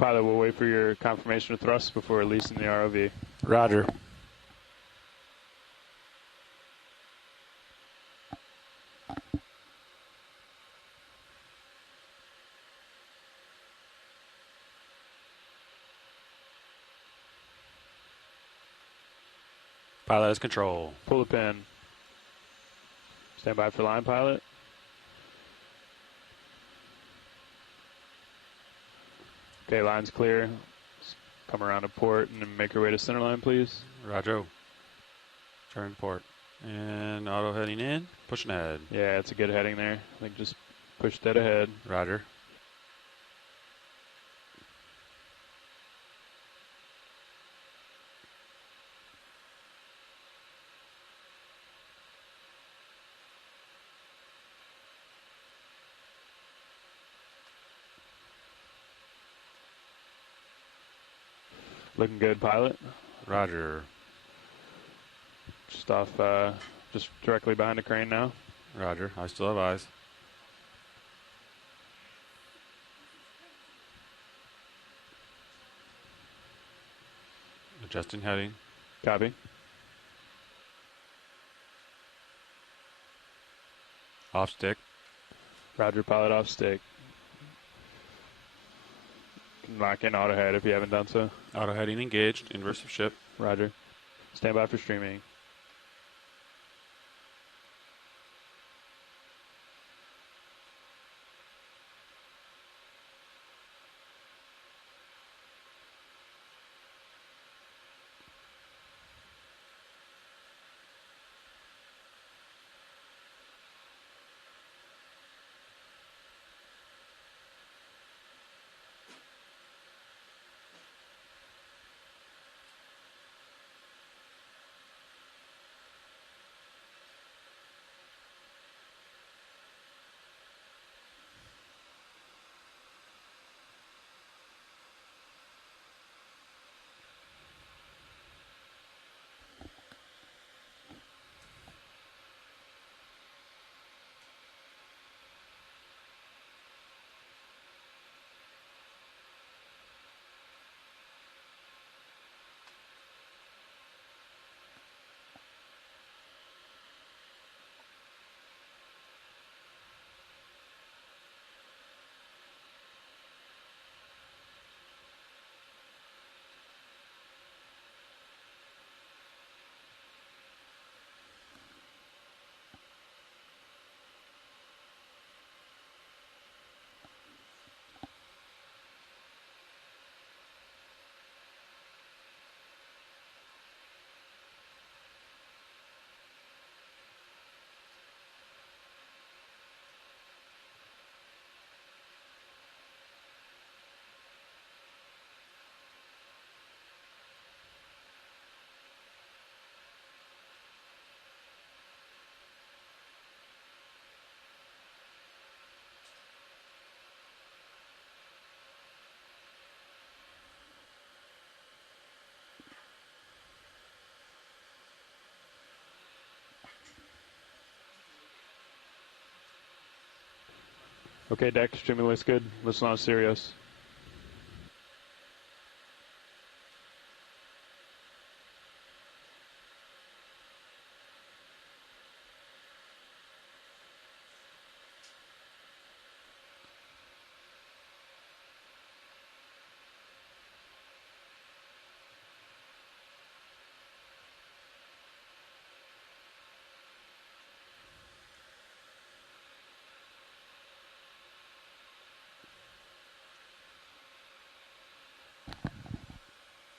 Pilot, we'll wait for your confirmation of thrust before releasing the ROV. Roger. Pilot has control. Pull the pin. Stand by for line, pilot. Okay, line's clear. Let's come around to port and then make your way to center line, please. Roger. Turn port. And auto heading in. Pushing ahead. Yeah, it's a good heading there. I think just push dead ahead. Roger. Looking good, pilot. Roger. Just off, just directly behind the crane now. Roger. I still have eyes. Adjusting heading. Copy. Off stick. Roger, pilot off stick. Lock in auto head if you haven't done so. Auto heading engaged. Inverse of ship. Roger. Stand by for streaming. Okay, deck, streaming looks good. Listen on Sirius.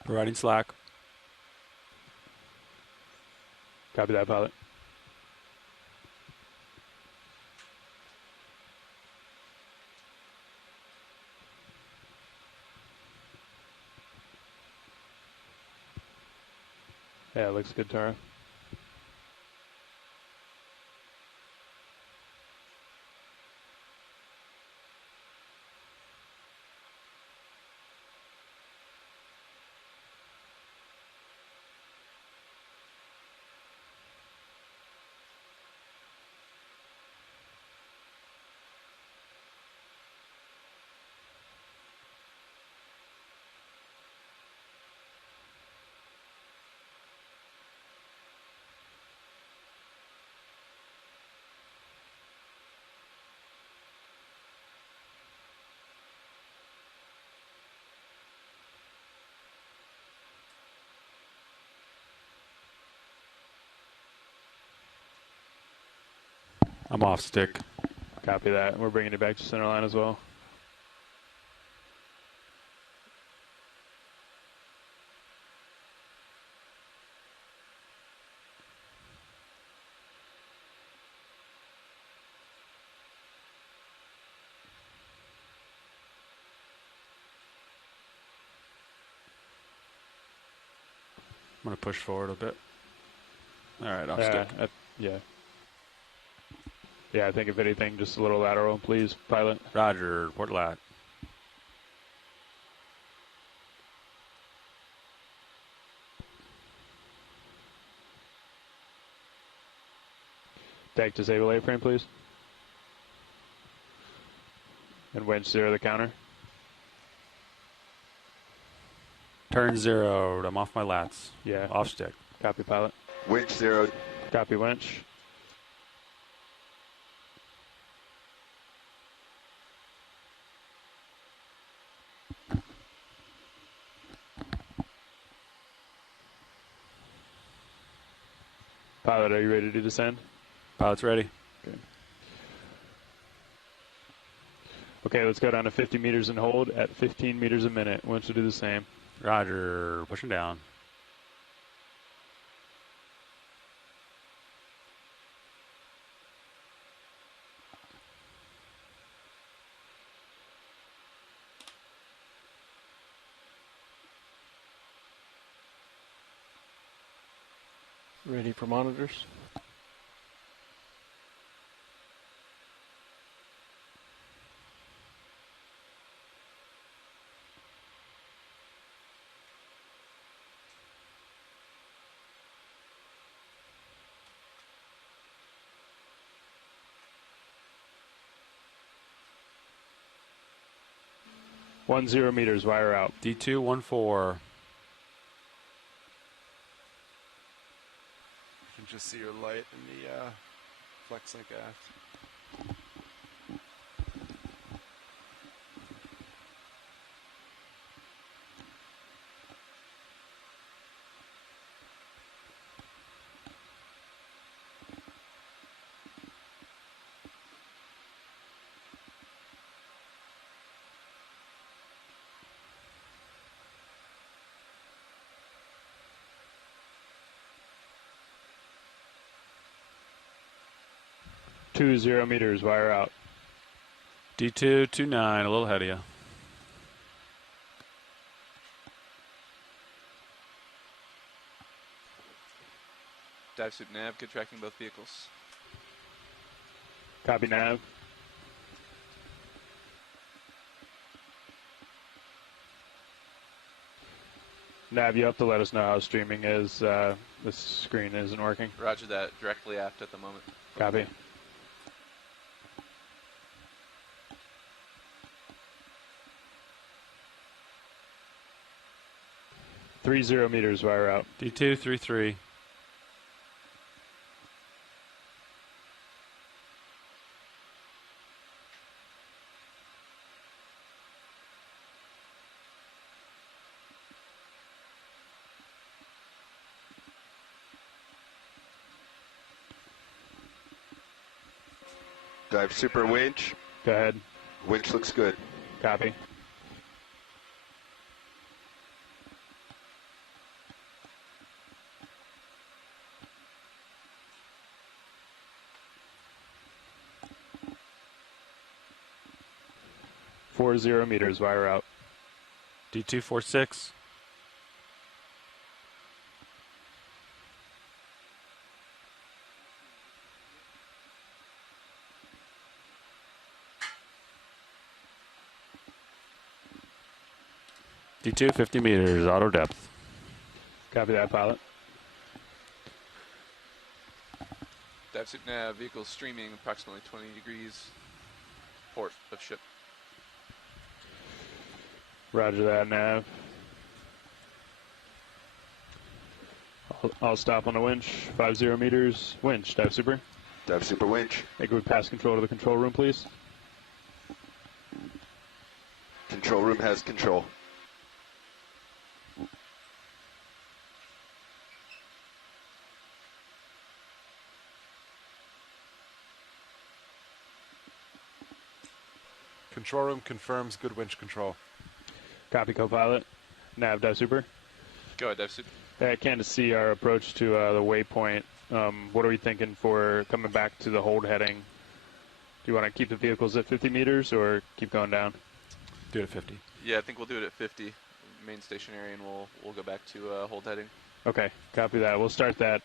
Providing slack. Copy that, pilot. Yeah, it looks good, Tara. I'm off stick. Copy that. We're bringing it back to center line as well. I'm going to push forward a bit. All right, off stick. Yeah. Yeah, I think if anything, just a little lateral, please, pilot. Roger, port lat. Deck disable A-frame, please. And winch 0 the counter. Turn 0. I'm off my lats. Yeah. Off stick. Copy, pilot. Winch 0. Copy, winch. Pilot, are you ready to descend? Pilot's ready. Okay. Okay, let's go down to 50 meters and hold at 15 meters a minute. Winch will do the same. Roger, pushing down. Ready for monitors. One 0 meters, wire out. D214. You can just see your light in the flex link aft. Two 0 meters, wire out. D229, a little ahead of you. Dive suit nav, good tracking both vehicles. Copy, nav. Nav, you have to let us know how streaming is. This screen isn't working. Roger that, directly aft at the moment. Copy. Three 0 meters, wire out. D233. Dive super winch. Go ahead. Winch looks good. Copy. Four 0 meters, wire out. D246. D2 50 meters, auto depth. Copy that, pilot. Dive suit nav, vehicle streaming approximately 20 degrees. Port of ship. Roger that, nav. I'll stop on the winch. 50 meters. Winch, dive super. Dive super winch. Make we pass control to the control room, please. Control room has control. Control room confirms good winch control. Copy, co-pilot. Nav, dive super. Go ahead, Dive Soup. Can't see our approach to the waypoint. What are we thinking for coming back to the hold heading? Do you want to keep the vehicles at 50 meters or keep going down? Do it at 50. Yeah, I think we'll do it at 50, main stationary, and we'll go back to hold heading. Okay, copy that. We'll start that.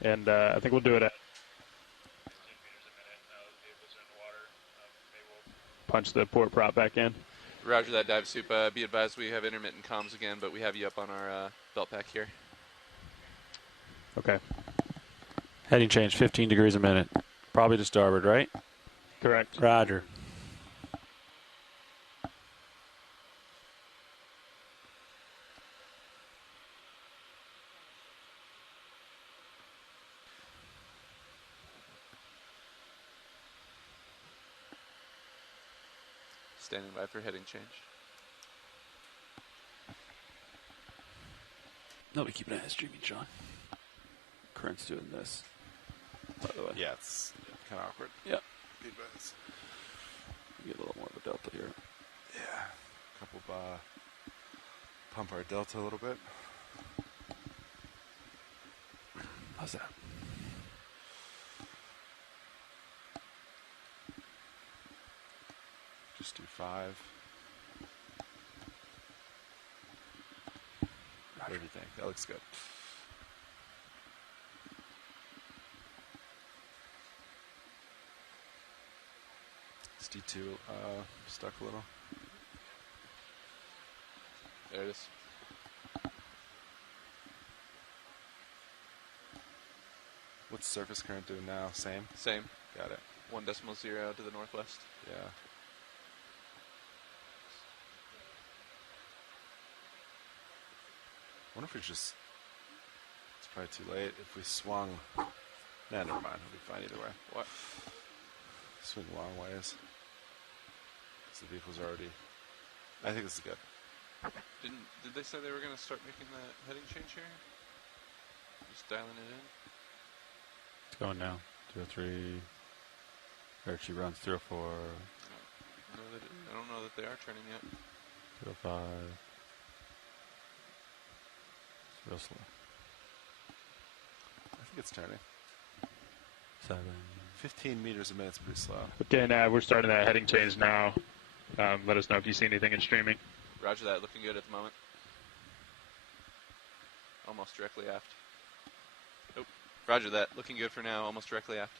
And I think we'll do it at 15 meters a minute. Now the vehicles are in the water. Maybe we'll punch the port prop back in. Roger that, Dive Soup. Be advised we have intermittent comms again, but we have you up on our belt pack here. Okay, Heading change, 15 degrees a minute. Probably to starboard, right? correct. Roger. Standing by for heading change. Nobody keep an eye on streaming, John. Current's doing this. By the way. Yeah, it's kind of awkward. Yeah. Be advised. Get a little more of a delta here. Yeah. Couple pump our delta a little bit. How's that? Just do 5. What do you think? That looks good. Is D2 stuck a little? There it is. What's surface current doing now? Same? Same. Got it. 1.0 to the northwest. Yeah. I wonder if we just... It's probably too late. If we swung... Nah, never mind. It'll be fine either way. What? Swing long ways. So the vehicle's already... I think this is good. Did they say they were going to start making the heading change here? Just dialing it in? It's going now. 203. There she runs 304. No, I don't know that they are turning yet. 205. It's real slow. I think it's turning. 7. 15 meters a minute's pretty slow. Okay, Nav, we're starting that heading change now. Let us know if you see anything in streaming. Roger that. Looking good at the moment. Almost directly aft. Nope. Roger that. Looking good for now. Almost directly aft.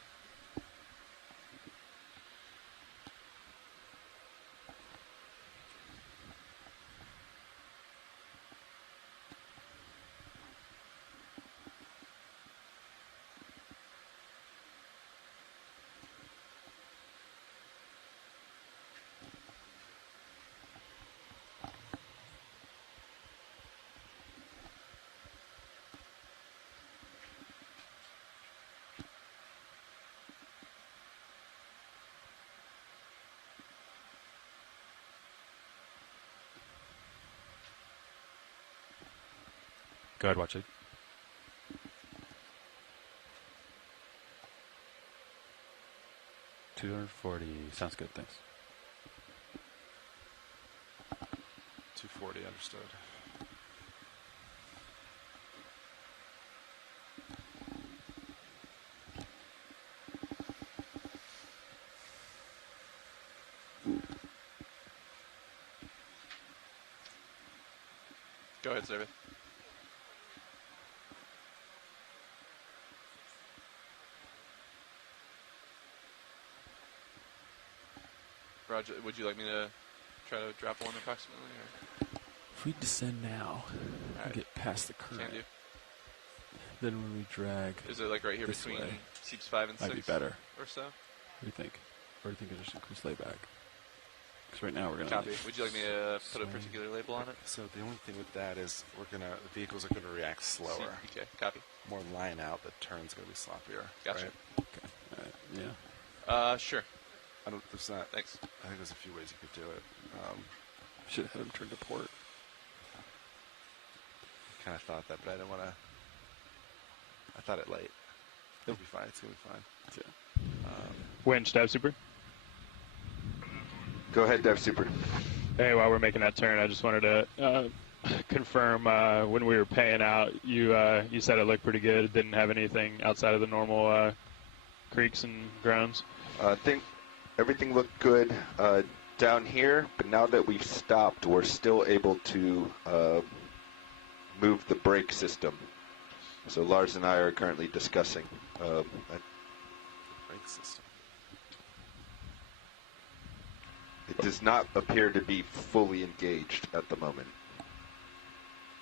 Go ahead, watch it. $240. Sounds good, thanks. 240, understood. Go ahead, Survey. Roger, would you like me to try to drop one approximately? Or? If we descend now Alright. and get past the current, Can do. then when we drag, Is it like right here This between way. Seeps 5 and 6? might be better. Or so? What do you think? Or do you think I just increase layback? Because right now we're gonna. Copy. Would you like me to put a swing. particular label on it? So the only thing with that is the vehicles are gonna react slower. Okay, copy. More line out, the turn's gonna be sloppier. Gotcha. Right? Okay. Yeah. Sure. There's not. Thanks. I think there's a few ways you could do it. Should have had him turn to port. Kind of thought that, but I didn't want to. I thought it late. It'll be fine. It's gonna be fine. Yeah. Winch, dive super. Go ahead, Dev Super. Hey, while we're making that turn, I just wanted to confirm when we were paying out, you said it looked pretty good. It didn't have anything outside of the normal creeks and grounds. I think everything looked good down here, but now that we've stopped, we're still able to move the brake system. So Lars and I are currently discussing Brake system. it does not appear to be fully engaged at the moment.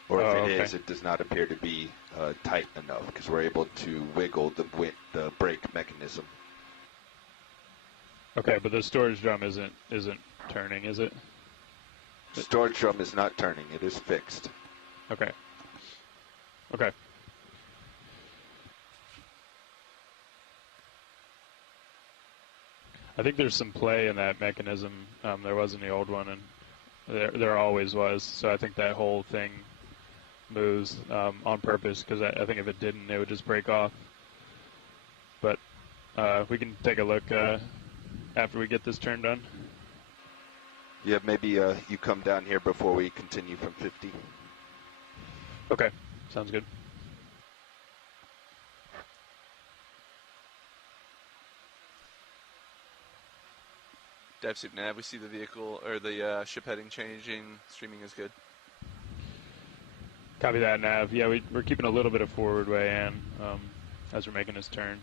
Or if Oh, it okay. is, it does not appear to be tight enough because we're able to wiggle the brake mechanism. Okay, but the storage drum isn't turning, is it? Storage drum is not turning. It is fixed. Okay. Okay. I think there's some play in that mechanism. There was in the old one, and there always was. So I think that whole thing moves on purpose because I think if it didn't, it would just break off. But we can take a look after we get this turn done. Yeah, maybe you come down here before we continue from 50. Okay, sounds good. Dive Soup Nav, we see the vehicle, or the ship heading changing. Streaming is good. Copy that, Nav. Yeah, we're keeping a little bit of forward way in as we're making this turn.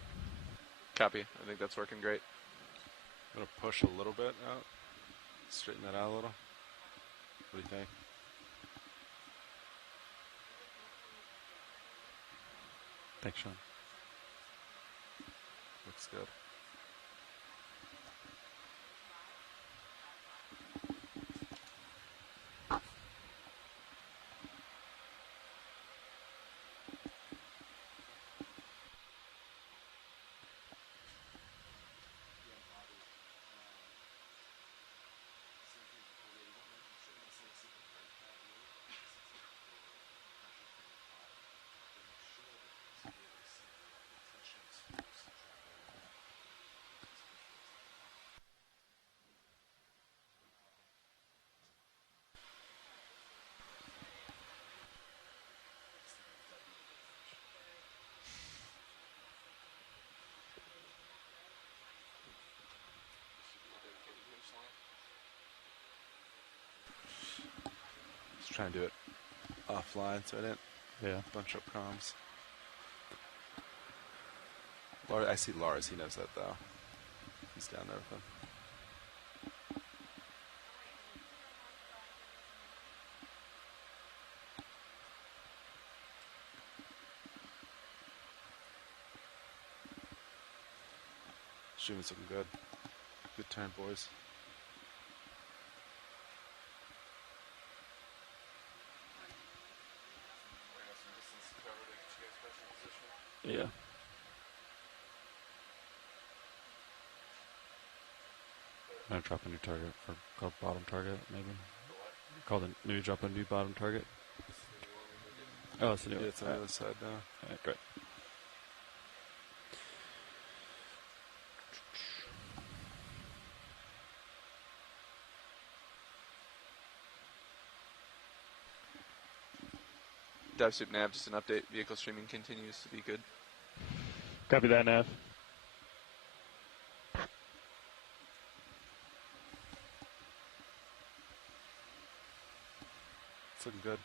Copy. I think that's working great. I'm gonna push a little bit out. Straighten that out a little. What do you think? Thanks, Sean. Looks good. Just trying to do it offline so I didn't bunch up comms. I see Lars. He knows that though. He's down there with him. Streaming's looking good. Good turn, boys. Yeah. I'm gonna drop a new target for called bottom target, maybe. Maybe drop a new bottom target. Oh, it's the new one. It's on the other side now. Alright, great. Dive Soup Nav, just an update. Vehicle streaming continues to be good. Copy that, Nav. It's looking good.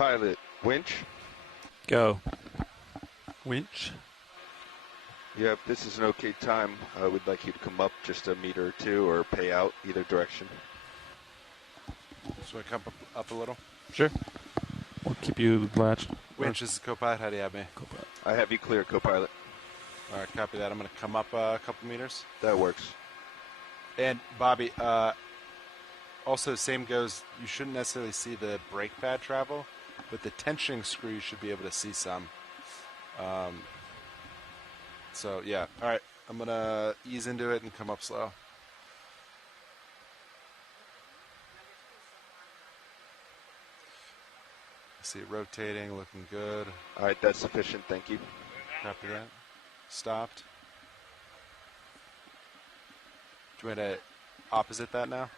Co-pilot, winch. Go. Winch. Yeah, if this is an okay time, I would like you to come up just a meter or two or pay out either direction. So I come up a little. Sure. We'll keep you latched. Winch is the co-pilot. How do you have me? Co-pilot. I have you clear, co-pilot. All right, copy that. I'm going to come up a couple meters. That works. And Bobby, also same goes. You shouldn't necessarily see the brake pad travel, but the tensioning screw you should be able to see some. So yeah, all right. I'm going to ease into it and come up slow. I see it rotating, looking good. All right, that's sufficient. Thank you. Copy that. Stopped. Do you want to opposite that now?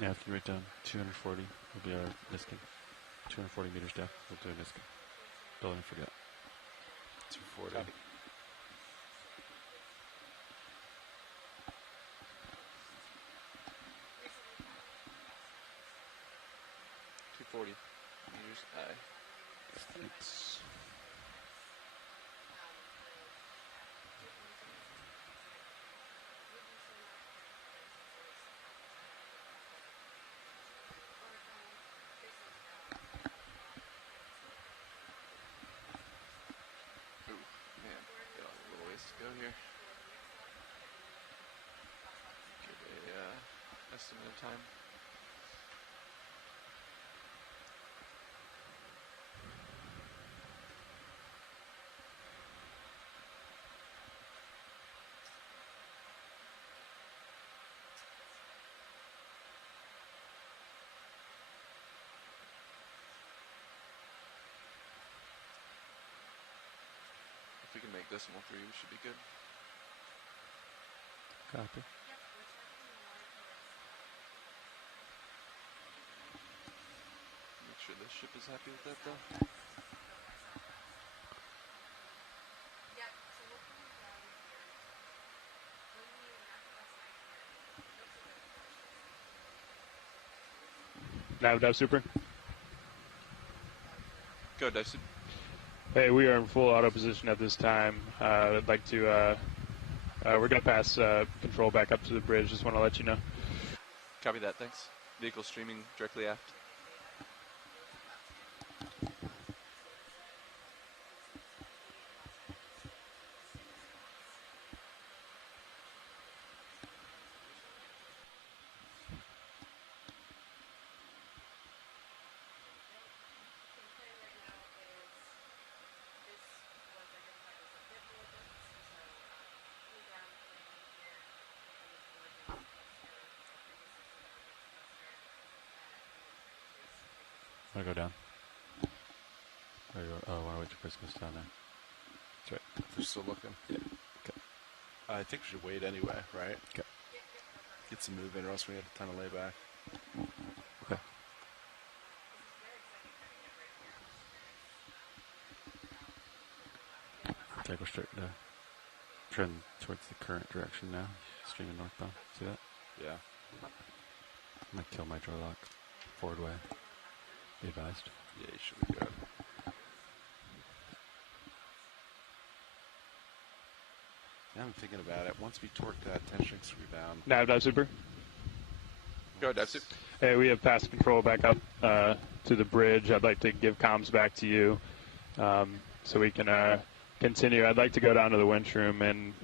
Yeah, if you write down 240 will be our Niskin. 240 meters depth, we'll do a Niskin. Don't let me forget. 240. Copy. $240 meters high. Thanks. Man, got a little ways to go here. Give a estimate of time. If we can make decimal 3, we should be good. Copy. Make sure this ship is happy with that, though. Nav dive super. Go, dive suit. Hey, we are in full auto position at this time. I'd like to. We're gonna pass control back up to the bridge. Just want to let you know. Copy that, thanks. Vehicle streaming directly aft. Want to go down? Or you, oh, I want to wait till Chris goes down there. That's right. They're still looking. Yeah. Okay. I think we should wait anyway, right? Okay. Get some movement, or else we have a ton of layback. Okay. Okay, we're starting to trend towards the current direction now. Streaming northbound. See that? Yeah. I'm gonna kill my draw lock. Forward way. Be advised. Yeah, you should be good. Yeah, I'm thinking about it. Once we torque that tensioning screw down. Nav dive super. Go, dive suit. Hey, we have passed control back up to the bridge. I'd like to give comms back to you so we can continue. I'd like to go down to the winch room and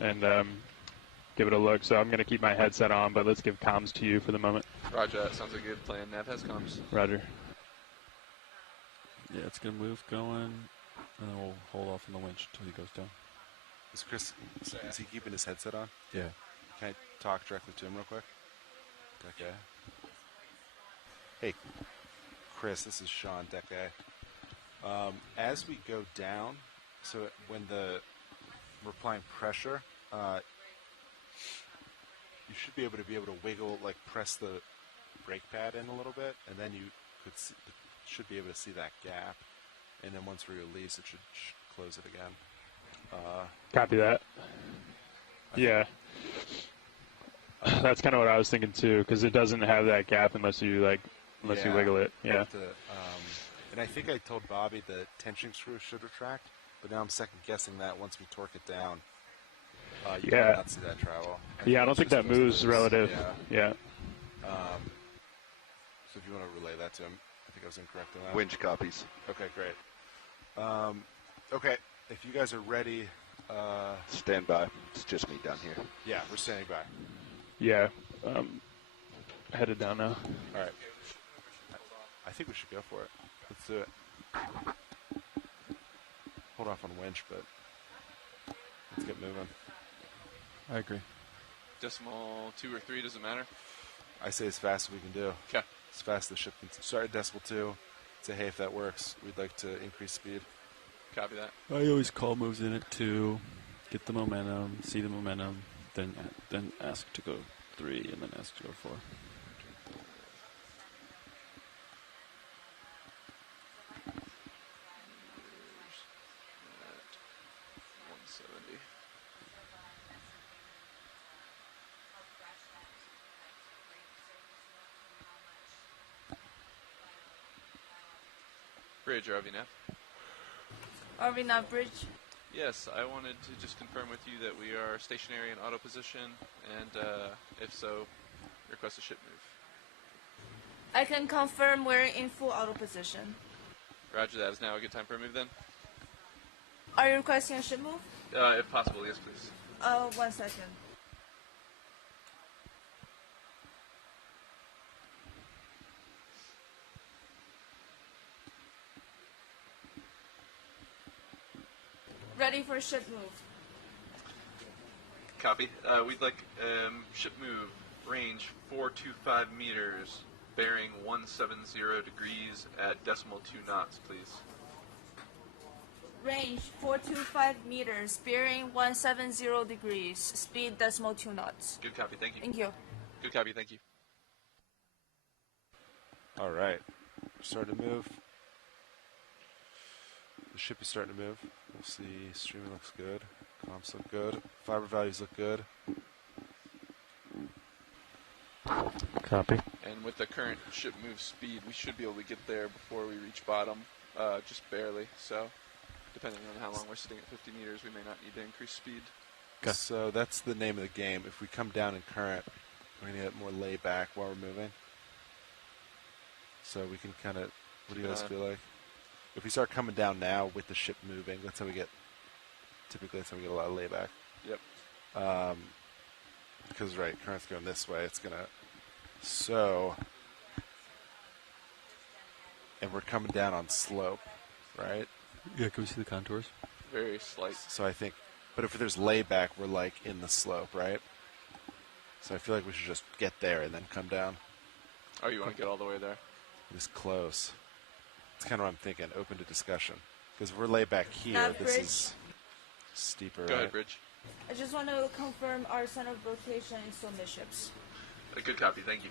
give it a look. So I'm going to keep my headset on, but let's give comms to you for the moment. Roger, that sounds like a good plan. Nav has comms. Roger. Yeah, it's gonna move going, and then we'll hold off on the winch until he goes down. Is Chris? Is he keeping his headset on? Yeah. Can I talk directly to him real quick? Okay. Hey, Chris, this is Sean, deck guy. As we go down, so when we're applying pressure, you should be able to wiggle, like press the brake pad in a little bit, and then you should be able to see that gap. And then once we release, it should close it again. Copy that. Yeah. That's kind of what I was thinking too, because it doesn't have that gap unless you wiggle it. Yeah. And I think I told Bobby the tension screw should retract, but now I'm second guessing that once we torque it down, you might not see that travel. I don't think that moves relative. Yeah. So if you want to relay that to him, I think I was incorrect on that. Winch copies. Okay, great. Okay, if you guys are ready. Stand by. It's just me down here. Yeah, we're standing by. Yeah. Headed down now. All right. I think we should go for it. Let's do it. Hold off on winch, but let's get moving. I agree. Decimal 2 or 3, doesn't matter. I say as fast as we can do. Okay. As fast as the ship can start at decimal 2. Say, hey, if that works, we'd like to increase speed. Copy that. I always call moves in at 2, get the momentum, see the momentum, then ask to go 3, and then ask to go 4. At 170. Bridge, RVNAV. RVNAV bridge. Yes, I wanted to just confirm with you that we are stationary in auto position, and if so, request a ship move. I can confirm we're in full auto position. Roger that. Is now a good time for a move then? Are you requesting a ship move? If possible, yes, please. 1 second. Ready for ship move. Copy. We'd like ship move, range 425 meters, bearing 170 degrees at decimal 2 knots, please. Range 425 meters, bearing 170 degrees, speed decimal 2 knots. Good copy, thank you. Thank you. Good copy, thank you. All right. Starting to move. The ship is starting to move. We'll see. Streaming looks good. Comps look good. Fiber values look good. Copy. And with the current ship move speed, we should be able to get there before we reach bottom, just barely. So, depending on how long we're sitting at 50 meters, we may not need to increase speed. Okay. So that's the name of the game. If we come down in current, we're going to get more layback while we're moving. So we can kind of, what do you guys feel like? If we start coming down now with the ship moving, that's how we get, typically that's how we get a lot of layback. Yep. Because, right, current's going this way. It's going to, so, and we're coming down on slope, right? Yeah, can we see the contours? Very slight. So I think, but if there's layback, we're like in the slope, right? So I feel like we should just get there and then come down. Oh, you want to get all the way there? This close. It's kind of what I'm thinking, open to discussion. Because if we're laid back here, That this bridge. is steeper, Go right? ahead, Bridge. I just want to confirm our center of rotation is still midships. Good copy, thank you.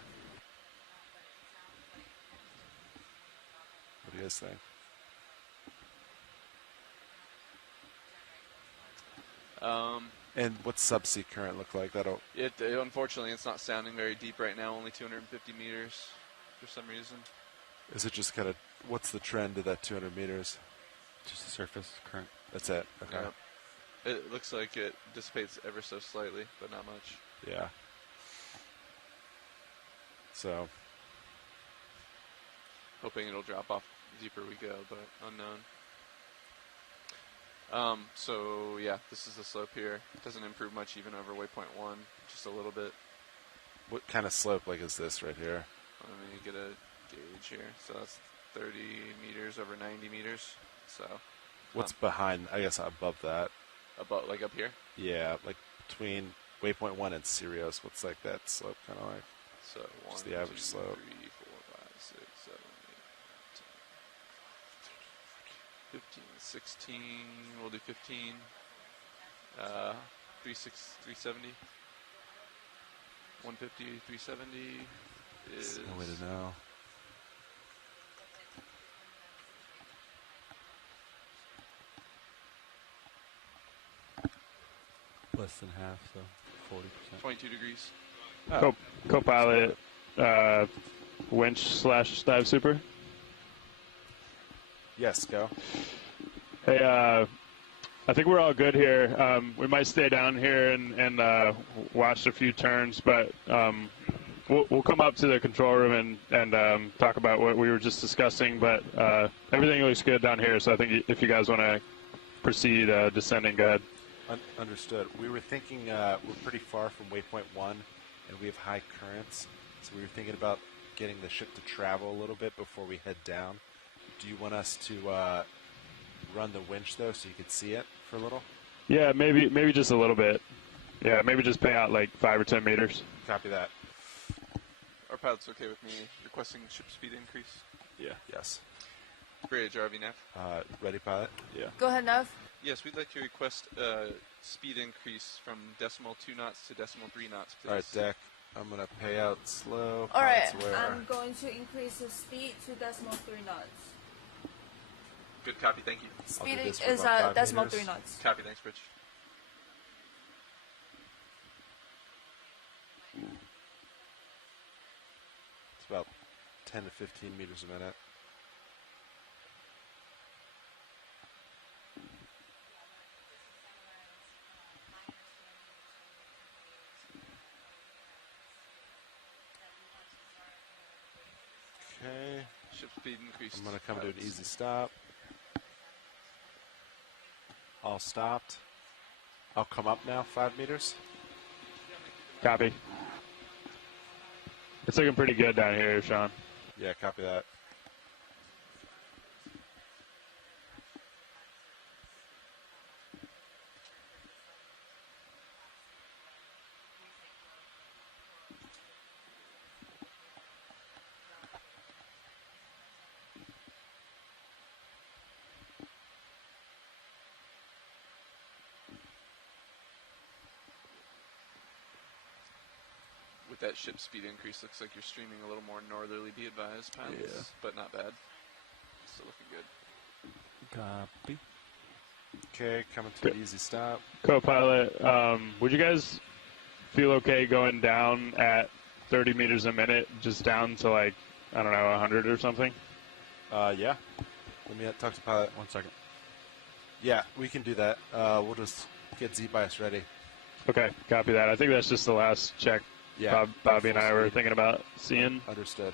What do you guys think? And what's subsea current look like? That'll. Unfortunately, it's not sounding very deep right now, only 250 meters for some reason. Is it just kind of, what's the trend of that 200 meters? Just the surface current. That's it. Okay. It looks like it dissipates ever so slightly, but not much. Yeah. So. Hoping it'll drop off deeper we go, but unknown. So yeah, this is the slope here. It doesn't improve much even over waypoint 1, just a little bit. What kind of slope like is this right here? Let me get a gauge here. So that's 30 meters over 90 meters. So What's behind, I guess above that? About like up here. Yeah, like between waypoint 1 and Sirius. What's like that slope kind of like? So 1, Just the average 2, slope. 3, 4, 5, 6, 7, 8, 9, 10, 15, 16. We'll do 15. 370. 150, 370 is. No way to know. Less than half, so 40%. 22 degrees. Oh, Co-pilot, winch / dive super. yes, go. Hey, I think we're all good here. We might stay down here and watch a few turns, but we'll come up to the control room and talk about what we were just discussing. But everything looks good down here, so I think if you guys want to proceed descending, go ahead. Understood. We were thinking we're pretty far from waypoint 1, and we have high currents, so we were thinking about getting the ship to travel a little bit before we head down. Do you want us to run the winch, though, so you could see it for a little? Yeah, maybe just a little bit. Yeah, maybe just pay out like 5 or 10 meters. Copy that. Our pilot's okay with me requesting ship speed increase. Yeah. Yes. Great, RV nav. Ready, pilot? Yeah. Go ahead, Nav. Yes, we'd like to request speed increase from decimal 2 knots to decimal 3 knots, please. All right, deck. I'm going to pay out slow. All right, Pilot's aware. I'm going to increase the speed to decimal 3 knots. Good copy, thank you. Speed this for is about 5 decimal meters. 3 knots. Copy, thanks, Rich. It's about 10 to 15 meters a minute. Okay. Ship speed increased. I'm going to come to an easy stop. All stopped. I'll come up now, 5 meters. Copy. It's looking pretty good down here, Sean. Yeah, copy that. With that ship speed increase, looks like you're streaming a little more northerly, be advised, pilots, Yeah. but not bad. Still looking good. Copy. Okay, coming to an easy stop. Co-pilot, would you guys feel okay going down at 30 meters a minute, just down to like, I don't know, 100 or something? Yeah. Let me talk to pilot. 1 second. Yeah, we can do that. We'll just get Z-bias ready. Okay, copy that. I think that's just the last check Yeah. Bobby and full I were speed. thinking about seeing. Understood.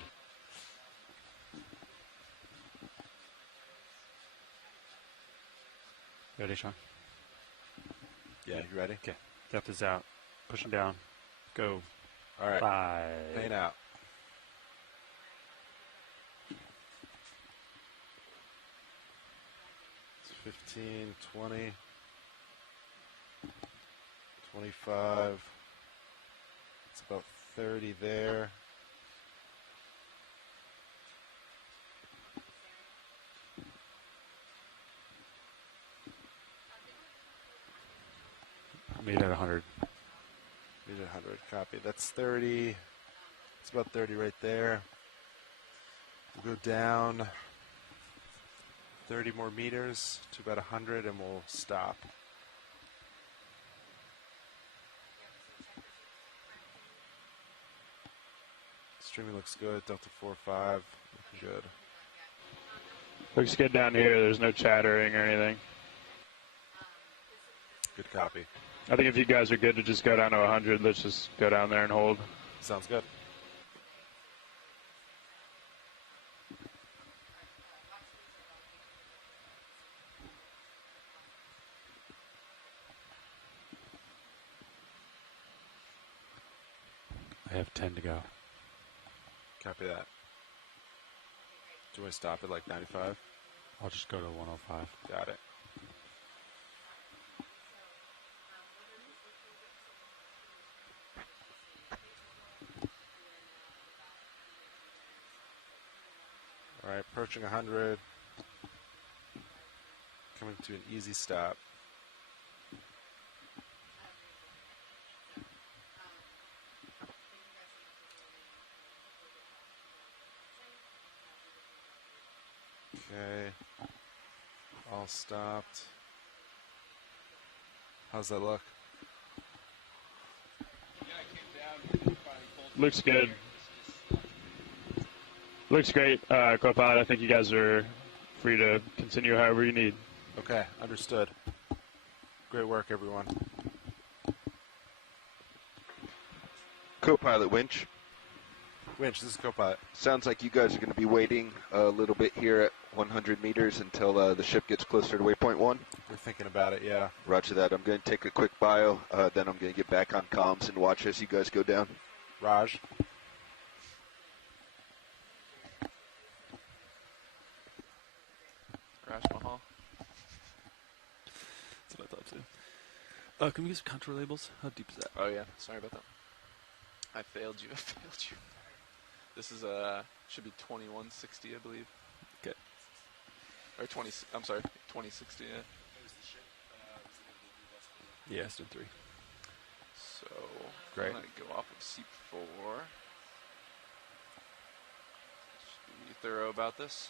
Ready, Sean? Yeah, you ready? Okay. Depth is out. Pushing down. Go. All right. 5. Paying out. It's 15, 20, 25. It's about 30 there. Made at 100. Made it 100. Copy. That's 30. It's about 30 right there. We'll go down 30 more meters to about 100 and we'll stop. Streaming looks good. Delta 4-5. Looking good. Looks good down here. There's no chattering or anything. Good copy. I think if you guys are good to just go down to 100, let's just go down there and hold. Sounds good. I have 10 to go. Copy that. Do we stop at like 95? I'll just go to 105. Got it. Alright, approaching 100. Coming to an easy stop. Okay. All stopped. How's that look? Looks good. Looks great, co-pilot. I think you guys are free to continue however you need. Okay, understood. Great work, everyone. Co-pilot Winch. Winch, this is co-pilot. Sounds like you guys are going to be waiting a little bit here at 100 meters until the ship gets closer to waypoint 1. We're thinking about it, yeah. Roger that. I'm going to take a quick bio, then I'm going to get back on comms and watch as you guys go down. Raj. Raj Mahal. That's what I thought too. Can we get some contour labels? How deep is that? Oh yeah, sorry about that. I failed you. I failed you. This is should be 2160, I believe. Okay. Or 20. I'm sorry, 2060. Yeah. Yeah, it's in 3. So Great. I'm gonna go off of Seep 4. Just be thorough about this.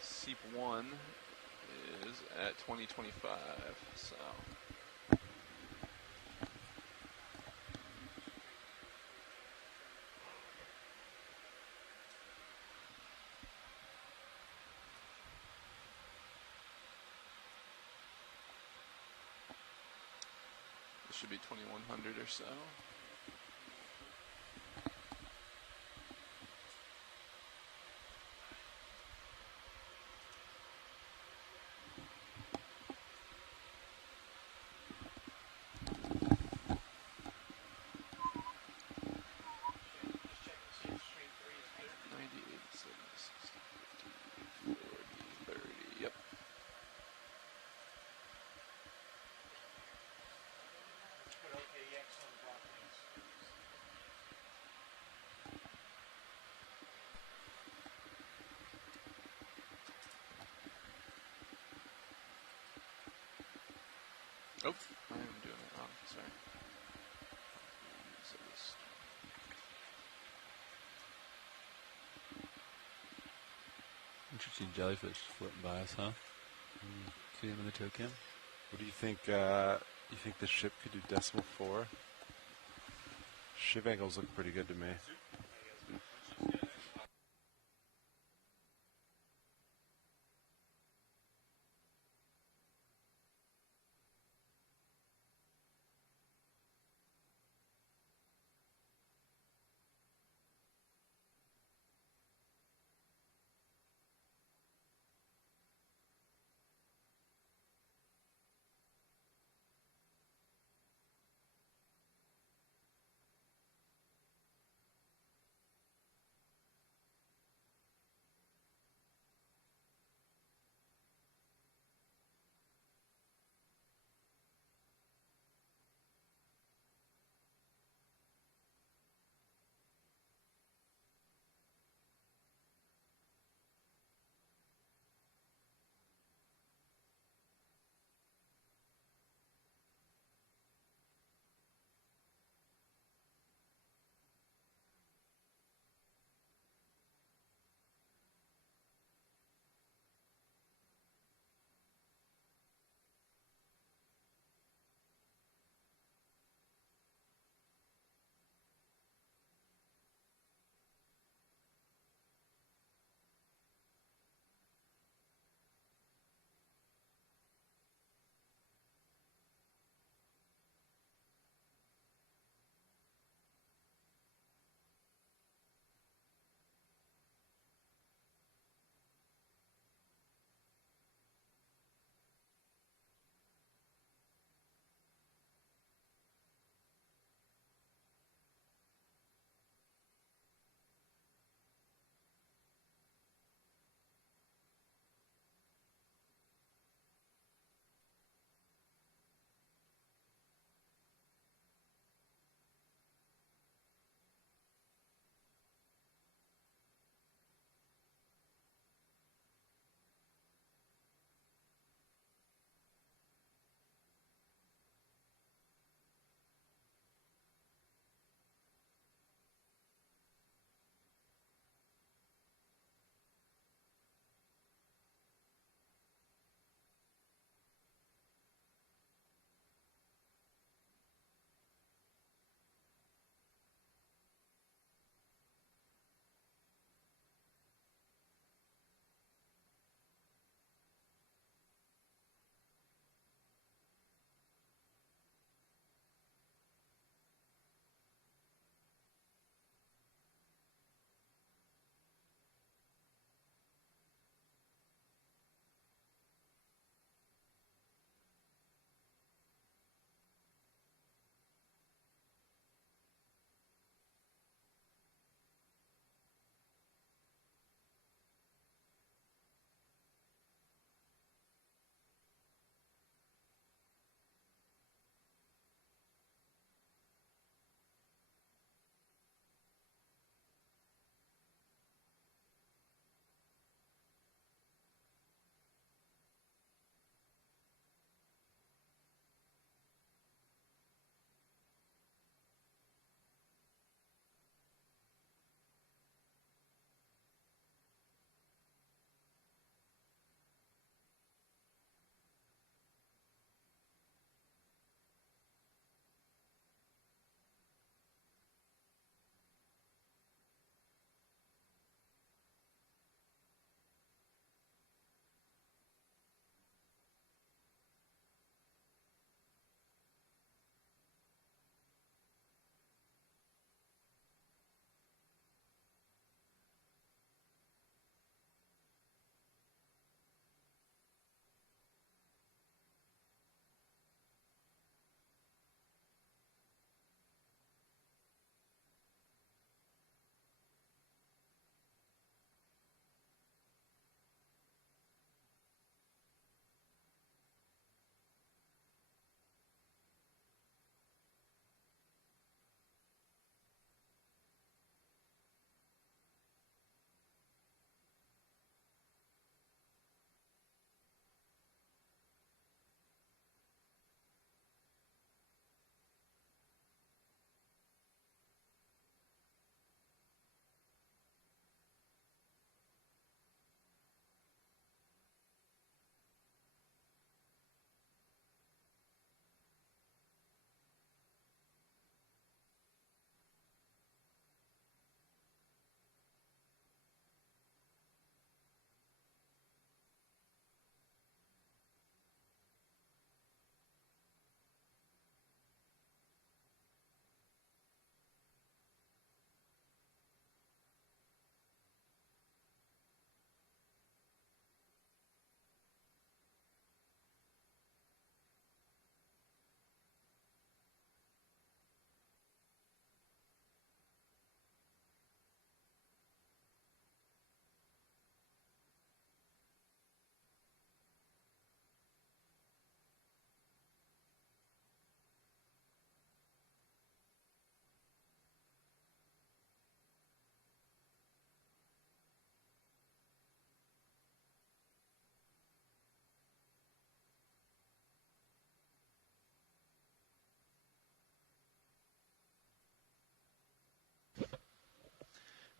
Seep 1 is at 2025. So. Should be 2100 or so. Yep. Oh, I am doing it wrong. Sorry. So this- Interesting jellyfish floating by us, huh? See them in the tow cam? What do you think? You think the ship could do decimal 4? Ship angles look pretty good to me.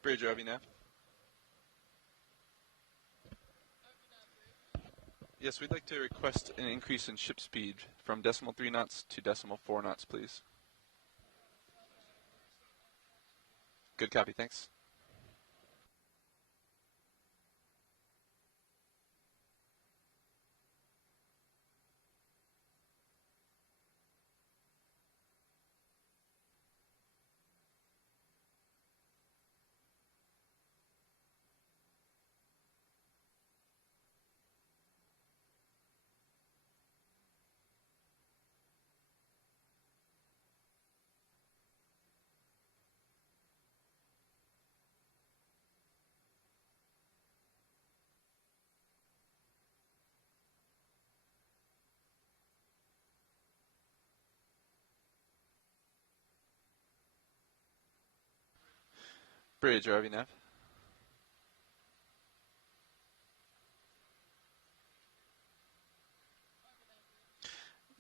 Bridge, RV nav. Yes, we'd like to request an increase in ship speed from decimal 3 knots to decimal 4 knots, please. Good copy, thanks. Bridge, RV nav.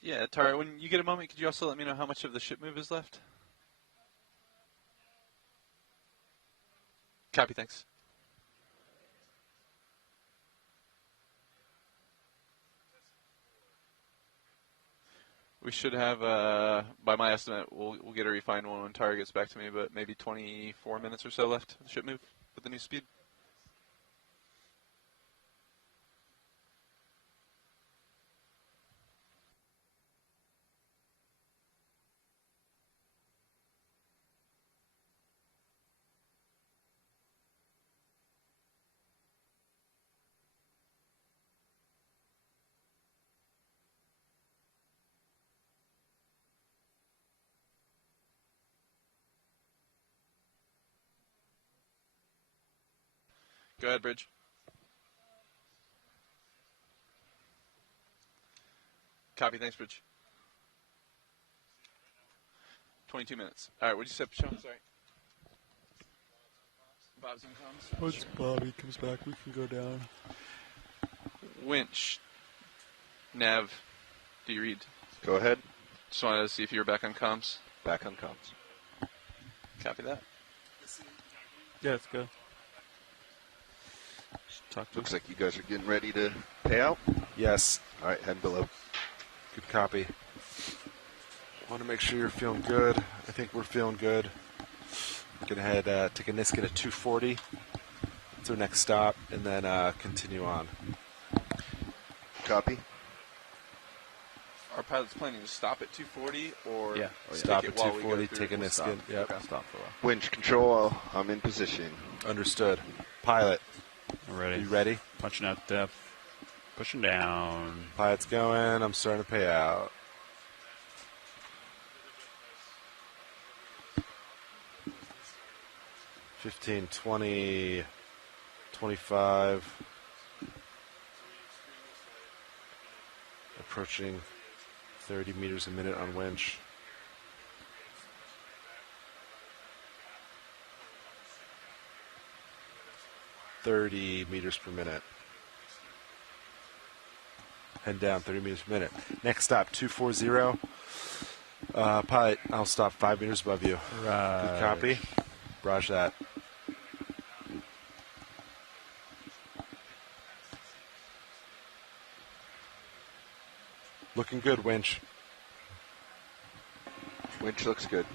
Yeah, Tara, when you get a moment, could you also let me know how much of the ship move is left? Copy, thanks. We should have, by my estimate, we'll get a refined one when Tara gets back to me, but maybe 24 minutes or so left of the ship move with the new speed. Go ahead, Bridge. Copy, thanks, Bridge. 22 minutes. All right, what did you say, Sean? Sorry. Bob's on comms. Once Bobby comes back, we can go down. Winch. Nav. Do you read? Go ahead. Just wanted to see if you were back on comms. Back on comms. Copy that. Yeah, let's go. Talk to Looks like you guys are getting ready to pay out. Yes. All right, head below. Good copy. Want to make sure you're feeling good. I think we're feeling good. Gonna head take a Niskin at 240. That's our next stop, and then continue on. Copy. Our pilot's planning to stop at 240 or Stop take at it while we go 240. through? Take a Niskin. Yep. Okay, stop for a while. Winch control, I'm in position. Understood. Pilot, We're ready. you ready? Punching out depth. Pushing down. Pilot's going. I'm starting to pay out. $15, $20, $25. Approaching 30 meters a minute on winch. $30 meters per minute. Head down 30 meters per minute. Next stop, 240. Pilot, I'll stop 5 meters above you. Right. Good copy. Barrage that. Looking good, winch. Winch looks good.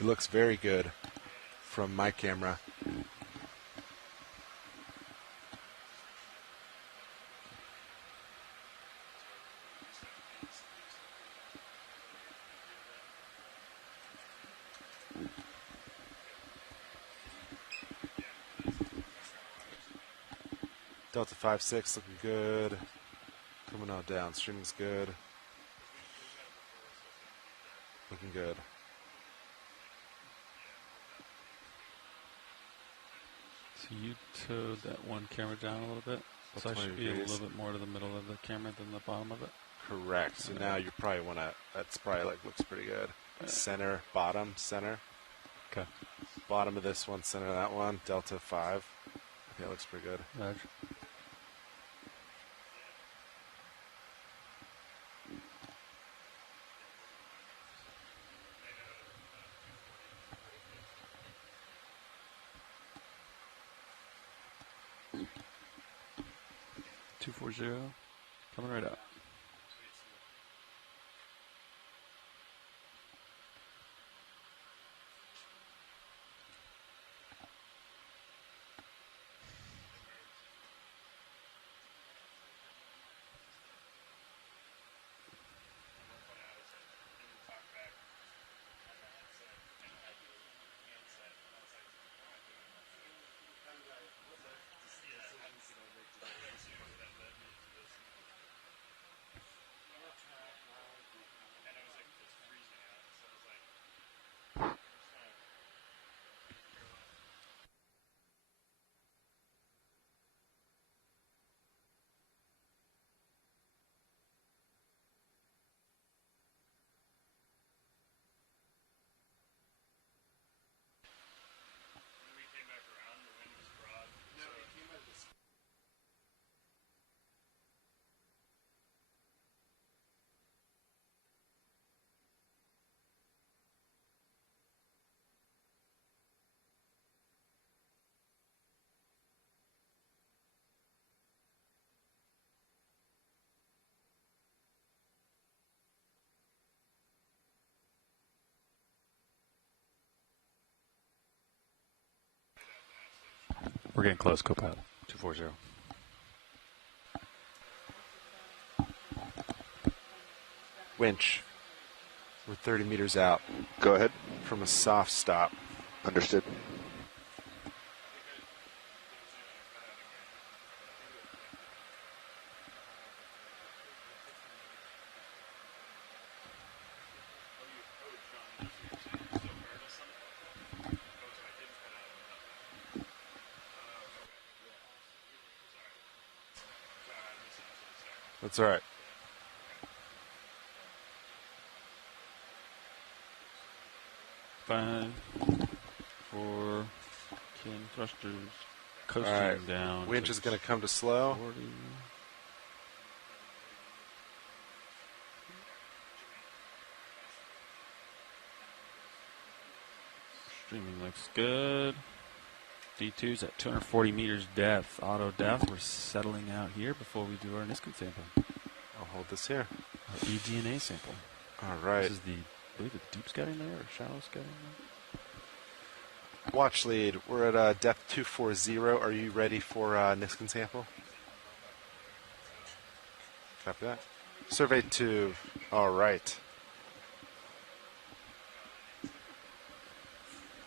It looks very good from my camera. Delta 5-6 looking good. Coming on down. Streaming's good. Looking good. So you towed that one camera down a little bit. So I About should 20 be a degrees. little bit more to the middle of the camera than the bottom of it. Correct. So now you probably want to, that's probably like looks pretty good. Center, bottom, center. Okay. Bottom of this one, center of that one. Delta 5. I think that looks pretty good. Raj. 240, coming right up. We're getting close, co-pilot. 240. Winch. We're 30 meters out Go ahead. from a soft stop. Understood. That's all right. Five, four, 10 thrusters, coasting All right. down. Winch is going to come to slow. 40. Streaming looks good. D2's at 240 meters depth. Auto depth. We're settling out here before we do our Niskin sample. I'll hold this here. Our eDNA sample. All right. This is the, I believe the deep scouting there or shallow scouting there. Watch lead. We're at depth 240. Are you ready for Niskin sample? Copy that. Survey 2. All right.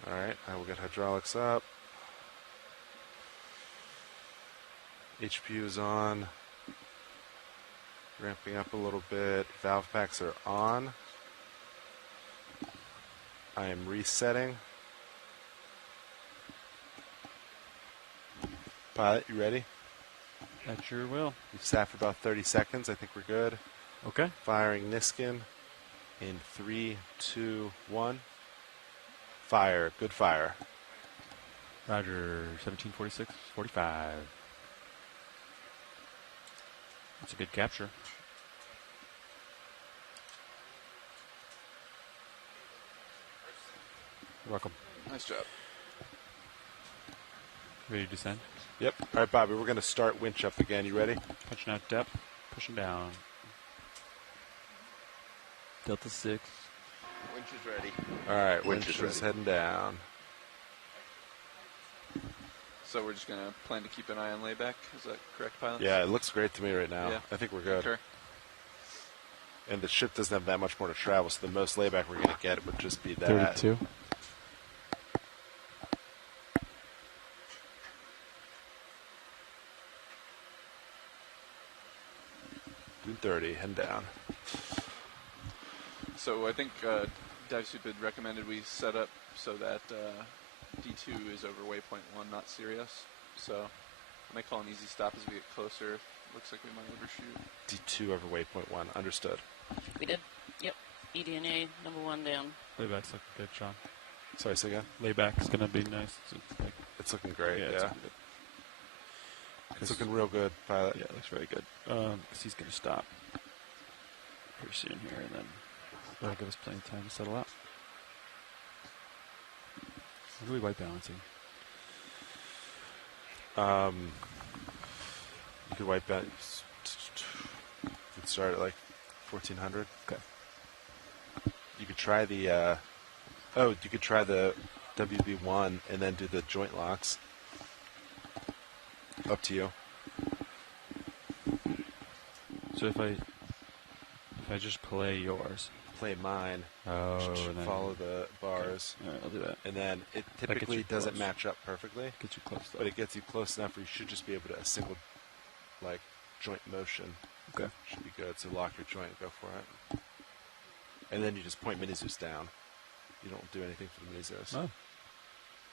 All right. I will get hydraulics up. HPU is on. Ramping up a little bit. Valve packs are on. I am resetting. Pilot, you ready? That sure will. We've sat for about 30 seconds. I think we're good. Okay. Firing Niskin in 3, 2, 1. Fire. Good fire. Roger. 1746, 45. That's a good capture. You're welcome. Nice job. Ready to descend? Yep. All right, Bobby, we're going to start winch up again. You ready? Punching out depth, pushing down. Delta 6. Winch is ready. All right, Winch winch is is ready. heading down. So we're just going to plan to keep an eye on layback. Is that correct, pilot? Yeah, it looks great to me right now. Yeah. I think we're good. Sure. And the ship doesn't have that much more to travel, so the most layback we're going to get would just be that. 32. Doing 30, heading down. So I think Dive Soup had recommended we set up so that D2 is over waypoint 1, not Sirius. So I may call an easy stop as we get closer. Looks like we might overshoot. D2 over waypoint 1. Understood. We did. Yep. eDNA number 1 down. Layback's looking good, Sean. Sorry, say again? Layback's going to be nice. It's like, It's looking great, it's yeah. looking good. It's looking real good, pilot. Yeah, it looks very good. Because he's going to stop pretty soon here, and then that'll give us plenty of time to settle out. What are we white balancing? could wipe out. You could start at like 1400. Okay. You could try the. You could try the WB1 and then do the joint locks. Up to you. So if I just play yours. Play mine. Oh, and then Follow the bars. Okay. All right, I'll do that. And then it That gets typically you doesn't close. match up perfectly, Get you close though. but it gets you close enough where you should just be able to a single, like, joint motion. Okay. Should be good. So lock your joint, go for it. And then you just point mini Zeus down. You don't do anything for the mini Zeus. Oh.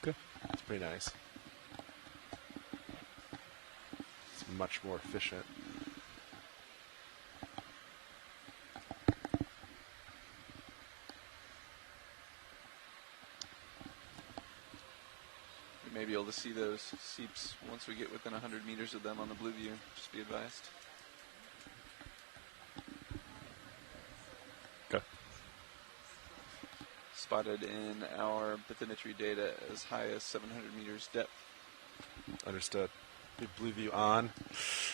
Okay. It's pretty nice. It's much more efficient. We may be able to see those seeps once we get within 100 meters of them on the blue view. Just be advised. Okay. Spotted in our bathymetry data as high as 700 meters depth. Understood. Big blue view on.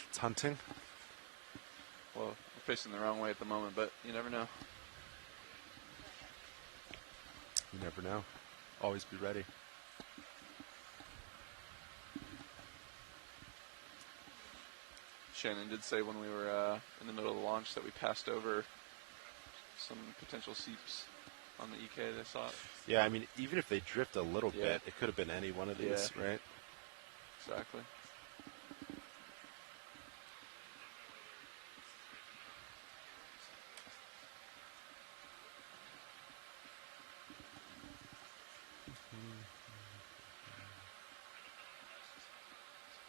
It's hunting. Well, we're facing the wrong way at the moment, but you never know. You never know. Always be ready. Shannon did say when we were in the middle of the launch that we passed over some potential seeps on the EK they saw it. Yeah, I mean, even if they drift a little Yeah. bit, it could have been any one of these, right? Exactly.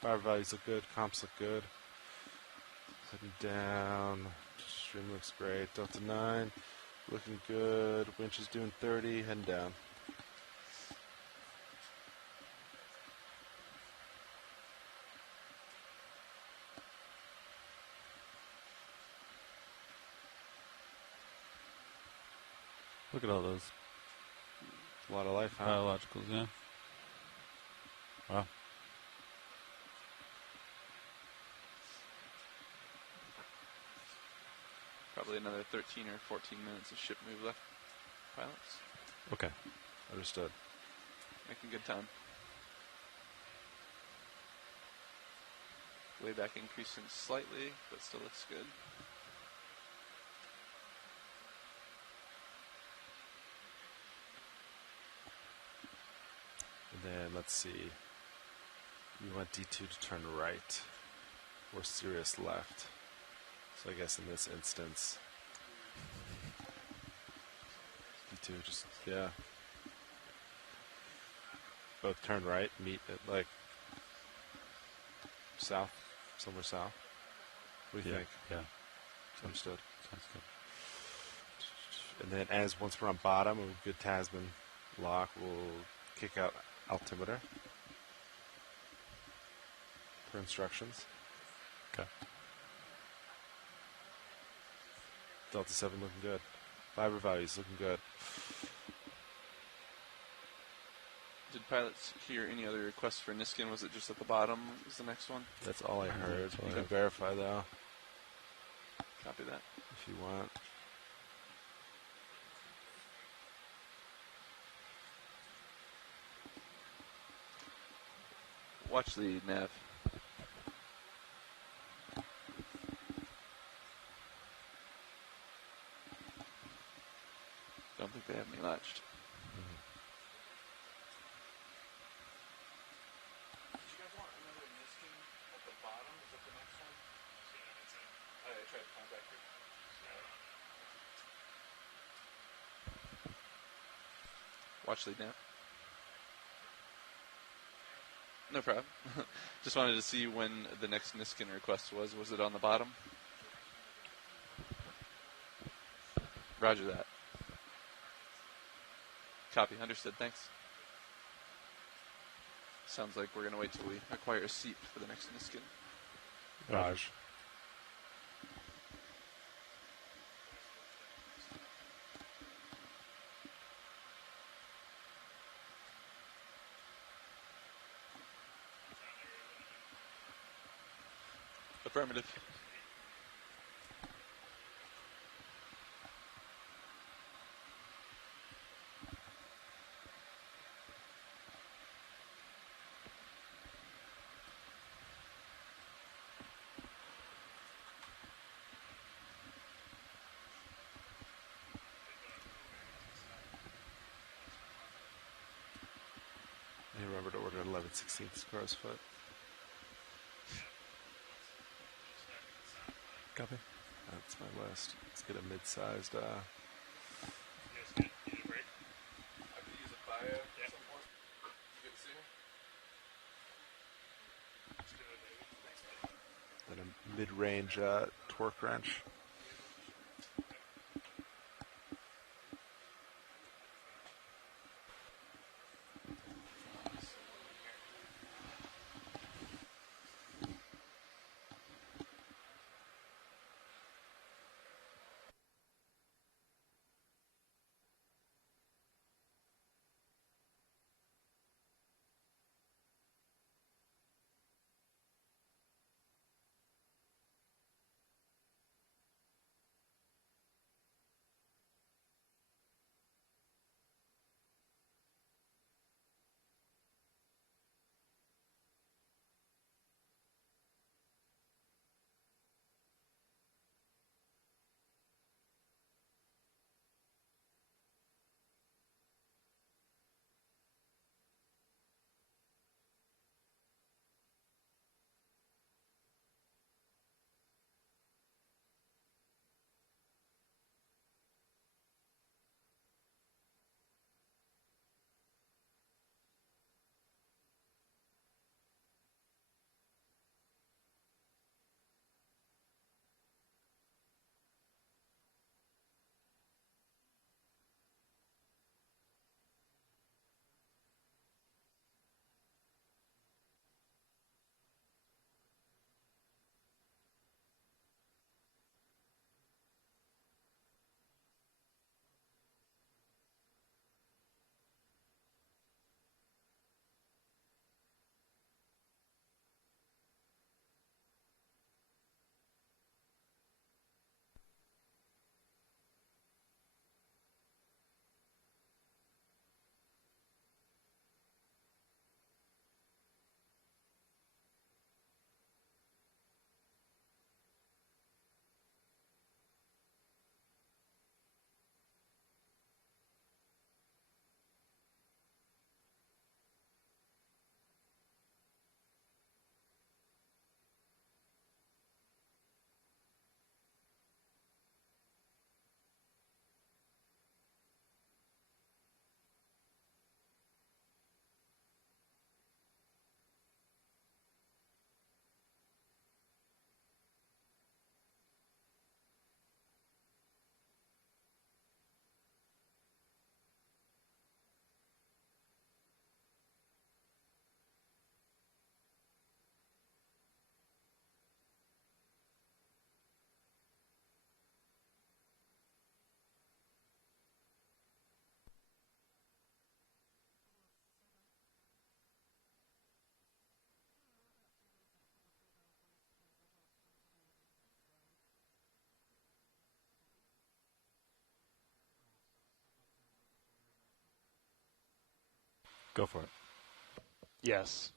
Power values look good. Comps look good. Heading down. Stream looks great. Delta 9 looking good. Winch is doing 30. Heading down. Look at all those A lot of life, huh? biologicals, yeah. Wow. Probably another 13 or 14 minutes of ship move left, pilots. Okay. Understood. Making good time. Layback increasing slightly, but still looks good. And then let's see. We want D2 to turn right. Or Sirius left. So I guess in this instance, D2 just, yeah. Both turn right, meet at like south, somewhere south. What do you think? Yeah. Understood. Sounds good. And then as once we're on bottom with a good Tasman lock, we'll kick out altimeter per instructions. Okay. Delta 7 looking good. Fiber values looking good. Did pilots hear any other requests for Niskin? Was it just at the bottom? Was the next one? That's all I heard. That's all You I can heard. verify though Copy that. if you want. Watch the nav. Don't think they have me latched. Watch lead nav. No problem. Just wanted to see when the next Niskin request was. Was it on the bottom? Roger that. Copy. Understood. Thanks. Sounds like we're going to wait till we acquire a seat for the next Niskin. Raj. Affirmative. And remember to order 11/16 crow's foot. Copy. That's my list. Let's get a mid-sized. I could use a bio at some point. Good to see you. Then a mid-range torque wrench. Go for it. Yes.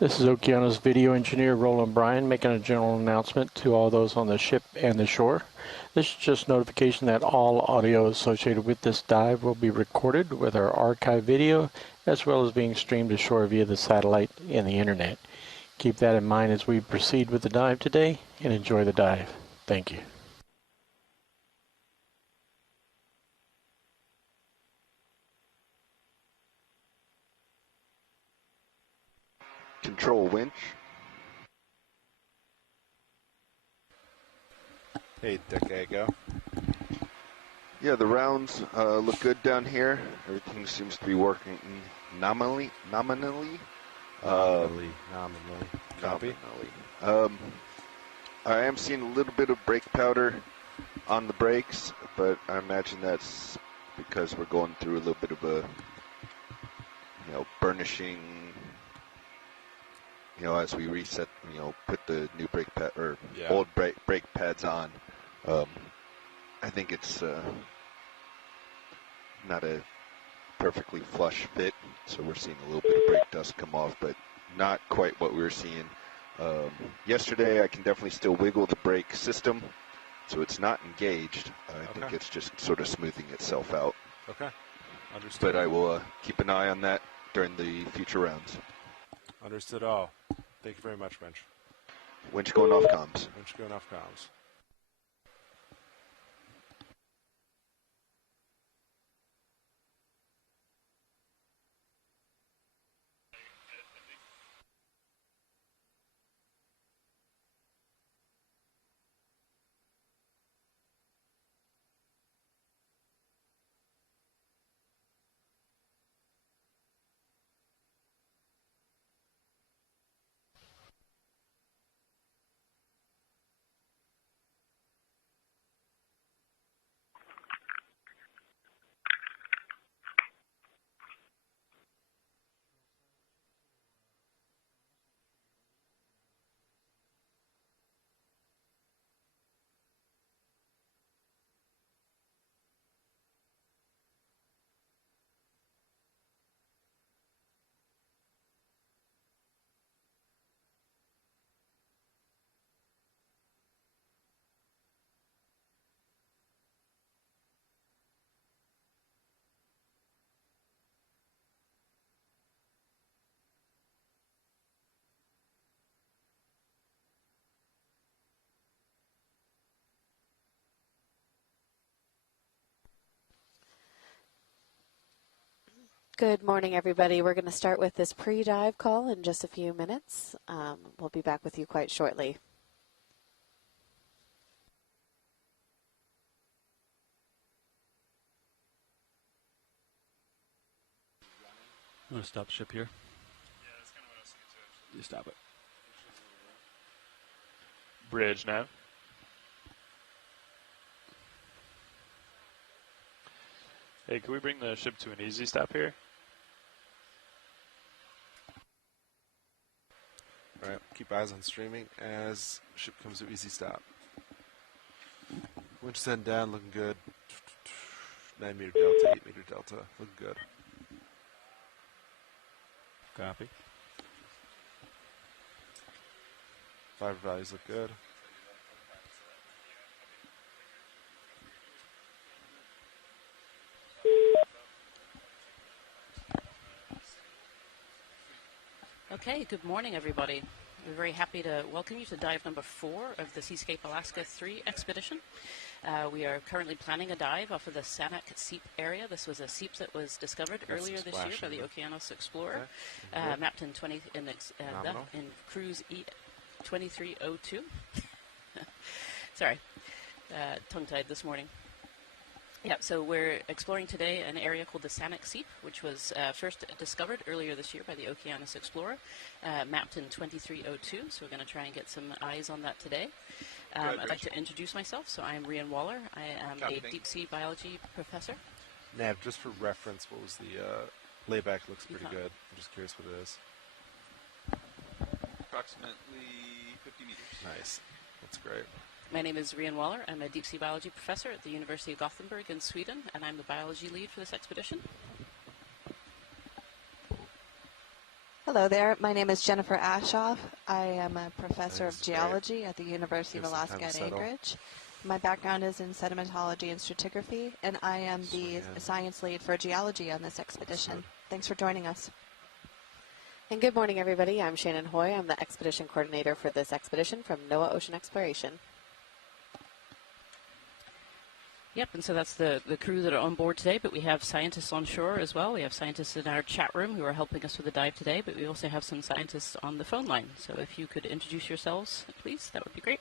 This is Okeanos video engineer Roland Bryan making a general announcement to all those on the ship and the shore. This is just notification that all audio associated with this dive will be recorded with our archive video, as well as being streamed ashore via the satellite and the internet. Keep that in mind as we proceed with the dive today, and enjoy the dive. Thank you. Control winch. Hey, decade go. Yeah, the rounds look good down here. Everything seems to be working nominally. Nominally. Copy. Nominally. I am seeing a little bit of brake powder on the brakes, but I imagine that's because we're going through a little bit of a burnishing, as we reset, put the new brake pad or old brake pads on. I think it's not a perfectly flush fit, so we're seeing a little bit of brake dust come off, but not quite what we were seeing yesterday. I can definitely still wiggle the brake system, so it's not engaged. I think it's just sort of smoothing itself out. Okay, understood. But I will keep an eye on that during the future rounds. Understood all. Thank you very much, Winch. Winch going off comms. Winch going off comms. Good morning, everybody. We're going to start with this pre-dive call in just a few minutes. We'll be back with you quite shortly. I'm going to stop ship here. Yeah, that's kind of what I was thinking too. You stop it. Bridge now. Hey, can we bring the ship to an easy stop here? All right, keep eyes on streaming as ship comes to easy stop. Winch send down, looking good. 9 meter delta, 8 meter delta, looking good. Copy. 5 values look good. Okay, good morning, everybody. We're very happy to welcome you to dive number 4 of the Seascape Alaska 3 expedition. We are currently planning a dive off of the Sanak Seep area. This was a seep that was discovered earlier this year by the Okeanos explorer, mapped in cruise EX2304. Sorry, tongue-tied this morning. Yeah, so we're exploring today an area called the Sanak Seep, which was first discovered earlier this year by the Okeanos explorer, mapped in 2302. So we're going to try and get some eyes on that today. I'd like to introduce myself. So I'm Rian Waller. I am a deep sea biology professor. Nav, just for reference, what was the layback? Looks pretty good. I'm just curious what it is. Approximately 50 meters. Nice. That's great. My name is Rian Waller. I'm a deep sea biology professor at the University of Gothenburg in Sweden, and I'm the biology lead for this expedition. Hello there. My name is Jennifer Ashoff. I am a professor of geology at the University of Alaska at Anchorage. My background is in sedimentology and stratigraphy, and I am the science lead for geology on this expedition. Thanks for joining us. And good morning, everybody. I'm Shannon Hoy. I'm the expedition coordinator for this expedition from NOAA Ocean Exploration. Yep, and so that's the crew that are on board today, but we have scientists on shore as well. We have scientists in our chat room who are helping us with the dive today, but we also have some scientists on the phone line. So if you could introduce yourselves, please, that would be great.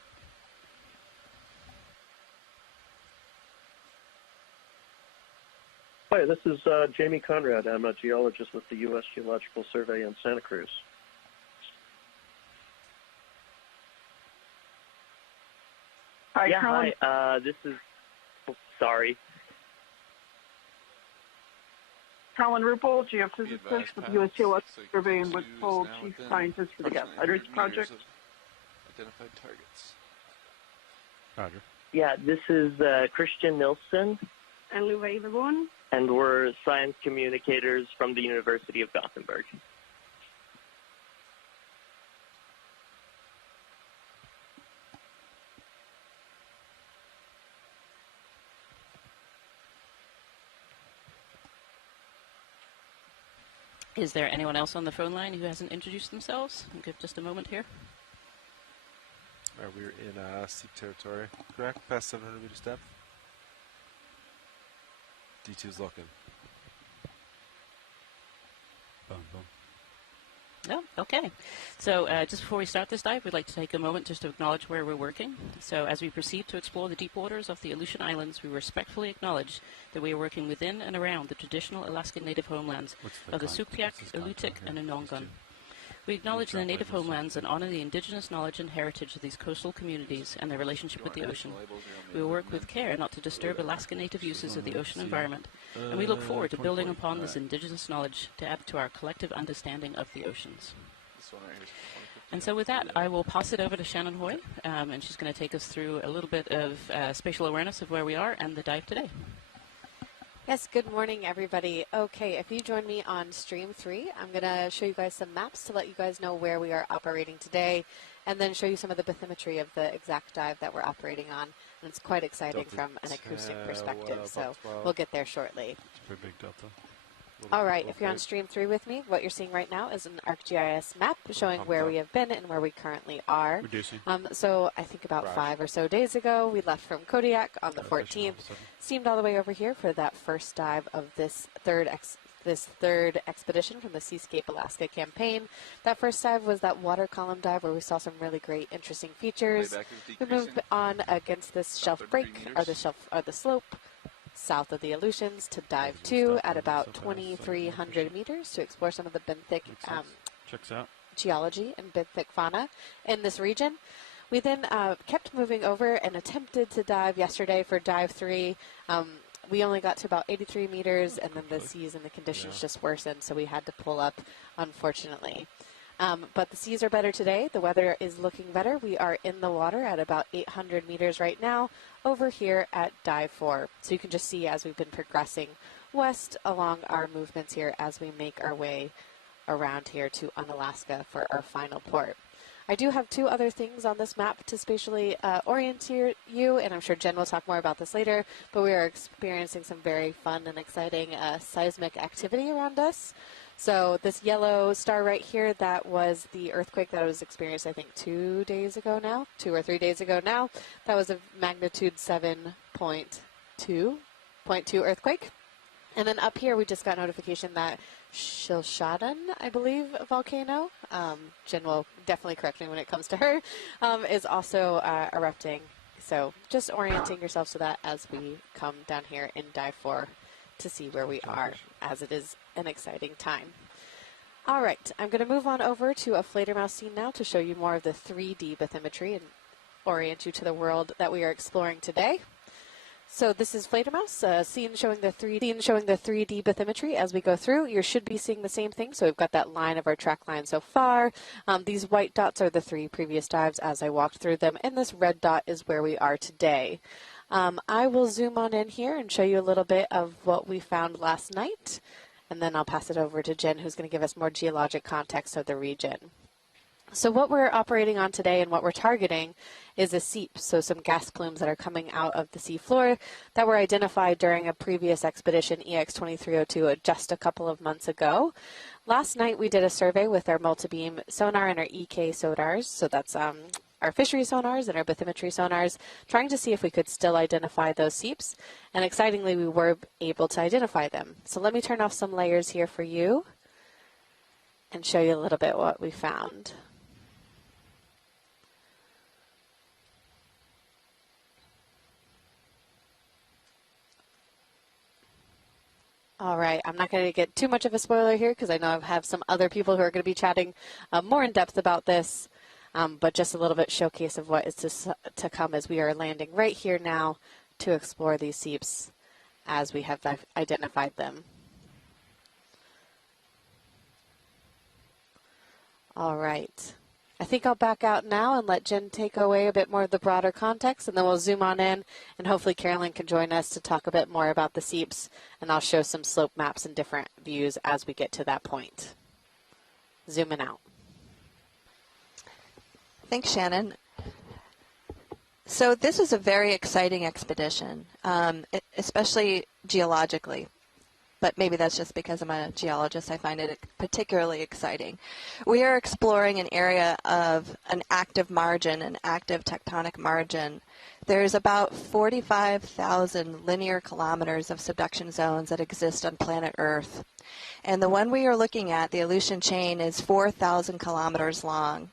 Hi, this is Jamie Conrad. I'm a geologist with the U.S. Geological Survey in Santa Cruz. Hi, yeah, hi. This is... Oh, sorry. Colin Ruppel, geophysicist with the U.S. Geological Survey and Woodpole Chief Scientist for the Gas Lighters Project. Identified targets. Roger. Yeah, this is Christian Nilsson. And Louis Levon. And we're science communicators from the University of Gothenburg. Is there anyone else on the phone line who hasn't introduced themselves? I'll give just a moment here. We're in Seep territory, correct? Past 700 meters depth. D2's looking. Boom, boom. Oh, okay. So just before we start this dive, we'd like to take a moment just to acknowledge where we're working. So as we proceed to explore the deep waters of the Aleutian Islands, we respectfully acknowledge that we are working within and around the traditional Alaskan native homelands of the Sugpiaq, Alutiiq, and Inongan. We acknowledge the native homelands and honor the indigenous knowledge and heritage of these coastal communities and their relationship with the ocean. We will work with care not to disturb Alaska native uses of the ocean environment, and we look forward to building upon this indigenous knowledge to add to our collective understanding of the oceans. And so with that, I will pass it over to Shannon Hoy, and she's going to take us through a little bit of spatial awareness of where we are and the dive today. Yes, good morning, everybody. Okay, if you join me on stream 3, I'm going to show you guys some maps to let you guys know where we are operating today, and then show you some of the bathymetry of the exact dive that we're operating on. And it's quite exciting from an acoustic perspective, so we'll get there shortly. It's a pretty big delta. All right, if you're on stream 3 with me, what you're seeing right now is an ArcGIS map showing where we have been and where we currently are. So I think about 5 or so days ago, we left from Kodiak on the 14th, steamed all the way over here for that first dive of this third expedition from the Seascape Alaska campaign. That first dive was that water column dive where we saw some really great, interesting features. We moved on against this shelf break, or the slope, south of the Aleutians to dive 2 at about 2,300 meters to explore some of the benthic geology and benthic fauna in this region. We then kept moving over and attempted to dive yesterday for dive 3. We only got to about 83 meters, and then the seas and the conditions just worsened, so we had to pull up, unfortunately. But the seas are better today. The weather is looking better. We are in the water at about 800 meters right now over here at dive 4. So you can just see as we've been progressing west along our movements here as we make our way around here to Unalaska for our final port. I do have 2 other things on this map to spatially orient you, and I'm sure Jen will talk more about this later, but we are experiencing some very fun and exciting seismic activity around us. So this yellow star right here, that was the earthquake that was experienced, I think, 2 days ago now, 2 or 3 days ago now. That was a magnitude 7.2 earthquake. And then up here, we just got notification that Shilshadan, I believe, volcano, Jen will definitely correct me when it comes to her, is also erupting. So just orienting yourself so that as we come down here in dive 4 to see where we are, as it is an exciting time. All right, I'm going to move on over to a Fledermaus scene now to show you more of the 3D bathymetry and orient you to the world that we are exploring today. So this is Fledermaus, a scene showing the 3D bathymetry as we go through. You should be seeing the same thing. So we've got that line of our track line so far. These white dots are the 3 previous dives as I walked through them, and this red dot is where we are today. I will zoom on in here and show you a little bit of what we found last night, and then I'll pass it over to Jen, who's going to give us more geologic context of the region. So what we're operating on today and what we're targeting is a seep, so some gas plumes that are coming out of the seafloor that were identified during a previous expedition, EX2304, just a couple of months ago. Last night we did a survey with our multi-beam sonar and our EK sonars, so that's our fishery sonars and our bathymetry sonars, trying to see if we could still identify those seeps. And excitingly, we were able to identify them. So let me turn off some layers here for you and show you a little bit what we found. All right, I'm not going to get too much of a spoiler here because I know I have some other people who are going to be chatting more in depth about this. But just a little bit showcase of what is to come as we are landing right here now to explore these seeps as we have identified them. All right. I think I'll back out now and let Jen take away a bit more of the broader context, and then we'll zoom on in, and hopefully Carolyn can join us to talk a bit more about the seeps, and I'll show some slope maps and different views as we get to that point. Zooming out. Thanks, Shannon. So this is a very exciting expedition, especially geologically. But maybe that's just because I'm a geologist. I find it particularly exciting. We are exploring an area of an active margin, an active tectonic margin. There's about 45,000 linear kilometers of subduction zones that exist on planet Earth. And the one we are looking at, the Aleutian chain, is 4,000 kilometers long.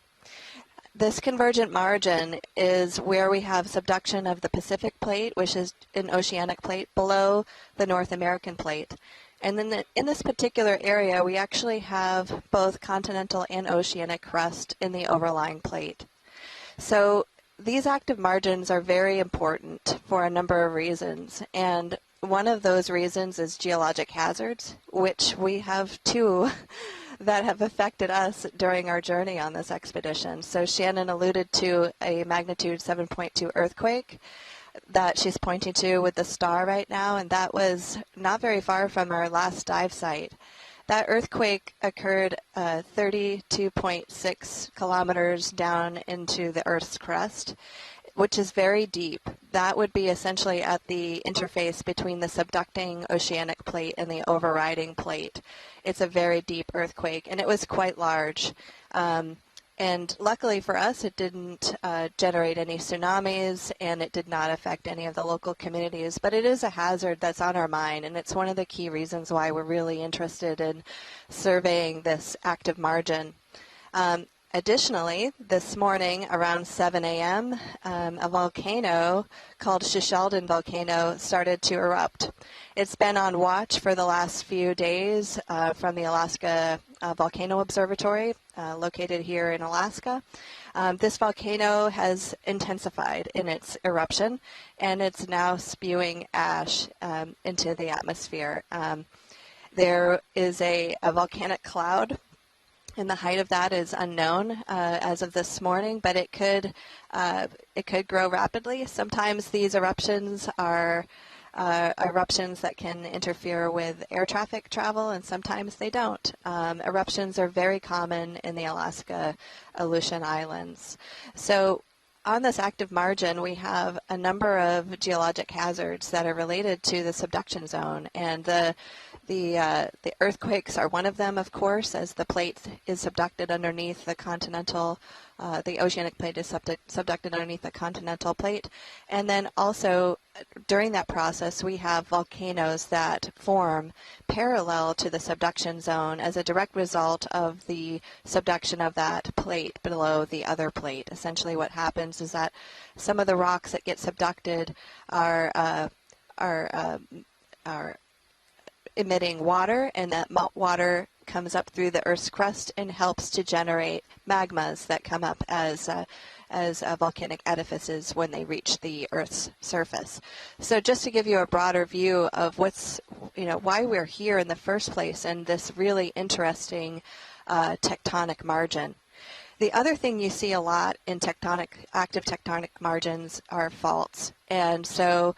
This convergent margin is where we have subduction of the Pacific plate, which is an oceanic plate, below the North American plate. And then in this particular area, we actually have both continental and oceanic crust in the overlying plate. So these active margins are very important for a number of reasons. And one of those reasons is geologic hazards, which we have two that have affected us during our journey on this expedition. So Shannon alluded to a magnitude 7.2 earthquake that she's pointing to with the star right now, and that was not very far from our last dive site. That earthquake occurred 32.6 kilometers down into the Earth's crust, which is very deep. That would be essentially at the interface between the subducting oceanic plate and the overriding plate. It's a very deep earthquake, and it was quite large. And luckily for us, it didn't generate any tsunamis, and it did not affect any of the local communities. But it is a hazard that's on our mind, and it's one of the key reasons why we're really interested in surveying this active margin. Additionally, this morning around 7 a.m., a volcano called Shishaldin volcano started to erupt. It's been on watch for the last few days from the Alaska Volcano Observatory, located here in Alaska. This volcano has intensified in its eruption, and it's now spewing ash into the atmosphere. There is a volcanic cloud, and the height of that is unknown as of this morning, but it could grow rapidly. Sometimes these eruptions are eruptions that can interfere with air traffic travel, and sometimes they don't. Eruptions are very common in the Alaska Aleutian Islands. So on this active margin, we have a number of geologic hazards that are related to the subduction zone, and the earthquakes are one of them, of course, as the plate is subducted underneath the continental, the oceanic plate is subducted underneath the continental plate. And then also during that process, we have volcanoes that form parallel to the subduction zone as a direct result of the subduction of that plate below the other plate. Essentially what happens is that some of the rocks that get subducted are emitting water, and that water comes up through the Earth's crust and helps to generate magmas that come up as volcanic edifices when they reach the Earth's surface. So just to give you a broader view of why we're here in the first place in this really interesting tectonic margin. The other thing you see a lot in active tectonic margins are faults. And so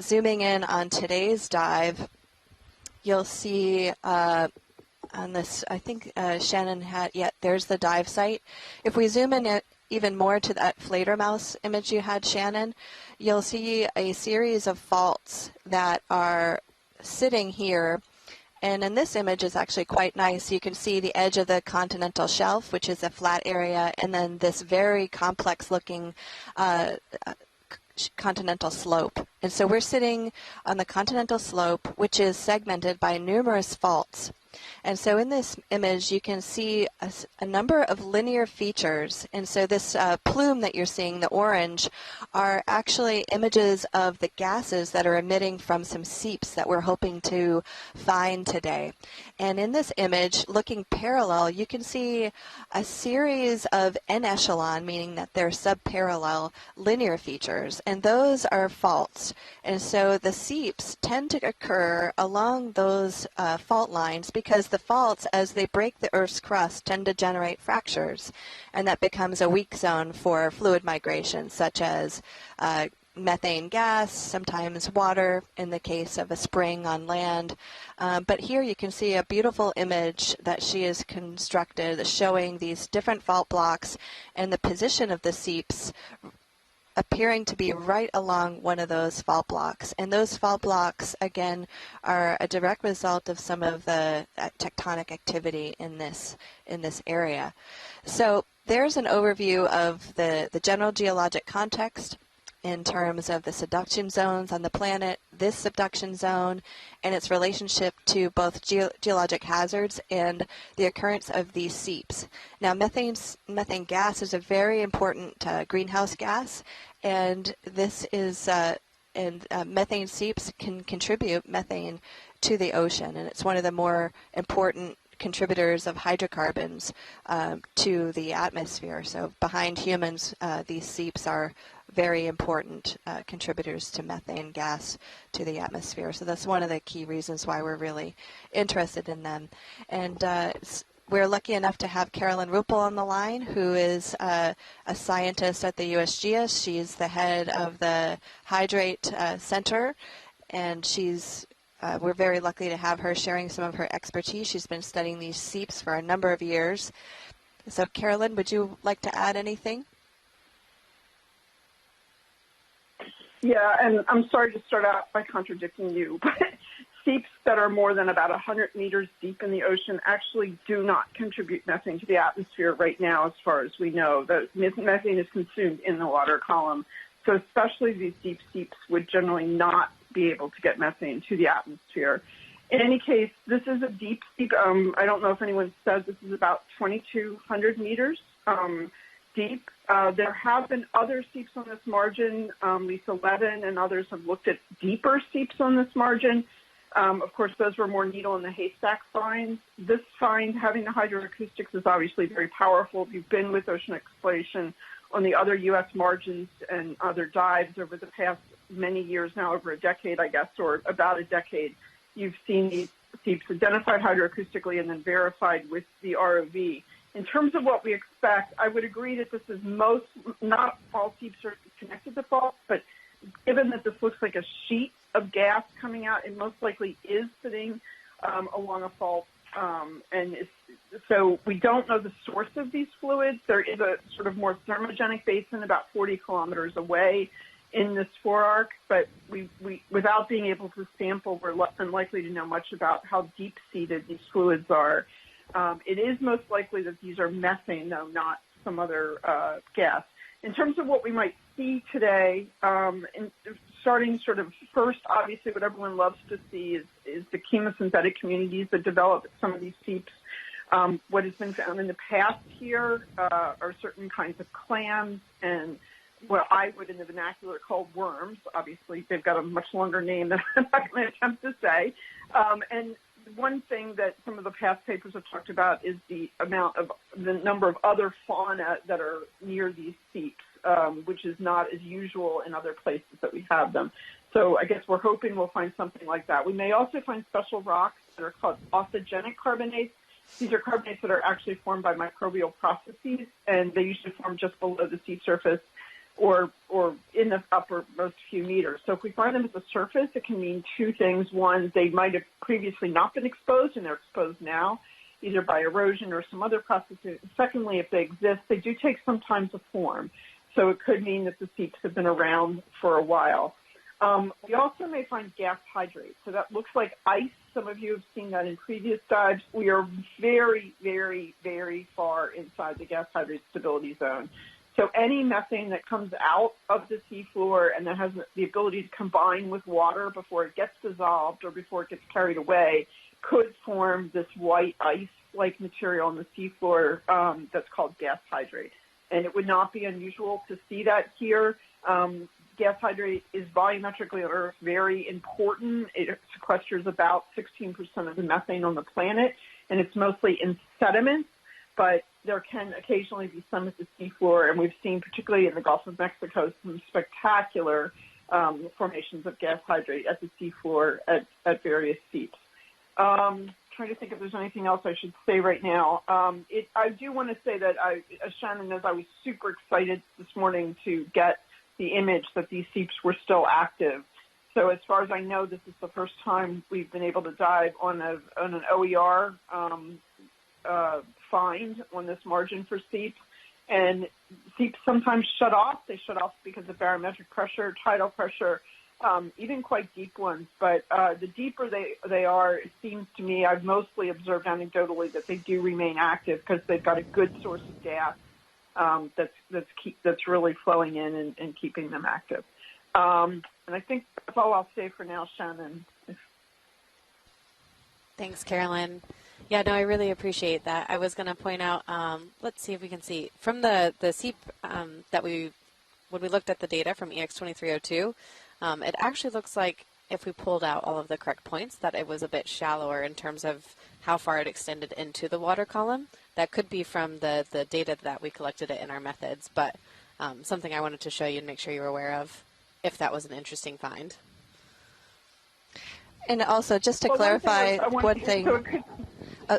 zooming in on today's dive, you'll see on this, I think Shannon had, there's the dive site. If we zoom in even more to that Fledermaus image you had, Shannon, you'll see a series of faults that are sitting here. And in this image is actually quite nice. You can see the edge of the continental shelf, which is a flat area, and then this very complex looking continental slope. And so we're sitting on the continental slope, which is segmented by numerous faults. And so in this image, you can see a number of linear features. And so this plume that you're seeing, the orange, are actually images of the gases that are emitting from some seeps that we're hoping to find today. And in this image, looking parallel, you can see a series of en-echelon, meaning that they're subparallel linear features. And those are faults. And so the seeps tend to occur along those fault lines because because the faults, as they break the Earth's crust, tend to generate fractures, and that becomes a weak zone for fluid migration, such as methane gas, sometimes water in the case of a spring on land. But here you can see a beautiful image that she has constructed showing these different fault blocks and the position of the seeps appearing to be right along one of those fault blocks. And those fault blocks, again, are a direct result of some of the tectonic activity in this area. So there's an overview of the general geologic context in terms of the subduction zones on the planet, this subduction zone, and its relationship to both geologic hazards and the occurrence of these seeps. Now, methane gas is a very important greenhouse gas, and this is methane seeps can contribute methane to the ocean, and it's one of the more important contributors of hydrocarbons to the atmosphere. So behind humans, these seeps are very important contributors to methane gas to the atmosphere. So that's one of the key reasons why we're really interested in them. And we're lucky enough to have Carolyn Ruppel on the line, who is a scientist at the USGS. She's the head of the Hydrate Center, and we're very lucky to have her sharing some of her expertise. She's been studying these seeps for a number of years. So Carolyn, would you like to add anything? Yeah, and I'm sorry to start out by contradicting you, but seeps that are more than about 100 meters deep in the ocean actually do not contribute methane to the atmosphere right now, as far as we know. The methane is consumed in the water column. So especially these deep seeps would generally not be able to get methane to the atmosphere. In any case, this is a deep seep. I don't know if anyone says this is about 2,200 meters deep. There have been other seeps on this margin. Lisa Levin and others have looked at deeper seeps on this margin. Of course, those were more needle in the haystack finds. This find, having the hydroacoustics, is obviously very powerful. If you've been with ocean exploration on the other U.S. margins and other dives over the past many years now, over a decade, I guess, or about a decade, you've seen these seeps identified hydroacoustically and then verified with the ROV. In terms of what we expect, I would agree that this is not all seeps are connected to faults, but given that this looks like a sheet of gas coming out, it most likely is sitting along a fault. So we don't know the source of these fluids. There is a sort of more thermogenic basin about 40 kilometers away in this forearc, but we without being able to sample, we're unlikely to know much about how deep-seated these fluids are. It is most likely that these are methane, though, not some other gas. In terms of what we might see today, starting sort of first, obviously what everyone loves to see is the chemosynthetic communities that develop at some of these seeps. What has been found in the past here are certain kinds of clams and what I would in the vernacular call worms. Obviously, they've got a much longer name than I'm not going to attempt to say. And one thing that some of the past papers have talked about is the number of other fauna that are near these seeps, which is not as usual in other places that we have them. So I guess we're hoping we'll find something like that. We may also find special rocks that are called authigenic carbonates. These are carbonates that are actually formed by microbial processes, and they usually form just below the sea surface or in the uppermost few meters. So if we find them at the surface, it can mean two things. One, they might have previously not been exposed, and they're exposed now, either by erosion or some other processes. Secondly, if they exist, they do take some time to form. So it could mean that the seeps have been around for a while. We also may find gas hydrates. So that looks like ice. Some of you have seen that in previous dives. We are very, very, very far inside the gas hydrate stability zone. So any methane that comes out of the seafloor and that has the ability to combine with water before it gets dissolved or before it gets carried away could form this white ice-like material on the seafloor that's called gas hydrate. And it would not be unusual to see that here. Gas hydrate is volumetrically on Earth very important. It sequesters about 16% of the methane on the planet, and it's mostly in sediments, but there can occasionally be some at the seafloor, and we've seen, particularly in the Gulf of Mexico, some spectacular formations of gas hydrate at the seafloor at various seeps. trying to think if there's anything else I should say right now. I do want to say that, as Shannon knows, I was super excited this morning to get the image that these seeps were still active. So as far as I know, this is the first time we've been able to dive on an OER find on this margin for seeps. And seeps sometimes shut off. They shut off because of barometric pressure, tidal pressure, even quite deep ones. But the deeper they are, it seems to me, I've mostly observed anecdotally that they do remain active because they've got a good source of gas that's really flowing in and keeping them active. And I think that's all I'll say for now, Shannon. Thanks, Carolyn. Yeah, no, I really appreciate that. I was going to point out, let's see if we can see. From the Seep when we looked at the data from EX2302, it actually looks like if we pulled out all of the correct points that it was a bit shallower in terms of how far it extended into the water column. That could be from the data that we collected it in our methods, but something I wanted to show you and make sure you were aware of if that was an interesting find. And also, just to clarify one thing.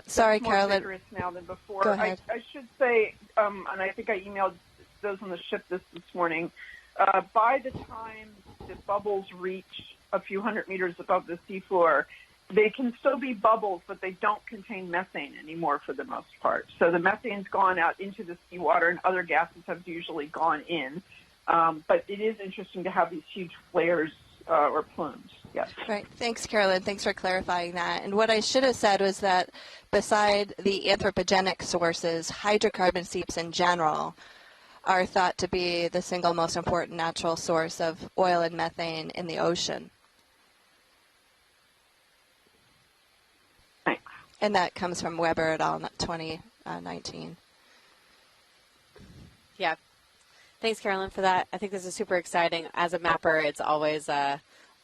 Sorry, Carolyn. Now than before. Go ahead. I should say, and I think I emailed those on the ship this morning, by the time the bubbles reach a few hundred meters above the seafloor, they can still be bubbles, but they don't contain methane anymore for the most part. So the methane's gone out into the seawater, and other gases have usually gone in. But it is interesting to have these huge flares or plumes. Yes. Right. Thanks, Carolyn. Thanks for clarifying that. And what I should have said was that beside the anthropogenic sources, hydrocarbon seeps in general are thought to be the single most important natural source of oil and methane in the ocean. Thanks. And that comes from Weber et al. 2019. Yeah. Thanks, Carolyn, for that. I think this is super exciting. As a mapper, it's always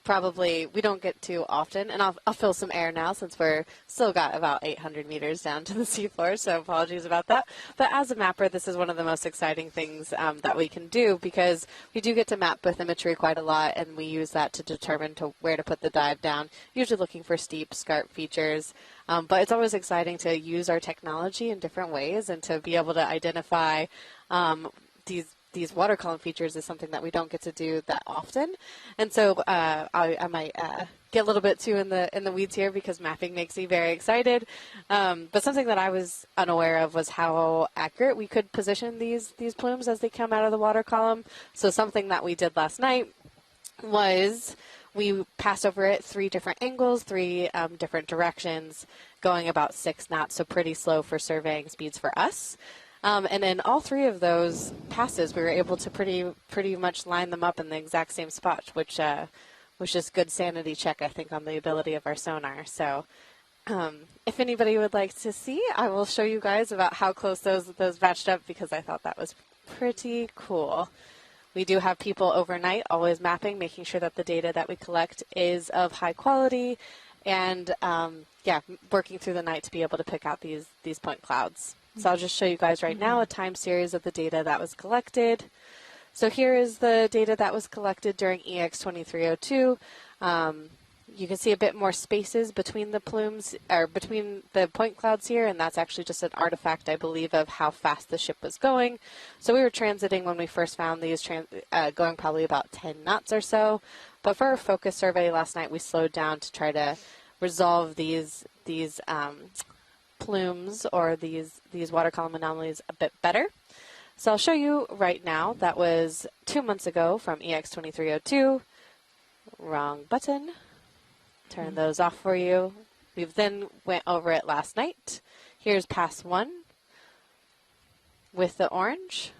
probably, we don't get to often, and I'll fill some air now since we're still got about 800 meters down to the seafloor, so apologies about that. But as a mapper, this is one of the most exciting things that we can do because we do get to map bathymetry quite a lot, and we use that to determine where to put the dive down, usually looking for steep, scarp features. But it's always exciting to use our technology in different ways and to be able to identify these water column features is something that we don't get to do that often. And so I might get a little bit too in the weeds here because mapping makes me very excited. But something that I was unaware of was how accurate we could position these plumes as they come out of the water column. So something that we did last night was we passed over it 3 different angles, 3 different directions, going about 6 knots, so pretty slow for surveying speeds for us. And in all 3 of those passes, we were able to pretty much line them up in the exact same spot, which was just good sanity check, I think, on the ability of our sonar. So if anybody would like to see, I will show you guys about how close those matched up because I thought that was pretty cool. We do have people overnight always mapping, making sure that the data that we collect is of high quality, and working through the night to be able to pick out these point clouds. So I'll just show you guys right now a time series of the data that was collected. So here is the data that was collected during EX2302. You can see a bit more spaces between the plumes, or between the point clouds here, and that's actually just an artifact, I believe, of how fast the ship was going. So we were transiting when we first found these, going probably about 10 knots or so. But for our focus survey last night, we slowed down to try to resolve these plumes or these water column anomalies a bit better. So I'll show you right now. That was 2 months ago from EX2302. Wrong button. Turn those off for you. We then went over it last night. Here's pass 1 with the orange.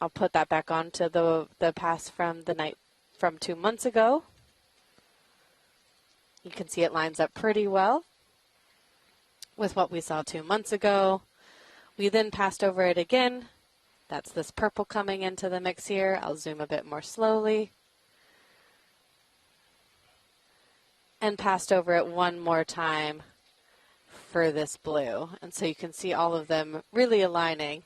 I'll put that back on to the pass from the night from 2 months ago. You can see it lines up pretty well with what we saw 2 months ago. We then passed over it again. That's this purple coming into the mix here. I'll zoom a bit more slowly. And passed over it one more time for this blue. And so you can see all of them really aligning.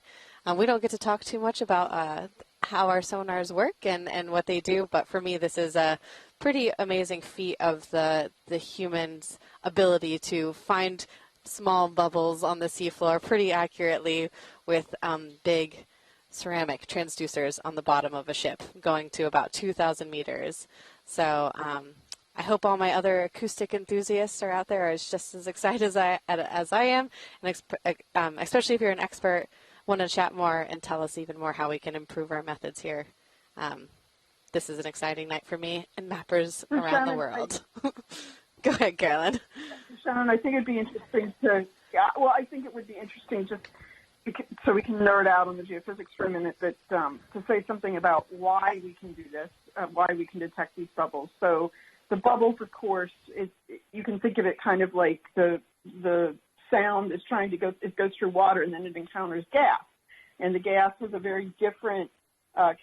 We don't get to talk too much about how our sonars work and what they do, but for me this is a pretty amazing feat of the human's ability to find small bubbles on the seafloor pretty accurately with big ceramic transducers on the bottom of a ship going to about 2,000 meters. So I hope all my other acoustic enthusiasts are out there are just as excited as I am, and especially if you're an expert, want to chat more and tell us even more how we can improve our methods here. This is an exciting night for me and mappers around the world. Go ahead, Carolyn. Shannon, I think it'd be interesting I think it would be interesting just so we can nerd out on the geophysics for a minute, but to say something about why we can do this, why we can detect these bubbles. So the bubbles, of course, you can think of it kind of like the sound is trying to go, it goes through water and then it encounters gas. And the gas has a very different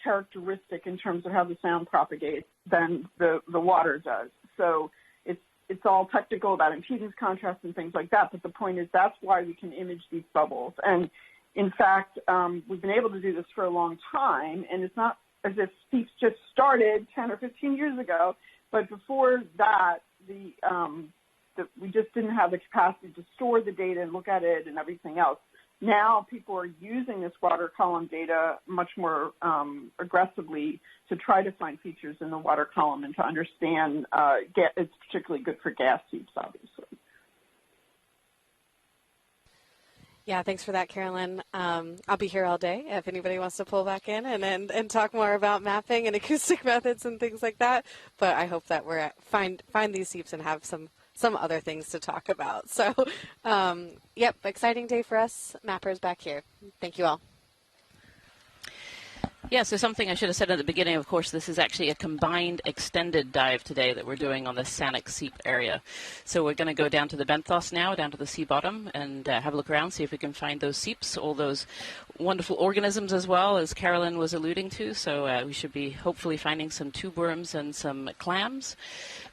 characteristic in terms of how the sound propagates than the water does. So it's all technical about impedance contrast and things like that, but the point is that's why we can image these bubbles. And in fact, we've been able to do this for a long time, and it's not as if Seep just started 10 or 15 years ago, but before that, we just didn't have the capacity to store the data and look at it and everything else. Now people are using this water column data much more aggressively to try to find features in the water column and to understand it's particularly good for gas seeps, obviously. Yeah, thanks for that, Carolyn. I'll be here all day if anybody wants to pull back in and talk more about mapping and acoustic methods and things like that. But I hope that we're find these seeps and have some other things to talk about. So, yep, exciting day for us mappers back here. Thank you all. Yeah, so something I should have said at the beginning, of course, this is actually a combined extended dive today that we're doing on the Sanak Seep area. So we're going to go down to the benthos now, down to the sea bottom, and have a look around, see if we can find those seeps, all those wonderful organisms as well, as Carolyn was alluding to. So we should be hopefully finding some tube worms and some clams.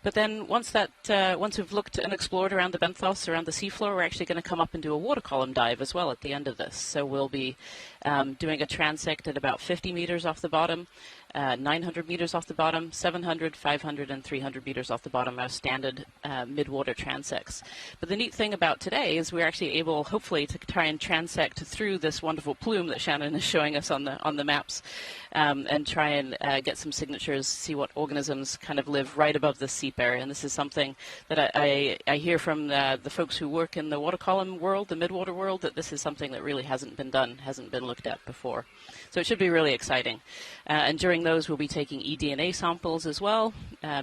But then once we've looked and explored around the benthos, around the seafloor, we're actually going to come up and do a water column dive as well at the end of this. So we'll be doing a transect at about 50 meters off the bottom, 900 meters off the bottom, 700, 500, and 300 meters off the bottom, our standard mid-water transects. But the neat thing about today is we're actually able, hopefully, to try and transect through this wonderful plume that Shannon is showing us on the maps, and try and get some signatures, see what organisms kind of live right above the seep area. And this is something that I hear from the folks who work in the water column world, the mid-water world, that this is something that really hasn't been done, hasn't been looked at before. So it should be really exciting. And during those, we'll be taking eDNA samples as well,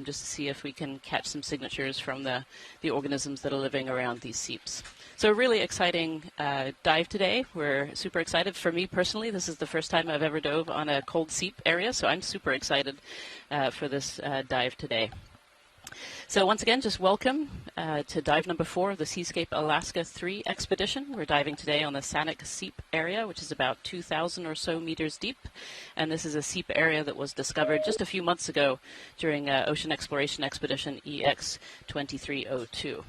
just to see if we can catch some signatures from the organisms that are living around these seeps. So a really exciting dive today. We're super excited. For me personally, this is the first time I've ever dove on a cold seep area, so I'm super excited for this dive today. So once again, just welcome to dive number 4 of the Seascape Alaska 3 expedition. We're diving today on the Sanak Seep area, which is about 2,000 or so meters deep. And this is a seep area that was discovered just a few months ago during Ocean Exploration Expedition EX2304.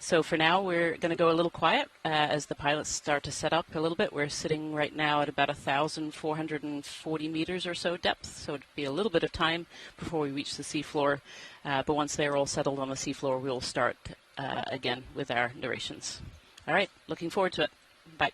So for now, we're going to go a little quiet as the pilots start to set up a little bit. We're sitting right now at about 1,440 meters or so depth, so it'll be a little bit of time before we reach the seafloor. But once they're all settled on the seafloor, we'll start again with our narrations. All right, looking forward to it. Bye.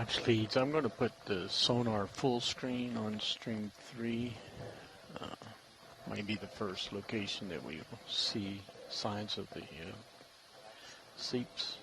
Watch leads. I'm going to put the sonar full screen on stream 3. Might be the first location that we will see signs of the seeps.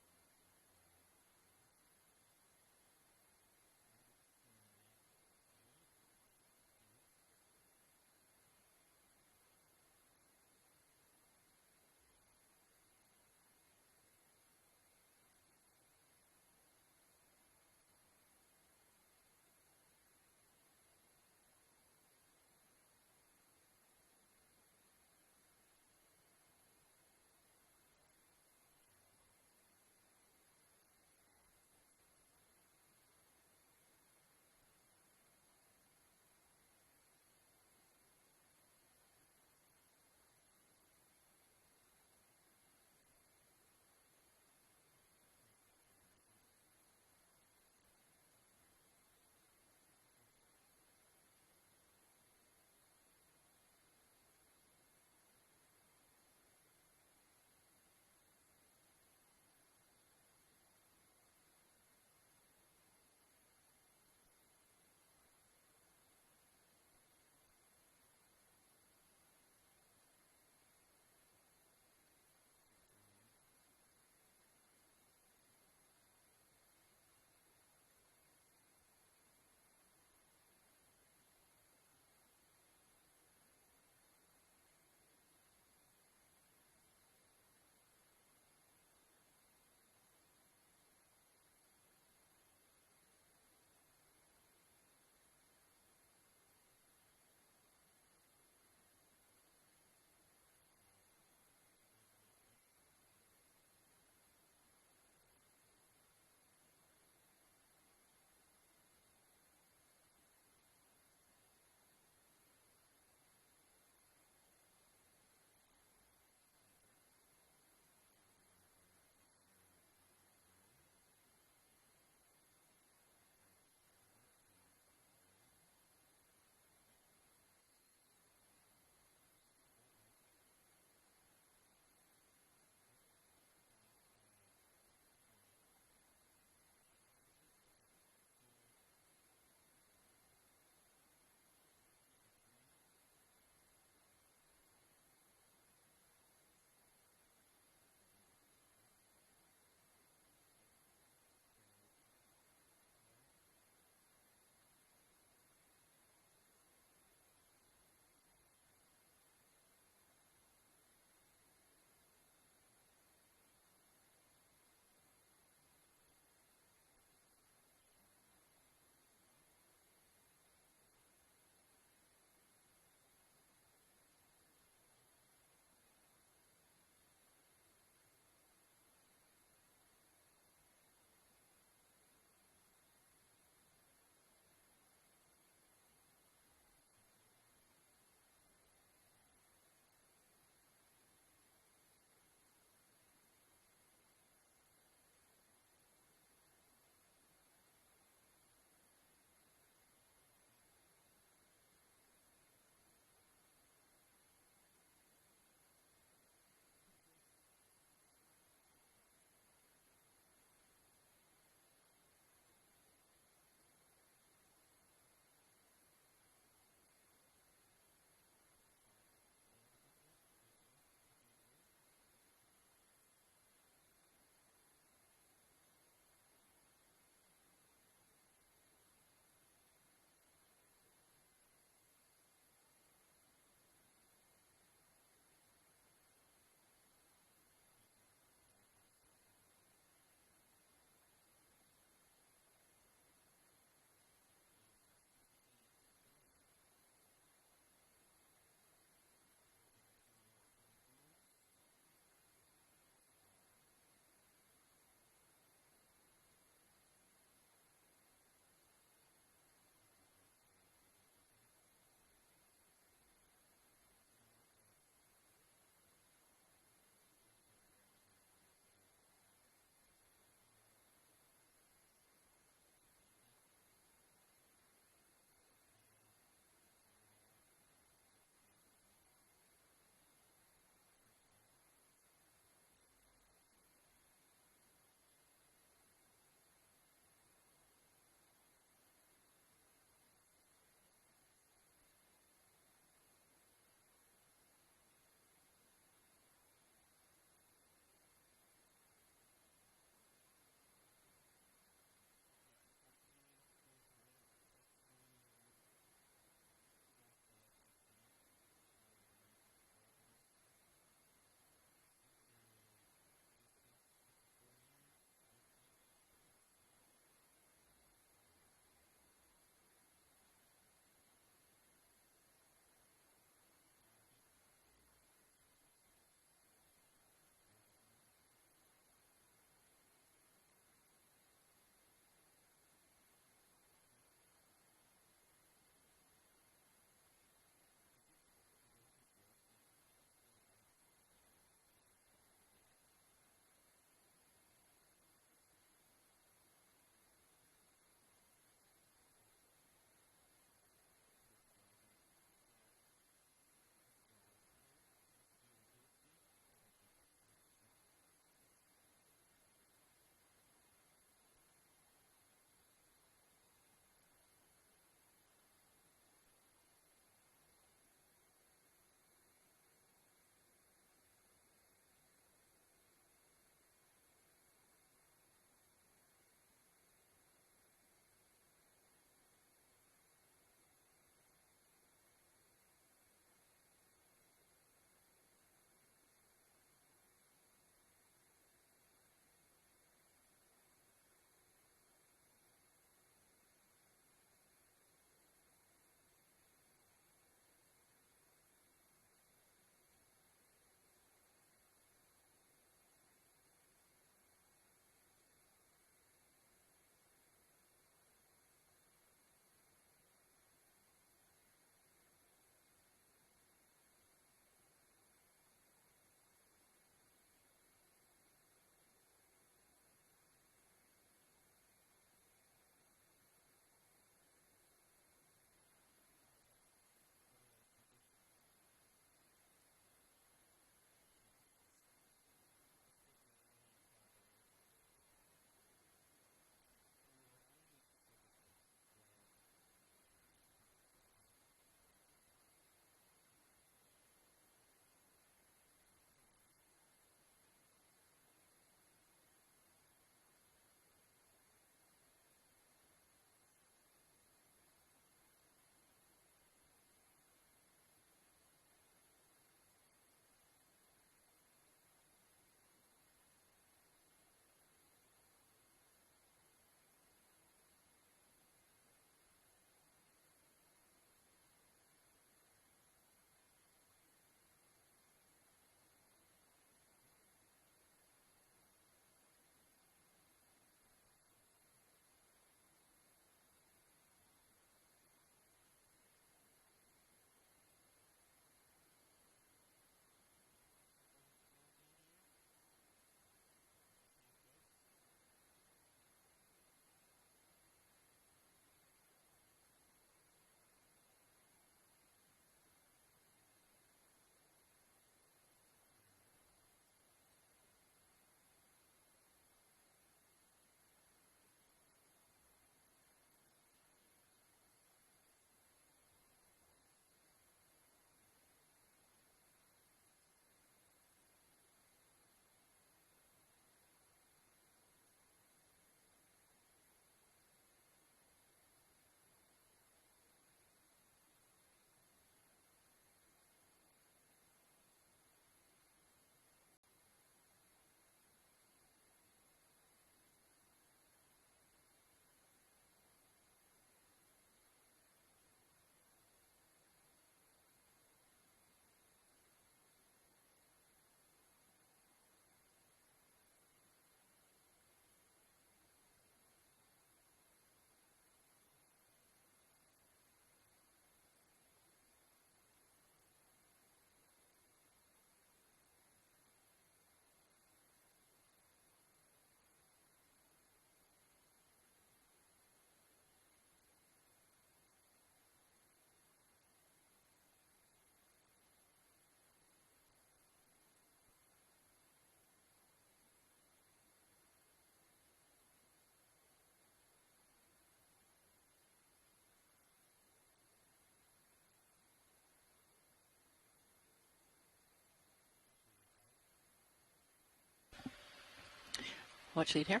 Watch lead here.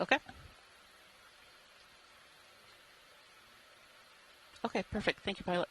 Okay. Okay, perfect. Thank you, pilot.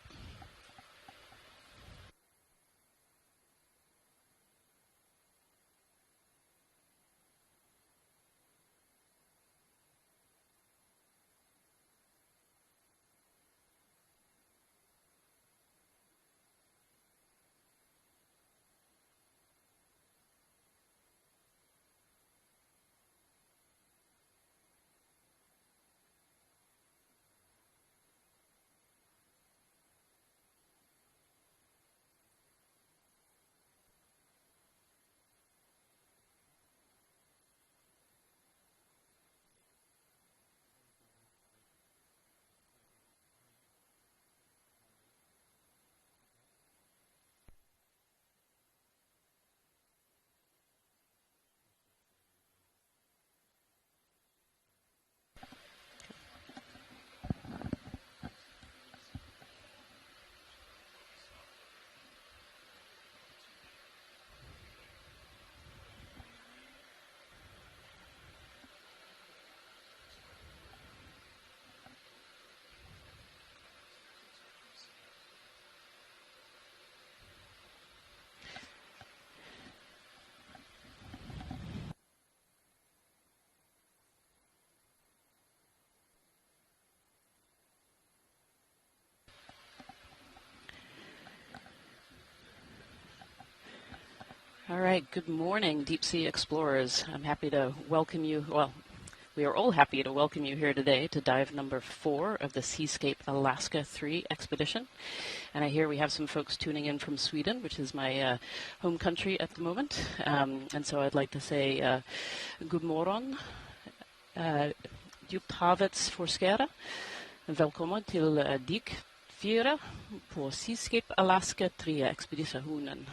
All right, good morning, deep sea explorers. I'm happy to welcome you. Well, we are all happy to welcome you here today to dive number 4 of the Seascape Alaska 3 expedition. And I hear we have some folks tuning in from Sweden, which is my home country at the moment. And so I'd like to say good morgon, djupt havets forskare. Välkommen till dig 4 på Seascape Alaska 3 expeditionen.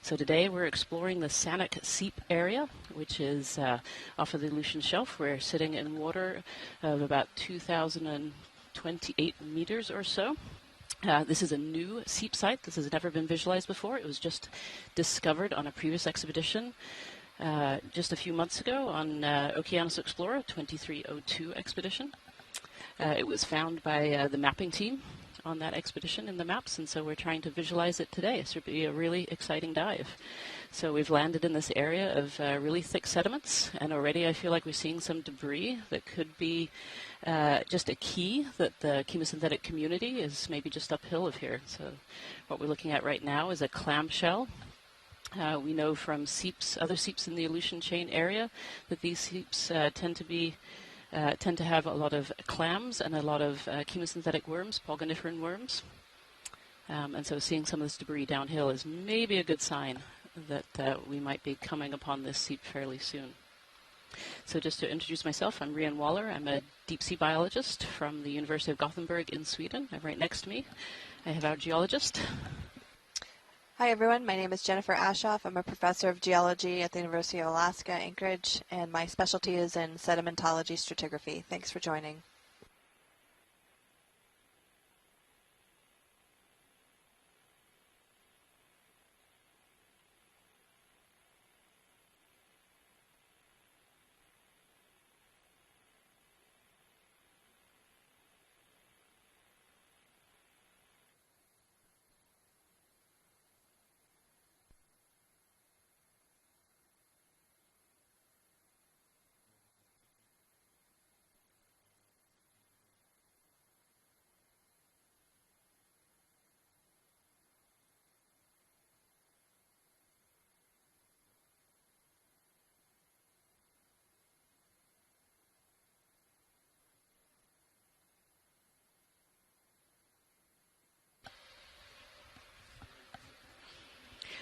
So today we're exploring the Sanak Seep area, which is off of the Aleutian Shelf. We're sitting in water of about 2,028 meters or so. This is a new seep site. This has never been visualized before. It was just discovered on a previous expedition just a few months ago on Okeanos Explorer 2302 expedition. It was found by the mapping team on that expedition in the maps, and so we're trying to visualize it today. So it'll be a really exciting dive. So we've landed in this area of really thick sediments, and already I feel like we're seeing some debris that could be just a key that the chemosynthetic community is maybe just uphill of here. So what we're looking at right now is a clamshell. We know from seeps, other seeps in the Aleutian chain area, that these seeps tend to have a lot of clams and a lot of chemosynthetic worms, polygoniferen worms. And so seeing some of this debris downhill is maybe a good sign that we might be coming upon this seep fairly soon. So just to introduce myself, I'm Rian Waller. I'm a deep sea biologist from the University of Gothenburg in Sweden. And right next to me, I have our geologist. Hi everyone, my name is Jennifer Ashoff. I'm a professor of geology at the University of Alaska, Anchorage, and my specialty is in sedimentology stratigraphy. Thanks for joining.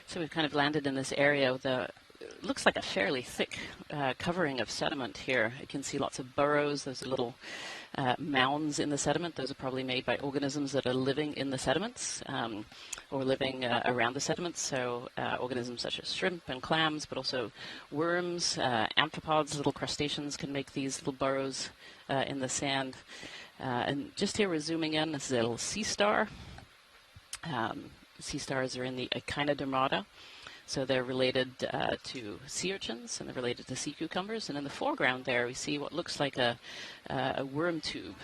So we've kind of landed in this area with a looks like a fairly thick covering of sediment here. You can see lots of burrows. Those are little mounds in the sediment. Those are probably made by organisms that are living in the sediments or living around the sediments. So organisms such as shrimp and clams, but also worms, amphipods, little crustaceans can make these little burrows in the sand. And just here we're zooming in. This is a little sea star. Sea stars are in the Echinodermata. So they're related to sea urchins, and they're related to sea cucumbers. And in the foreground there, we see what looks like a worm tube.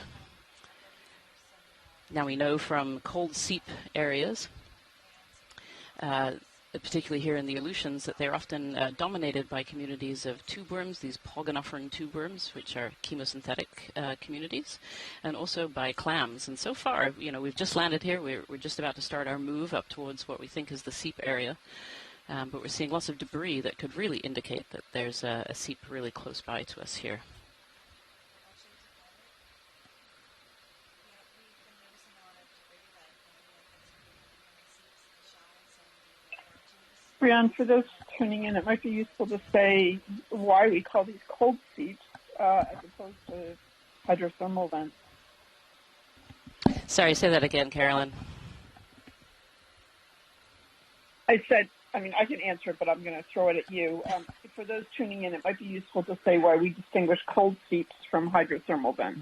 Now we know from cold seep areas, particularly here in the Aleutians, that they're often dominated by communities of tube worms, these pogonophorine tube worms, which are chemosynthetic communities, and also by clams. And so far, we've just landed here. We're just about to start our move up towards what we think is the seep area. But we're seeing lots of debris that could really indicate that there's a seep really close by to us here. Brian, for those tuning in, it might be useful to say why we call these cold seeps as opposed to hydrothermal vents. Sorry, say that again, Carolyn. I said, I can answer it, but I'm going to throw it at you. For those tuning in, it might be useful to say why we distinguish cold seeps from hydrothermal vents.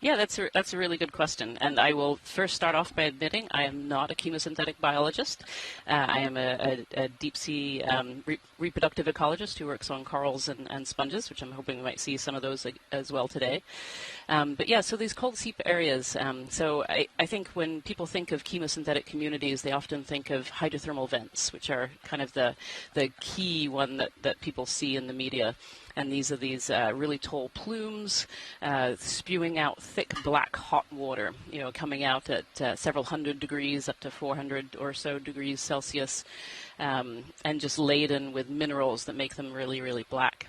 Yeah, that's a really good question. And I will first start off by admitting I am not a chemosynthetic biologist. I am a deep-sea reproductive ecologist who works on corals and sponges, which I'm hoping we might see some of those as well today. But yeah, so these cold seep areas, so I think when people think of chemosynthetic communities, they often think of hydrothermal vents, which are kind of the key one that people see in the media. And these are these really tall plumes spewing out thick black hot water, coming out at several hundred degrees up to 400 or so degrees Celsius, and just laden with minerals that make them really, really black.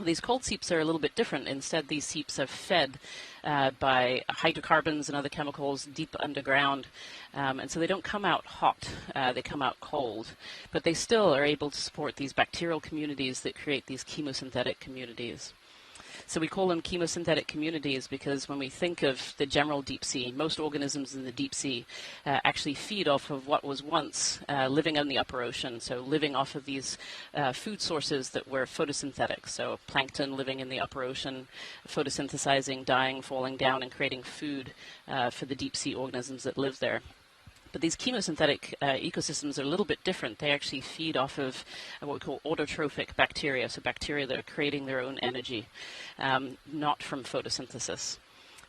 These cold seeps are a little bit different. Instead, these seeps are fed by hydrocarbons and other chemicals deep underground, and so they don't come out hot, they come out cold, but they still are able to support these bacterial communities that create these chemosynthetic communities. So we call them chemosynthetic communities because when we think of the general deep sea, most organisms in the deep sea actually feed off of what was once living in the upper ocean, so living off of these food sources that were photosynthetic, so plankton living in the upper ocean, photosynthesizing, dying, falling down, and creating food for the deep sea organisms that live there. But these chemosynthetic ecosystems are a little bit different. They actually feed off of what we call autotrophic bacteria, so bacteria that are creating their own energy, not from photosynthesis.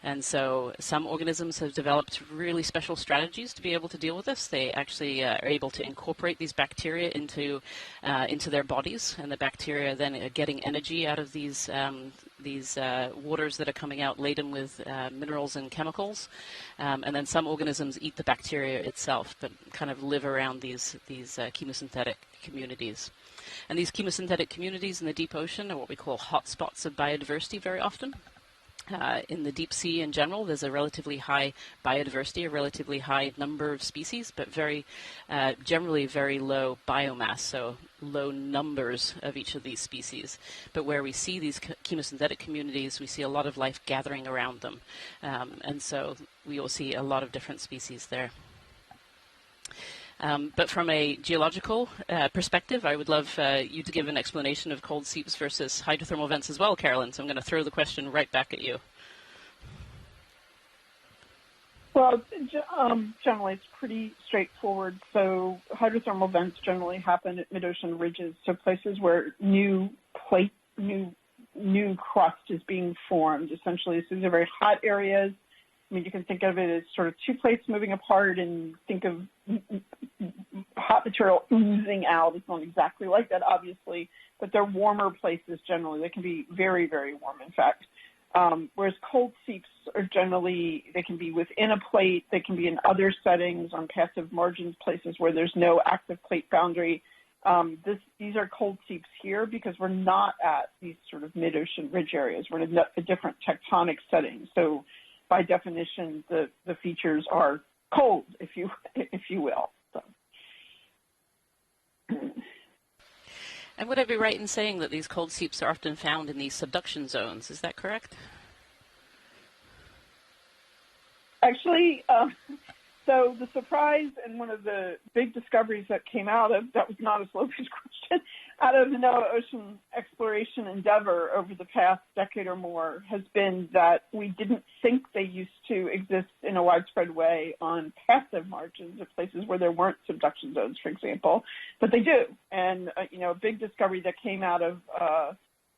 And so some organisms have developed really special strategies to be able to deal with this. They actually are able to incorporate these bacteria into their bodies, and the bacteria then are getting energy out of these waters that are coming out laden with minerals and chemicals. And then some organisms eat the bacteria itself, but kind of live around these chemosynthetic communities. And these chemosynthetic communities in the deep ocean are what we call hotspots of biodiversity very often. In the deep sea in general, there's a relatively high biodiversity, a relatively high number of species, but generally very low biomass, so low numbers of each of these species. But where we see these chemosynthetic communities, we see a lot of life gathering around them. And so we will see a lot of different species there. But from a geological perspective, I would love you to give an explanation of cold seeps versus hydrothermal vents as well, Carolyn. So I'm going to throw the question right back at you. Well, generally it's pretty straightforward. So hydrothermal vents generally happen at mid-ocean ridges, so places where new crust is being formed. Essentially, so these are very hot areas. You can think of it as sort of two plates moving apart, and think of hot material oozing out. It's not exactly like that, obviously, but they're warmer places generally. They can be very, very warm, in fact. Whereas cold seeps are generally, they can be within a plate. They can be in other settings on passive margins, places where there's no active plate boundary. These are cold seeps here because we're not at these sort of mid-ocean ridge areas. We're in a different tectonic setting. So by definition, the features are cold, if you will. So. And would I be right in saying that these cold seeps are often found in these subduction zones? Is that correct? Actually, so the surprise and one of the big discoveries that came out of, that was not a slow-pitch question, out of the NOAA ocean exploration endeavor over the past decade or more has been that we didn't think they used to exist in a widespread way on passive margins of places where there weren't subduction zones, for example, but they do. And, a big discovery that came out of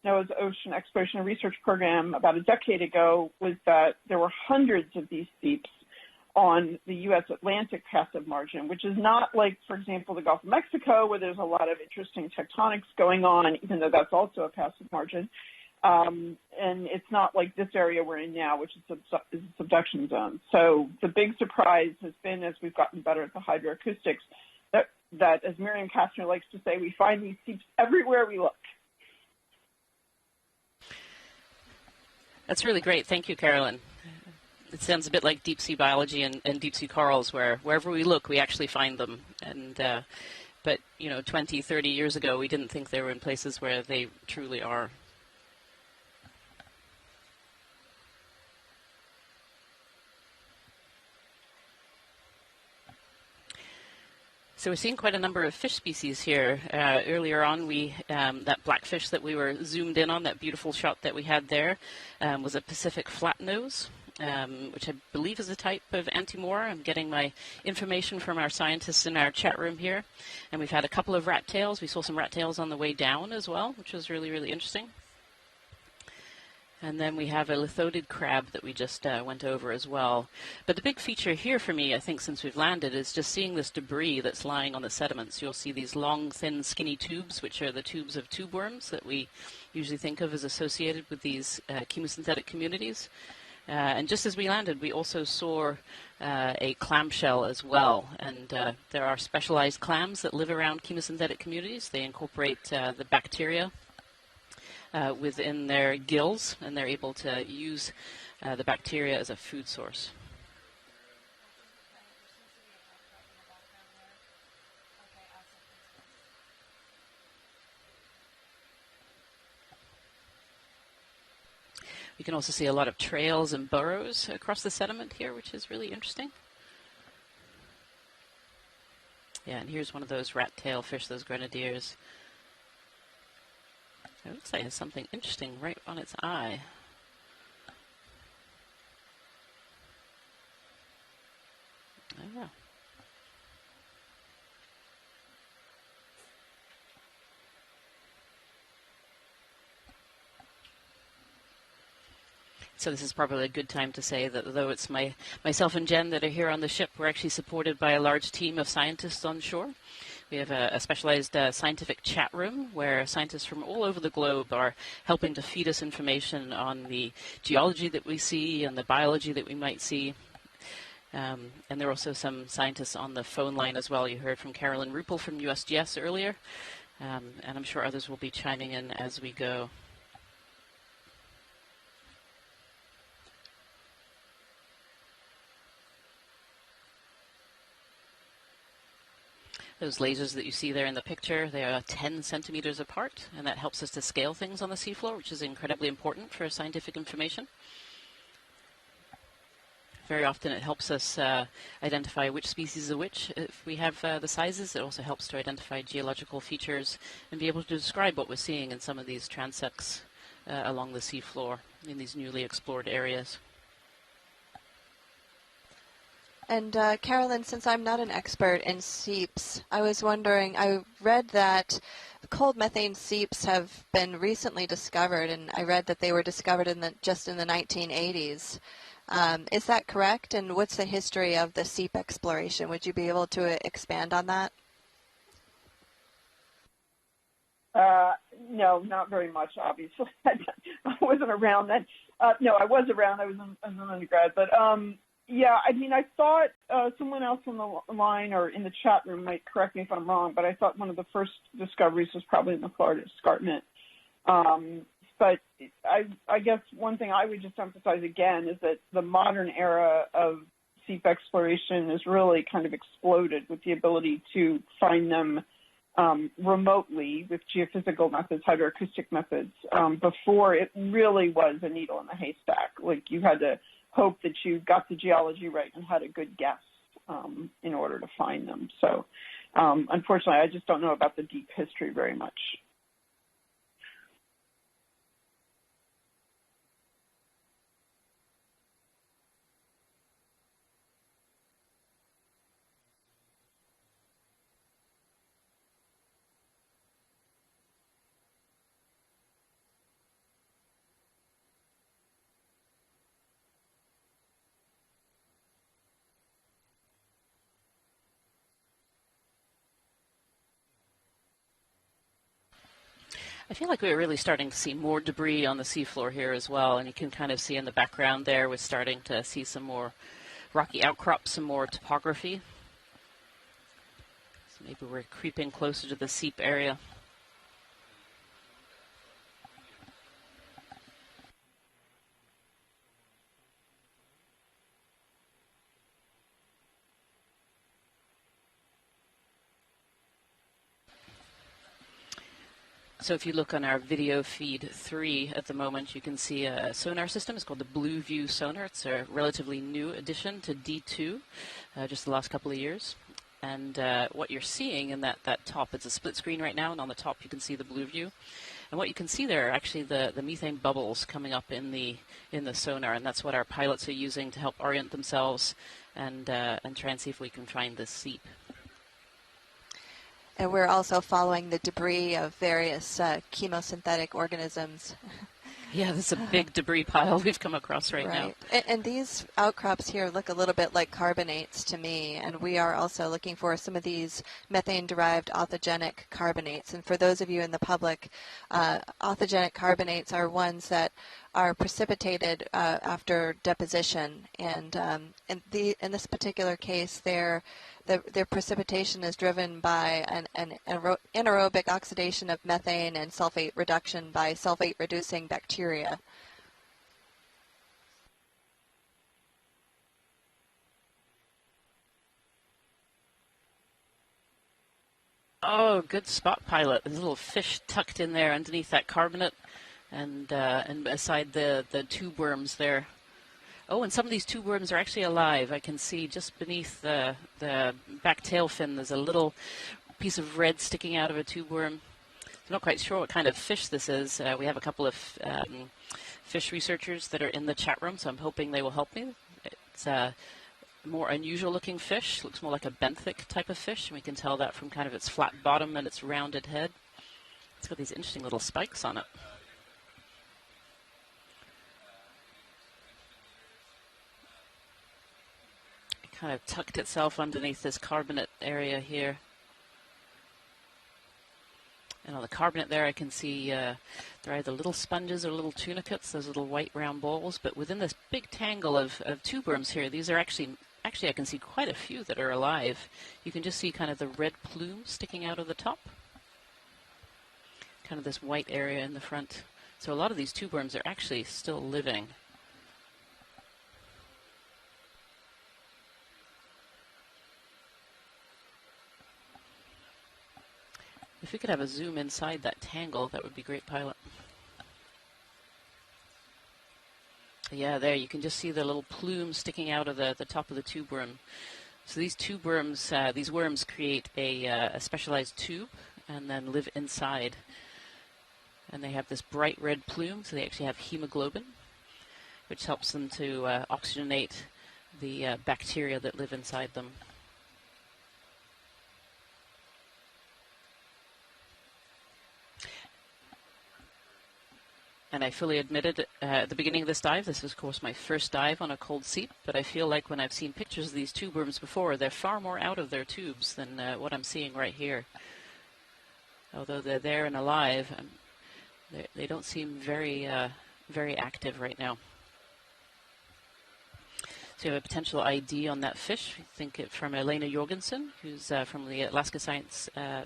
NOAA's Ocean Exploration and Research Program about a decade ago was that there were hundreds of these seeps on the U.S. Atlantic passive margin, which is not like, for example, the Gulf of Mexico, where there's a lot of interesting tectonics going on, even though that's also a passive margin. And it's not like this area we're in now, which is a subduction zone. So the big surprise has been, as we've gotten better at the hydroacoustics, that as Miriam Kastner likes to say, we find these seeps everywhere we look. That's really great. Thank you, Carolyn. It sounds a bit like deep sea biology and deep sea corals, where wherever we look, we actually find them. And but 20, 30 years ago, we didn't think they were in places where they truly are. So we're seeing quite a number of fish species here. Earlier on, that blackfish that we were zoomed in on, that beautiful shot that we had there, was a Pacific flatnose, which I believe is a type of antimore. I'm getting my information from our scientists in our chat room here. And we've had a couple of rat tails. We saw some rat tails on the way down as well, which was really, really interesting. And then we have a lithodid crab that we just went over as well. But the big feature here for me, I think, since we've landed, is just seeing this debris that's lying on the sediments. You'll see these long, thin, skinny tubes, which are the tubes of tube worms that we usually think of as associated with these chemosynthetic communities. And just as we landed, we also saw a clamshell as well. And there are specialized clams that live around chemosynthetic communities. They incorporate the bacteria within their gills, and they're able to use the bacteria as a food source. We can also see a lot of trails and burrows across the sediment here, which is really interesting. Yeah, and here's one of those rat tail fish, those grenadiers. It looks like it has something interesting right on its eye. Oh, yeah. So this is probably a good time to say that though it's myself and Jen that are here on the ship, we're actually supported by a large team of scientists on shore. We have a specialized scientific chat room where scientists from all over the globe are helping to feed us information on the geology that we see and the biology that we might see. And there are also some scientists on the phone line as well. You heard from Carolyn Ruppel from USGS earlier, and I'm sure others will be chiming in as we go. Those lasers that you see there in the picture, they are 10 centimeters apart, and that helps us to scale things on the seafloor, which is incredibly important for scientific information. Very often it helps us identify which species are which. If we have the sizes, it also helps to identify geological features and be able to describe what we're seeing in some of these transects along the seafloor in these newly explored areas. And Carolyn, since I'm not an expert in seeps, I was wondering, I read that cold methane seeps have been recently discovered, and I read that they were discovered just in the 1980s. Is that correct? And what's the history of the seep exploration? Would you be able to expand on that? No, not very much, obviously. I wasn't around then. No, I was around. I was an undergrad. But, yeah, I mean, I thought someone else on the line or in the chat room might correct me if I'm wrong, but I thought one of the first discoveries was probably in the Florida escarpment. But I guess one thing I would just emphasize again is that the modern era of seep exploration has really kind of exploded with the ability to find them remotely with geophysical methods, hydroacoustic methods, before it really was a needle in the haystack. Like you had to hope that you got the geology right and had a good guess in order to find them. So unfortunately, I just don't know about the deep history very much. I feel like we're really starting to see more debris on the seafloor here as well, and you can kind of see in the background there we're starting to see some more rocky outcrops, some more topography. So maybe we're creeping closer to the Seep area. So if you look on our video feed 3 at the moment, you can see a sonar system. It's called the Blue View sonar. It's a relatively new addition to D2, just the last couple of years. And what you're seeing in that top, it's a split screen right now, and on the top you can see the Blue View. And what you can see there are actually the methane bubbles coming up in the sonar, and that's what our pilots are using to help orient themselves and try and see if we can find this seep. And we're also following the debris of various chemosynthetic organisms. Yeah, there's a big debris pile we've come across right now. And these outcrops here look a little bit like carbonates to me, and we are also looking for some of these methane-derived authogenic carbonates. And for those of you in the public, authogenic carbonates are ones that are precipitated after deposition, and in this particular case, their precipitation is driven by an anaerobic oxidation of methane and sulfate reduction by sulfate-reducing bacteria. Oh, good spot, pilot. There's a little fish tucked in there underneath that carbonate and beside the tube worms there. Oh, and some of these tube worms are actually alive. I can see just beneath the back tail fin there's a little piece of red sticking out of a tube worm. I'm not quite sure what kind of fish this is. We have a couple of fish researchers that are in the chat room, so I'm hoping they will help me. It's a more unusual looking fish. Looks more like a benthic type of fish, and we can tell that from kind of its flat bottom and its rounded head. It's got these interesting little spikes on it. Kind of tucked itself underneath this carbonate area here. And on the carbonate there I can see they're either little sponges or little tunicates, those little white round balls, but within this big tangle of tube worms here, these are actually I can see quite a few that are alive. You can just see kind of the red plume sticking out of the top. Kind of this white area in the front. So a lot of these tube worms are actually still living. If we could have a zoom inside that tangle, that would be great, pilot. Yeah, there, you can just see the little plume sticking out of the top of the tube worm. So these tube worms, these worms create a specialized tube and then live inside. And they have this bright red plume, so they actually have hemoglobin, which helps them to oxygenate the bacteria that live inside them. And I fully admitted at the beginning of this dive, this was of course my first dive on a cold seep, but I feel like when I've seen pictures of these tube worms before, they're far more out of their tubes than what I'm seeing right here. Although they're there and alive, they don't seem very, very active right now. So you have a potential ID on that fish. I think it from Elena Jorgensen, who's from the Alaska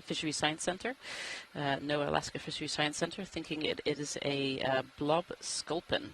Fisheries Science Center, NOAA Alaska Fisheries Science Center, thinking it is a blob sculpin.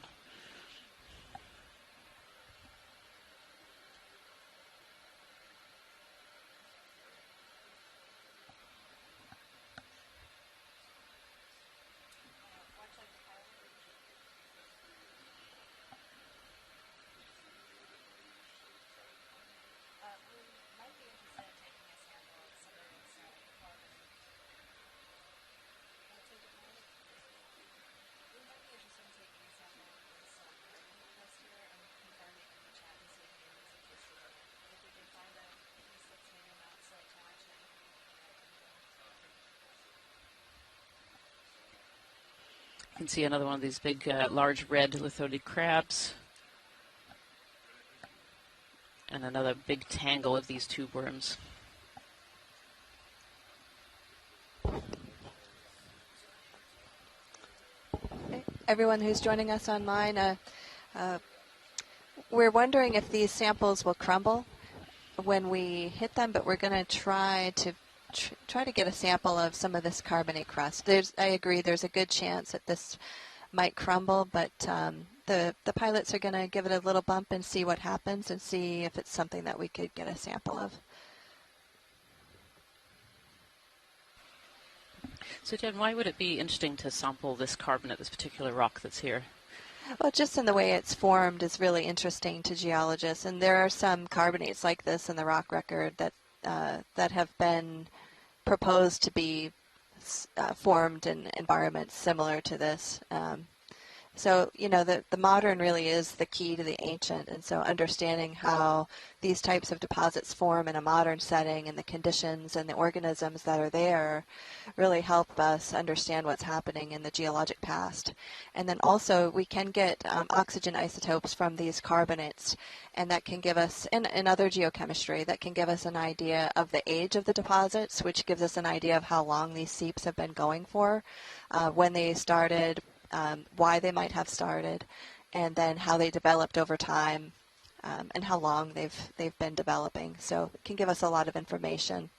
You can see another one of these big, large red lithoid crabs. And another big tangle of these tube worms. Everyone who's joining us online, we're wondering if these samples will crumble when we hit them, but we're going to try to get a sample of some of this carbonate crust. I agree, there's a good chance that this might crumble, but the pilots are going to give it a little bump and see what happens and see if it's something that we could get a sample of. So, Jen, why would it be interesting to sample this carbonate, this particular rock that's here? Well, just in the way it's formed is really interesting to geologists, and there are some carbonates like this in the rock record that have been proposed to be formed in environments similar to this. So, you know, the modern really is the key to the ancient, and so understanding how these types of deposits form in a modern setting and the conditions and the organisms that are there really help us understand what's happening in the geologic past. And then also we can get oxygen isotopes from these carbonates, and that can give us, in other geochemistry, that can give us an idea of the age of the deposits, which gives us an idea of how long these seeps have been going for, when they started, why they might have started, and then how they developed over time, and how long they've been developing. So it can give us a lot of information.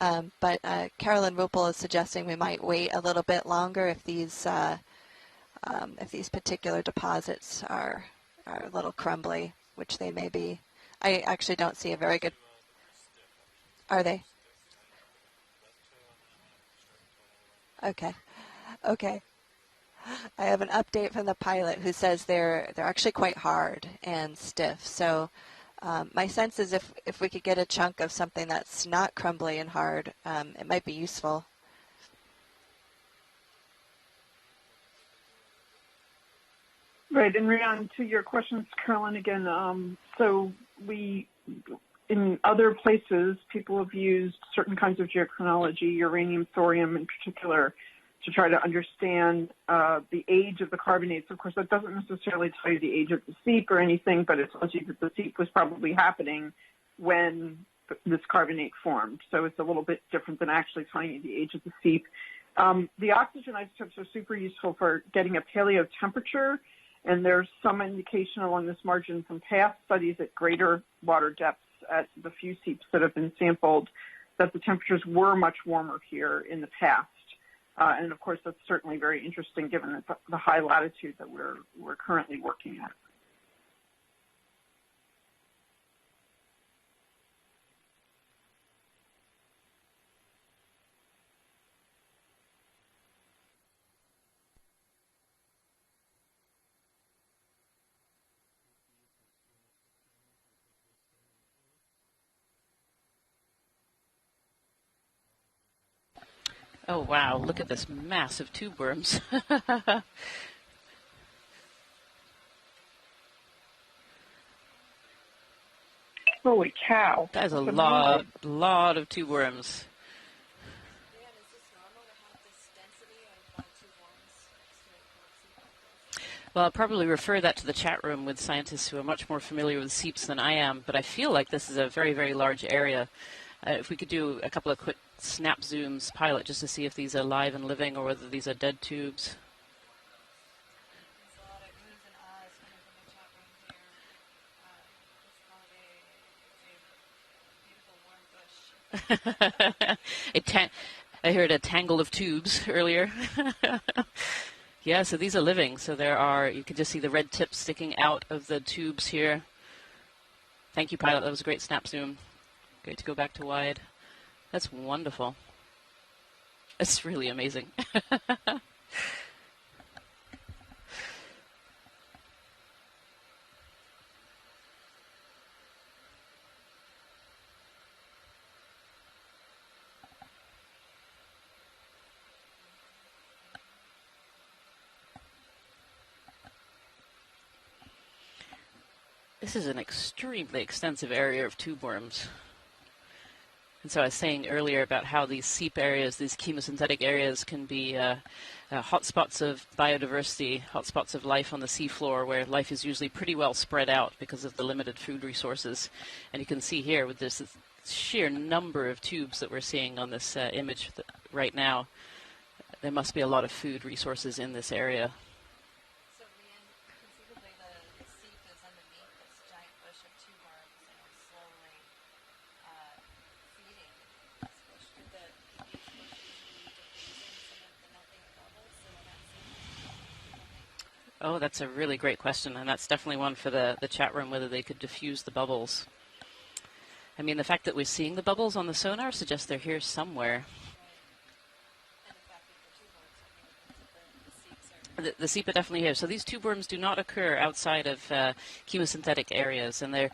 But Carolyn Ruppel is suggesting we might wait a little bit longer if these particular deposits are a little crumbly, which they may be. I actually don't see a very good. Are they? Okay. Okay. I have an update from the pilot who says they're actually quite hard and stiff. So my sense is if we could get a chunk of something that's not crumbly and hard, it might be useful. Right, and Rian, to your questions, Carolyn, again, so in other places, people have used certain kinds of geochronology, uranium, thorium in particular, to try to understand the age of the carbonates. Of course, that doesn't necessarily tell you the age of the seep or anything, but it tells you that the seep was probably happening when this carbonate formed. So it's a little bit different than actually telling you the age of the seep. The oxygen isotopes are super useful for getting a paleo temperature, and there's some indication along this margin from past studies at greater water depths at the few seeps that have been sampled that the temperatures were much warmer here in the past. And of course, that's certainly very interesting given the high latitude that we're currently working at. Oh, wow. Look at this massive tube worms. Holy cow. That is a lot of tube worms. Well, I'll probably refer that to the chat room with scientists who are much more familiar with seeps than I am, but I feel like this is a very, very large area. If we could do a couple of quick snap zooms, pilot, just to see if these are live and living or whether these are dead tubes. I heard a tangle of tubes earlier. Yeah, so these are living. So you can just see the red tips sticking out of the tubes here. Thank you, pilot. That was a great snap zoom. Great to go back to wide. That's wonderful. It's really amazing. This is an extremely extensive area of tube worms. And so I was saying earlier about how these seep areas, these chemosynthetic areas, can be hotspots of biodiversity, hotspots of life on the seafloor, where life is usually pretty well spread out because of the limited food resources. And you can see here with this sheer number of tubes that we're seeing on this image right now, there must be a lot of food resources in this area. So, Leanne, conceivably the seep is underneath this giant bush of tube worms and it's slowly feeding this bush. Could these bushes be diffusing some of the melting bubbles so we're not seeing? Oh, that's a really great question, and that's definitely one for the chat room, whether they could diffuse the bubbles. I mean, the fact that we're seeing the bubbles on the sonar suggests they're here somewhere. The seep are definitely here. So these tube worms do not occur outside of chemosynthetic areas, and they're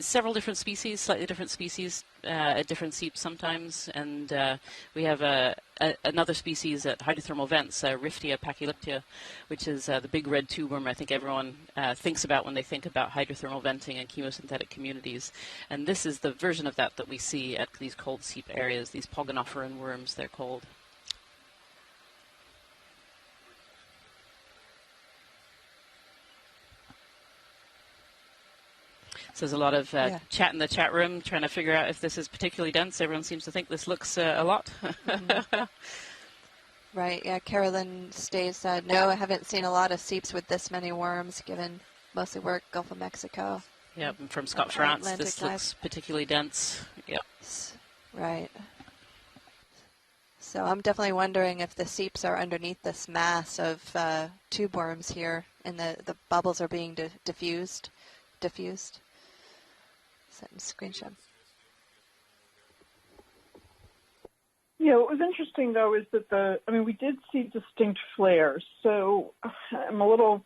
several different species, slightly different species at different seeps sometimes. And we have another species at hydrothermal vents, Riftia pachylyptia, which is the big red tube worm I think everyone thinks about when they think about hydrothermal venting and chemosynthetic communities. And this is the version of that we see at these cold seep areas, these pogonophoran worms, they're called. So there's a lot of chat in the chat room trying to figure out if this is particularly dense. Everyone seems to think this looks a lot. Mm-hmm. Right, yeah. Carolyn Stays said, no, I haven't seen a lot of seeps with this many worms, given mostly work Gulf of Mexico. Yep, and from Scott France, this looks particularly dense. Yep. Right. So I'm definitely wondering if the seeps are underneath this mass of tube worms here, and the bubbles are being diffused. Screenshot. Yeah, what was interesting, though, is that we did see distinct flares. So I'm a little,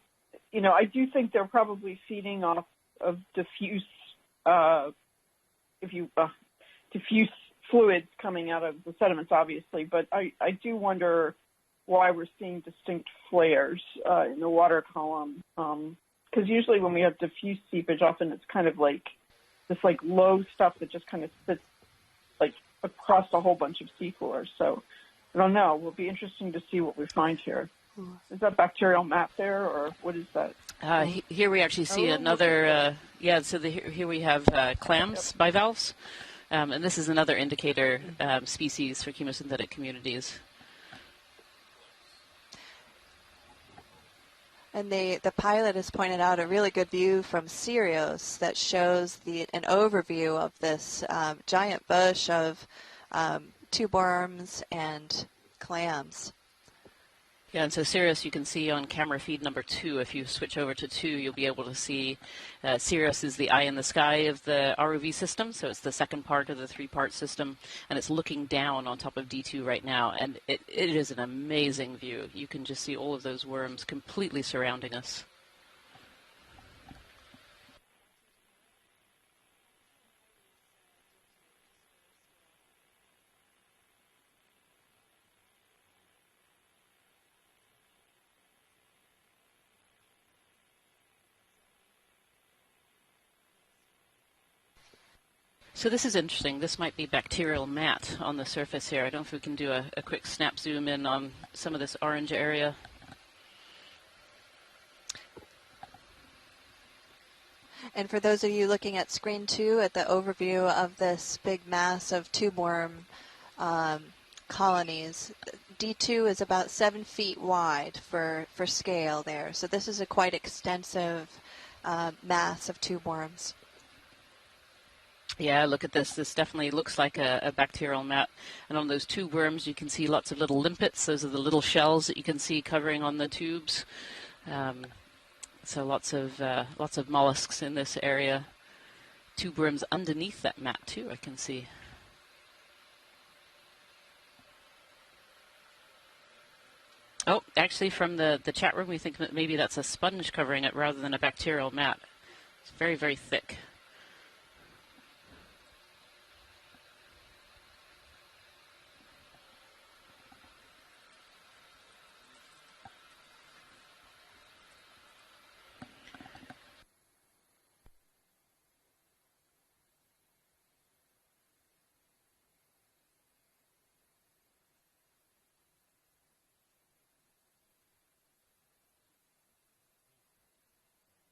I do think they're probably feeding off of diffuse fluids coming out of the sediments, obviously. But I do wonder why we're seeing distinct flares in the water column. Because usually when we have diffuse seepage, often it's kind of like this low stuff that just kind of sits across a whole bunch of seafloors. So I don't know. It will be interesting to see what we find here. Is that bacterial mat there, or what is that? Here we actually see another, here we have clams, bivalves, and this is another indicator species for chemosynthetic communities. And the pilot has pointed out a really good view from Sirius that shows an overview of this giant bush of tube worms and clams. Yeah, and so Sirius you can see on camera feed number 2. If you switch over to 2, you'll be able to see Sirius is the eye in the sky of the ROV system, so it's the second part of the 3-part system, and it's looking down on top of D2 right now, and it is an amazing view. You can just see all of those worms completely surrounding us. So this is interesting. This might be bacterial mat on the surface here. I don't know if we can do a quick snap zoom in on some of this orange area. And for those of you looking at screen 2 at the overview of this big mass of tube worm colonies, D2 is about 7 feet wide for scale there. So this is a quite extensive mass of tube worms. Yeah, look at this. This definitely looks like a bacterial mat. And on those tube worms, you can see lots of little limpets. Those are the little shells that you can see covering on the tubes. So lots of mollusks in this area. Tube worms underneath that mat too, I can see. Oh, actually from the chat room, we think that maybe that's a sponge covering it rather than a bacterial mat. It's very, very thick.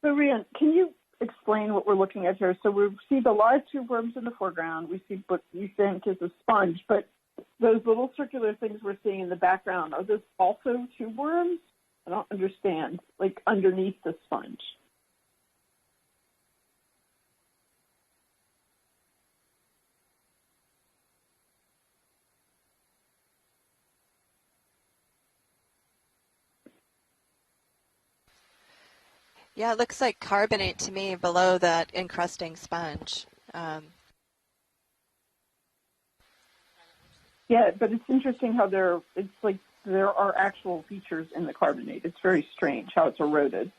So, Rian, can you explain what we're looking at here? So we see the live tube worms in the foreground. We see what you think is a sponge, but those little circular things we're seeing in the background, are those also tube worms? I don't understand, like underneath the sponge. Yeah, it looks like carbonate to me below that encrusting sponge. Yeah, but it's interesting how there are actual features in the carbonate. It's very strange how it's eroded.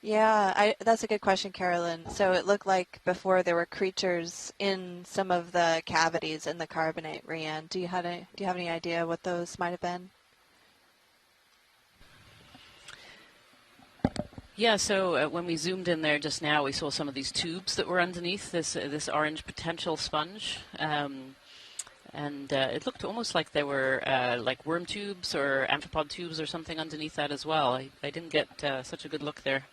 Yeah, that's a good question, Carolyn. So it looked like before there were creatures in some of the cavities in the carbonate. Rian, do you have any idea what those might have been? Yeah, so when we zoomed in there just now, we saw some of these tubes that were underneath this orange potential sponge. And it looked almost like there were like worm tubes or amphipod tubes or something underneath that as well. I didn't get such a good look there.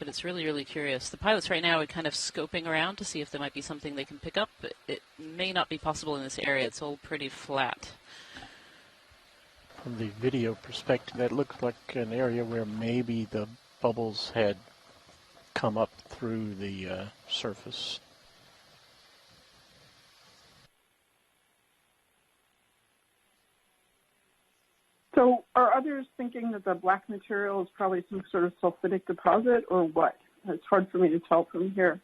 But it's really, really curious. The pilots right now are kind of scoping around to see if there might be something they can pick up. But it may not be possible in this area. It's all pretty flat. From the video perspective, that looked like an area where maybe the bubbles had come up through the surface. So are others thinking that the black material is probably some sort of sulfidic deposit or what? It's hard for me to tell from here.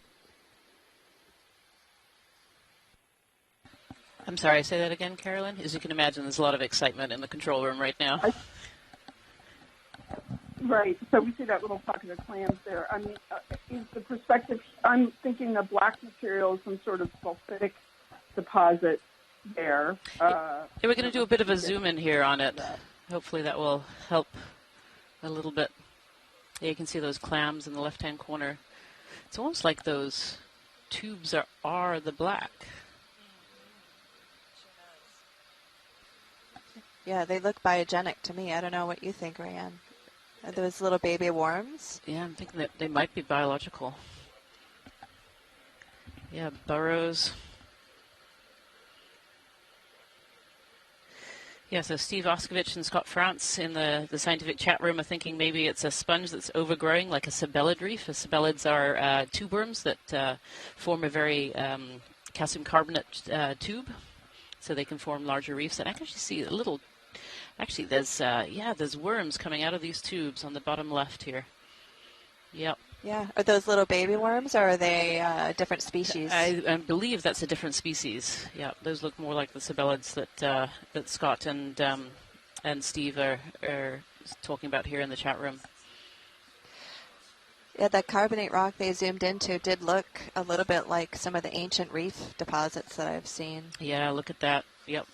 I'm sorry, say that again, Carolyn? As you can imagine, there's a lot of excitement in the control room right now. Right. So we see that little pocket of clams there. I mean, is the perspective, I'm thinking the black material is some sort of sulfidic deposit there. Yeah, we're going to do a bit of a zoom in here on it. Hopefully that will help a little bit. Yeah, you can see those clams in the left-hand corner. It's almost like those tubes are the black. Yeah, they look biogenic to me. I don't know what you think, Rian. Are those little baby worms? Yeah, I'm thinking that they might be biological. Yeah, burrows. Yeah, so Steve Oskovich and Scott France in the scientific chat room are thinking maybe it's a sponge that's overgrowing, like a sabellid reef. Sabellids are tube worms that form a very calcium carbonate tube, so they can form larger reefs. And I can actually see a little. Actually, there's worms coming out of these tubes on the bottom left here. Yep. Yeah. Are those little baby worms, or are they a different species? I believe that's a different species. Yeah, those look more like the sabellids that Scott and Steve are talking about here in the chat room. Yeah, that carbonate rock they zoomed into did look a little bit like some of the ancient reef deposits that I've seen. Yeah, look at that. Yep.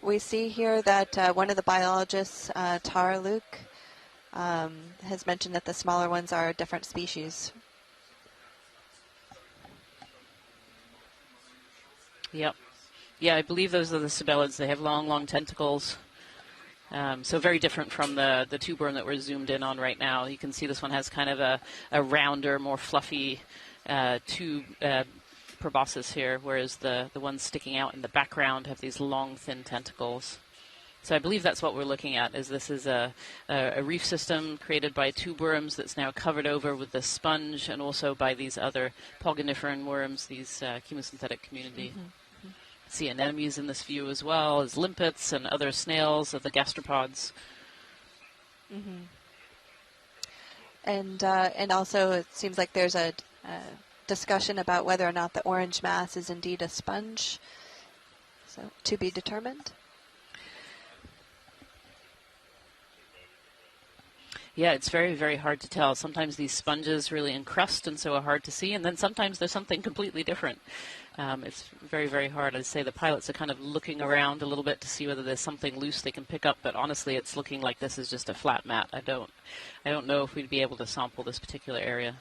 We see here that one of the biologists, Tara Luke, has mentioned that the smaller ones are a different species. Yep. Yeah, I believe those are the sabellids. They have long, long tentacles. So very different from the tube worm that we're zoomed in on right now. You can see this one has kind of a rounder, more fluffy tube proboscis here, whereas the ones sticking out in the background have these long, thin tentacles. So I believe that's what we're looking at, is this is a reef system created by tube worms that's now covered over with the sponge and also by these other pogoniferan worms, these chemosynthetic community. Mm-hmm. See anemones in this view as well as limpets and other snails of the gastropods. Mm-hmm. And also it seems like there's a discussion about whether or not the orange mass is indeed a sponge, so to be determined. Yeah, it's very, very hard to tell. Sometimes these sponges really encrust and so are hard to see, and then sometimes there's something completely different. It's very, very hard. I'd say the pilots are kind of looking around a little bit to see whether there's something loose they can pick up, but honestly it's looking like this is just a flat mat. I don't know if we'd be able to sample this particular area.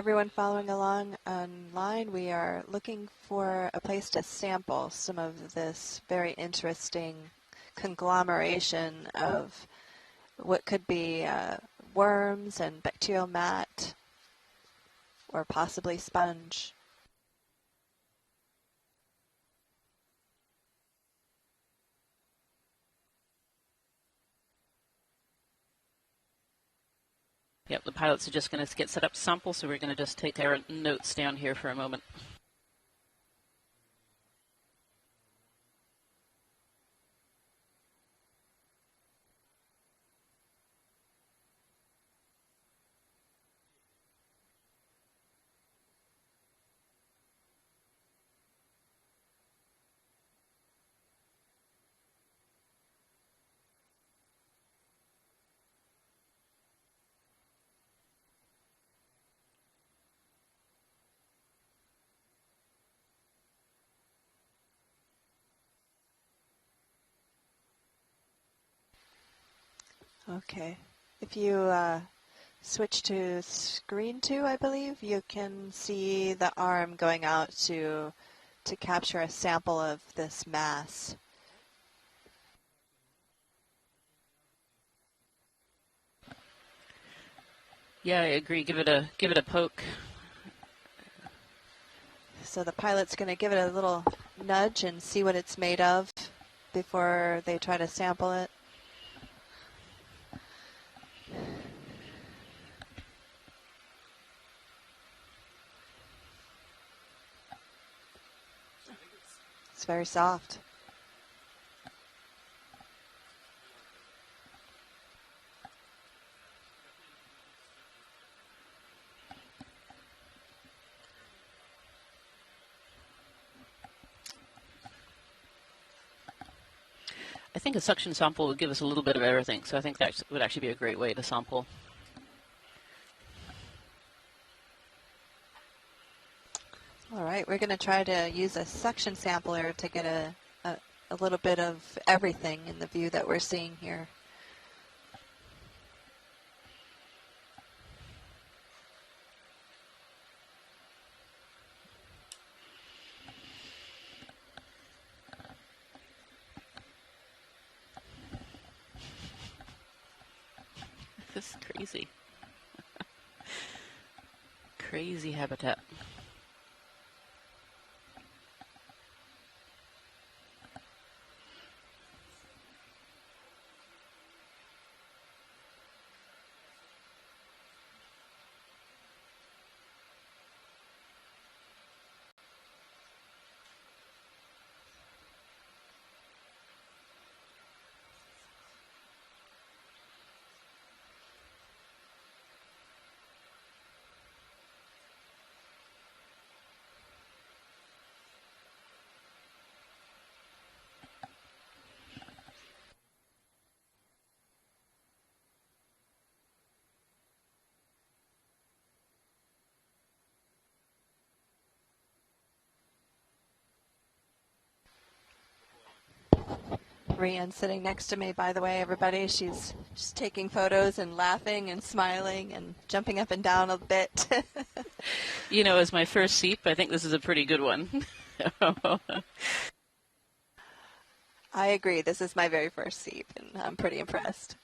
everyone following along online, we are looking for a place to sample some of this very interesting conglomeration of what could be worms and bacterial mat or possibly sponge. Yep, the pilots are just going to get set up to sample, so we're going to just take our notes down here for a moment. Okay. If you switch to screen 2, I believe, you can see the arm going out to capture a sample of this mass. Yeah, I agree. Give it a poke. So the pilot's going to give it a little nudge and see what it's made of before they try to sample it. It's very soft. I think a suction sample would give us a little bit of everything, so I think that would actually be a great way to sample. All right, we're going to try to use a suction sampler to get a little bit of everything in the view that we're seeing here. This is crazy. Crazy habitat. Rian's sitting next to me, by the way, everybody. She's taking photos and laughing and smiling and jumping up and down a bit. You know, as my first Seep, I think this is a pretty good one. I agree. This is my very first Seep, and I'm pretty impressed.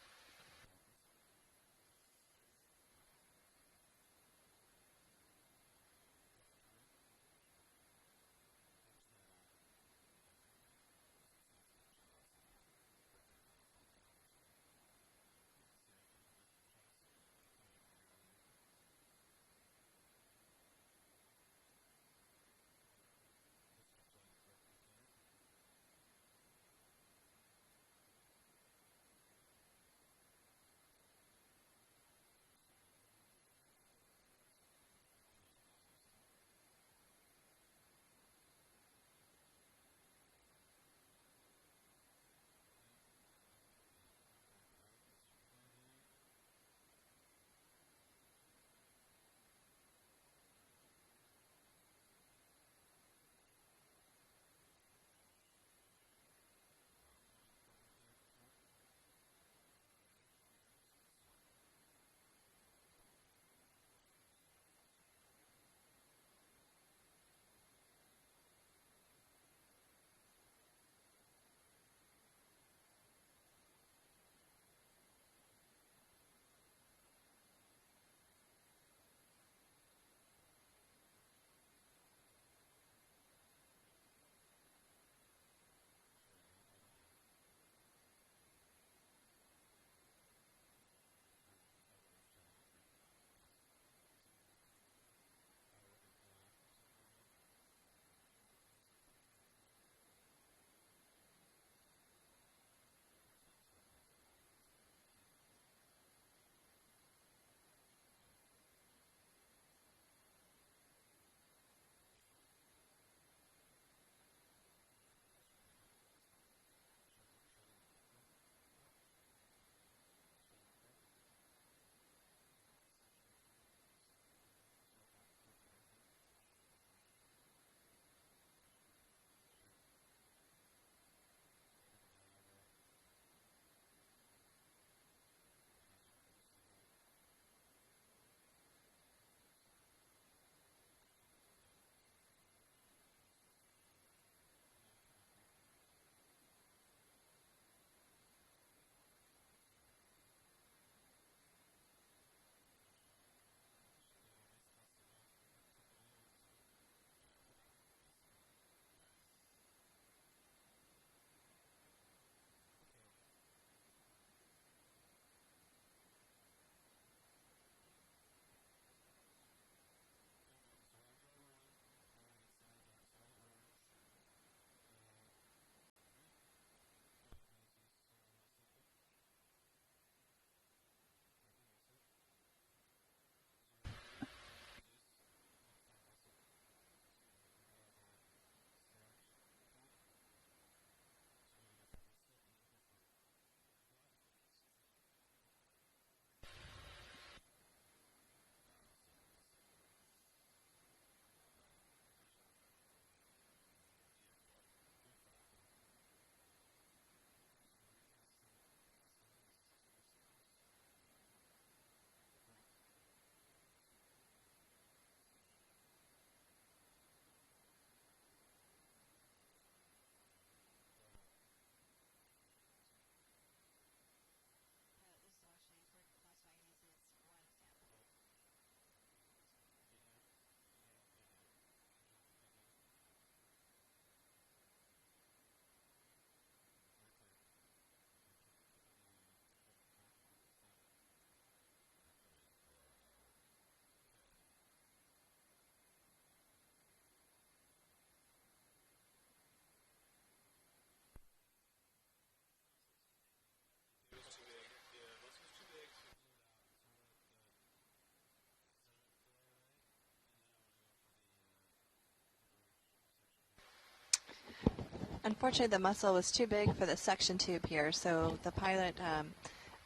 Unfortunately, the muscle was too big for the suction tube here, so the pilot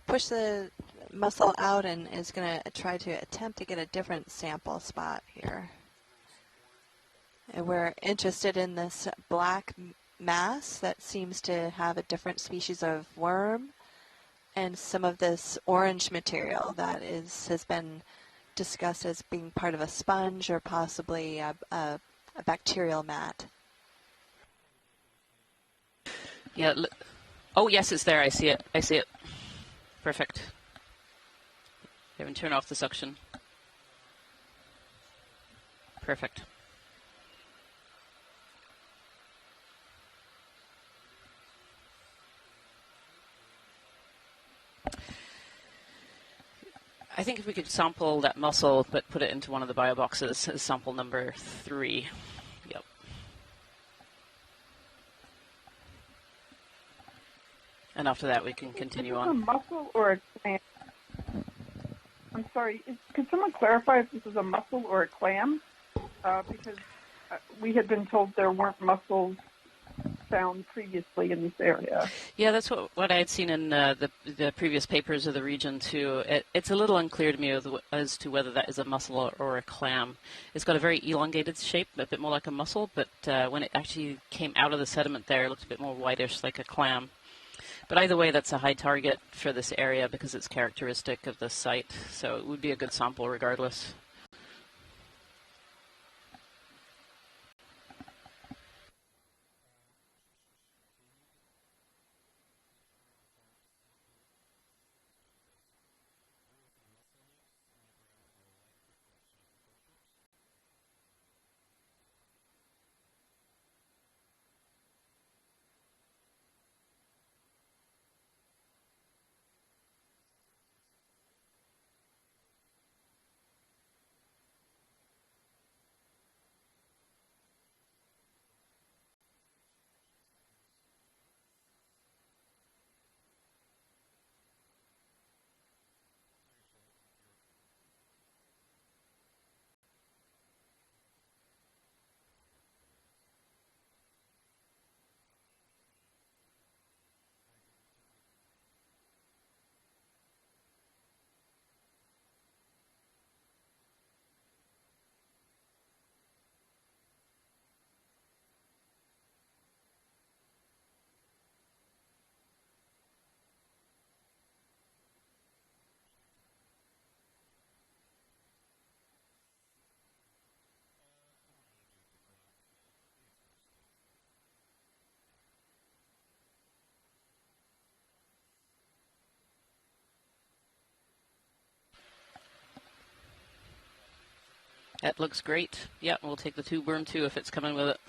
pushed the muscle out and is going to try to attempt to get a different sample spot here. And we're interested in this black mass that seems to have a different species of worm, and some of this orange material that has been discussed as being part of a sponge or possibly a bacterial mat. Yeah. Oh, yes, it's there. I see it. I see it. Perfect. Haven't turned off the suction. Perfect. I think if we could sample that mussel, but put it into one of the bio boxes as sample number 3. Yep. And after that, we can continue on. Is this a mussel or a clam? I'm sorry. Could someone clarify if this is a mussel or a clam? Because we had been told there weren't mussels found previously in this area. Yeah, that's what I had seen in the previous papers of the region too. It's a little unclear to me as to whether that is a mussel or a clam. It's got a very elongated shape, a bit more like a mussel, but when it actually came out of the sediment there, it looked a bit more whitish, like a clam. But either way, that's a high target for this area because it's characteristic of the site, so it would be a good sample regardless. That looks great. Yeah, we'll take the tube worm too if it's coming with it.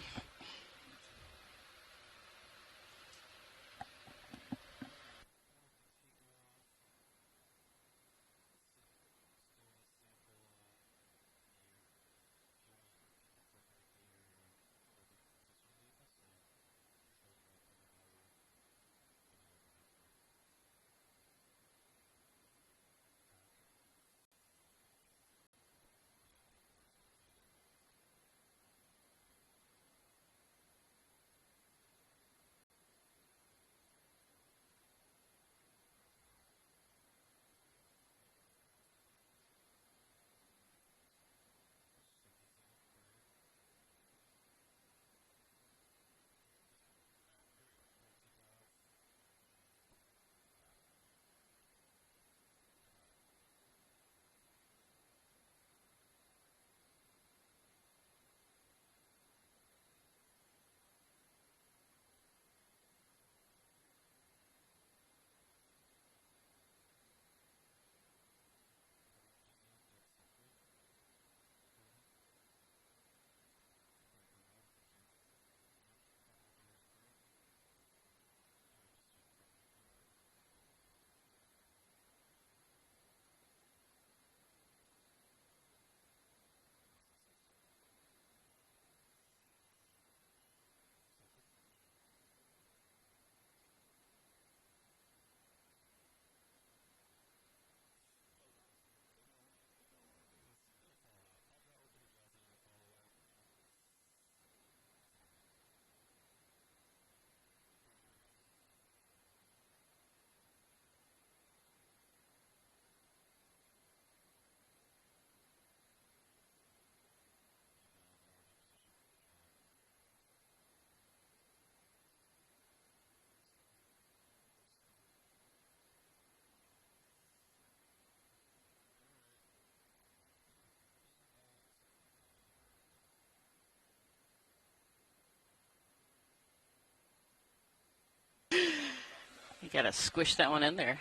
gotta squish that one in there.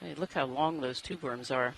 Hey, look how long those tube worms are.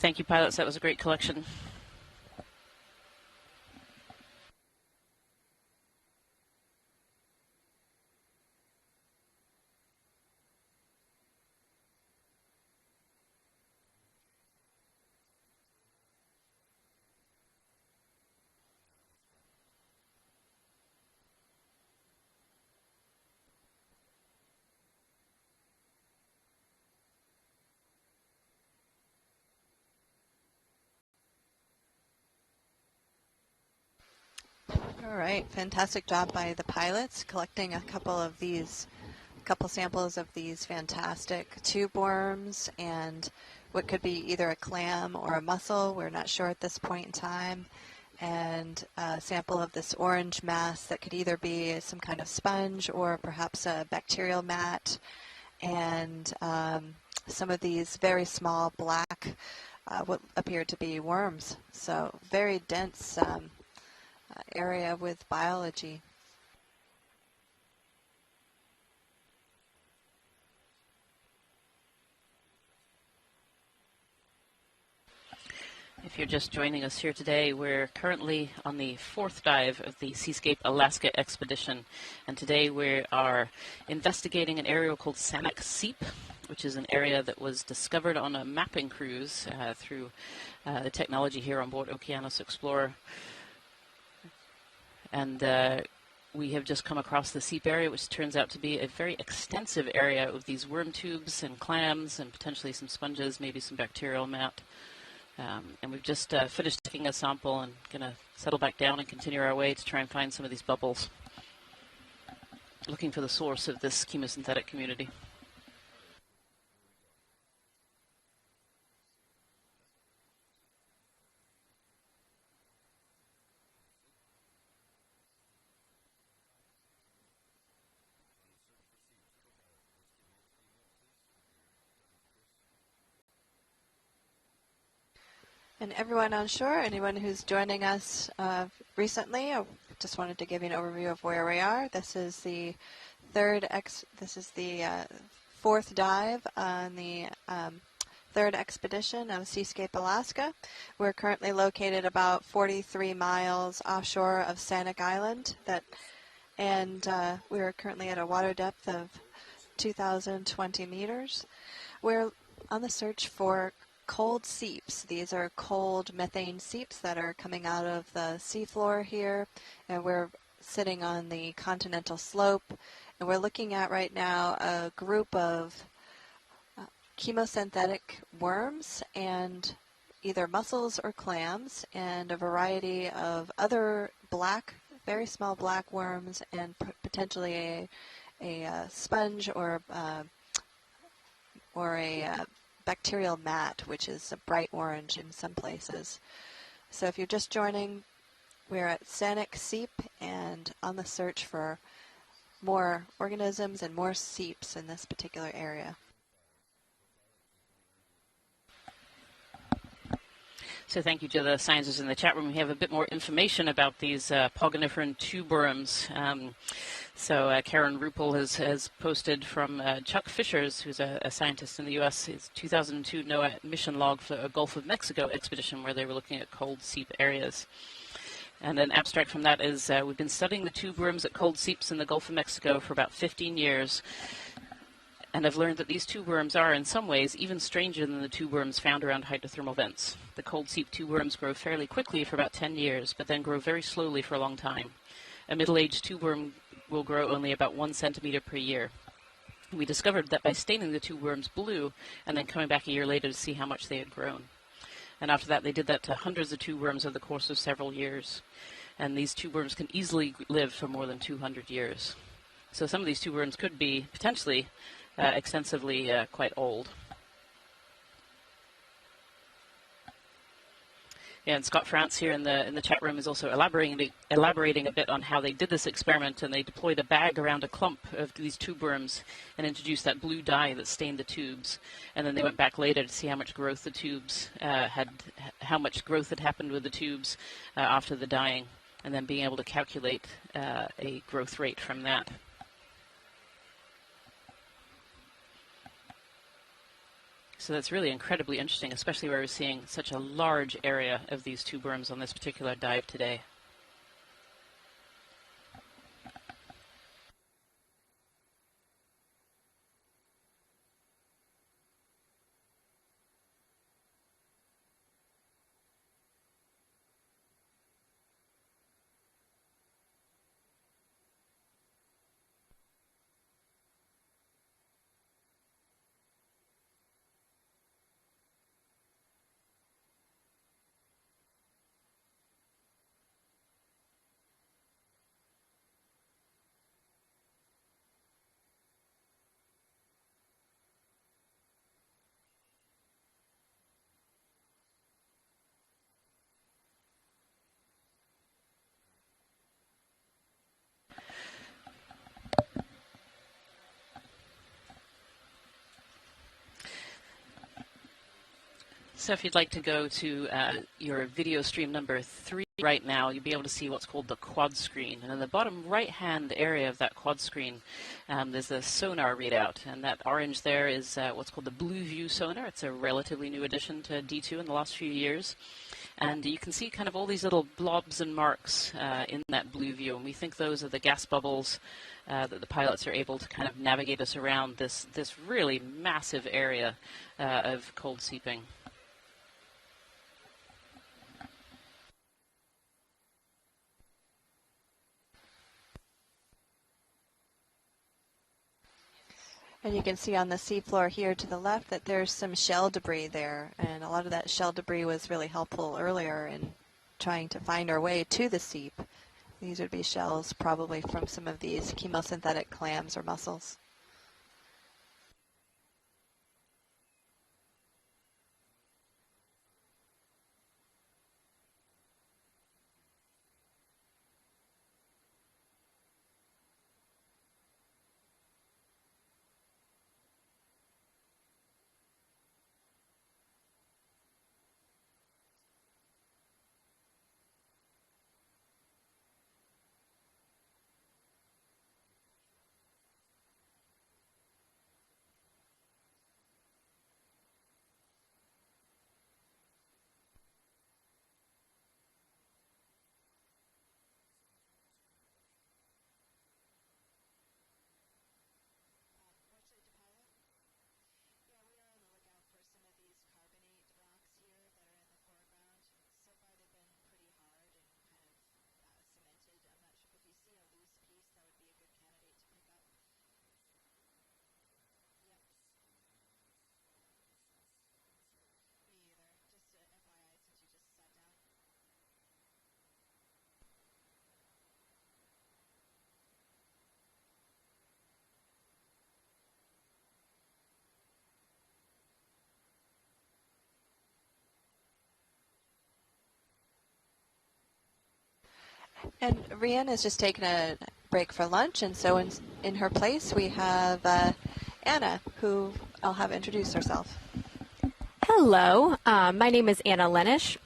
Thank you, pilots. That was a great collection. All right, fantastic job by the pilots collecting a couple samples of these fantastic tube worms and what could be either a clam or a mussel. We're not sure at this point in time. And a sample of this orange mass that could either be some kind of sponge or perhaps a bacterial mat. And some of these very small black, what appear to be worms. So very dense area with biology. If you're just joining us here today, we're currently on the 4th dive of the Seascape Alaska expedition, and today we are investigating an area called Sanak Seep, which is an area that was discovered on a mapping cruise through the technology here on board Okeanos Explorer. And we have just come across the Seep area, which turns out to be a very extensive area of these worm tubes and clams and potentially some sponges, maybe some bacterial mat. And we've just finished taking a sample and going to settle back down and continue our way to try and find some of these bubbles, looking for the source of this chemosynthetic community. And everyone on shore, anyone who's joining us recently, I just wanted to give you an overview of where we are. This is the fourth dive on the third expedition of Seascape Alaska. We're currently located about 43 miles offshore of Sanak Island, and we're currently at a water depth of 2,020 meters. We're on the search for cold seeps. These are cold methane seeps that are coming out of the seafloor here, and we're sitting on the continental slope, and we're looking at right now a group of chemosynthetic worms and either mussels or clams and a variety of other very small black worms and potentially a sponge or a bacterial mat, which is a bright orange in some places. So if you're just joining, we're at Sanak Seep and on the search for more organisms and more seeps in this particular area. So thank you to the scientists in the chat room. We have a bit more information about these pogoniferan tube worms. So Karen Ruppel has posted from Chuck Fishers, who's a scientist in the U.S., his 2002 NOAA mission log for a Gulf of Mexico expedition where they were looking at cold seep areas. And an abstract from that is we've been studying the tube worms at cold seeps in the Gulf of Mexico for about 15 years. And I've learned that these tube worms are, in some ways, even stranger than the tube worms found around hydrothermal vents. The cold seep tube worms grow fairly quickly for about 10 years, but then grow very slowly for a long time. A middle-aged tube worm will grow only about 1 centimeter per year. We discovered that by staining the tube worms blue and then coming back a year later to see how much they had grown. And after that, they did that to hundreds of tube worms over the course of several years. And these tube worms can easily live for more than 200 years. So some of these tube worms could be potentially extensively quite old. Yeah, and Scott France here in the chat room is also elaborating a bit on how they did this experiment, and they deployed a bag around a clump of these tube worms and introduced that blue dye that stained the tubes. And then they went back later to see how much growth the tubes how much growth had happened with the tubes after the dyeing, and then being able to calculate a growth rate from that. So that's really incredibly interesting, especially where we're seeing such a large area of these tube worms on this particular dive today. So if you'd like to go to your video stream number 3 right now, you'll be able to see what's called the quad screen. And in the bottom right-hand area of that quad screen, there's a sonar readout. And that orange there is what's called the Blue View sonar. It's a relatively new addition to D2 in the last few years. And you can see kind of all these little blobs and marks in that blue view. And we think those are the gas bubbles that the pilots are able to kind of navigate us around this really massive area of cold seeping. And you can see on the seafloor here to the left that there's some shell debris there, and a lot of that shell debris was really helpful earlier in trying to find our way to the seep. These would be shells probably from some of these chemosynthetic clams or mussels. And Rian has just taken a break for lunch, and so in her place we have Anna, who I'll have introduce herself. Hello, my name is Anna Lenish.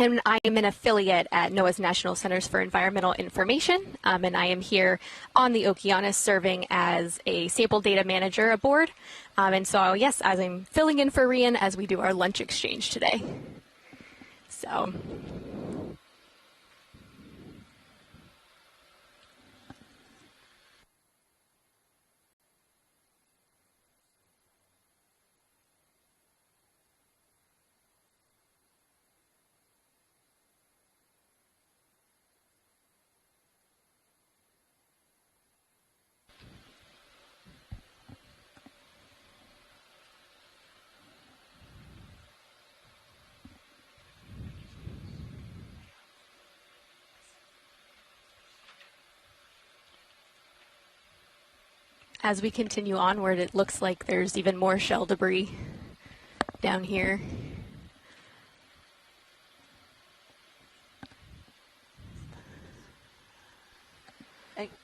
And I am an affiliate at NOAA's National Centers for Environmental Information, and I am here on the Okeanos serving as a sample data manager aboard. And so, yes, as I'm filling in for Rian as we do our lunch exchange today. So. As we continue onward, it looks like there's even more shell debris down here.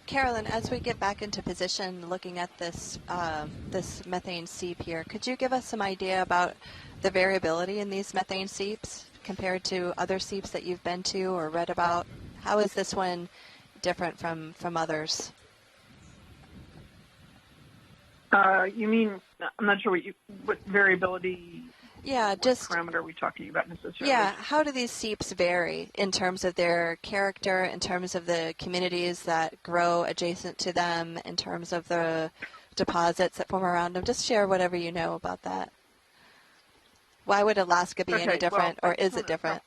Carolyn, as we get back into position looking at this this methane seep here, could you give us some idea about the variability in these methane seeps compared to other seeps that you've been to or read about? How is this one different from others? You mean, I'm not sure what variability, what parameter are we talking about necessarily? Yeah, how do these seeps vary in terms of their character, in terms of the communities that grow adjacent to them, in terms of the deposits that form around them? Just share whatever you know about that. Why would Alaska be any different, or is it different?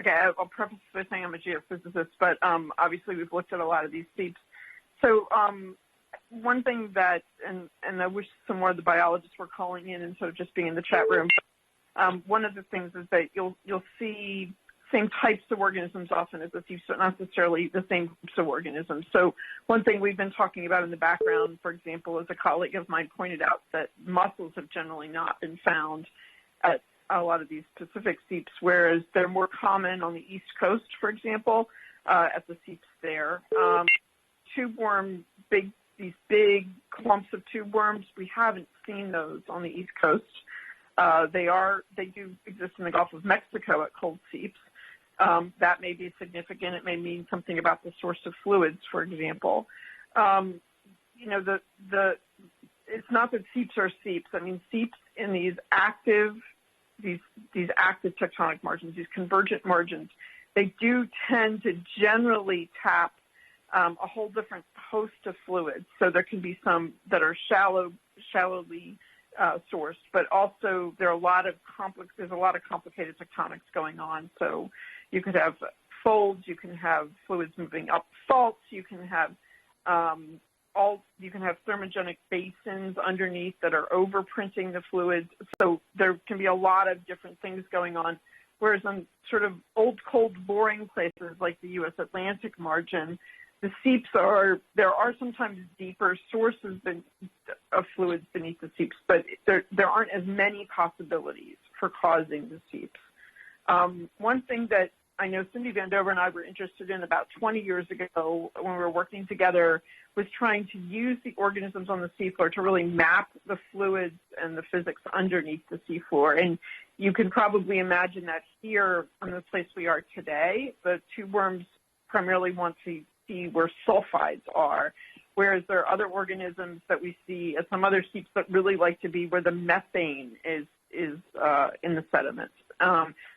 Okay, I'll preface by saying I'm a geophysicist, but obviously we've looked at a lot of these seeps. So one thing that, and I wish some more of the biologists were calling in instead of just being in the chat room. One of the things is that you'll see same types of organisms often as the seeps, but not necessarily the same groups of organisms. So one thing we've been talking about in the background, for example, is a colleague of mine pointed out that mussels have generally not been found at a lot of these Pacific seeps, whereas they're more common on the East Coast, for example, at the seeps there. Tube worm, these big clumps of tube worms, we haven't seen those on the East Coast. They do exist in the Gulf of Mexico at cold seeps. That may be significant. It may mean something about the source of fluids, for example. You know, it's not that seeps are seeps. I mean, seeps in these active tectonic margins, these convergent margins, they do tend to generally tap a whole different host of fluids. So there can be some that are shallowly sourced, but also there's a lot of complicated tectonics going on. So you could have folds, you can have fluids moving up faults, you can have thermogenic basins underneath that are overprinting the fluids. So there can be a lot of different things going on. Whereas on sort of old, cold, boring places like the U.S. Atlantic margin, the seeps there are sometimes deeper sources of fluids beneath the seeps, but there aren't as many possibilities for causing the seeps. One thing that I know Cindy Van Dover and I were interested in about 20 years ago when we were working together was trying to use the organisms on the seafloor to really map the fluids and the physics underneath the seafloor. And you can probably imagine that here in the place we are today, the tube worms primarily want to see where sulfides are, whereas there are other organisms that we see at some other seeps that really like to be where the methane is in the sediment.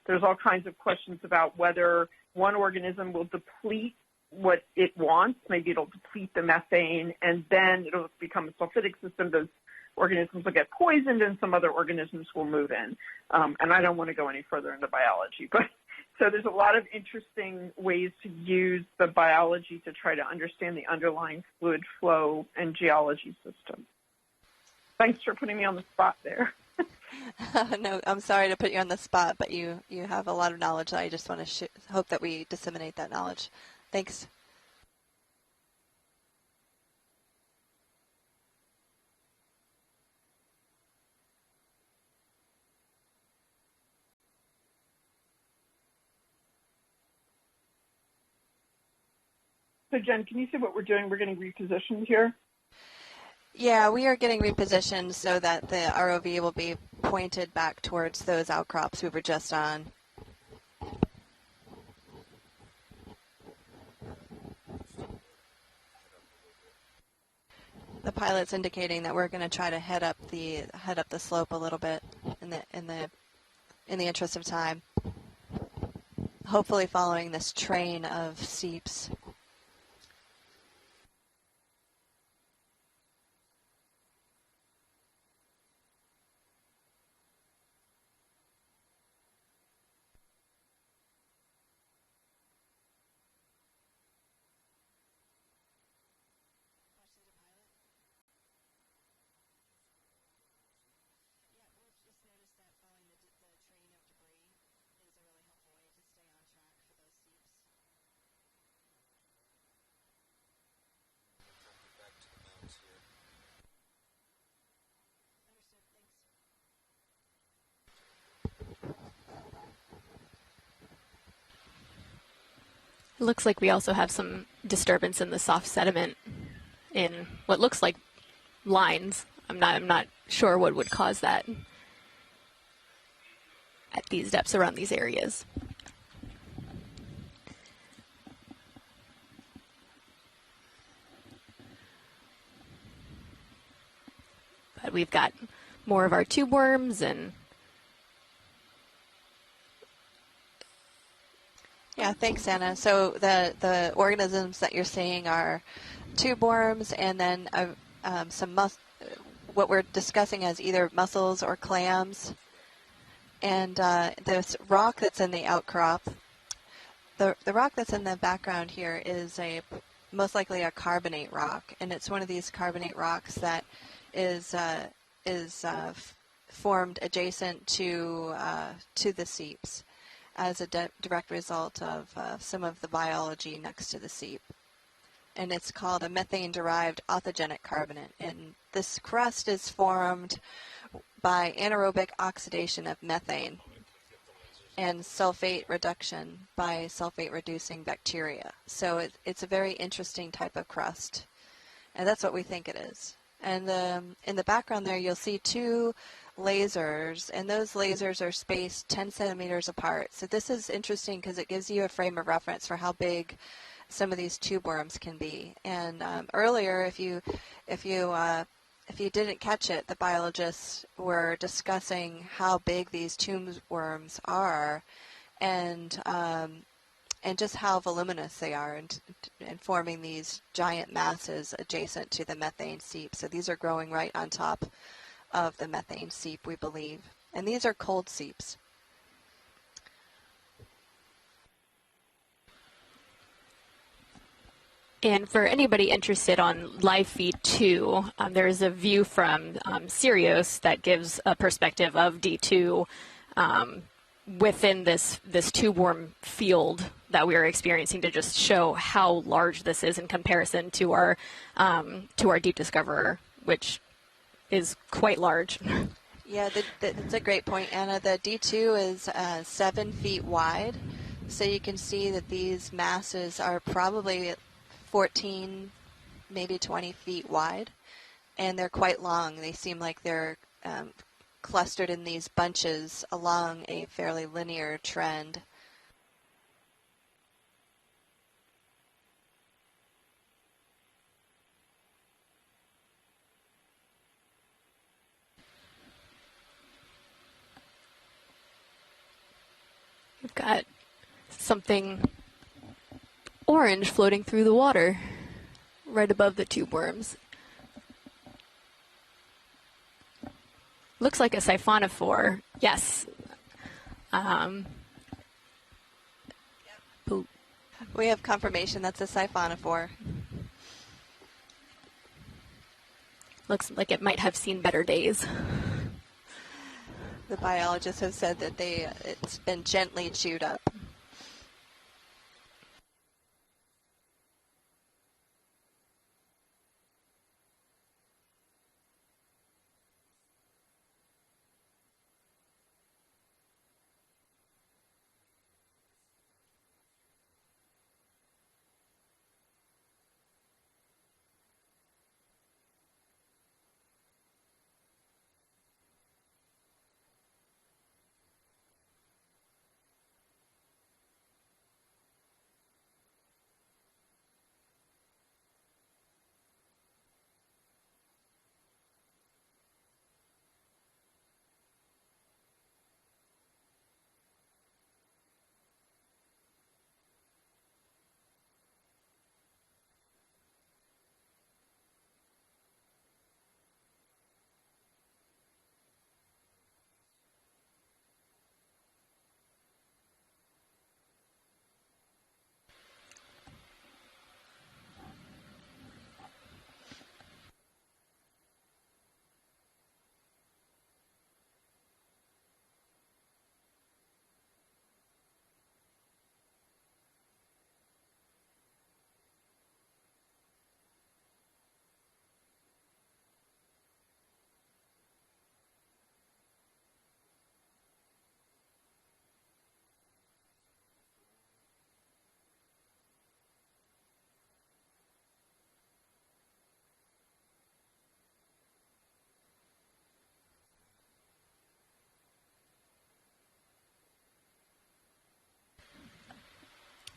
There's all kinds of questions about whether one organism will deplete what it wants. Maybe it'll deplete the methane, and then it'll become a sulfidic system. Those organisms will get poisoned, and some other organisms will move in. And I don't want to go any further into biology, but so there's a lot of interesting ways to use the biology to try to understand the underlying fluid flow and geology system. Thanks for putting me on the spot there. No, I'm sorry to put you on the spot, but you have a lot of knowledge. I just want to hope that we disseminate that knowledge. Thanks. So, Jen, can you see what we're doing? We're getting repositioned here. Yeah, we are getting repositioned so that the ROV will be pointed back towards those outcrops we were just on. The pilot's indicating that we're going to try to head up the slope a little bit in the interest of time. Hopefully following this train of seeps. It looks like we also have some disturbance in the soft sediment in what looks like lines. I'm not sure what would cause that at these depths around these areas. But we've got more of our tube worms and yeah, thanks, Anna. So the organisms that you're seeing are tube worms, and then what we're discussing as either mussels or clams. And this rock that's in the outcrop, the rock that's in the background here is most likely a carbonate rock, and it's one of these carbonate rocks that is formed adjacent to the seeps as a direct result of some of the biology next to the seep. And it's called a methane-derived authigenic carbonate. And this crust is formed by anaerobic oxidation of methane and sulfate reduction by sulfate-reducing bacteria. So it's a very interesting type of crust, and that's what we think it is. And in the background there, you'll see two lasers, and those lasers are spaced 10 centimeters apart. So this is interesting because it gives you a frame of reference for how big some of these tube worms can be. And earlier, if you didn't catch it, the biologists were discussing how big these tube worms are, and just how voluminous they are, and forming these giant masses adjacent to the methane seep. So these are growing right on top of the methane seep, we believe. And these are cold seeps. And for anybody interested on live feed 2, there is a view from Sirius that gives a perspective of D2 within this tube worm field that we are experiencing, to just show how large this is in comparison to our deep discoverer, which is quite large. Yeah, that's a great point, Anna. The D2 is 7 feet wide, so you can see that these masses are probably 14, maybe 20 feet wide, and they're quite long. They seem like they're clustered in these bunches along a fairly linear trend. We've got something orange floating through the water right above the tube worms. Looks like a siphonophore. Yes. We have confirmation that's a siphonophore. Looks like it might have seen better days. The biologists have said that it's been gently chewed up.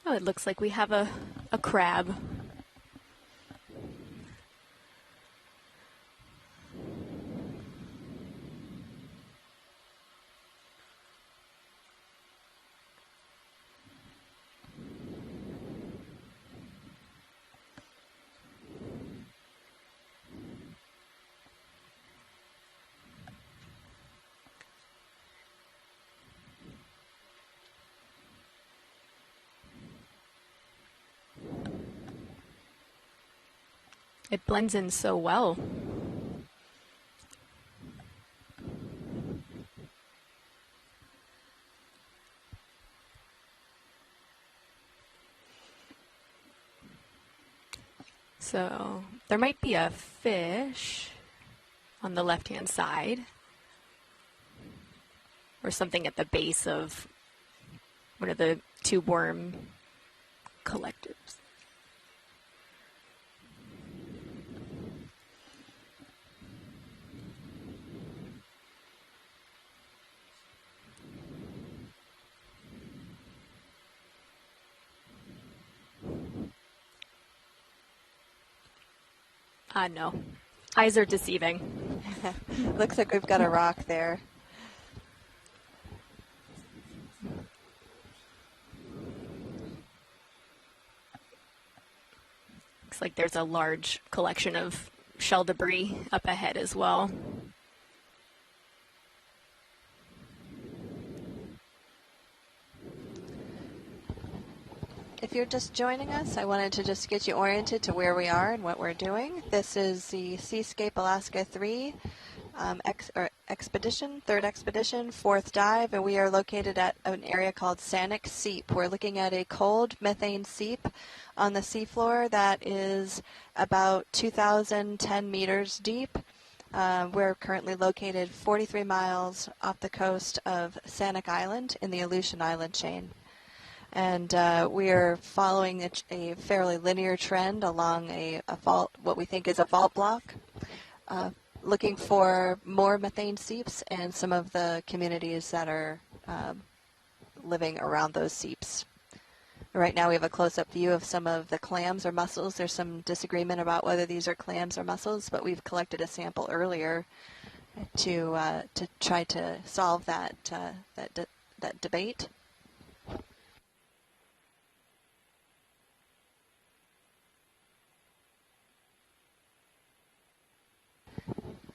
Oh, it looks like we have a crab. It blends in so well. So there might be a fish on the left-hand side, or something at the base of one of the tube worm collectives. No. Eyes are deceiving. Looks like we've got a rock there. Looks like there's a large collection of shell debris up ahead as well. If you're just joining us, I wanted to just get you oriented to where we are and what we're doing. This is the Seascape Alaska 3 expedition, third expedition, fourth dive, and we are located at an area called Sanak Seep. We're looking at a cold methane seep on the seafloor that is about 2,010 meters deep. We're currently located 43 miles off the coast of Sanak Island in the Aleutian Island chain. And we are following a fairly linear trend along a fault, what we think is a fault block, looking for more methane seeps and some of the communities that are living around those seeps. Right now we have a close-up view of some of the clams or mussels. There's some disagreement about whether these are clams or mussels, but we've collected a sample earlier to try to solve that debate.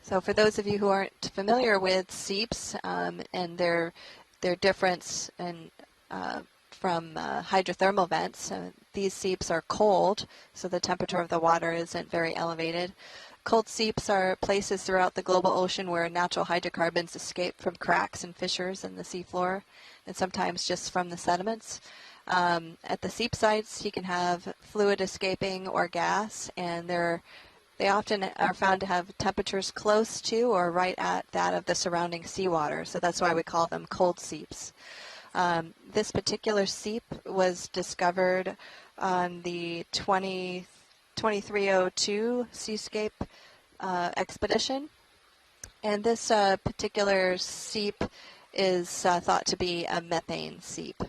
So for those of you who aren't familiar with seeps and their difference from hydrothermal vents, these seeps are cold, so the temperature of the water isn't very elevated. Cold seeps are places throughout the global ocean where natural hydrocarbons escape from cracks and fissures in the seafloor, and sometimes just from the sediments. At the seep sites, you can have fluid escaping or gas, and they often are found to have temperatures close to or right at that of the surrounding seawater, so that's why we call them cold seeps. This particular seep was discovered on the 2302 Seascape expedition, and this particular seep is thought to be a methane seep.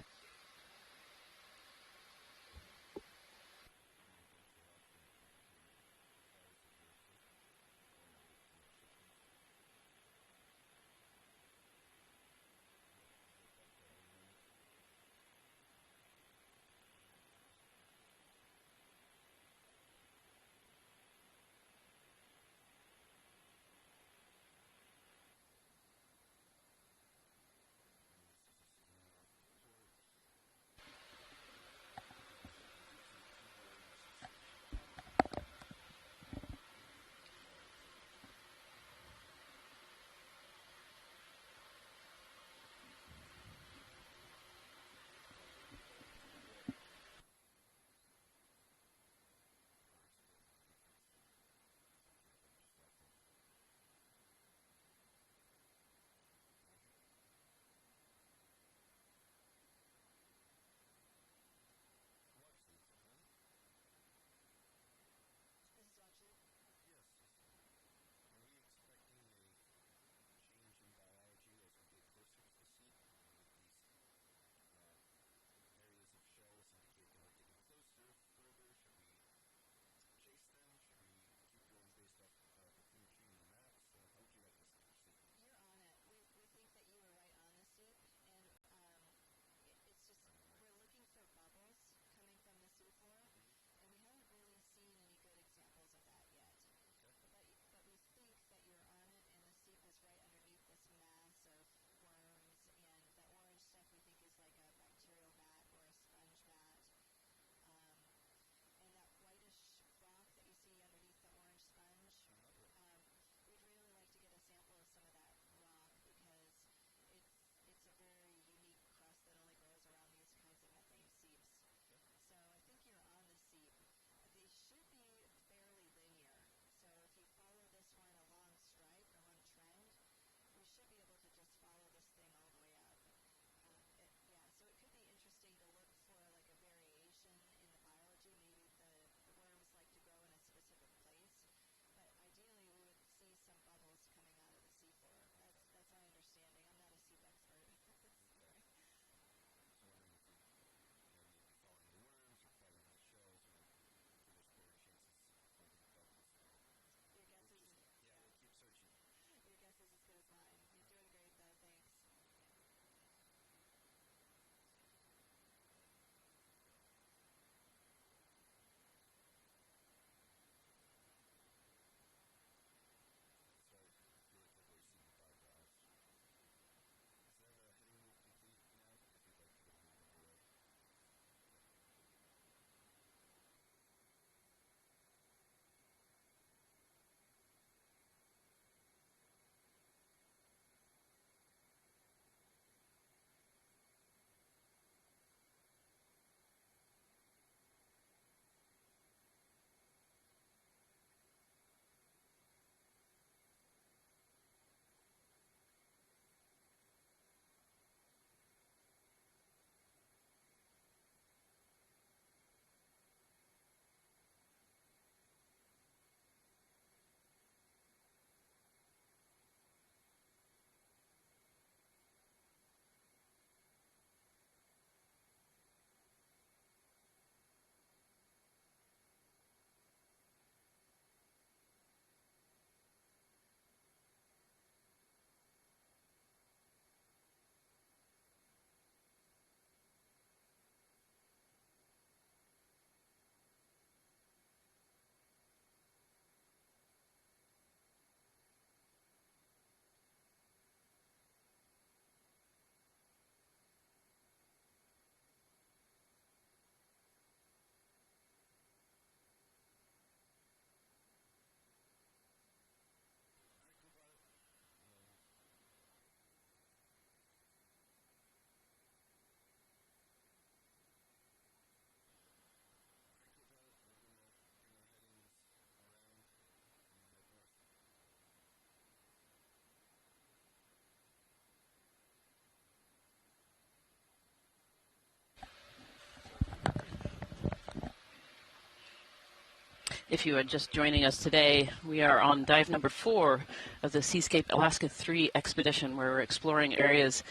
If you are just joining us today, we are on dive number 4 of the Seascape Alaska 3 expedition, where we're exploring areas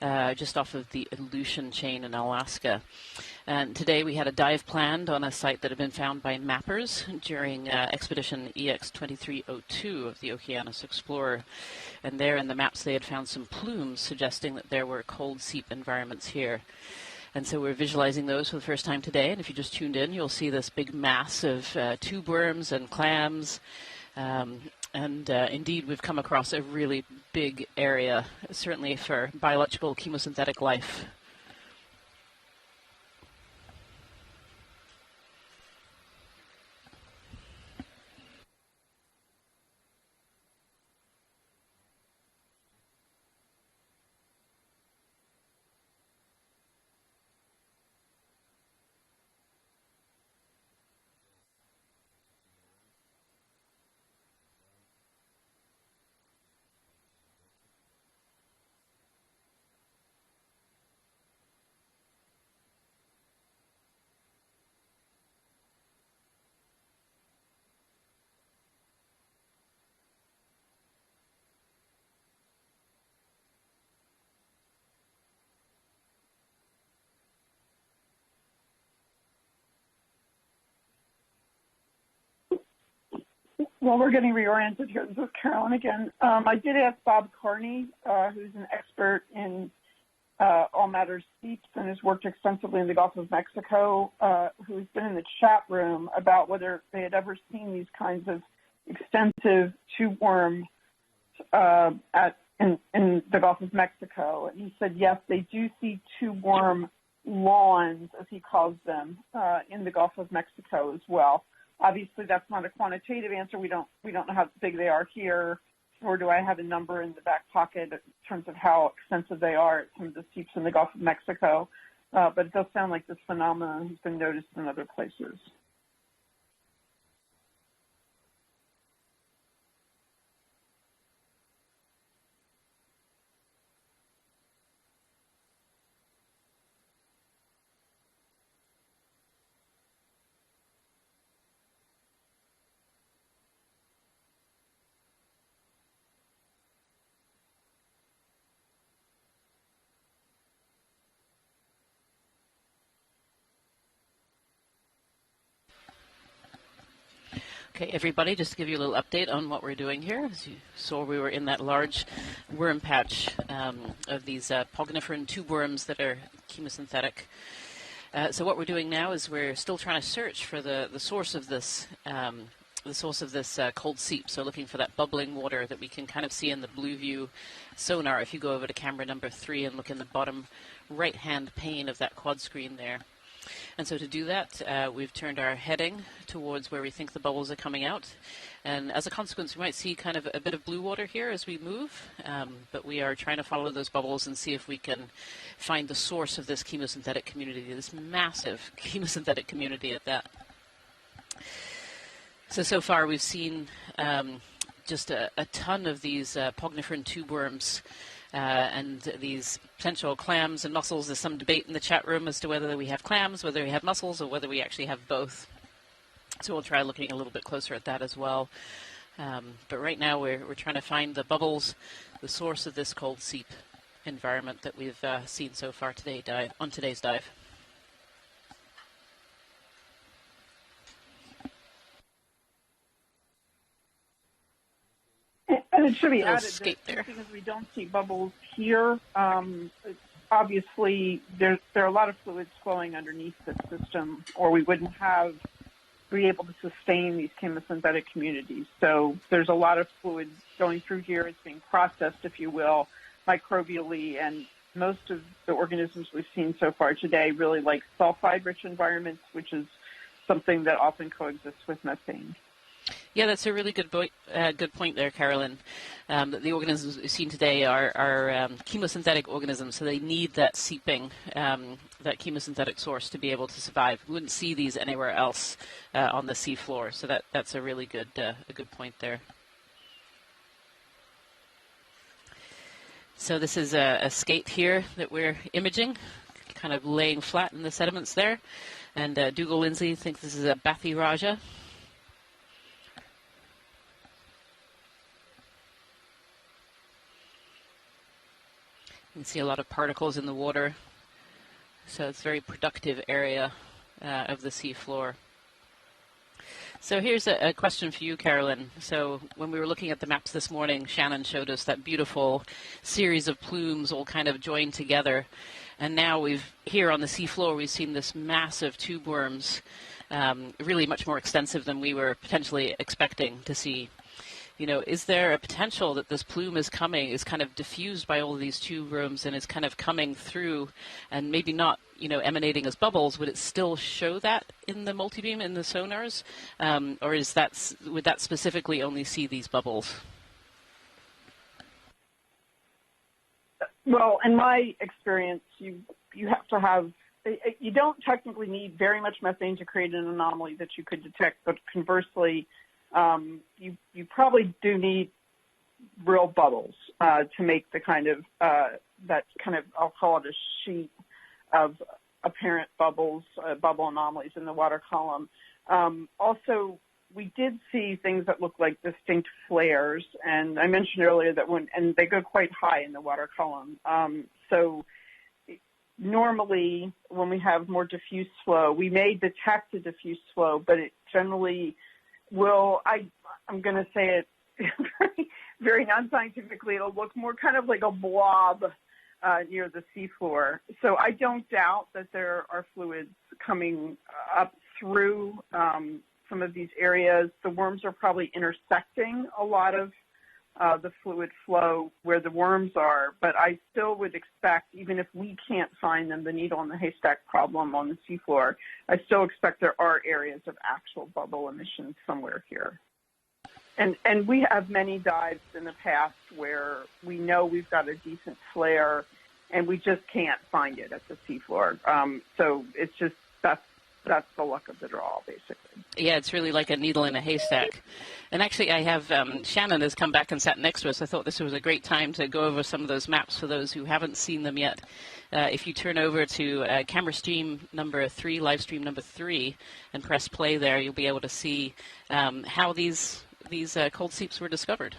just off of the Aleutian chain in Alaska. And today we had a dive planned on a site that had been found by mappers during expedition EX2304 of the Okeanos Explorer. And there in the maps they had found some plumes suggesting that there were cold seep environments here. And so we're visualizing those for the first time today. And if you just tuned in, you'll see this big mass of tube worms and clams. Indeed, we've come across a really big area, certainly for biological chemosynthetic life. Well, we're getting reoriented here. This is Carolyn again. I did ask Bob Carney, who's an expert in all matters seeps and has worked extensively in the Gulf of Mexico, who's been in the chat room about whether they had ever seen these kinds of extensive tube worm in the Gulf of Mexico. And he said, yes, they do see tube worm lawns, as he calls them, in the Gulf of Mexico as well. Obviously, that's not a quantitative answer. We don't know how big they are here, nor do I have a number in the back pocket in terms of how extensive they are at some of the seeps in the Gulf of Mexico. But it does sound like this phenomenon has been noticed in other places. Okay, everybody, just to give you a little update on what we're doing here. As you saw, we were in that large worm patch of these pogniferan tube worms that are chemosynthetic. So what we're doing now is we're still trying to search for the source of this cold seep. So looking for that bubbling water that we can kind of see in the blue view sonar. If you go over to camera number 3 and look in the bottom right-hand pane of that quad screen there. And so to do that, we've turned our heading towards where we think the bubbles are coming out. And as a consequence, we might see kind of a bit of blue water here as we move. But we are trying to follow those bubbles and see if we can find the source of this chemosynthetic community, this massive chemosynthetic community at that. So far we've seen just a ton of these pogniferan tube worms. And these potential clams and mussels. There's some debate in the chat room as to whether we have clams, whether we have mussels, or whether we actually have both. So we'll try looking a little bit closer at that as well. But right now we're trying to find the bubbles, the source of this cold seep environment that we've seen so far today on today's dive. And it should be added that because we don't see bubbles here, obviously there are a lot of fluids flowing underneath this system, or we wouldn't be able to sustain these chemosynthetic communities. So there's a lot of fluid going through here. It's being processed, if you will, microbially, and most of the organisms we've seen so far today really like sulfide-rich environments, which is something that often coexists with methane. Yeah, that's a really good point there, Carolyn. The organisms we've seen today are chemosynthetic organisms, so they need that seeping, that chemosynthetic source to be able to survive. We wouldn't see these anywhere else on the seafloor, so that's a really good point there. So this is a skate here that we're imaging, kind of laying flat in the sediments there. And Dougal Lindsay thinks this is a Bathyrraja. You can see a lot of particles in the water. So it's a very productive area of the seafloor. So here's a question for you, Carolyn. So when we were looking at the maps this morning, Shannon showed us that beautiful series of plumes all kind of joined together. And now here on the seafloor, we've seen this massive tube worms, really much more extensive than we were potentially expecting to see. You know, is there a potential that this plume is kind of diffused by all of these tube worms and is kind of coming through and maybe not, emanating as bubbles? Would it still show that in the multibeam, in the sonars? Or would that specifically only see these bubbles? Well, in my experience, you have to have, you don't technically need very much methane to create an anomaly that you could detect, but conversely, you probably do need real bubbles to make the kind of I'll call it a sheet of apparent bubbles, bubble anomalies in the water column. Also, we did see things that look like distinct flares, and I mentioned earlier that and they go quite high in the water column. So normally, when we have more diffuse flow, we may detect a diffuse flow, but it generally will. I'm going to say it very, very non-scientifically. It'll look more kind of like a blob near the seafloor. So I don't doubt that there are fluids coming up through some of these areas. The worms are probably intersecting a lot of the fluid flow where the worms are, but I still would expect, even if we can't find them, the needle in the haystack problem on the seafloor, I still expect there are areas of actual bubble emissions somewhere here. And we have many dives in the past where we know we've got a decent flare and we just can't find it at the seafloor. So it's just, that's the luck of the draw, basically. Yeah, it's really like a needle in a haystack. And actually, I have Shannon has come back and sat next to us. I thought this was a great time to go over some of those maps for those who haven't seen them yet. If you turn over to camera stream number 3, live stream number 3, and press play there, you'll be able to see how these cold seeps were discovered.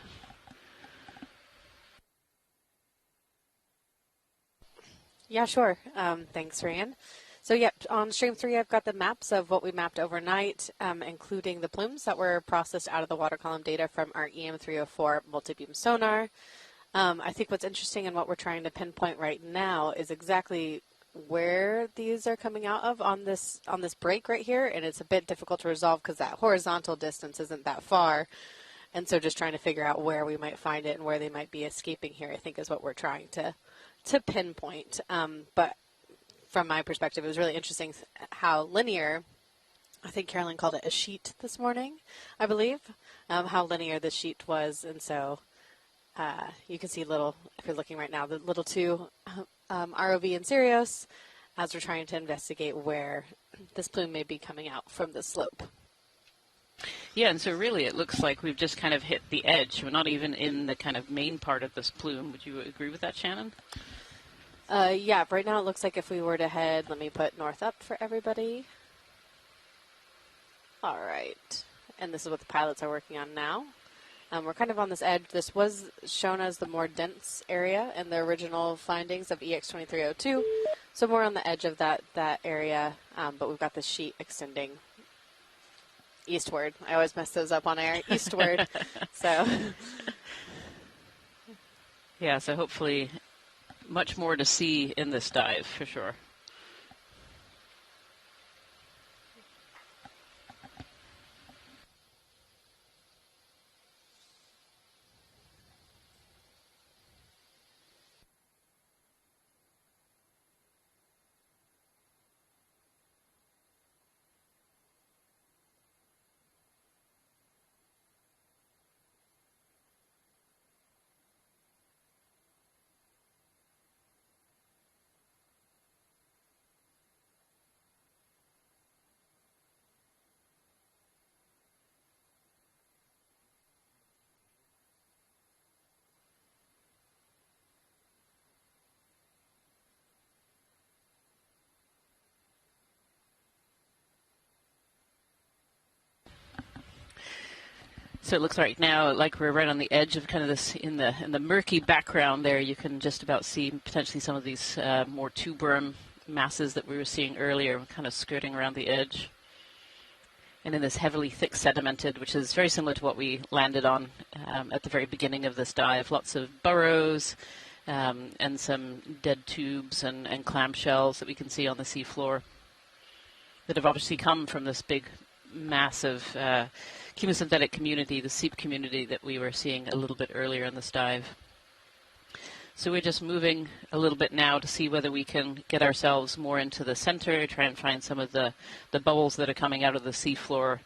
Yeah, sure. Thanks, Ryan. So, yep, on stream 3, I've got the maps of what we mapped overnight, including the plumes that were processed out of the water column data from our EM2304 multibeam sonar. I think what's interesting and what we're trying to pinpoint right now is exactly where these are coming out of on this break right here, and it's a bit difficult to resolve because that horizontal distance isn't that far, and so just trying to figure out where we might find it and where they might be escaping here, I think, is what we're trying to pinpoint. But from my perspective, it was really interesting how linear, I think Carolyn called it a sheet this morning, I believe, how linear the sheet was. And so you can see little, if you're looking right now, the little two ROV and Sirius as we're trying to investigate where this plume may be coming out from the slope. Yeah, and so really it looks like we've just kind of hit the edge. We're not even in the kind of main part of this plume. Would you agree with that, Shannon? Yeah, right now it looks like if we were to head, let me put north up for everybody. All right. And this is what the pilots are working on now. We're kind of on this edge. This was shown as the more dense area in the original findings of EX2302. So more on the edge of that area, but we've got the sheet extending eastward. I always mess those up on air. Eastward. So. Yeah, so hopefully much more to see in this dive, for sure. So it looks right now like we're right on the edge of kind of this, in the murky background there, you can just about see potentially some of these more tube-worm masses that we were seeing earlier, kind of skirting around the edge. And in this heavily thick sedimented, which is very similar to what we landed on at the very beginning of this dive. Lots of burrows and some dead tubes and clamshells that we can see on the seafloor that have obviously come from this big, massive chemosynthetic community, the Seep community that we were seeing a little bit earlier in this dive. So we're just moving a little bit now to see whether we can get ourselves more into the center, try and find some of the bubbles that are coming out of the seafloor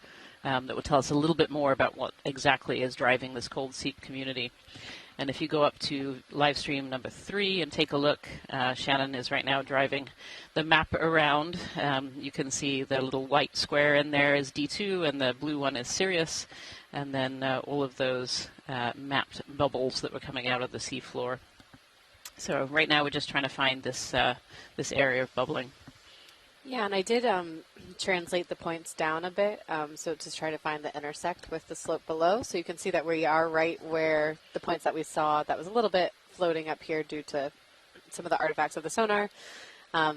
that will tell us a little bit more about what exactly is driving this cold Seep community. And if you go up to live stream number 3 and take a look, Shannon is right now driving the map around. You can see the little white square in there is D2 and the blue one is Sirius. And then all of those mapped bubbles that were coming out of the seafloor. So right now we're just trying to find this this area of bubbling. Yeah, and I did translate the points down a bit, so to try to find the intersect with the slope below. So you can see that we are right where the points that we saw that was a little bit floating up here due to some of the artifacts of the sonar. I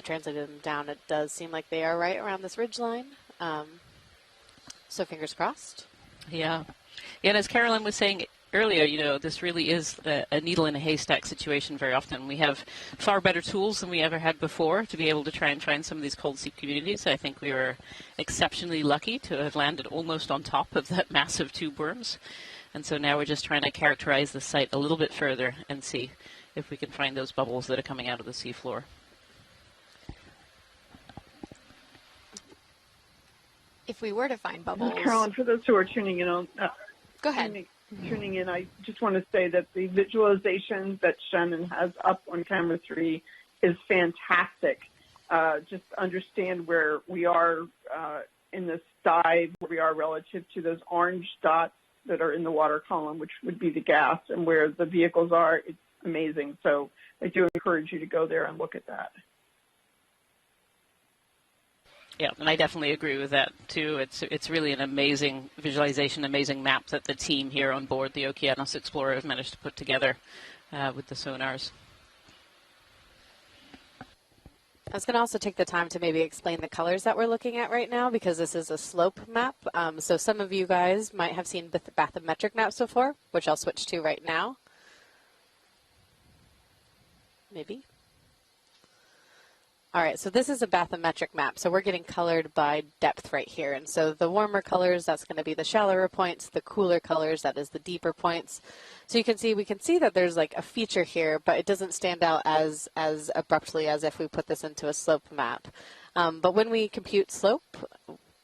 translated them down. It does seem like they are right around this ridge line. So fingers crossed. Yeah. And as Carolyn was saying earlier, you know, this really is a needle in a haystack situation very often. We have far better tools than we ever had before to be able to try and find some of these cold Seep communities. I think we were exceptionally lucky to have landed almost on top of that massive tube worms. And so now we're just trying to characterize the site a little bit further and see if we can find those bubbles that are coming out of the seafloor. If we were to find bubbles... Carolyn, for those who are tuning in on... Go ahead. Tuning in, I just want to say that the visualization that Shannon has up on camera 3 is fantastic. Just understand where we are in this dive, where we are relative to those orange dots that are in the water column, which would be the gas, and where the vehicles are. It's amazing. So I do encourage you to go there and look at that. Yeah, and I definitely agree with that, too. It's really an amazing visualization, amazing map that the team here on board the Okeanos Explorer have managed to put together with the sonars. I was going to also take the time to maybe explain the colors that we're looking at right now, because this is a slope map. So some of you guys might have seen bathymetric maps before, which I'll switch to right now. Maybe. All right, so this is a bathymetric map. So we're getting colored by depth right here. And so the warmer colors, that's going to be the shallower points. The cooler colors, that is the deeper points. So you can see, we can see that there's like a feature here, but it doesn't stand out as abruptly as if we put this into a slope map. But when we compute slope,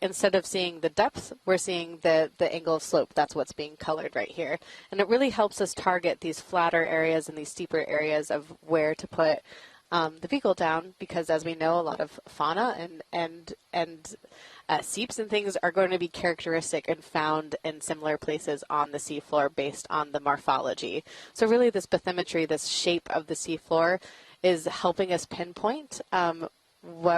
instead of seeing the depth, we're seeing the angle of slope. That's what's being colored right here. And it really helps us target these flatter areas and these steeper areas of where to put the vehicle down, because as we know, a lot of fauna and seeps and things are going to be characteristic and found in similar places on the seafloor based on the morphology. So really this bathymetry, this shape of the seafloor, is helping us pinpoint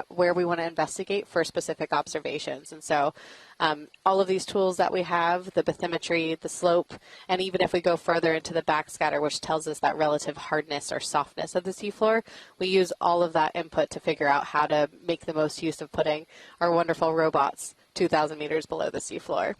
where we want to investigate for specific observations. And so all of these tools that we have, the bathymetry, the slope, and even if we go further into the backscatter, which tells us that relative hardness or softness of the seafloor, we use all of that input to figure out how to make the most use of putting our wonderful robots 2,000 meters below the seafloor.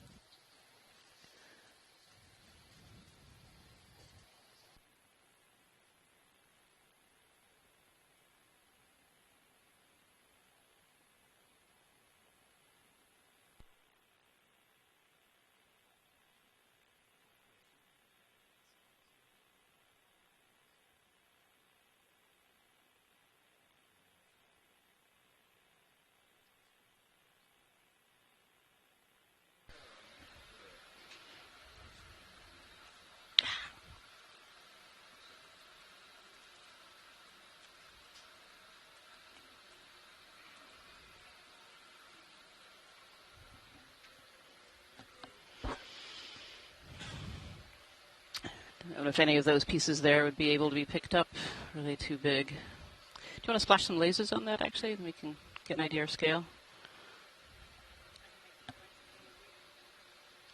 I don't know if any of those pieces there would be able to be picked up. Are they too big? Do you want to splash some lasers on that, actually, and we can get an idea of scale?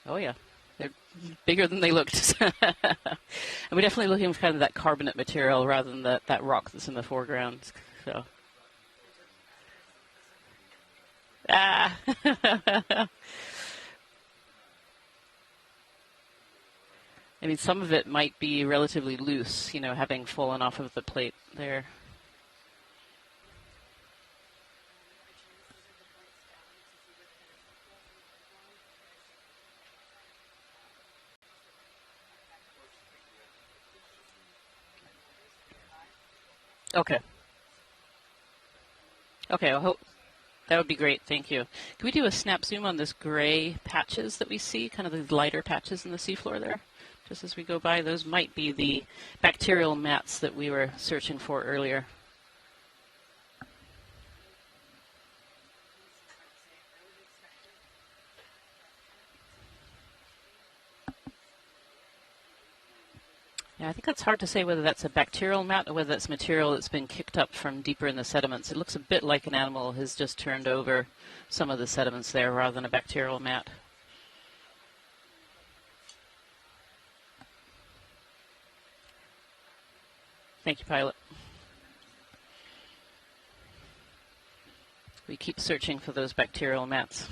Oh, yeah. They're bigger than they looked. And we're definitely looking for kind of that carbonate material rather than that rock that's in the foreground. So. Ah. I mean, some of it might be relatively loose, having fallen off of the plate there. Okay. Okay, I hope that would be great. Thank you. Can we do a snap zoom on this gray patches that we see, kind of these lighter patches in the seafloor there? Just as we go by, those might be the bacterial mats that we were searching for earlier. Yeah, I think it's hard to say whether that's a bacterial mat or whether that's material that's been kicked up from deeper in the sediments. It looks a bit like an animal has just turned over some of the sediments there rather than a bacterial mat. Thank you, pilot. We keep searching for those bacterial mats.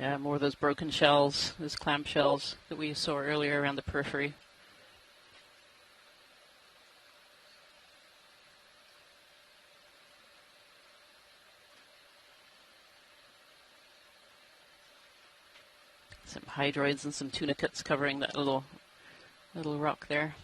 Yeah, more of those broken shells, those clam shells that we saw earlier around the periphery. Some hydroids and some tunicates covering that little rock there.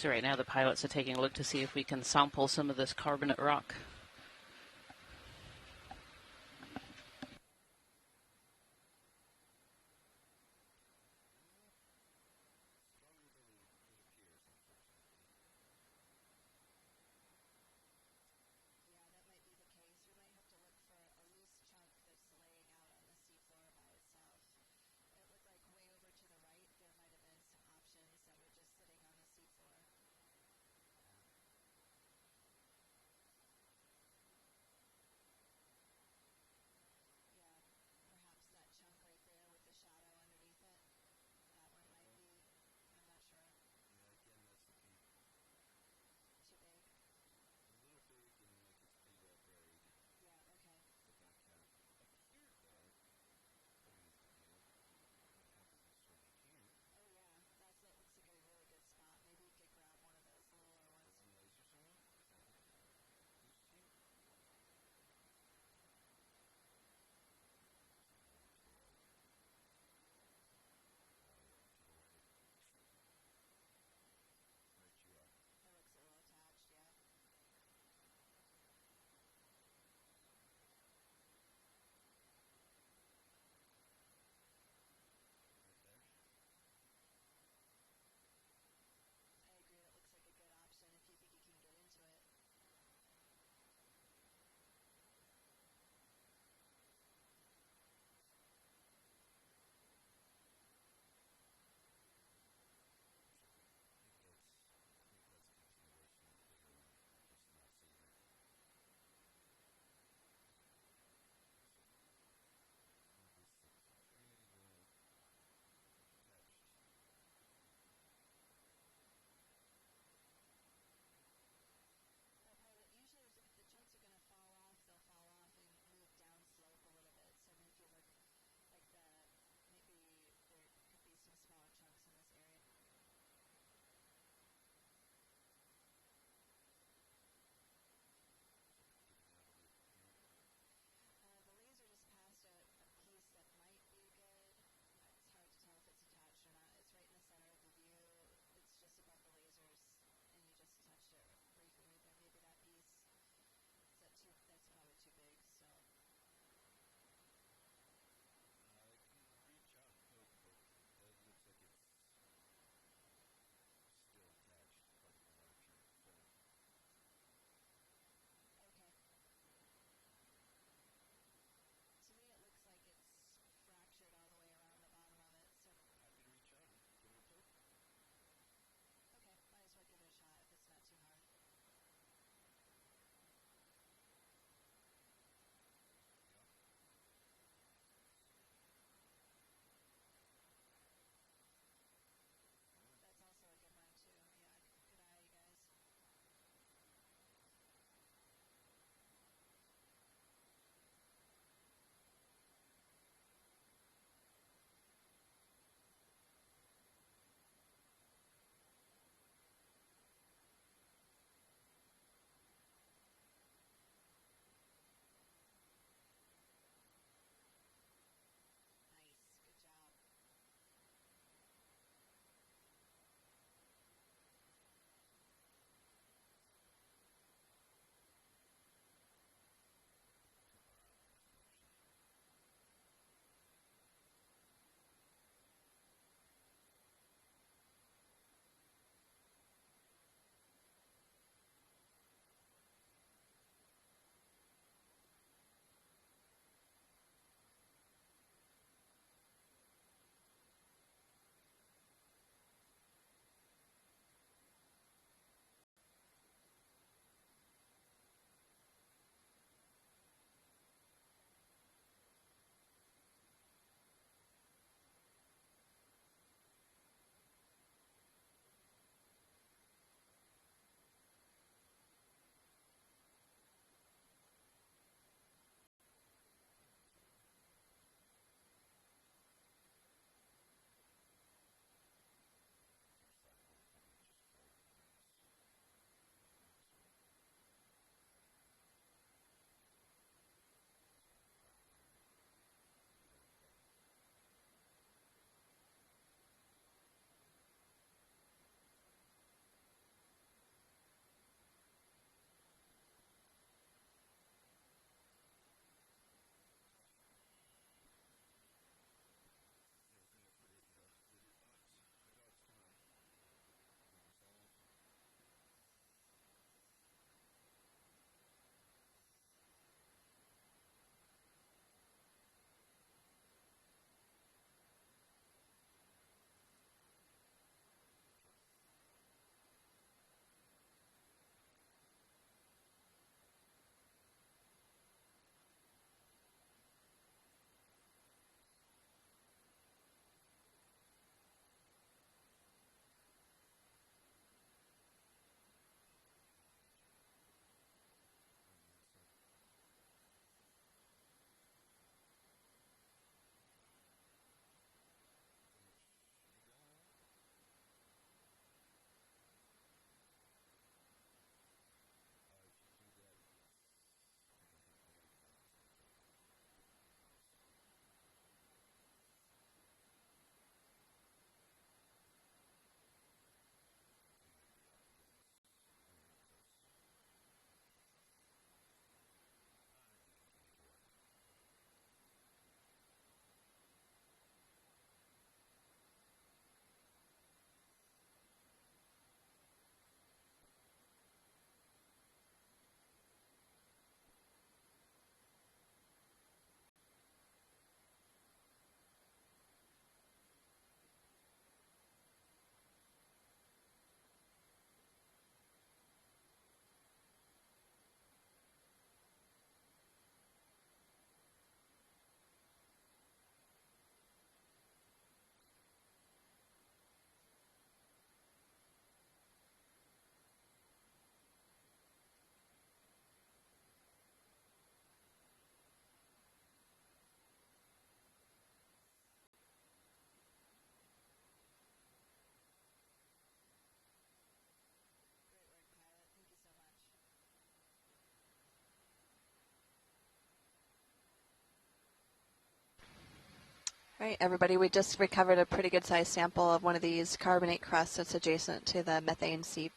So right now the pilots are taking a look to see if we can sample some of this carbonate rock. Right, everybody, we just recovered a pretty good sized sample of one of these carbonate crusts that's adjacent to the methane seep.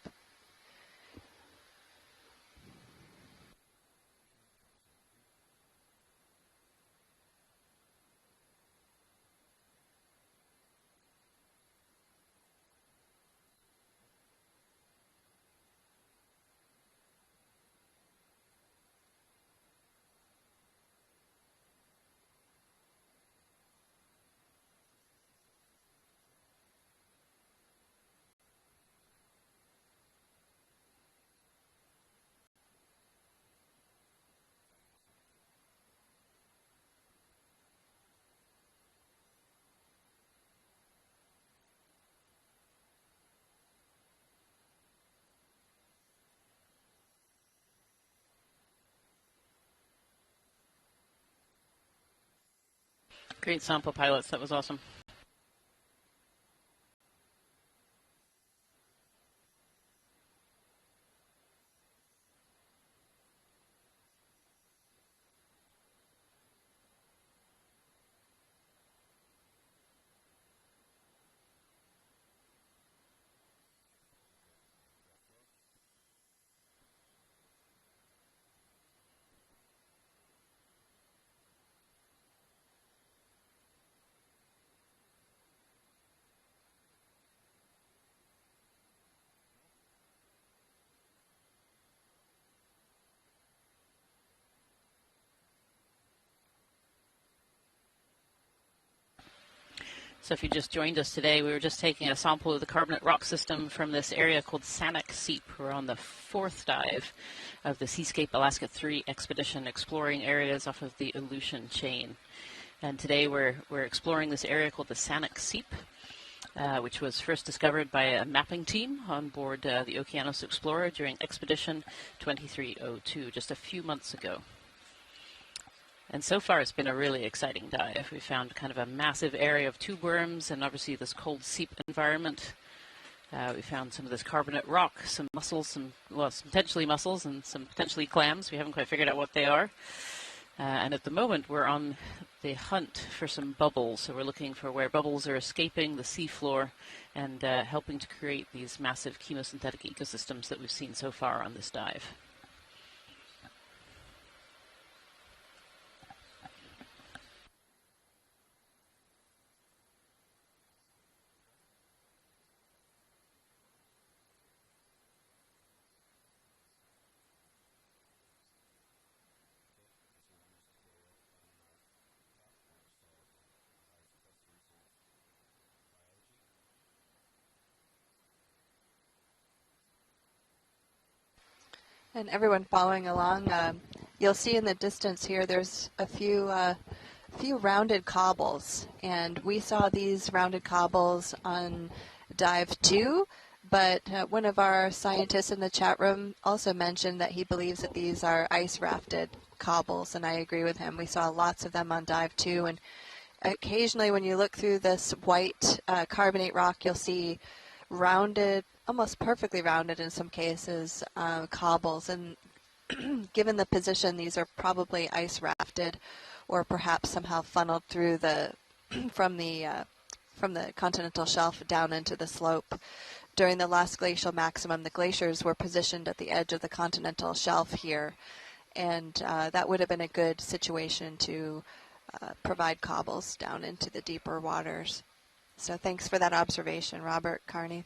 Great sample pilots. That was awesome. So if you just joined us today, we were just taking a sample of the carbonate rock system from this area called Sanak Seep. We're on the 4th dive of the Seascape Alaska 3 expedition, exploring areas off of the Aleutian chain. And today we're exploring this area called the Sanak Seep, which was first discovered by a mapping team on board the Okeanos Explorer during Expedition 2302, just a few months ago. And so far, it's been a really exciting dive. We found kind of a massive area of tube worms and obviously this cold seep environment. We found some of this carbonate rock, some mussels, some potentially mussels and some potentially clams. We haven't quite figured out what they are. And at the moment, we're on the hunt for some bubbles. So we're looking for where bubbles are escaping the seafloor and helping to create these massive chemosynthetic ecosystems that we've seen so far on this dive. And everyone following along, you'll see in the distance here there's a few rounded cobbles, and we saw these rounded cobbles on dive 2, but one of our scientists in the chat room also mentioned that he believes that these are ice rafted cobbles, and I agree with him. We saw lots of them on dive 2, and occasionally when you look through this white carbonate rock, you'll see rounded, almost perfectly rounded in some cases, cobbles. And given the position, these are probably ice rafted or perhaps somehow funneled through the from the continental shelf down into the slope. During the last glacial maximum, the glaciers were positioned at the edge of the continental shelf here, and that would have been a good situation to provide cobbles down into the deeper waters. So thanks for that observation, Robert Carney.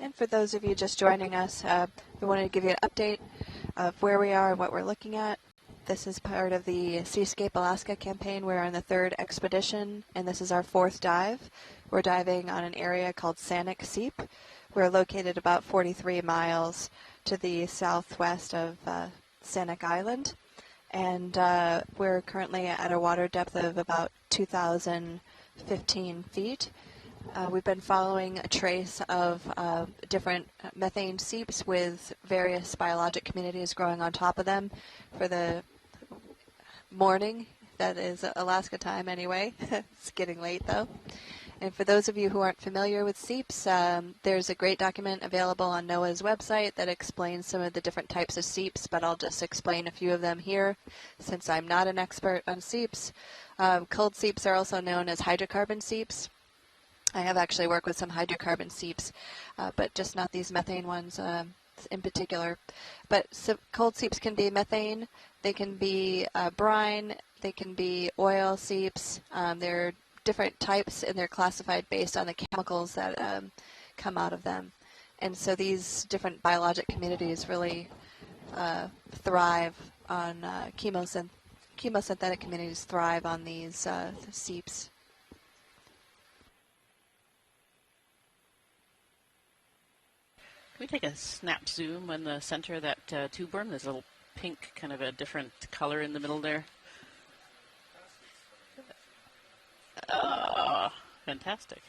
And for those of you just joining us, we wanted to give you an update of where we are and what we're looking at. This is part of the Seascape Alaska campaign. We're on the 3rd expedition, and this is our 4th dive. We're diving on an area called Sanak Seep. We're located about 43 miles to the southwest of Sanak Island, and we're currently at a water depth of about 2,015 feet. We've been following a trace of different methane seeps with various biologic communities growing on top of them for the morning. That is Alaska time anyway. It's getting late though. And for those of you who aren't familiar with seeps, there's a great document available on NOAA's website that explains some of the different types of seeps, but I'll just explain a few of them here since I'm not an expert on seeps. Cold seeps are also known as hydrocarbon seeps. I have actually worked with some hydrocarbon seeps, but just not these methane ones in particular. But cold seeps can be methane, they can be brine, they can be oil seeps. They're different types, and they're classified based on the chemicals that come out of them. And so these different biologic communities really thrive on chemosynthetic communities thrive on these seeps. Can we take a snap zoom on the center of that tube worm? There's a little pink, kind of a different color in the middle there. Oh, fantastic.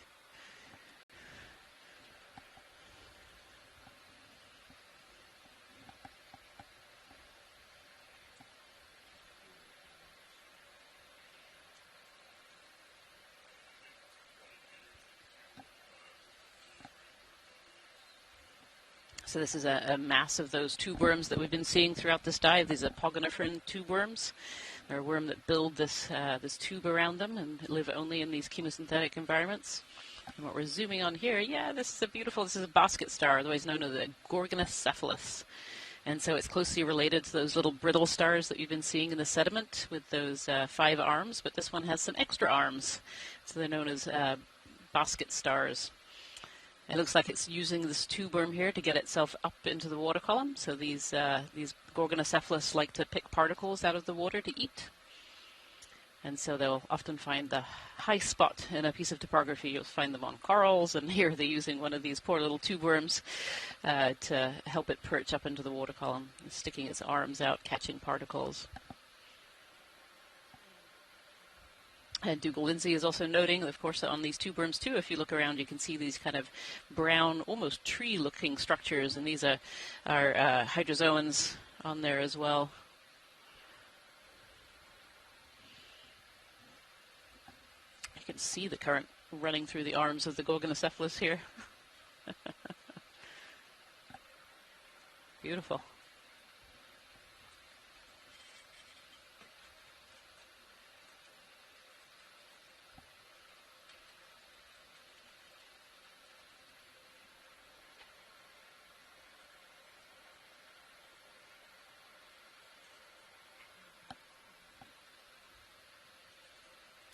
So this is a mass of those tube worms that we've been seeing throughout this dive. These are pogonophorine tube worms. They're a worm that build this tube around them and live only in these chemosynthetic environments. And what we're zooming on here, this is a basket star, otherwise known as a Gorgonocephalus. And so it's closely related to those little brittle stars that you've been seeing in the sediment with those 5 arms, but this one has some extra arms. So they're known as basket stars. It looks like it's using this tube worm here to get itself up into the water column. So these Gorgonocephalus like to pick particles out of the water to eat. And so they'll often find the high spot in a piece of topography. You'll find them on corals, and here they're using one of these poor little tube worms to help it perch up into the water column, sticking its arms out, catching particles. And Dougal Lindsay is also noting, of course, that on these tube worms too, if you look around, you can see these kind of brown, almost tree-looking structures, and these are hydrozoans on there as well. You can see the current running through the arms of the Gorgonocephalus here. Beautiful.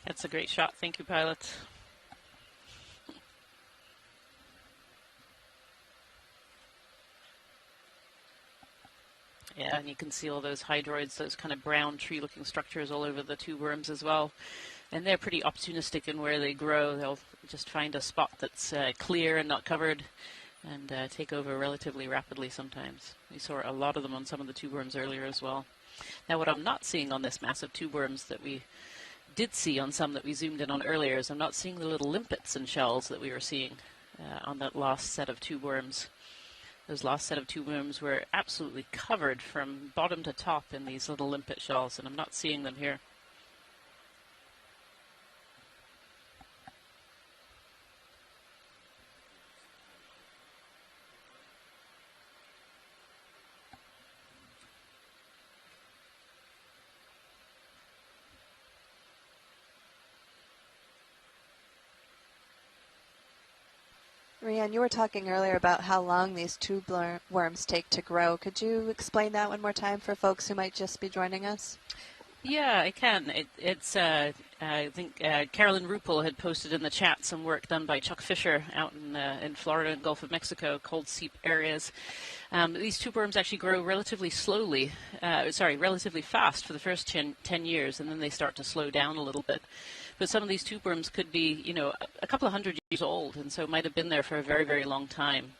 That's a great shot. Thank you, pilot. Yeah, and you can see all those hydroids, those kind of brown tree-looking structures all over the tube worms as well. And they're pretty opportunistic in where they grow. They'll just find a spot that's clear and not covered and take over relatively rapidly sometimes. We saw a lot of them on some of the tube worms earlier as well. Now, what I'm not seeing on this massive tube worms that we did see on some that we zoomed in on earlier is I'm not seeing the little limpets and shells that we were seeing on that last set of tube worms. Those last set of tube worms were absolutely covered from bottom to top in these little limpet shells, and I'm not seeing them here. Rianne, you were talking earlier about how long these tube worms take to grow. Could you explain that one more time for folks who might just be joining us? Yeah, I can. It's I think Carolyn Ruppel had posted in the chat some work done by Chuck Fisher out in Florida and Gulf of Mexico, cold seep areas. These tube worms actually grow relatively relatively fast for the first 10 years, and then they start to slow down a little bit. But some of these tube worms could be, a couple of hundred years old, and so might have been there for a very, very long time.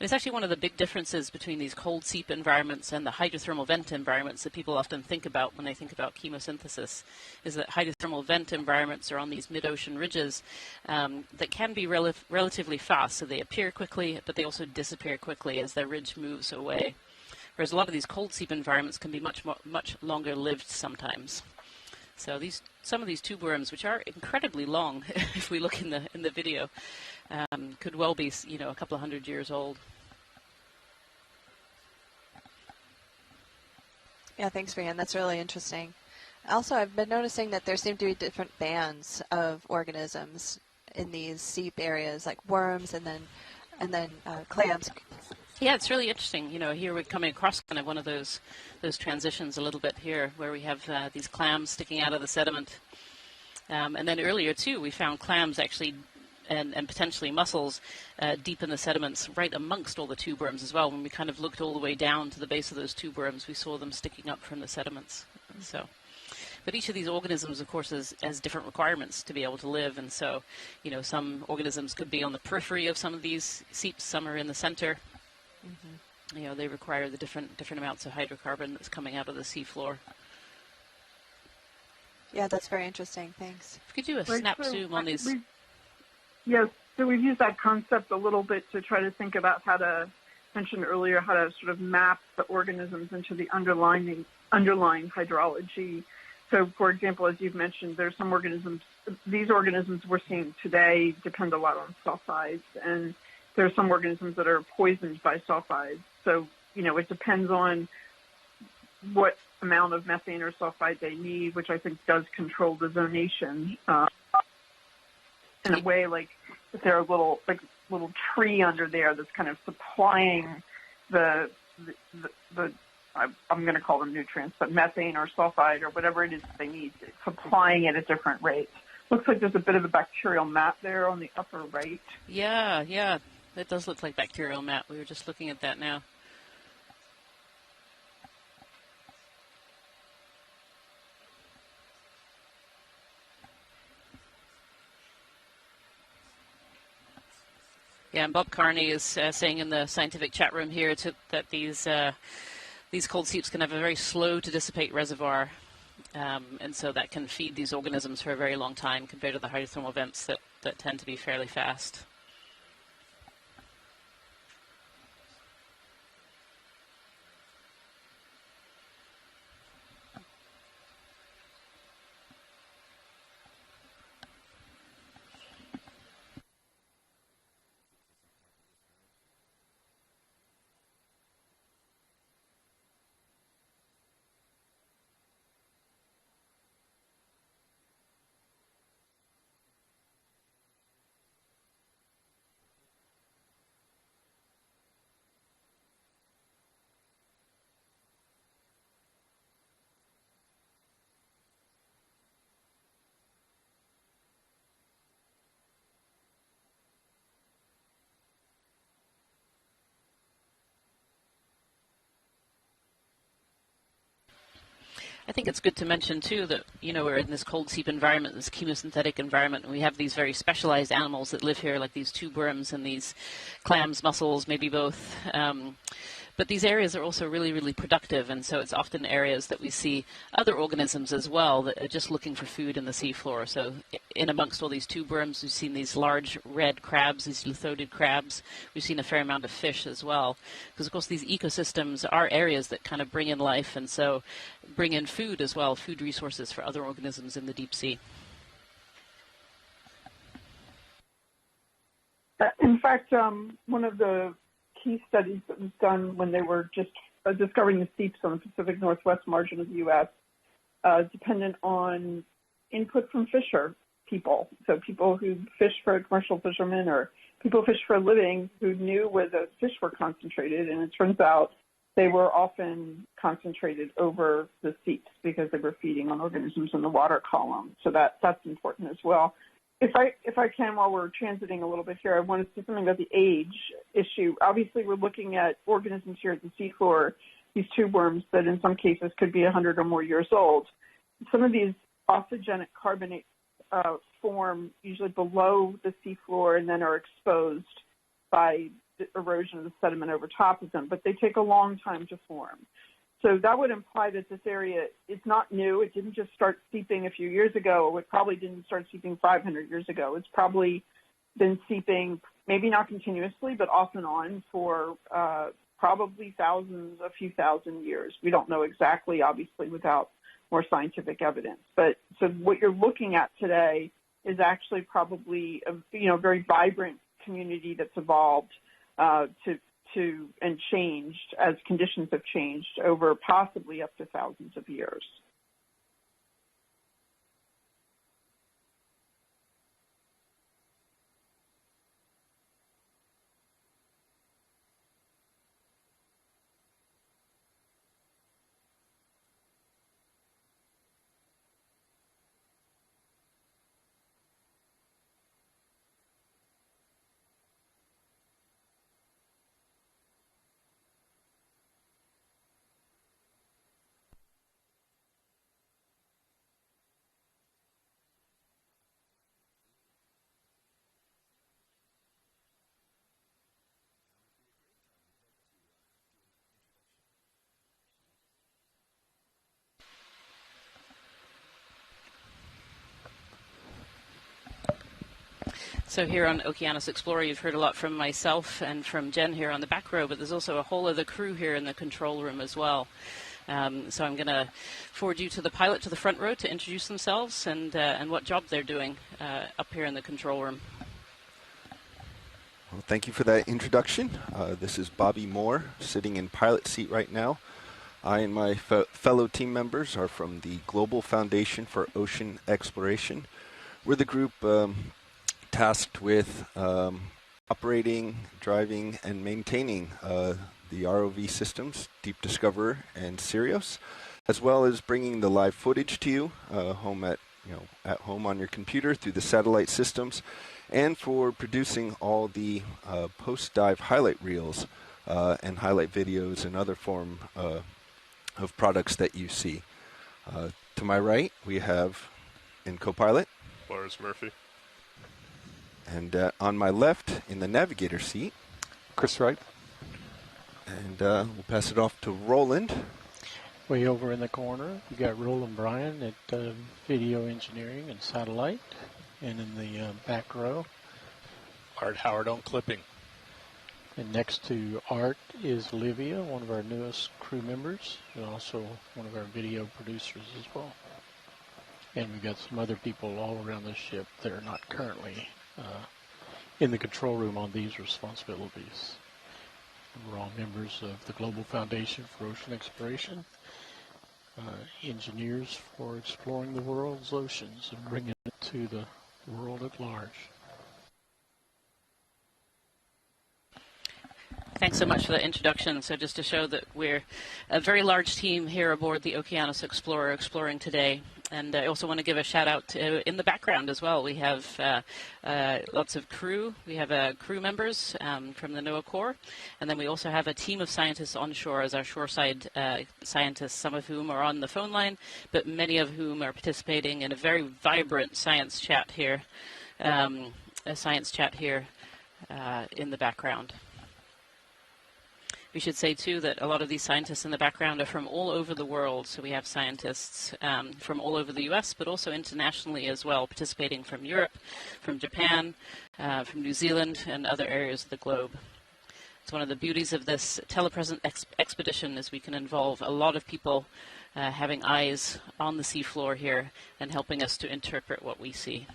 And it's actually one of the big differences between these cold seep environments and the hydrothermal vent environments that people often think about when they think about chemosynthesis, is that hydrothermal vent environments are on these mid-ocean ridges that can be relatively fast. So they appear quickly, but they also disappear quickly as their ridge moves away. Whereas a lot of these cold seep environments can be much longer lived sometimes. So some of these tube worms, which are incredibly long, if we look in the video, could well be a couple of hundred years old. Yeah, thanks, Brian. That's really interesting. Also, I've been noticing that there seem to be different bands of organisms in these seep areas, like worms and then clams. Yeah, it's really interesting. Here we're coming across kind of one of those transitions a little bit here, where we have these clams sticking out of the sediment. And then earlier, too, we found clams actually, and potentially mussels, deep in the sediments, right amongst all the tube worms as well. When we kind of looked all the way down to the base of those tube worms, we saw them sticking up from the sediments. But each of these organisms, of course, has different requirements to be able to live. And so, some organisms could be on the periphery of some of these seeps, some are in the center. Mm-hmm. They require the different amounts of hydrocarbon that's coming out of the seafloor. Yeah, that's very interesting. Thanks. If we could do a snap zoom on these. Yes, so we've used that concept a little bit to try to think about how to sort of map the organisms into the underlying hydrology. So, for example, as you've mentioned, there's some organisms, these organisms we're seeing today depend a lot on sulfides, and there are some organisms that are poisoned by sulfides. So, it depends on what amount of methane or sulfide they need, which I think does control the zonation in a way, like if there are little tree under there that's kind of supplying the I'm going to call them nutrients, but methane or sulfide or whatever it is that they need, supplying it at different rates. Looks like there's a bit of a bacterial mat there on the upper right. Yeah, that does look like bacterial mat. We were just looking at that now. Yeah, and Bob Carney is saying in the scientific chat room here that these cold seeps can have a very slow to dissipate reservoir, and so that can feed these organisms for a very long time compared to the hydrothermal vents that tend to be fairly fast. I think it's good to mention, too, that, we're in this cold seep environment, this chemosynthetic environment, and we have these very specialized animals that live here, like these tube worms and these clams, mussels, maybe both. But these areas are also really, really productive, and so it's often areas that we see other organisms as well that are just looking for food in the seafloor. So in amongst all these tube worms, we've seen these large red crabs, these lithodid crabs. We've seen a fair amount of fish as well. Because, of course, these ecosystems are areas that kind of bring in life, and so bring in food as well, food resources for other organisms in the deep sea. In fact, one of the key studies that was done when they were just discovering the seeps on the Pacific Northwest margin of the U.S. Dependent on input from fisher people. So people who fish for commercial fishermen or people who fish for a living who knew where the fish were concentrated. And it turns out they were often concentrated over the seeps because they were feeding on organisms in the water column. So that's important as well. If I can, while we're transiting a little bit here, I want to say something about the age issue. Obviously, we're looking at organisms here at the seafloor, these tube worms that in some cases could be 100 or more years old. Some of these osteogenic carbonates form usually below the seafloor and then are exposed by the erosion of the sediment over top of them, but they take a long time to form. So that would imply that this area is not new. It didn't just start seeping a few years ago. It probably didn't start seeping 500 years ago. It's probably been seeping, maybe not continuously, but off and on for probably a few thousand years. We don't know exactly, obviously, without more scientific evidence. But so what you're looking at today is actually probably a very vibrant community that's evolved and changed as conditions have changed over possibly up to thousands of years. So here on Okeanos Explorer, you've heard a lot from myself and from Jen here on the back row, but there's also a whole other crew here in the control room as well. So I'm going to forward you to the pilot to the front row to introduce themselves and what job they're doing up here in the control room. Well, thank you for that introduction. This is Bobby Moore, sitting in pilot seat right now. I and my fellow team members are from the Global Foundation for Ocean Exploration. We're the group tasked with operating, driving, and maintaining the ROV systems, Deep Discoverer and Sirius, as well as bringing the live footage to you at home on your computer through the satellite systems, and for producing all the post-dive highlight reels and highlight videos and other form of products that you see. To my right, we have in co-pilot Lars Murphy. And on my left, in the navigator seat, Chris Wright. And we'll pass it off to Roland. Way over in the corner, you got Roland Bryan at video engineering and satellite. And in the back row, Art Howard on clipping. And next to Art is Livia, one of our newest crew members, and also one of our video producers as well. And we've got some other people all around the ship that are not currently in the control room on these responsibilities. And we're all members of the Global Foundation for Ocean Exploration, engineers for exploring the world's oceans and bringing it to the world at large. Thanks so much for that introduction. So just to show that we're a very large team here aboard the Okeanos Explorer exploring today. And I also want to give a shout out to, in the background as well. We have lots of crew. We have crew members from the NOAA Corps. And then we also have a team of scientists on shore as our shoreside scientists, some of whom are on the phone line, but many of whom are participating in a very vibrant science chat here, in the background. We should say, too, that a lot of these scientists in the background are from all over the world. So we have scientists from all over the U.S., but also internationally as well, participating from Europe, from Japan, from New Zealand, and other areas of the globe. It's one of the beauties of this telepresent expedition is we can involve a lot of people having eyes on the seafloor here and helping us to interpret what we see.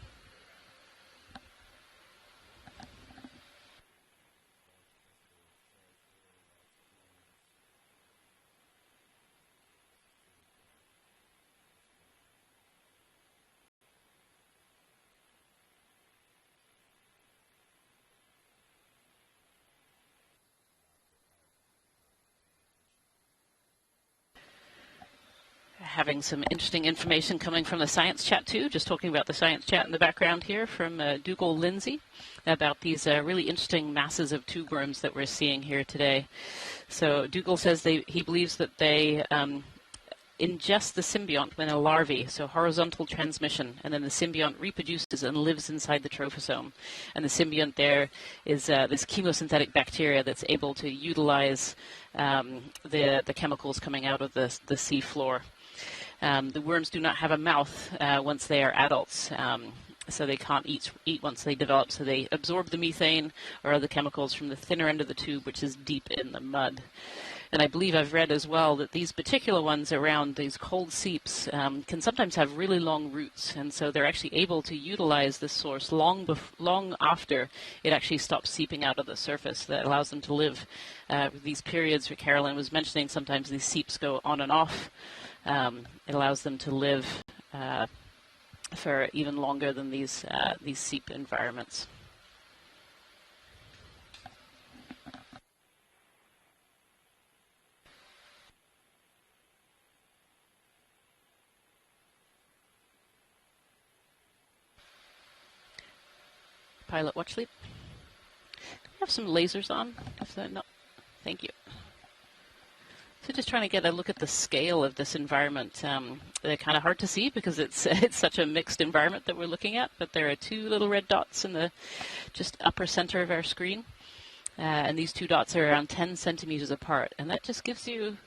having some interesting information coming from the science chat too, just talking about the science chat in the background here from Dougal Lindsay about these really interesting masses of tube worms that we're seeing here today. So Dougal says he believes that they ingest the symbiont when a larvae, so horizontal transmission, and then the symbiont reproduces and lives inside the trophisome. And the symbiont there is this chemosynthetic bacteria that's able to utilize the chemicals coming out of the seafloor. The worms do not have a mouth once they are adults. So they can't eat once they develop, so they absorb the methane or other chemicals from the thinner end of the tube, which is deep in the mud. And I believe I've read as well that these particular ones around these cold seeps can sometimes have really long roots, and so they're actually able to utilize this source long after it actually stops seeping out of the surface. That allows them to live these periods where Carolyn was mentioning. Sometimes these seeps go on and off. It allows them to live for even longer than these seep environments. Pilot watch sleep. Do we have some lasers on? No. Thank you. So just trying to get a look at the scale of this environment. They're kind of hard to see because it's such a mixed environment that we're looking at, but there are two little red dots in the just upper center of our screen. And these two dots are around 10 centimeters apart. And that just gives you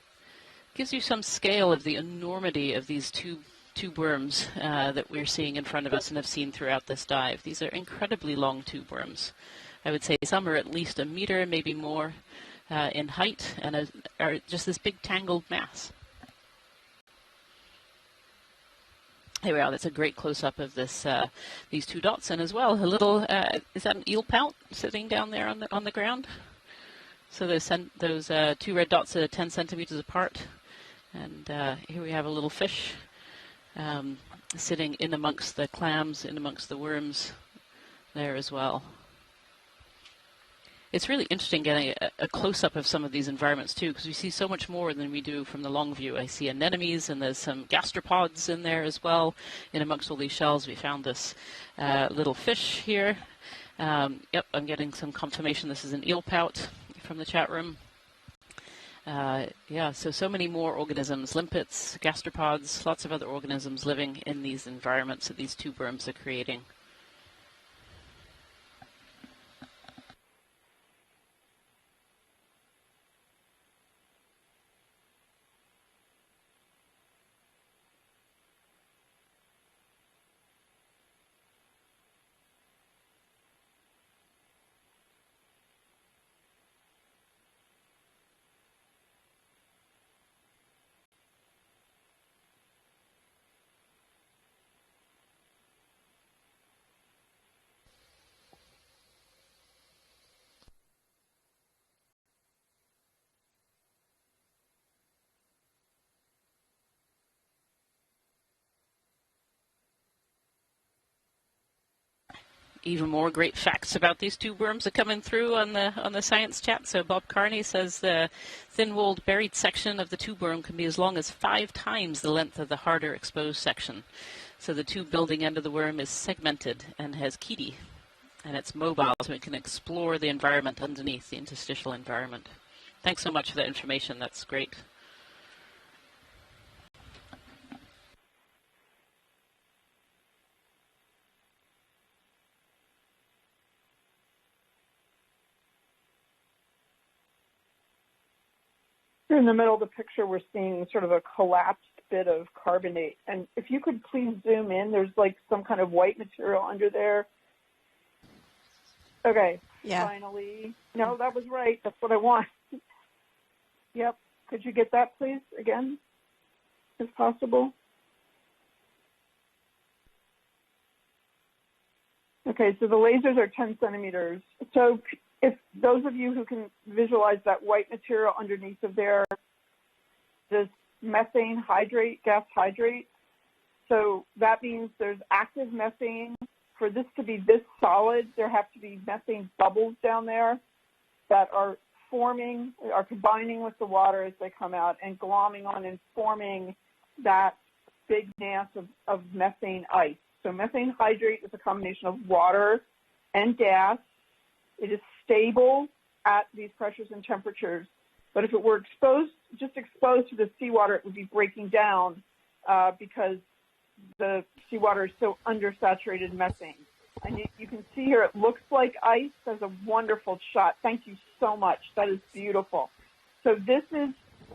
some scale of the enormity of these tube worms that we're seeing in front of us and have seen throughout this dive. These are incredibly long tube worms. I would say some are at least a meter, maybe more in height, and are just this big tangled mass. Here we are. That's a great close-up of these two dots, and as well a little. Is that an eel pout sitting down there on the ground? So those two red dots are 10 centimeters apart, and here we have a little fish sitting in amongst the clams, in amongst the worms there as well. It's really interesting getting a close-up of some of these environments too, because we see so much more than we do from the long view. I see anemones, and there's some gastropods in there as well. In amongst all these shells, we found this little fish here. Yep, I'm getting some confirmation this is an eel pout from the chat room. Yeah, so many more organisms, limpets, gastropods, lots of other organisms living in these environments that these tube worms are creating. Even more great facts about these tube worms are coming through on the science chat. So Bob Carney says the thin-walled buried section of the tube worm can be as long as 5 times the length of the harder exposed section. So the tube building end of the worm is segmented and has chaetae, and it's mobile, so it can explore the environment underneath, the interstitial environment. Thanks so much for that information. That's great. In the middle of the picture, we're seeing sort of a collapsed bit of carbonate. And if you could please zoom in, there's like some kind of white material under there. Okay. Yeah. Finally. No, that was right. That's what I want. Yep. Could you get that, please, again, if possible? Okay, so the lasers are 10 centimeters. So if those of you who can visualize that white material underneath of there, this methane hydrate, gas hydrate, so that means there's active methane. For this to be this solid, there have to be methane bubbles down there that are forming, are combining with the water as they come out and glomming on and forming that big mass of methane ice. So methane hydrate is a combination of water and gas. It is stable at these pressures and temperatures. But if it were just exposed to the seawater, it would be breaking down because the seawater is so undersaturated in methane. And you can see here, it looks like ice. That's a wonderful shot. Thank you so much. That is beautiful. So this is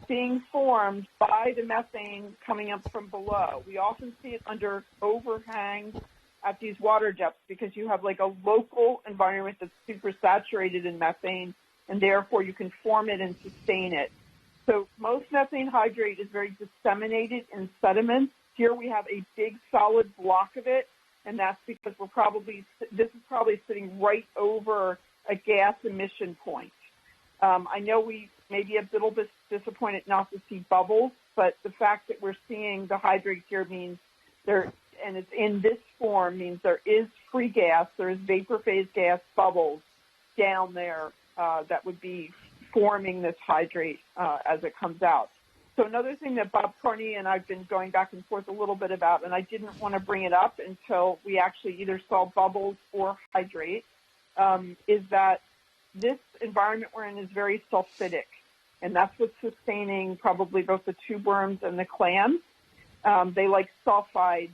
being formed by the methane coming up from below. We often see it under overhang at these water depths because you have like a local environment that's super saturated in methane, and therefore you can form it and sustain it. So most methane hydrate is very disseminated in sediments. Here we have a big solid block of it, and that's because this is probably sitting right over a gas emission point. I know we may be a little bit disappointed not to see bubbles, but the fact that we're seeing the hydrate here means and it's in this form, means there is free gas, there is vapor phase gas bubbles down there that would be forming this hydrate as it comes out. So another thing that Bob Carney and I've been going back and forth a little bit about, and I didn't want to bring it up until we actually either saw bubbles or hydrate, is that this environment we're in is very sulfidic, and that's what's sustaining probably both the tube worms and the clams. They like sulfide,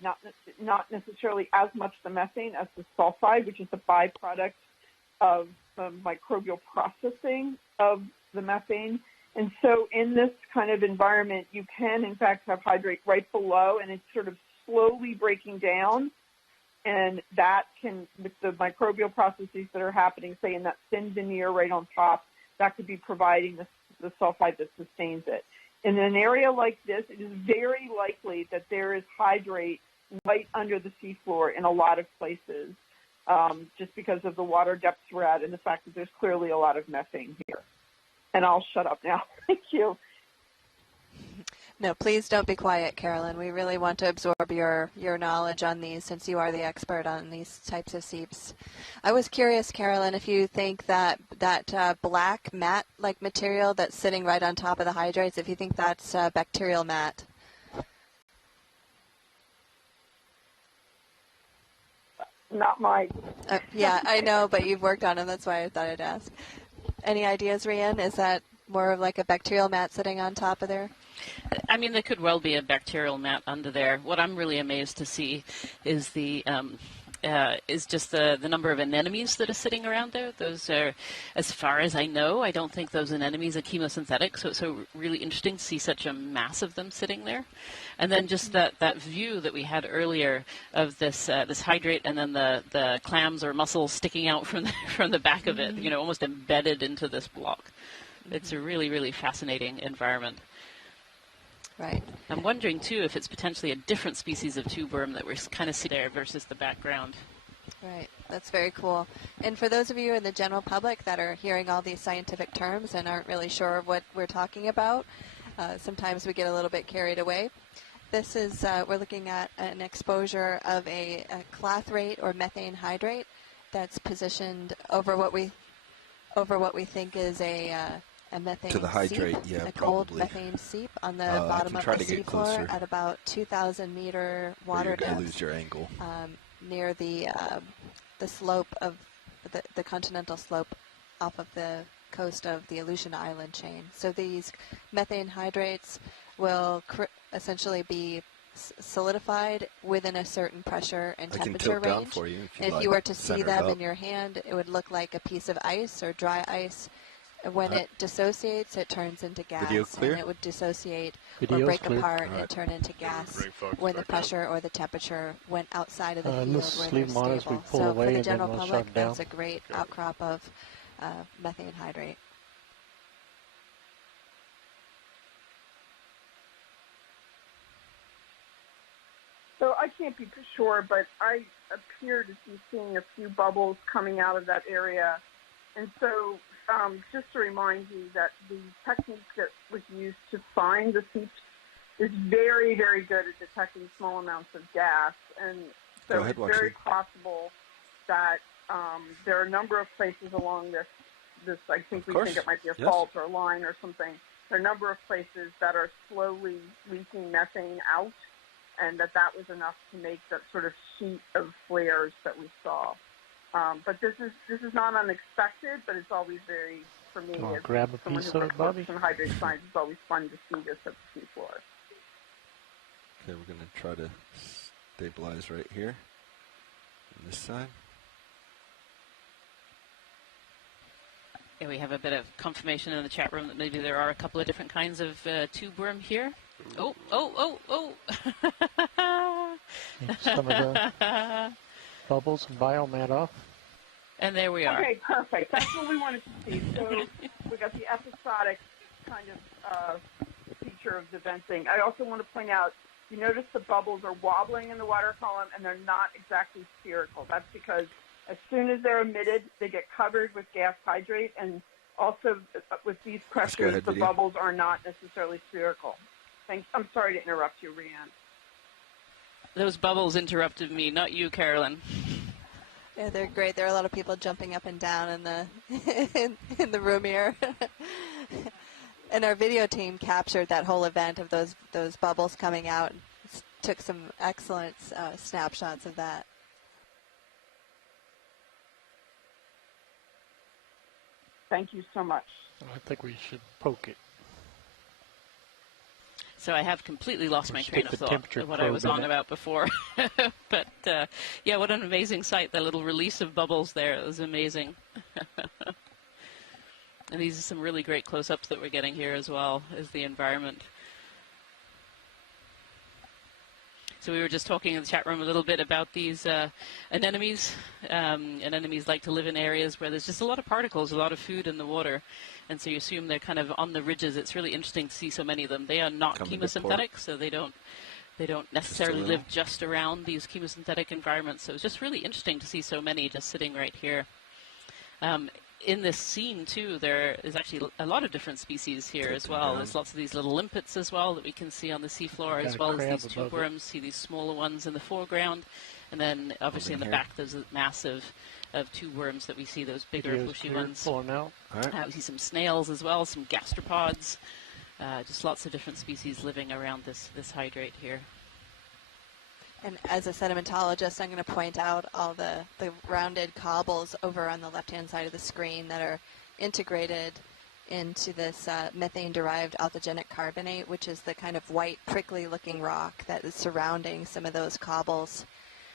not necessarily as much the methane as the sulfide, which is a byproduct of the microbial processing of the methane. And so in this kind of environment, you can, in fact, have hydrate right below, and it's sort of slowly breaking down. And that can, with the microbial processes that are happening, say in that thin veneer right on top, that could be providing the sulfide that sustains it. In an area like this, it is very likely that there is hydrate right under the seafloor in a lot of places, just because of the water depths we're at and the fact that there's clearly a lot of methane here. And I'll shut up now. Thank you. No, please don't be quiet, Carolyn. We really want to absorb your knowledge on these since you are the expert on these types of seeps. I was curious, Carolyn, if you think that black mat-like material that's sitting right on top of the hydrates, if you think that's bacterial mat. Not mine. Yeah, I know, but you've worked on them. That's why I thought I'd ask. Any ideas, Rian? Is that more of like a bacterial mat sitting on top of there? I mean, there could well be a bacterial mat under there. What I'm really amazed to see is just the number of anemones that are sitting around there. Those are, as far as I know, I don't think those anemones are chemosynthetic, so it's so really interesting to see such a mass of them sitting there. And then just that view that we had earlier of this hydrate, and then the clams or mussels sticking out from the back of it, you know, almost embedded into this block. It's a really, really fascinating environment. Right. I'm wondering, too, if it's potentially a different species of tube worm that we're kind of seeing there versus the background. Right. That's very cool. And for those of you in the general public that are hearing all these scientific terms and aren't really sure what we're talking about, sometimes we get a little bit carried away. This is, we're looking at an exposure of a clathrate or methane hydrate that's positioned over what we think is a methane to the hydrate, seep, yeah, a probably. cold methane seep on the bottom of the seafloor at about 2,000 meter water depth. You're going to lose your angle. Near the slope of the continental slope off of the coast of the Aleutian Island chain. So these methane hydrates will essentially be solidified within a certain pressure and temperature range. Down for you if you were to see them in your hand, it would look like a piece of ice or dry ice. When it dissociates, it turns into gas, and it would dissociate or break apart and turn into gas when the pressure or the temperature went outside of the field where they're stable. So for the general public, that's a great outcrop of methane hydrate. So I can't be for sure, but I appear to be seeing a few bubbles coming out of that area. And so just to remind you that the technique that was used to find the seeps is very, very good at detecting small amounts of gas. And so it's very possible that there are a number of places along this I think we think it might be a fault or a line or something, there are a number of places that are slowly leaking methane out, and that was enough to make that sort of sheet of flares that we saw. But this is not unexpected, but it's always very, for me, as grab a someone piece who of it, Bobby. works in hydrate science, it's always fun to see this at the seafloor. Okay, we're going to try to stabilize right here on this side. Yeah, we have a bit of confirmation in the chat room that maybe there are a couple of different kinds of tube worm here. Oh. Some of the bubbles and biomat off. And there we are. Okay, perfect. That's what we wanted to see. So we got the episodic kind of feature of the venting. I also want to point out, you notice the bubbles are wobbling in the water column, and they're not exactly spherical. That's because as soon as they're emitted, they get covered with gas hydrate, and also with these pressures, the bubbles are not necessarily spherical. Thanks. I'm sorry to interrupt you, Rianne. Those bubbles interrupted me, not you, Carolyn. Yeah, they're great. There are a lot of people jumping up and down in the in the room here. And our video team captured that whole event of those bubbles coming out. Took some excellent snapshots of that. Thank you so much. I think we should poke it. So I have completely lost my train of thought of what I was probe on in it. about before. But, yeah, what an amazing sight, that little release of bubbles there. It was amazing. And these are some really great close-ups that we're getting here as well as the environment. So we were just talking in the chat room a little bit about these anemones. Anemones like to live in areas where there's just a lot of particles, a lot of food in the water. And so you assume they're kind of on the ridges. It's really interesting to see so many of them. They are not chemosynthetic, so they don't necessarily live just around these chemosynthetic environments. So it's just really interesting to see so many just sitting right here. In this scene, too, there is actually a lot of different species here as well. There's lots of these little limpets as well that we can see on the seafloor, as well as these tube worms. See these smaller ones in the foreground. And then, obviously, in the back, there's a massive of tube worms that we see, those bigger, bushy ones. Out. We see some snails as well, some gastropods. Just lots of different species living around this hydrate here. And as a sedimentologist, I'm going to point out all the rounded cobbles over on the left-hand side of the screen that are integrated into this methane-derived althogenic carbonate, which is the kind of white, prickly-looking rock that is surrounding some of those cobbles.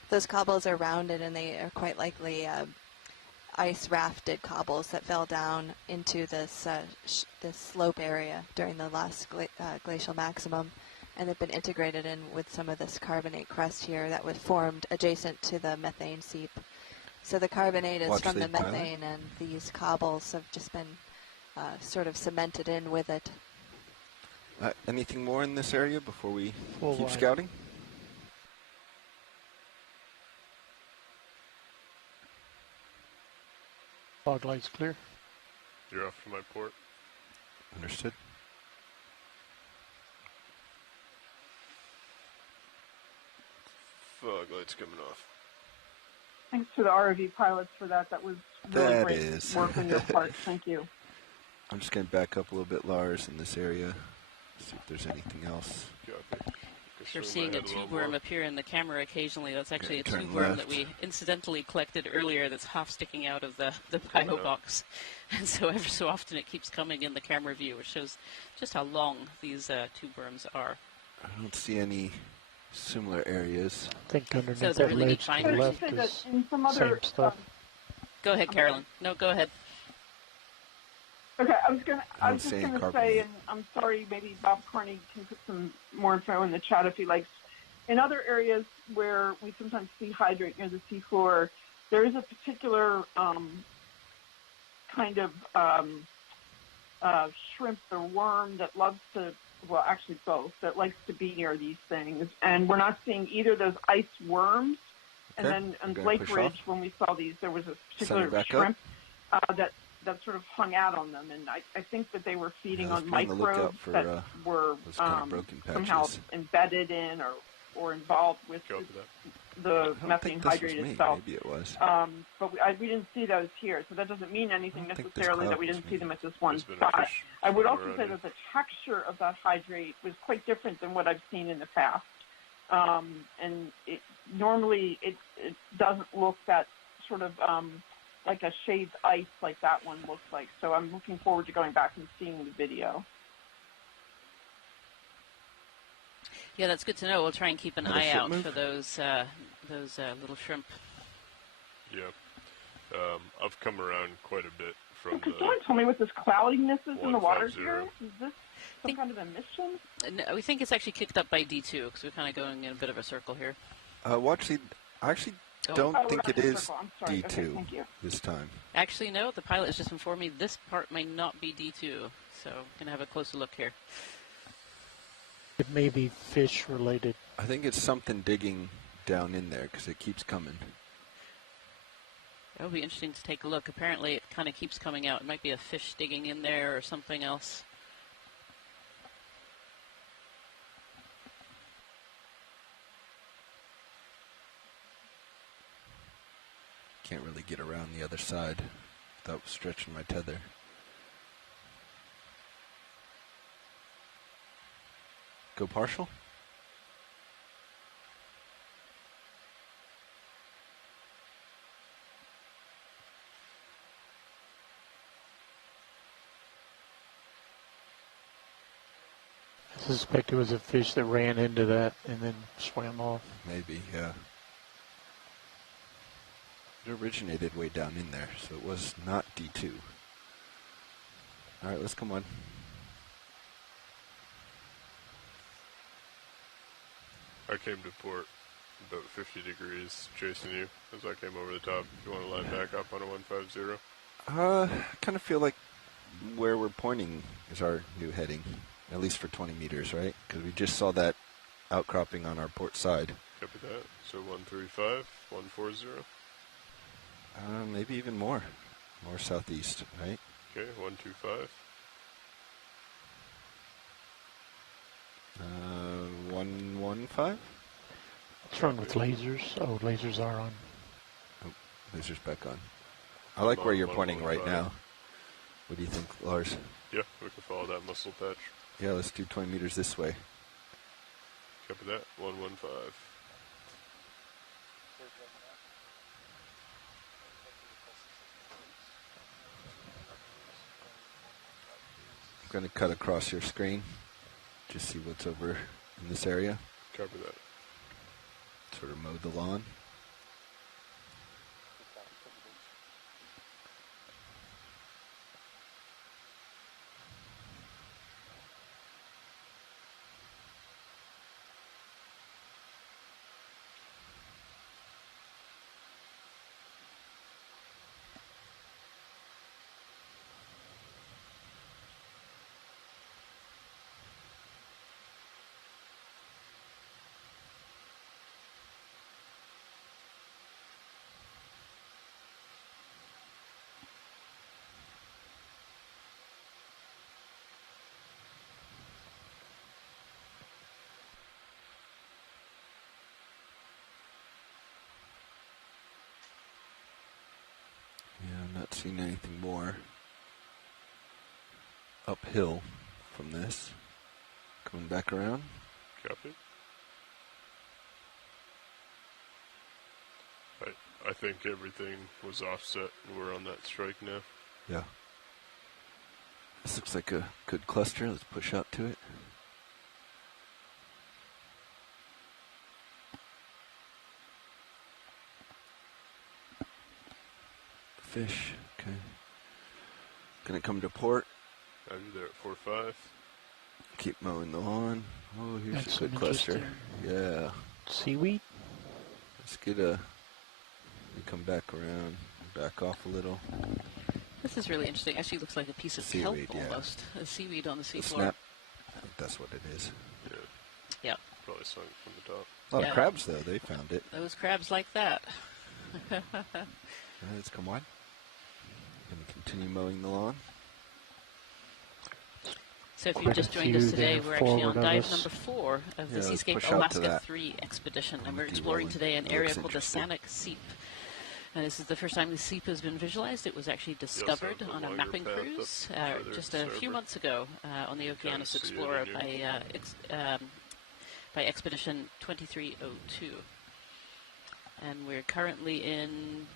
Those cobbles are rounded, and they are quite likely ice-rafted cobbles that fell down into this this slope area during the last glacial maximum. And they've been integrated in with some of this carbonate crust here that was formed adjacent to the methane seep. So the carbonate is from the methane, and these cobbles have just been sort of cemented in with it. Anything more in this area before we keep scouting? Fog light's clear. You're off to my port. Understood. Fog light's coming off. Thanks to the ROV pilots for that. That was really great work on your part. Thank you. I'm just going to back up a little bit, Lars, in this area. See if there's anything else. You're seeing a tube worm appear in the camera occasionally. That's actually a tube worm that we incidentally collected earlier that's half sticking out of the bio box. And so every so often it keeps coming in the camera view, which shows just how long these tube worms are. I don't see any similar areas. I think underneath So that really ledge to the left is same stuff. Go ahead, Carolyn. No, go ahead. Okay, I was just gonna say, and I'm sorry, maybe Bob Carney can put some more info in the chat if he likes. In other areas where we sometimes see hydrate near the seafloor, there is a particular kind of shrimp or worm that loves to, well, actually both, that likes to be near these things. And we're not seeing either of those ice worms. And then on Lake Ridge, when we saw these, there was a particular shrimp that sort of hung out on them. And I think that they were feeding on microbes that were somehow embedded in or involved with the I don't methane think this hydrate was me. itself. Maybe it was. But we didn't see those here, so that doesn't mean anything necessarily that we didn't see them at this one There's been a spot. fish I would swimming also say around that the texture of that hydrate was quite different than what I've seen in the past. And normally it doesn't look that sort of like a shaved ice like that one looks like. So I'm looking forward to going back and seeing the video. Yeah, that's good to know. We'll try and keep an Another eye ship out move? for those little shrimp. Yeah. I've come around quite a bit from Could the someone tell me what this cloudiness is in the water 150. here? Is this some kind of emission? No, we think it's actually kicked up by D2 because we're kind of going in a bit of a circle here. Well, actually, I actually don't Oh, think we're it in a is circle. I'm sorry. D2 Okay, thank you. this time. Actually, no. The pilot has just informed me this part may not be D2, so we're going to have a closer look here. It may be fish related. I think it's something digging down in there because it keeps coming. That would be interesting to take a look. Apparently, it kind of keeps coming out. It might be a fish digging in there or something else. Can't really get around the other side without stretching my tether. Go partial? I suspect it was a fish that ran into that and then swam off. Maybe, yeah. It originated way down in there, so it was not D2. All right, let's come on. I came to port about 50 degrees chasing you as I came over the top. If you want to line back up on a 150. I kind of feel like where we're pointing is our new heading, at least for 20 meters, right? Because we just saw that outcropping on our port side. Copy that. So 135, 140. Maybe even more. More southeast, right? Okay, 125. 115? What's wrong with lasers? Oh, lasers are on. Oh, laser's back on. I like where you're pointing right now. What do you think, Lars? Yeah, we can follow that muscle patch. Yeah, let's do 20 meters this way. Copy that. 115. I'm going to cut across your screen. Just see what's over in this area. Copy that. Sort of mow the lawn. Yeah, I'm not seeing anything more uphill from this. Coming back around. Copy. I think everything was offset and we're on that strike now. Yeah. This looks like a good cluster. Let's push out to it. Fish. Okay. Gonna come to port. Are you there at 4-5? Keep mowing the lawn. Oh, here's That's a good cluster. Yeah. Seaweed? Let's get a... We come back around, back off a little. This is really interesting. Actually, looks like a piece of Seaweed, kelp yeah. almost. A seaweed on the The seafloor. snap. I think that's what it is. Yeah. Yep. Probably sunk from the top. A lot of crabs, though. They found it. Those crabs like that. Let's come on. Gonna continue mowing the lawn. So if Quite you've a just joined us few today, there we're actually on forward of dive us. number 4 of the Yeah, let's Seascape push out to Alaska that. 3 expedition, and I'm we're with you, exploring Roland. today an It area looks called the interesting. Sanak Seep. And this is the first time the Seep has been visualized. It was actually discovered have the on a longer mapping path up cruise further just a few starboard. months ago on the You kinda Okeanos see it in Explorer your- by Expedition 2302. And we're currently in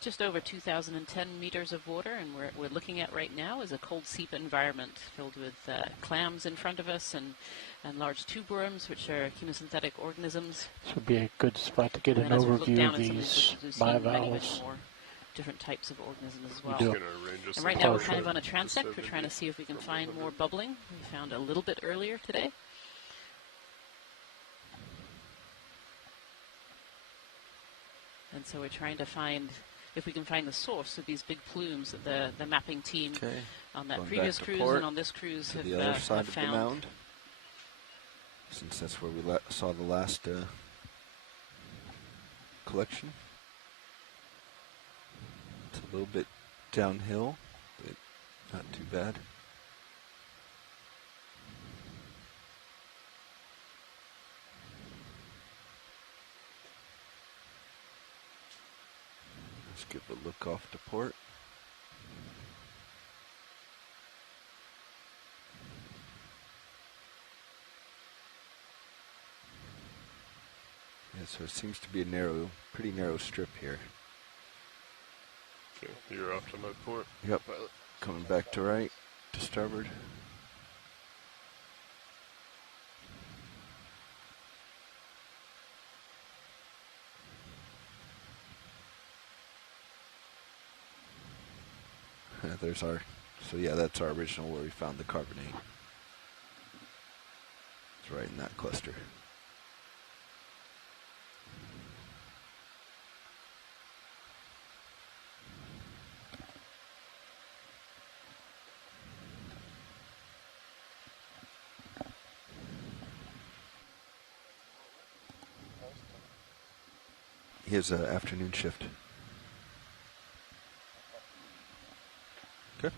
just over 2,010 meters of water, and we're looking at right now is a cold seep environment filled with clams in front of us and large tube worms, which are chemosynthetic organisms. This would be a good spot to get And an then as we look overview down of at some these we've seen many bivalves. more different types of organisms as We well. do. And right now we're kind of on a transect. We're trying to see if we can find more bubbling. We found a little bit earlier today. And so we're trying to find if we can find the source of these big plumes that the mapping team on that Going previous back to cruise port, and on this cruise to have, the other side have of found. the mound. Since that's where we saw the last collection. It's a little bit downhill, but not too bad. Let's give a look off to port. Yeah, so it seems to be a pretty narrow strip here. Okay, you're off to my port. Yep, coming back to right, to starboard. There's our, so yeah, that's our original where we found the carbonate. It's right in that cluster. He has an afternoon shift. Okay.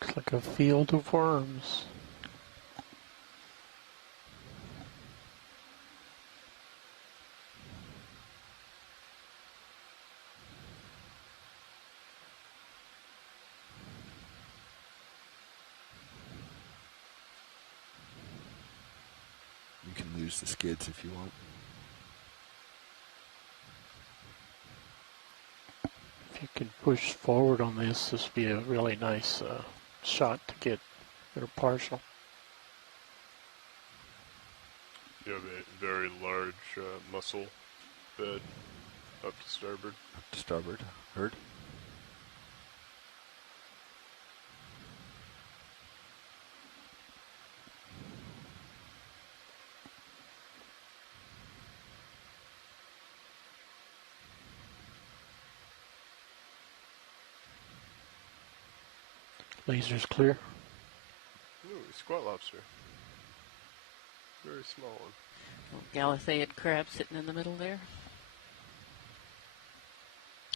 Looks like a field of worms. You can lose the skids if you want. If you could push forward on this, this would be a really nice shot to get a partial. You have a very large mussel bed up to starboard. Up to starboard, heard. Laser's clear. Ooh, squat lobster. Very small one. Galatheid crab sitting in the middle there.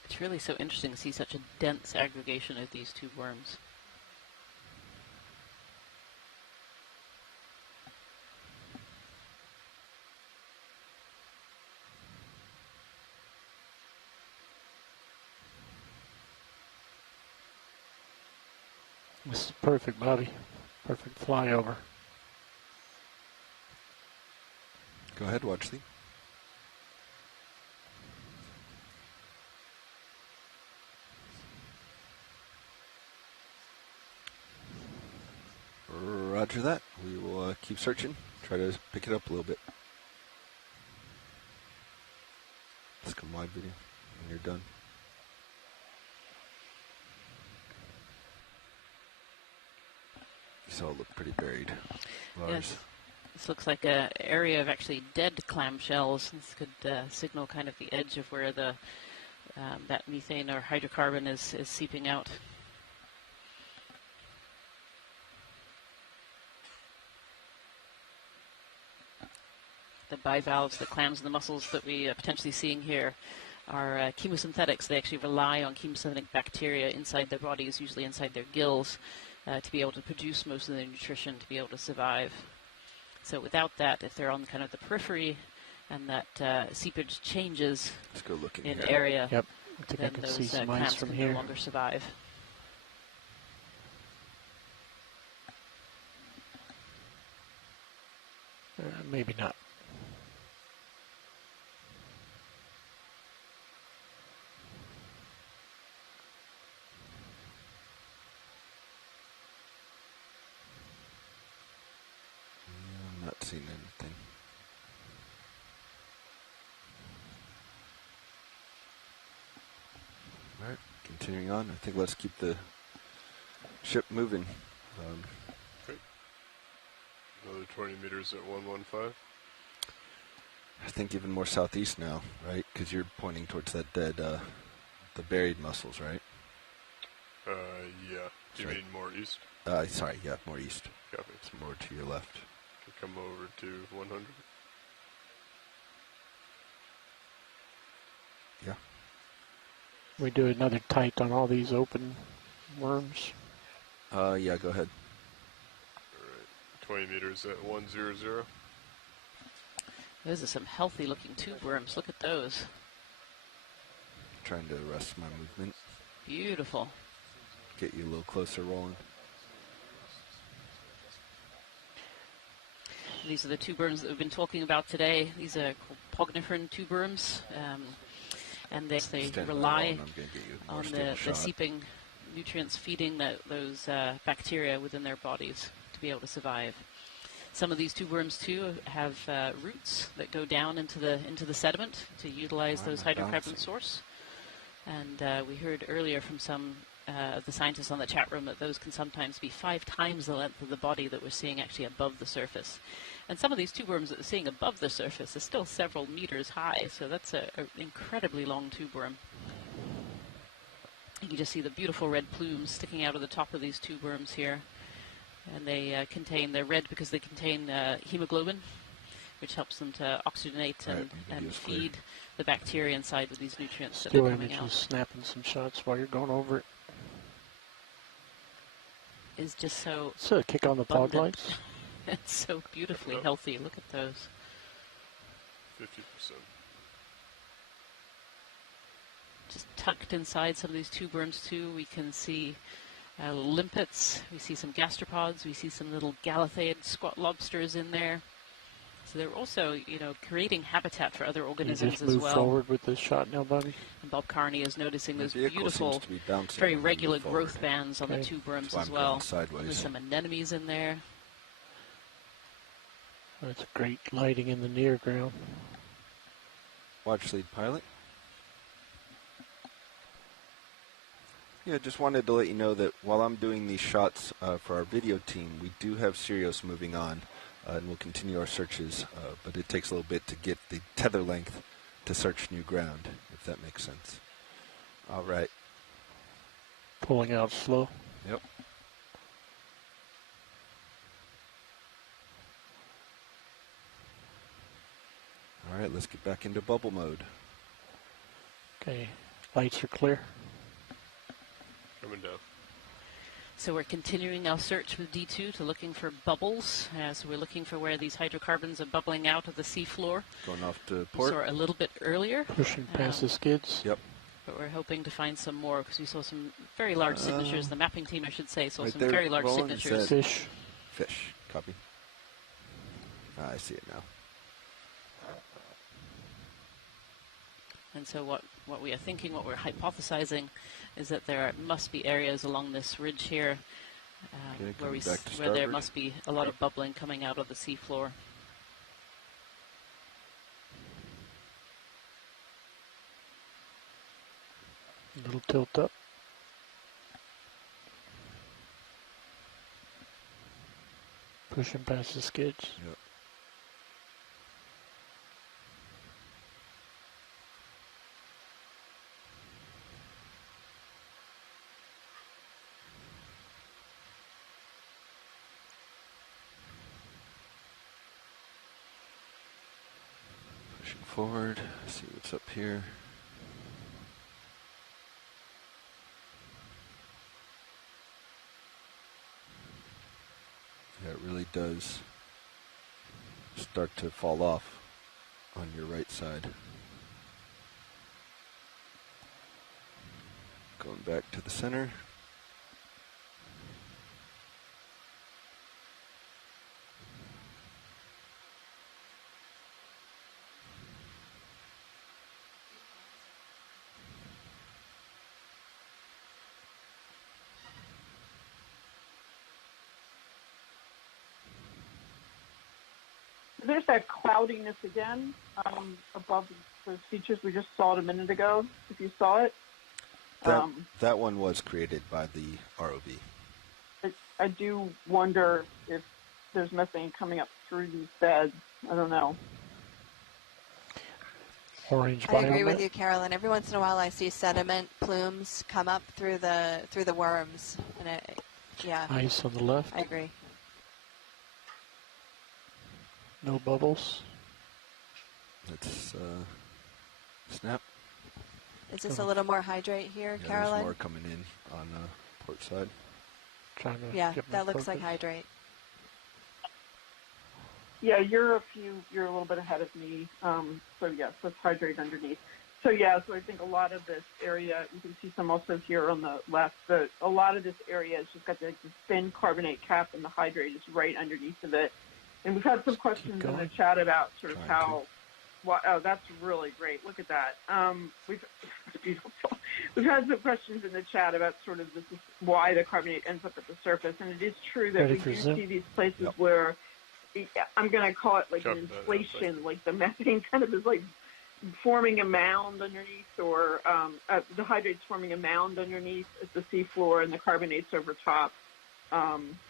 It's really so interesting to see such a dense aggregation of these tube worms. This is perfect, Bobby. Perfect flyover. Go ahead, watch the. Roger that. We will keep searching. Try to pick it up a little bit. Let's come live video when you're done. These all look pretty buried. Lars. Yes. This looks like an area of actually dead clam shells. This could signal kind of the edge of where the that methane or hydrocarbon is seeping out. The bivalves, the clams and the mussels that we potentially seeing here are chemosynthetics. They actually rely on chemosynthetic bacteria inside their bodies, usually inside their gills, to be able to produce most of their nutrition to be able to survive. So without that, if they're on kind of the periphery and that seepage changes Let's go look in here. area, Yep. I think I then can those see some ice clams from can here. no longer survive. Maybe not. I'm not seeing anything. All right, continuing on. I think let's keep the ship moving. Okay. Another 20 meters at 115. I think even more southeast now, right? Because you're pointing towards that dead, the buried mussels, right? Yeah. Do you Sorry. mean more east? Sorry, yeah, more east. Copy. It's more to your left. Come over to 100. Yeah. We do another tight on all these open worms. Yeah, go ahead. All right. 20 meters at 100. Those are some healthy looking tube worms. Look at those. Trying to arrest my movement. Beautiful. Get you a little closer, Roland. These are the tube worms that we've been talking about today. These are called pogniferin tube worms, and they rely on the seeping nutrients feeding those bacteria within their bodies to be able to survive. Some of these tube worms too have roots that go down into the sediment to utilize those hydrocarbon source. And we heard earlier from some of the scientists on the chat room that those can sometimes be 5 times the length of the body that we're seeing actually above the surface. And some of these tube worms that we're seeing above the surface are still several meters high, so that's an incredibly long tube worm. You can just see the beautiful red plumes sticking out of the top of these tube worms here. And they're red because they contain hemoglobin, which helps them to oxygenate and feed the bacteria inside with these nutrients that are coming out. Just snapping some shots while you're going over it. Is just so a kick on the fog lights. It's so beautifully healthy. Look at those. 50%. Just tucked inside some of these tube worms too, we can see limpets. We see some gastropods. We see some little galathid squat lobsters in there. So they're also, creating habitat for other organisms as well. Move forward with this shot now, buddy. And Bob Carney is noticing those beautiful, very regular growth bands on the tube worms as well. There's some anemones in there. That's great lighting in the near ground. Watch lead pilot. Yeah, just wanted to let you know that while I'm doing these shots for our video team, we do have Sirius moving on, and we'll continue our searches, but it takes a little bit to get the tether length to search new ground, if that makes sense. All right. Pulling out slow. Yep. All right, let's get back into bubble mode. Okay, lights are clear. Coming down. So we're continuing our search with D2 to looking for bubbles. So we're looking for where these hydrocarbons are bubbling out of the seafloor. Going off to port. We saw a little bit earlier. Pushing past the skids. Yep. But we're hoping to find some more because we saw some very large signatures. The mapping team, I should say, saw right some there, very large Roland, signatures. Fish. Fish. Copy. I see it now. And so what we are thinking, what we're hypothesizing, is that there must be areas along this ridge here where there must be a lot of bubbling coming out of the seafloor. A little tilt up. Pushing past the skids. Yep. Pushing forward, see what's up here. does start to fall off on your right side. Going back to the center. There's that cloudiness again above those features we just saw it a minute ago, if you saw it. That one was created by the ROV. I do wonder if there's methane coming up through these beds. I don't know. Orange I agree with you, Carolyn. Every once in a while I see sediment plumes come up through the worms. And yeah. Ice on the left. I agree. No bubbles. Let's snap. Is this a little more hydrate here, Yeah, Caroline? there's more coming in on port side. Yeah, that looks like hydrate. Yeah, you're a little bit ahead of me. So yes, let's hydrate underneath. So yeah, so I think a lot of this area, you can see some also here on the left, a lot of this area has just got this thin carbonate cap and the hydrate is right underneath of it. And we've had some questions in the chat about sort of how, oh, that's really great. Look at that. It's beautiful. We've had some questions in the chat about sort of why the carbonate ends up at the surface. And it is true that we do see these places where, I'm going to call it like an inflation, like the methane kind of is like forming a mound underneath, or the hydrate's forming a mound underneath at the seafloor and the carbonate's over top.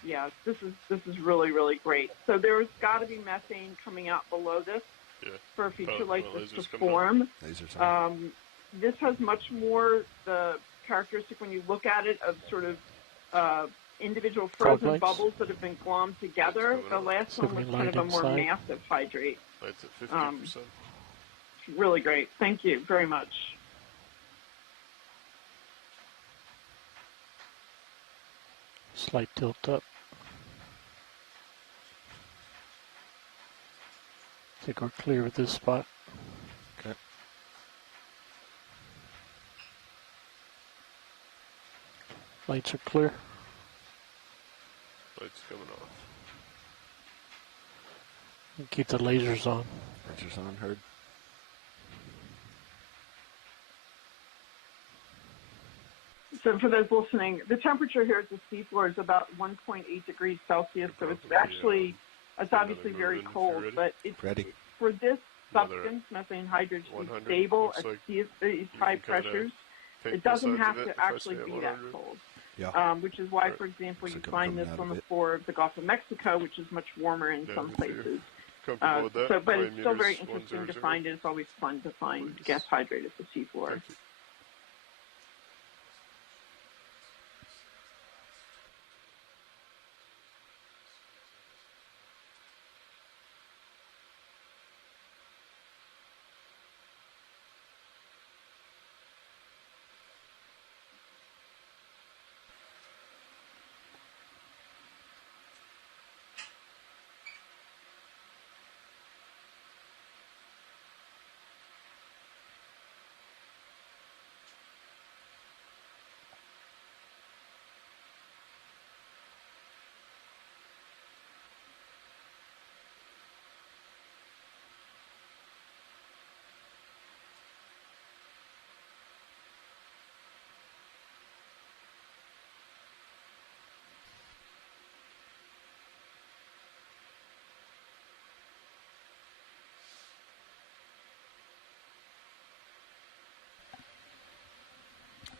Yeah, this is really, really great. So there's got to be methane coming out below this for a feature like this to form. This has much more the characteristic when you look at it of sort of individual frozen bubbles that have been glommed together. The last one was kind of a more massive hydrate. Lights at 50%. Really great. Thank you very much. Slight tilt up. I think we're clear with this spot. Okay. Lights are clear. Lights coming off. And keep the lasers on. Lasers on, heard. So for those listening, the temperature here at the seafloor is about 1.8 degrees Celsius, so it's actually, it's obviously very cold, but it's for this substance, methane hydrate, to be stable at these high pressures, it doesn't have to actually be that cold, which is why, for example, you find this on the floor of the Gulf of Mexico, which is much warmer in some places. But it's still very interesting to find it. It's always fun to find gas hydrate at the seafloor.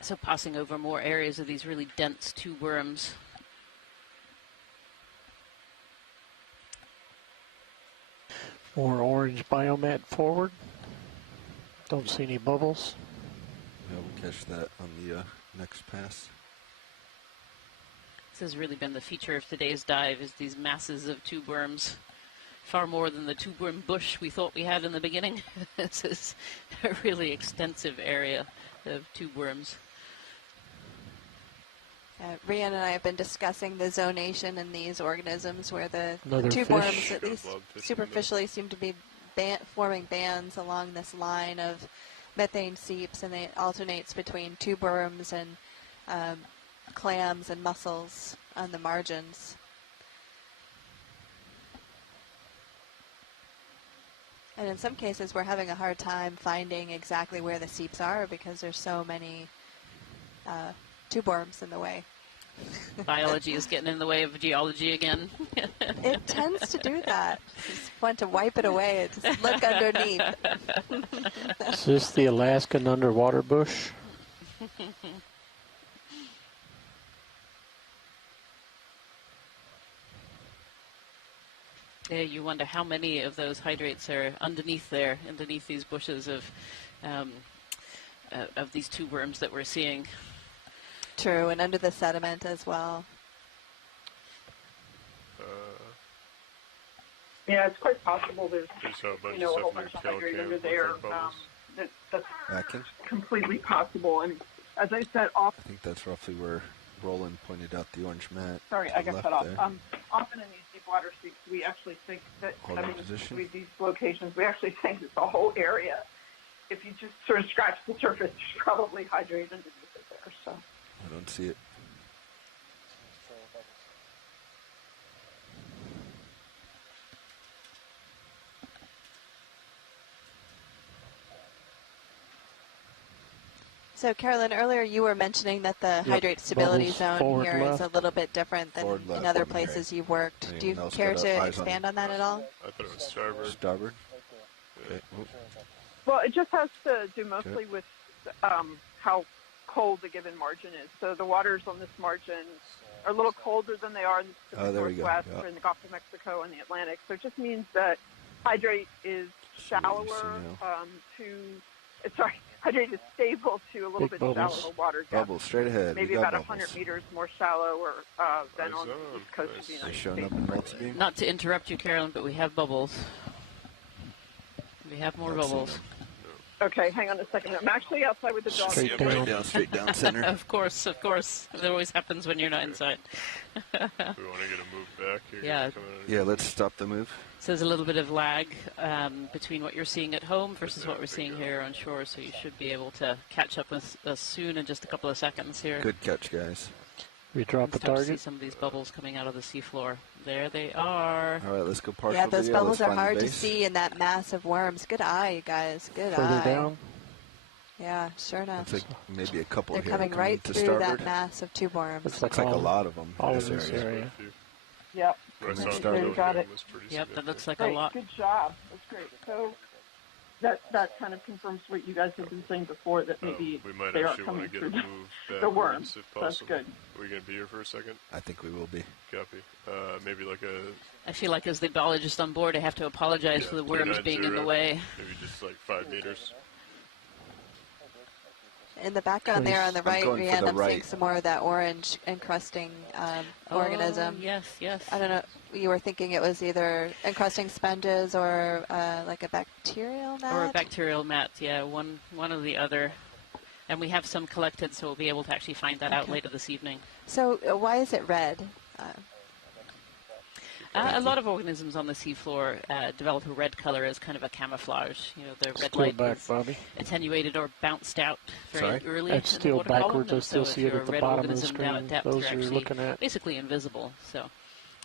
So passing over more areas of these really dense tube worms. More orange biomat forward. Don't see any bubbles. Yeah, we'll catch that on the next pass. This has really been the feature of today's dive, is these masses of tube worms. Far more than the tube worm bush we thought we had in the beginning. This is a really extensive area of tube worms. Rhiannon and I have been discussing the zonation in these organisms where the Another tube fish. worms, at least superficially, seem to be forming bands along this line of methane seeps, and it alternates between tube worms and clams and mussels on the margins. And in some cases, we're having a hard time finding exactly where the seeps are because there's so many tube worms in the way. Biology is getting in the way of geology again. It tends to do that. Just want to wipe it away. Just look underneath. Is this the Alaskan underwater bush? Yeah, you wonder how many of those hydrates are underneath there, underneath these bushes of these tube worms that we're seeing. True, and under the sediment as well. Yeah, it's quite possible there's a bunch a whole of bunch of tail hydrate cam under with there. our bubbles. That's completely possible. And as I said, I think that's roughly where Roland pointed out the orange mat. sorry, to I got the cut left off. there. Often in these deep water seeps, we actually think that, Hold on position. with these locations, we actually think it's the whole area. If you just sort of scratch the surface, there's probably hydrate underneath it there. So I don't see it. So, Carolyn, earlier you were mentioning that the hydrate stability Bubbles, zone forward, here is a left. little bit different than Forward, in left, other okay. places you've worked. Anyone Do you else care got to eyes on expand on that at all? I thought it was starboard. Starboard. Okay. Oh, well, it just has to do mostly with how cold the given margin is. So the waters on this margin are a little colder than they are in the Pacific there we go. Northwest Yeah. or in the Gulf of Mexico and the Atlantic. So it just means that hydrate is shallower hydrate is stable to a little Big bit bubbles. shallower water depth. bubbles straight ahead. Maybe we got about bubbles. 100 meters more shallow than on the east coast of the They United showing States. up in multi-beam? Not to interrupt you, Carolyn, but we have bubbles. We have more Not seeing bubbles. them. Okay, hang on a second. I'm actually outside with the dog. Straight Right down. down, straight down center. Of course. It always happens when you're not inside. We want to get a move back. You're Yeah. gonna come out Yeah, let's stop the move. So there's a little bit of lag between what you're seeing at home versus what we're seeing here on shore, so you should be able to catch up with us soon in just a couple of seconds here. Good catch, guys. We drop a Start to see target. some of these bubbles coming out of the seafloor. There they are. All right, let's go partial Yeah, those video. bubbles Let's are find the hard to base. see in that mass of worms. Good eye, you guys. Good Further eye. down. Yeah, sure enough. Looks like maybe a couple They're here. coming right to through starboard. that mass of tube worms. Looks Looks like a lot of them all in of this this area. area. Yep. I saw Starboard. the Got cam it. was pretty Yep, that significant. looks like Great, a lot. good job. That's great. So that kind of confirms what you guys have been saying before, that maybe We might they are actually want to coming get a through move the backwards worms. if That's possible. good. Are we going to be here for a second? I think we will be. Copy. Maybe like a I feel like as the biologist on board, I have to apologize for the worms being in the 290, way. Maybe just like 5 meters. In the background there on the right, going for Rhiannon, the I'm seeing right. some more of that orange encrusting organism. Oh, yes. I don't know. You were thinking it was either encrusting sponges or like a bacterial mat? Or a bacterial mat, yeah, one or the other. And we have some collected, so we'll be able to actually find that out Okay. later this evening. So why is it red? A lot of organisms on the seafloor develop a red color as kind of a camouflage. You know, the red Still light back, is Bobby. attenuated or bounced out very Sorry? early. It's in the still water column, backwards. I and still so see if it you're at a the red bottom of the organism down at screen. depth, Those you're you're actually looking at. basically invisible. So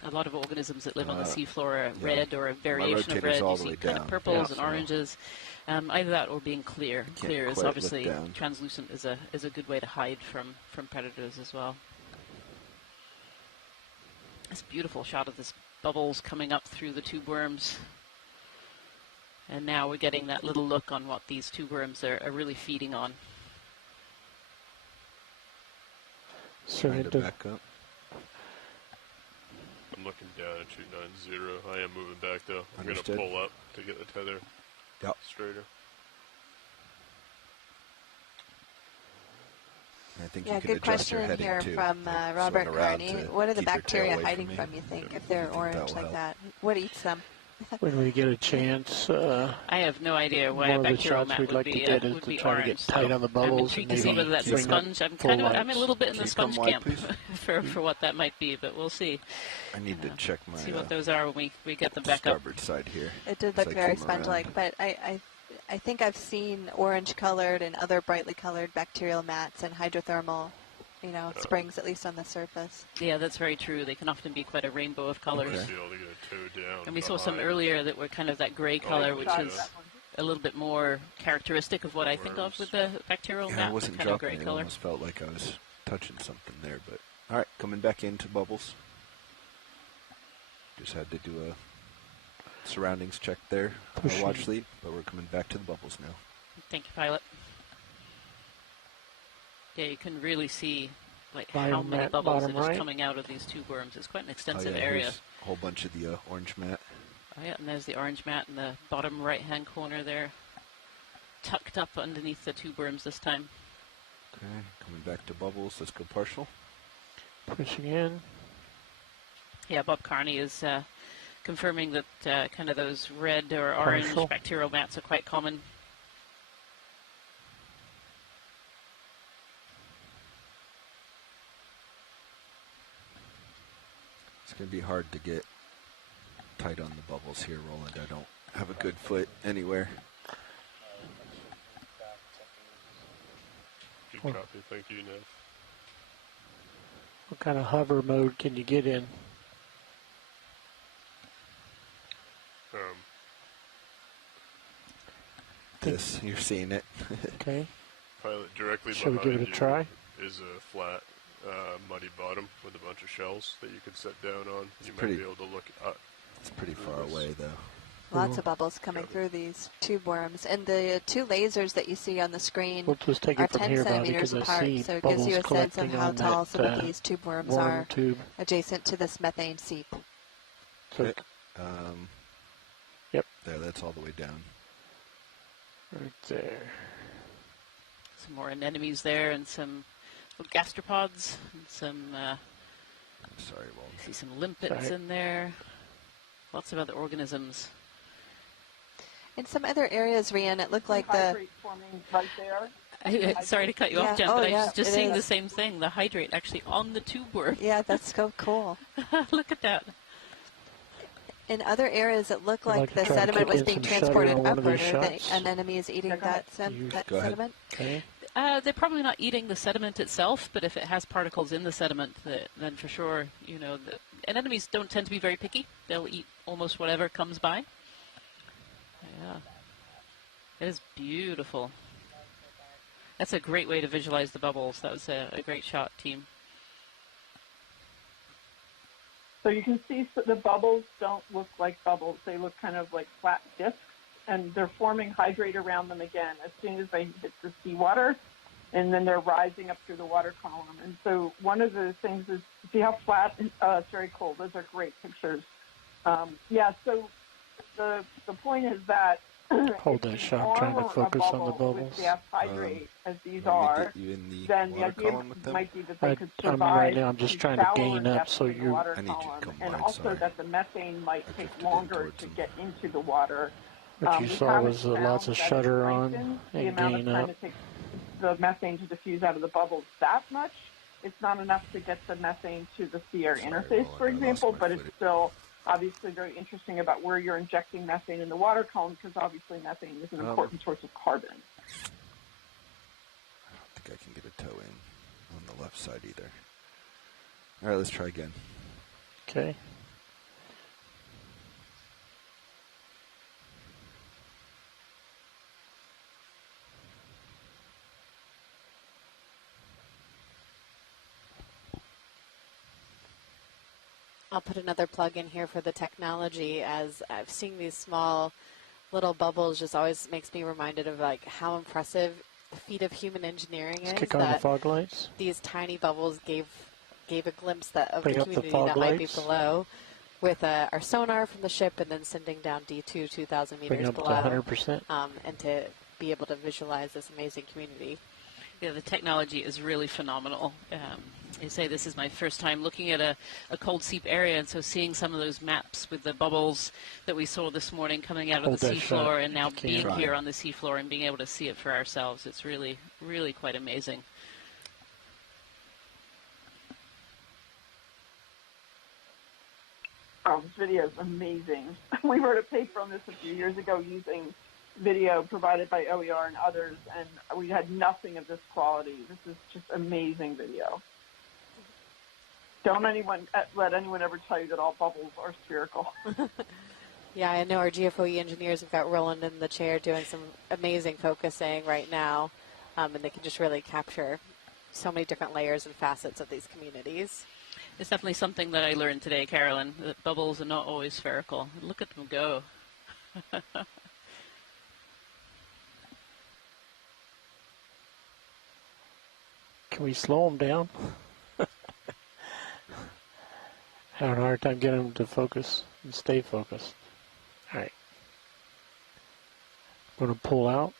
a lot of organisms that live on the Uh, seafloor are yeah. red or a variation of rotator's red. all You the see way kind of down. purples Yeah, and so- oranges. Either that or being clear. Can't Clear is quite look obviously down. translucent is a good way to hide from predators as well. It's a beautiful shot of this bubbles coming up through the tube worms. And now we're getting that little look on what these tube worms are really feeding on. Trying to back up. I'm looking down at 290. I am moving back though. I'm going to Understood. pull up to get the tether Yep. straighter. I think Yeah, you can good adjust your question heading here too. from Robert Swing around Carney. to What are the keep your tail bacteria away hiding me. from, you think, Yeah, if they're I think that orange will like help. that? What eats them? When we get a chance, I have no idea why one a of the bacterial shots mat we'd would like be, to get is would to be try to orange. get tight So on the I'm bubbles and intrigued to see maybe whether that's a bring up sponge. I'm full I'm a little bit in Can the you come sponge wide, camp please? for what that might be, but we'll see. I need to check my See what those are when we get them back up. starboard side here. It did as look I very came around. sponge-like, but I think I've seen orange-colored and other brightly colored bacterial mats and hydrothermal, springs at least on the surface. Yeah, that's very true. They can often be quite a rainbow of colors. Might be able to get a toe down And we saw some behind. earlier that were kind of that gray color, which is a little bit more characteristic of what I think of with the bacterial Yeah, mat, I wasn't kind of dropping gray it. color. I almost felt like I was touching something there. But all right, coming back into bubbles. Just had to do a surroundings check there on the watch lead, but we're coming back to the bubbles now. Thank you, pilot. Yeah, you can really see how Bottom many mat, bubbles are bottom just right. coming out of these tube worms. It's quite an Oh, extensive yeah, area. here's a whole bunch of the orange mat. Oh yeah, and there's the orange mat in the bottom right-hand corner there, tucked up underneath the tube worms this time. Okay, coming back to bubbles. Let's go partial. Pushing in. Yeah, Bob Carney is confirming that kind of those red or orange Partial. bacterial mats are quite common. It's going to be hard to get tight on the bubbles here, Roland. I don't have a good foot anywhere. Good copy. Thank you, Nev. What kind of hover mode can you get in? This, you're seeing it. Okay. Pilot, directly Shall we behind give it a you try? is a flat, muddy bottom with a bunch of shells that you could set down on. You might pretty- be able to look up. It's pretty far away, though. Lots of bubbles coming through these tube worms. And the two lasers that you see on the screen We'll just take are it from 10 here, Bobby, centimeters because I apart, see so it gives you a bubbles sense of collecting how on tall that, some of these tube worms worm are tube. adjacent to this methane seep. So, Okay. Yep. There, that's all the way down. right there. Some more anemones there, and some little gastropods, and some. Sorry, Roland. See some limpets Sorry. in there. Lots of other organisms. In some other areas, Rian, it looked like the... Hydrate forming right there. Sorry to cut you Yeah. off, Jen, Oh, but I yeah, was just it seeing the is. same thing. The hydrate actually on the tube worm. Yeah, that's so cool. Look at that. In other areas, it looked I'd like like to the try to sediment kick was in being some shutter transported on one of upward. these Are the shots. anemones eating that, Go ahead. sediment? Okay. They're probably not eating the sediment itself, but if it has particles in the sediment, then for sure, anemones don't tend to be very picky. They'll eat almost whatever comes by. Yeah. It is beautiful. That's a great way to visualize the bubbles. That was a great shot, team. So you can see the bubbles don't look like bubbles. They look kind of like flat discs, and they're forming hydrate around them again as soon as they hit the seawater, and then they're rising up through the water column. And so one of the things is, see how flat, it's very cool. Those are great pictures. So the point is that Hold that shot, trying to focus on the bubbles. with gas hydrate, as these Let me are, get you in the then the water idea column with them. might be that they could I'm survive right now, I'm just the trying to shallower gain up, depths so of the you... water I need you to column, come and wide, also sorry. that the methane might take drifted in longer towards to them. get into the water. What you We saw haven't was lots of found that it shutter on strengthens the and amount gain of time up. it takes the methane to diffuse out of the bubbles that much. It's not enough to get the methane to the sea air interface, Roland, for I lost example, my but it's footage. still obviously very interesting about where you're injecting methane in the water column, because obviously methane is an important source of carbon. I don't think I can get a toe in on the left side either. All right, let's try again. Okay. I'll put another plug in here for the technology, as I've seen these small little bubbles just always makes me reminded of like how impressive the feat of human engineering Let's is. kick on the that fog lights. these tiny bubbles gave a glimpse of Bring the up the community fog that might be lights. below with our sonar from the ship, and then sending down D2 2,000 meters Bring up below, to 100%. and to be able to visualize this amazing community. Yeah, the technology is really phenomenal. I say this is my first time looking at a cold seep area, and so seeing some of those maps with the bubbles that we saw this morning coming out of the seafloor and now being here on the seafloor and being able to see it for ourselves, it's really, really quite amazing. Oh, this video is amazing. We wrote a paper on this a few years ago using video provided by OER and others, and we had nothing of this quality. This is just amazing video. Don't let anyone ever tell you that all bubbles are spherical. Yeah, I know our GFOE engineers have got Roland in the chair doing some amazing focusing right now, and they can just really capture so many different layers and facets of these communities. It's definitely something that I learned today, Carolyn, that bubbles are not always spherical. Look at them go. Can we slow them down? Having a hard time getting them to focus and stay focused. All right. I'm going to pull out.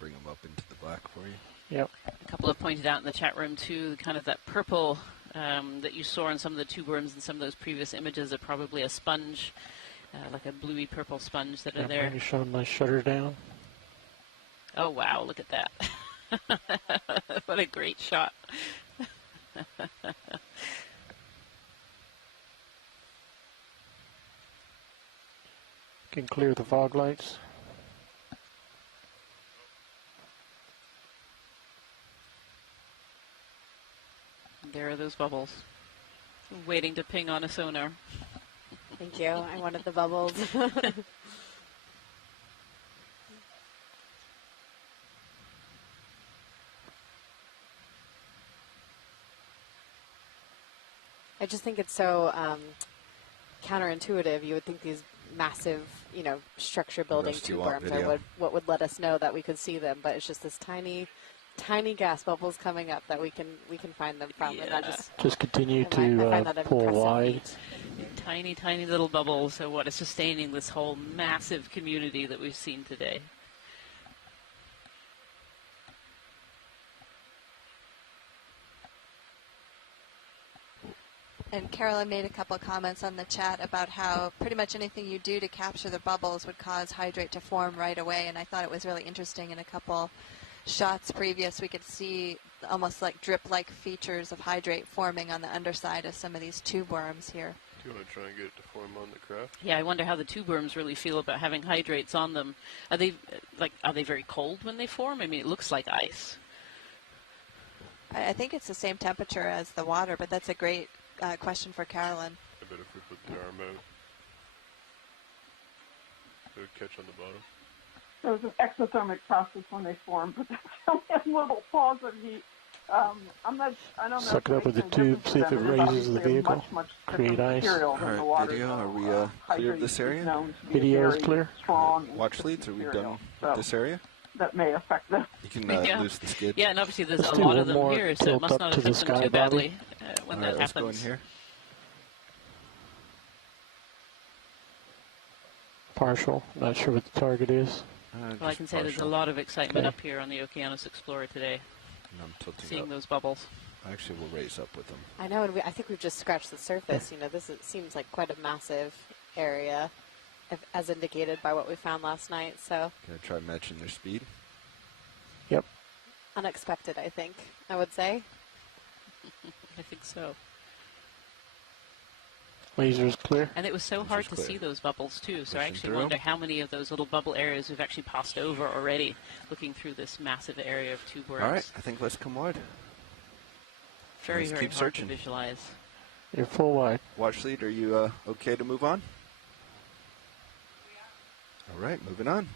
Bring them up into the black for you. Yep. A couple have pointed out in the chat room too, kind of that purple that you saw in some of the tube worms and some of those previous images are probably a sponge, like a bluey purple sponge that are there. I'm shutting my shutter down. Oh wow, look at that. What a great shot. Can clear the fog lights. There are those bubbles, waiting to ping on a sonar. Thank you. I wanted the bubbles. I just think it's so counterintuitive. You would think these massive, structure building tube worms are what would let us know that we could see them, but it's just this tiny gas bubbles coming up that we can find them from. Yeah. And I just continue to pull wide. Tiny, tiny little bubbles are what is sustaining this whole massive community that we've seen today. And Carolyn made a couple of comments on the chat about how pretty much anything you do to capture the bubbles would cause hydrate to form right away, and I thought it was really interesting. In a couple shots previous, we could see almost like drip-like features of hydrate forming on the underside of some of these tube worms here. Do you want to try and get it to form on the craft? Yeah, I wonder how the tube worms really feel about having hydrates on them. Are they very cold when they form? I mean, it looks like ice. I think it's the same temperature as the water, but that's a great question for Carolyn. I bet if we put the arm out, it would catch on the bottom. There's an exothermic process when they form, but that's only a little pause of heat. I don't know. Suck it up with the tube, see if it raises the vehicle. Create ice. All right, video. Are we clear of this area? Video is clear. Watch leads. Are we done with this area? That may affect them. You can lose the skid. Yeah, and obviously there's a lot of them here, so it must not affect them too badly when that happens. Let's go in here. Partial. Not sure what the target is. Well, I can say there's a lot of excitement up here on the Okeanos Explorer today. And I'm tilting seeing up. those bubbles. Actually, we'll raise up with them. I know, and I think we've just scratched the surface. Seems like quite a massive area, as indicated by what we found last night. So. Can I try matching their speed? Yep. Unexpected, I think. I would say. I think so. Laser's clear. And it was so hard to see those bubbles too, so I actually wonder how many of those little bubble areas we've actually passed over already, looking through this massive area of tube worms. All right, I think let's come wide. Very hard to visualize. You're full wide. Watch lead, are you okay to move on? All right, moving on.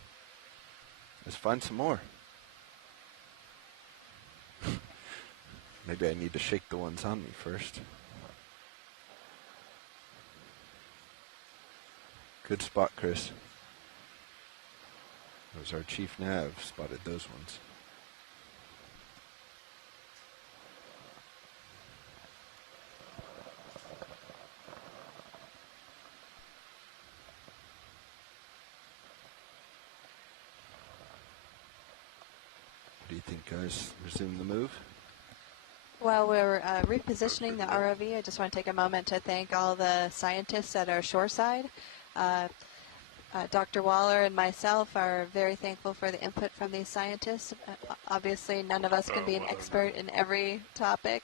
Let's find some more. Maybe I need to shake the ones on me first. Good spot, Chris. That was our chief nav, spotted those ones. think, guys? Resume the move? While we're repositioning the ROV, I just want to take a moment to thank all the scientists at our shoreside. Dr. Waller and myself are very thankful for the input from these scientists. Obviously, none of us can be an expert in every topic.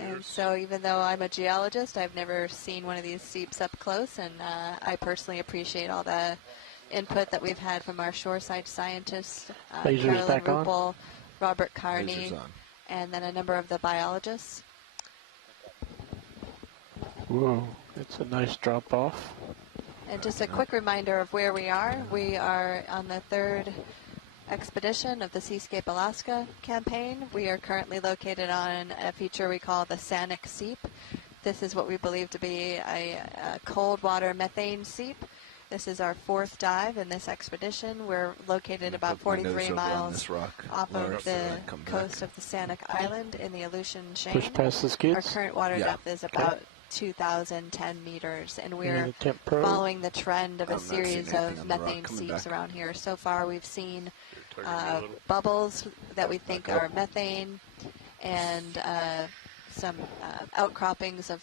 And so even though I'm a geologist, I've never seen one of these seeps up close, and I personally appreciate all the input that we've had from our shoreside scientists, Carolyn Ruppel, Robert Carney, and then a number of the biologists. Whoa, it's a nice drop off. And just a quick reminder of where we are. We are on the third expedition of the Seascape Alaska campaign. We are currently located on a feature we call the Sanak Seep. This is what we believe to be a cold water methane seep. This is our fourth dive in this expedition. We're located about 43 miles off of the coast of the Sanak Island in the Aleutian Chain. Push past the skids. Our current water depth is about 2,010 meters, and we're following the trend of a series of methane seeps around here. So far, we've seen bubbles that we think are methane, and some outcroppings of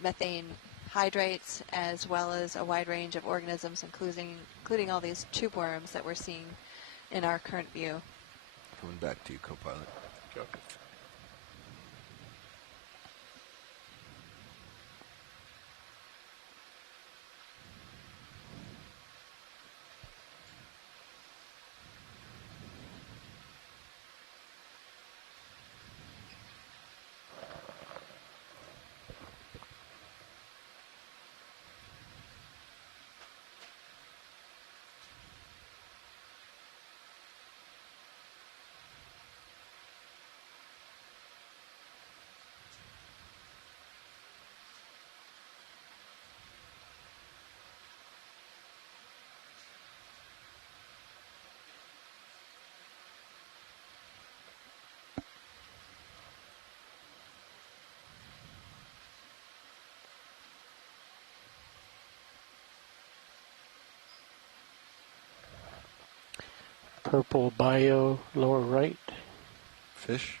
methane hydrates, as well as a wide range of organisms, including all these tube worms that we're seeing in our current view. Coming back to you, co-pilot. Go. Purple bio, lower right. Fish?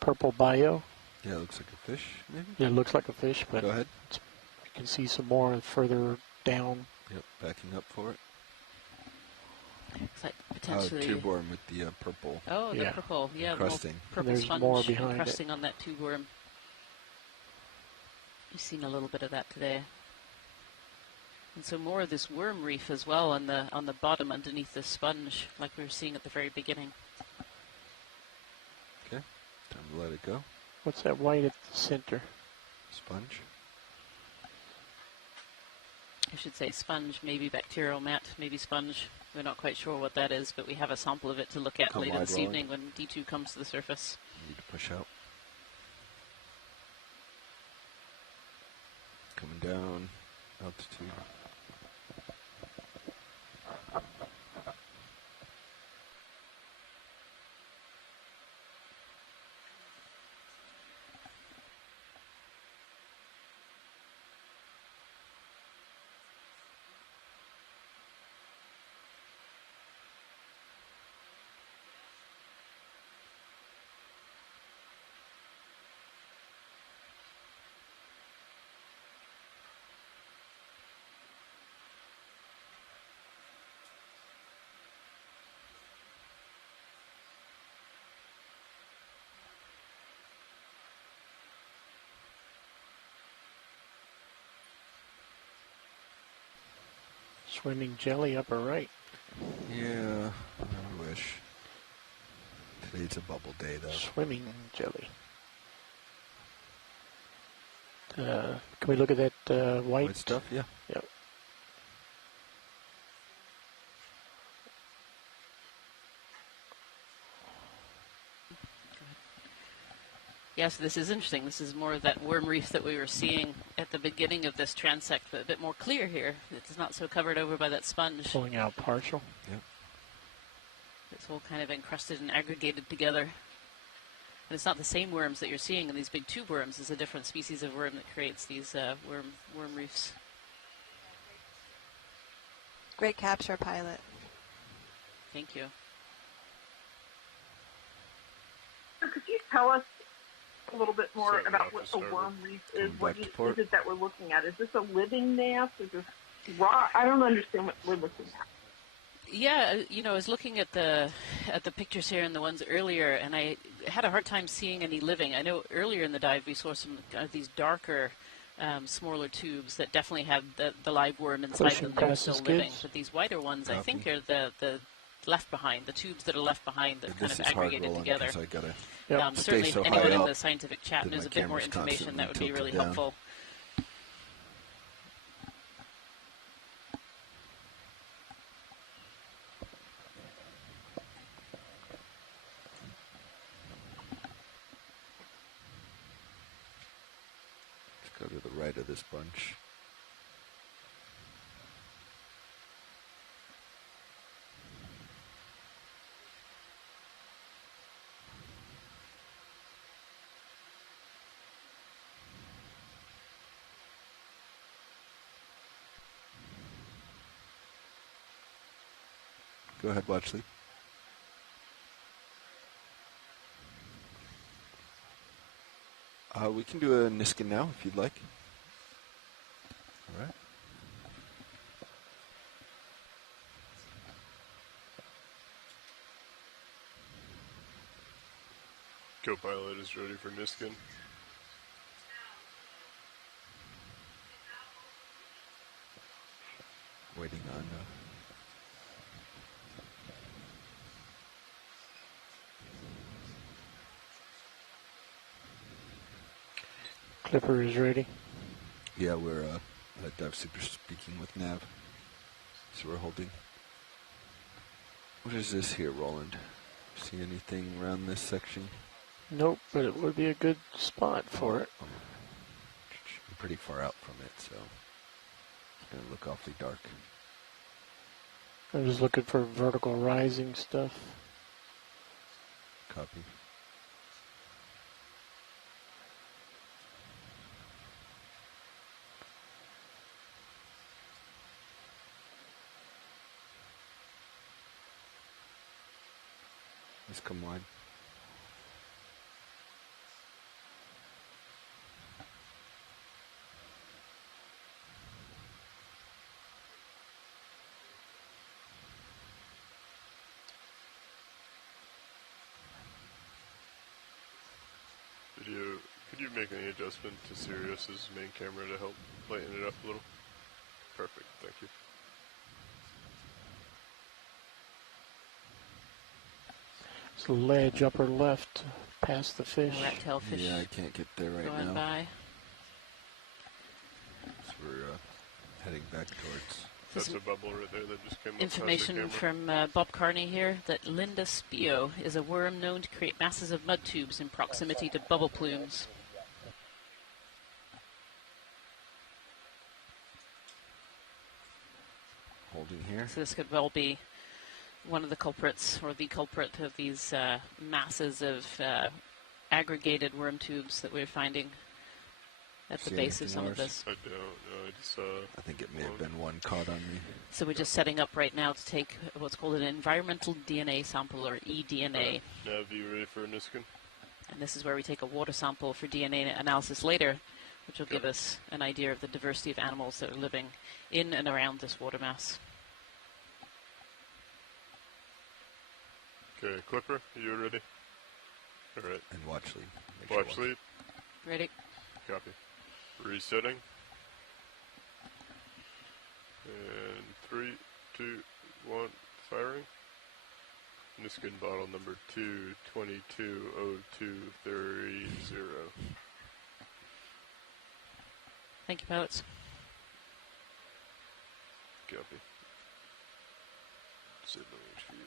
Purple bio. Yeah, it looks like a fish, maybe? Yeah, it looks like a fish, but go ahead. You can see some more further down. Yep, backing up for it. Looks like potentially tube worm with the purple. Oh, the purple, yeah, encrusting. Purple there's sponge more behind encrusting on that tube worm. You've seen a little bit of that today. And so more of this worm reef as well on the bottom underneath the sponge, like we were seeing at the very beginning. Okay, time to let it go. What's that white at the center? Sponge. I should say sponge, maybe bacterial mat, maybe sponge. We're not quite sure what that is, but we have a sample of it to look at later this evening when D2 comes to the surface. Need to push out. Coming down, altitude. Swimming jelly upper right. Yeah, I wish. Today's a bubble day, though. Swimming jelly. Can we look at that white stuff? Yeah. Yep. Yes, this is interesting. This is more of that worm reef that we were seeing at the beginning of this transect, but a bit more clear here. It's not so covered over by that sponge. Pulling out partial. Yep. It's all kind of encrusted and aggregated together. And it's not the same worms that you're seeing in these big tube worms. It's a different species of worm that creates these worm reefs. Great capture, pilot. Thank you. tell us a little bit more Setting about off what the a worm reef is? Coming What back to is port. it that we're looking at? Is this a living mass? Is this raw? I don't understand what we're looking at. Yeah, I was looking at the pictures here and the ones earlier, and I had a hard time seeing any living. I know earlier in the dive we saw some of these darker, smaller tubes that definitely had the live worm inside Pushing them. They were past still the living. skids. But these wider ones, I think, Copy. are the left behind, the tubes that are left behind that kind This of is hard aggregated rolling together. because I gotta Yep. stay Certainly, so if high anyone in up the scientific chat that knows my a bit more camera's information, that would be constantly really tilted down. helpful. Let's go to the right of this bunch. Go ahead, Watchley. We can do a Niskin now if you'd like. All right. Co-pilot is ready for Niskin. Waiting on. Clipper is ready. Yeah, we're Dive Super speaking with Nav. So we're holding. What is this here, Roland? See anything around this section? Nope, but it would be a good spot for it. I'm pretty far out from it, so it's going to look awfully dark. I'm just looking for vertical rising stuff. Copy. Let's come wide. Video, could you make any adjustment to Sirius's main camera to help lighten it up a little? Perfect, thank you. It's a ledge upper left past the fish. Rat tail fish. Yeah, I can't get there right going now. by. So we're heading back towards. That's a bubble right there that just came up past the Information camera. from Bob Carney here that Linda Spio is a worm known to create masses of mud tubes in proximity to bubble plumes. Holding here. So this could well be one of the culprits, or the culprit of these masses of aggregated worm tubes that we're finding at the See base of anything, some of Lars? this. I don't know, I just I think it may have been one caught on me. So we're just setting up right now to take what's called an environmental DNA sample, or eDNA. Nav, you ready for a Niskin? And this is where we take a water sample for DNA analysis later, which will give us an idea of the diversity of animals that are living in and around this water mass. Okay, Clipper, you ready? Alright. And Watchley. Watch lead. Ready? Copy. Resetting. And 3, 2, 1, firing. Niskin bottle number 2220230. Thank you, pilots. Copy. Signal range for you.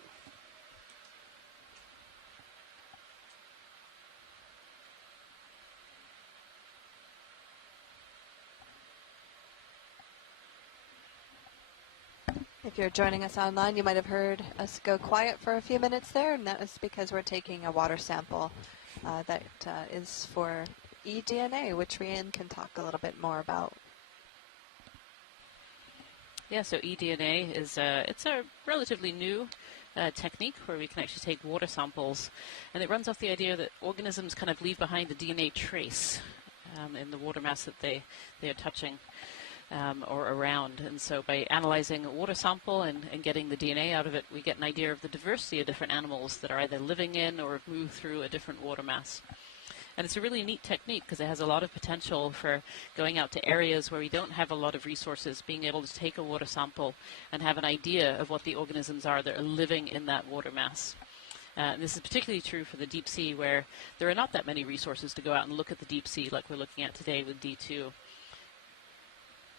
If you're joining us online, you might have heard us go quiet for a few minutes there, and that was because we're taking a water sample that is for eDNA, which Rhian can talk a little bit more about. Yeah, so eDNA is it's a relatively new technique where we can actually take water samples, and it runs off the idea that organisms kind of leave behind a DNA trace in the water mass that they are touching or around. And so by analyzing a water sample and getting the DNA out of it, we get an idea of the diversity of different animals that are either living in or move through a different water mass. And it's a really neat technique because it has a lot of potential for going out to areas where we don't have a lot of resources, being able to take a water sample and have an idea of what the organisms are that are living in that water mass. And this is particularly true for the deep sea, where there are not that many resources to go out and look at the deep sea like we're looking at today with D2.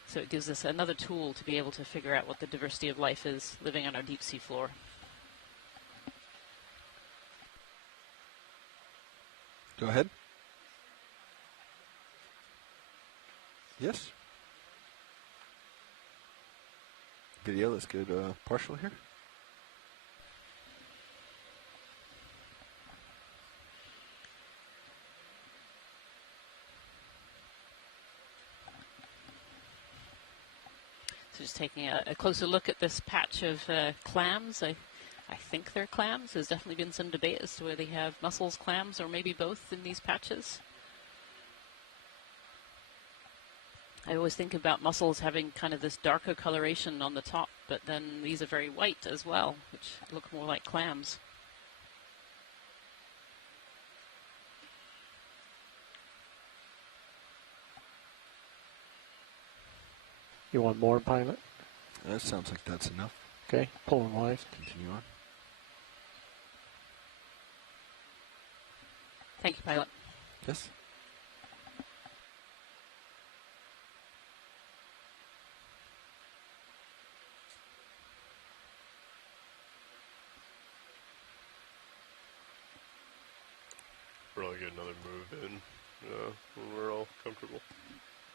So it gives us another tool to be able to figure out what the diversity of life is living on our deep sea floor. Go ahead. Yes. Video, let's go to partial here. So just taking a closer look at this patch of clams. I think they're clams. There's definitely been some debate as to whether they have mussels, clams, or maybe both in these patches. I always think about mussels having kind of this darker coloration on the top, but then these are very white as well, which look more like clams. You want more, pilot? That sounds like that's enough. Okay, pulling wide. Continue on. Thank you, pilot. Yes. Probably get another move in when we're all comfortable.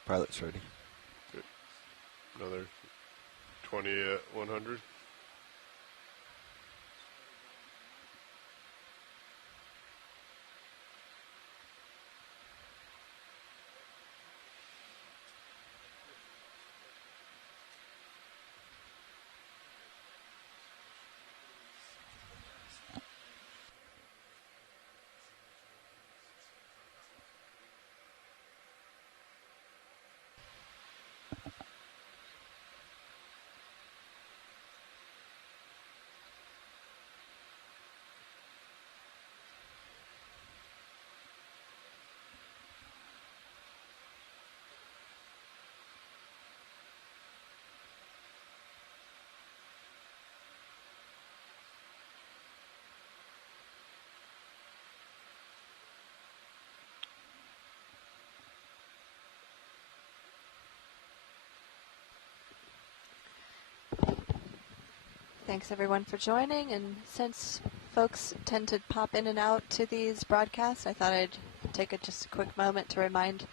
Pilot's ready. Good. Another 20 at 100. Thanks everyone for joining, and since folks tend to pop in and out to these broadcasts, I thought I'd take just a quick moment to remind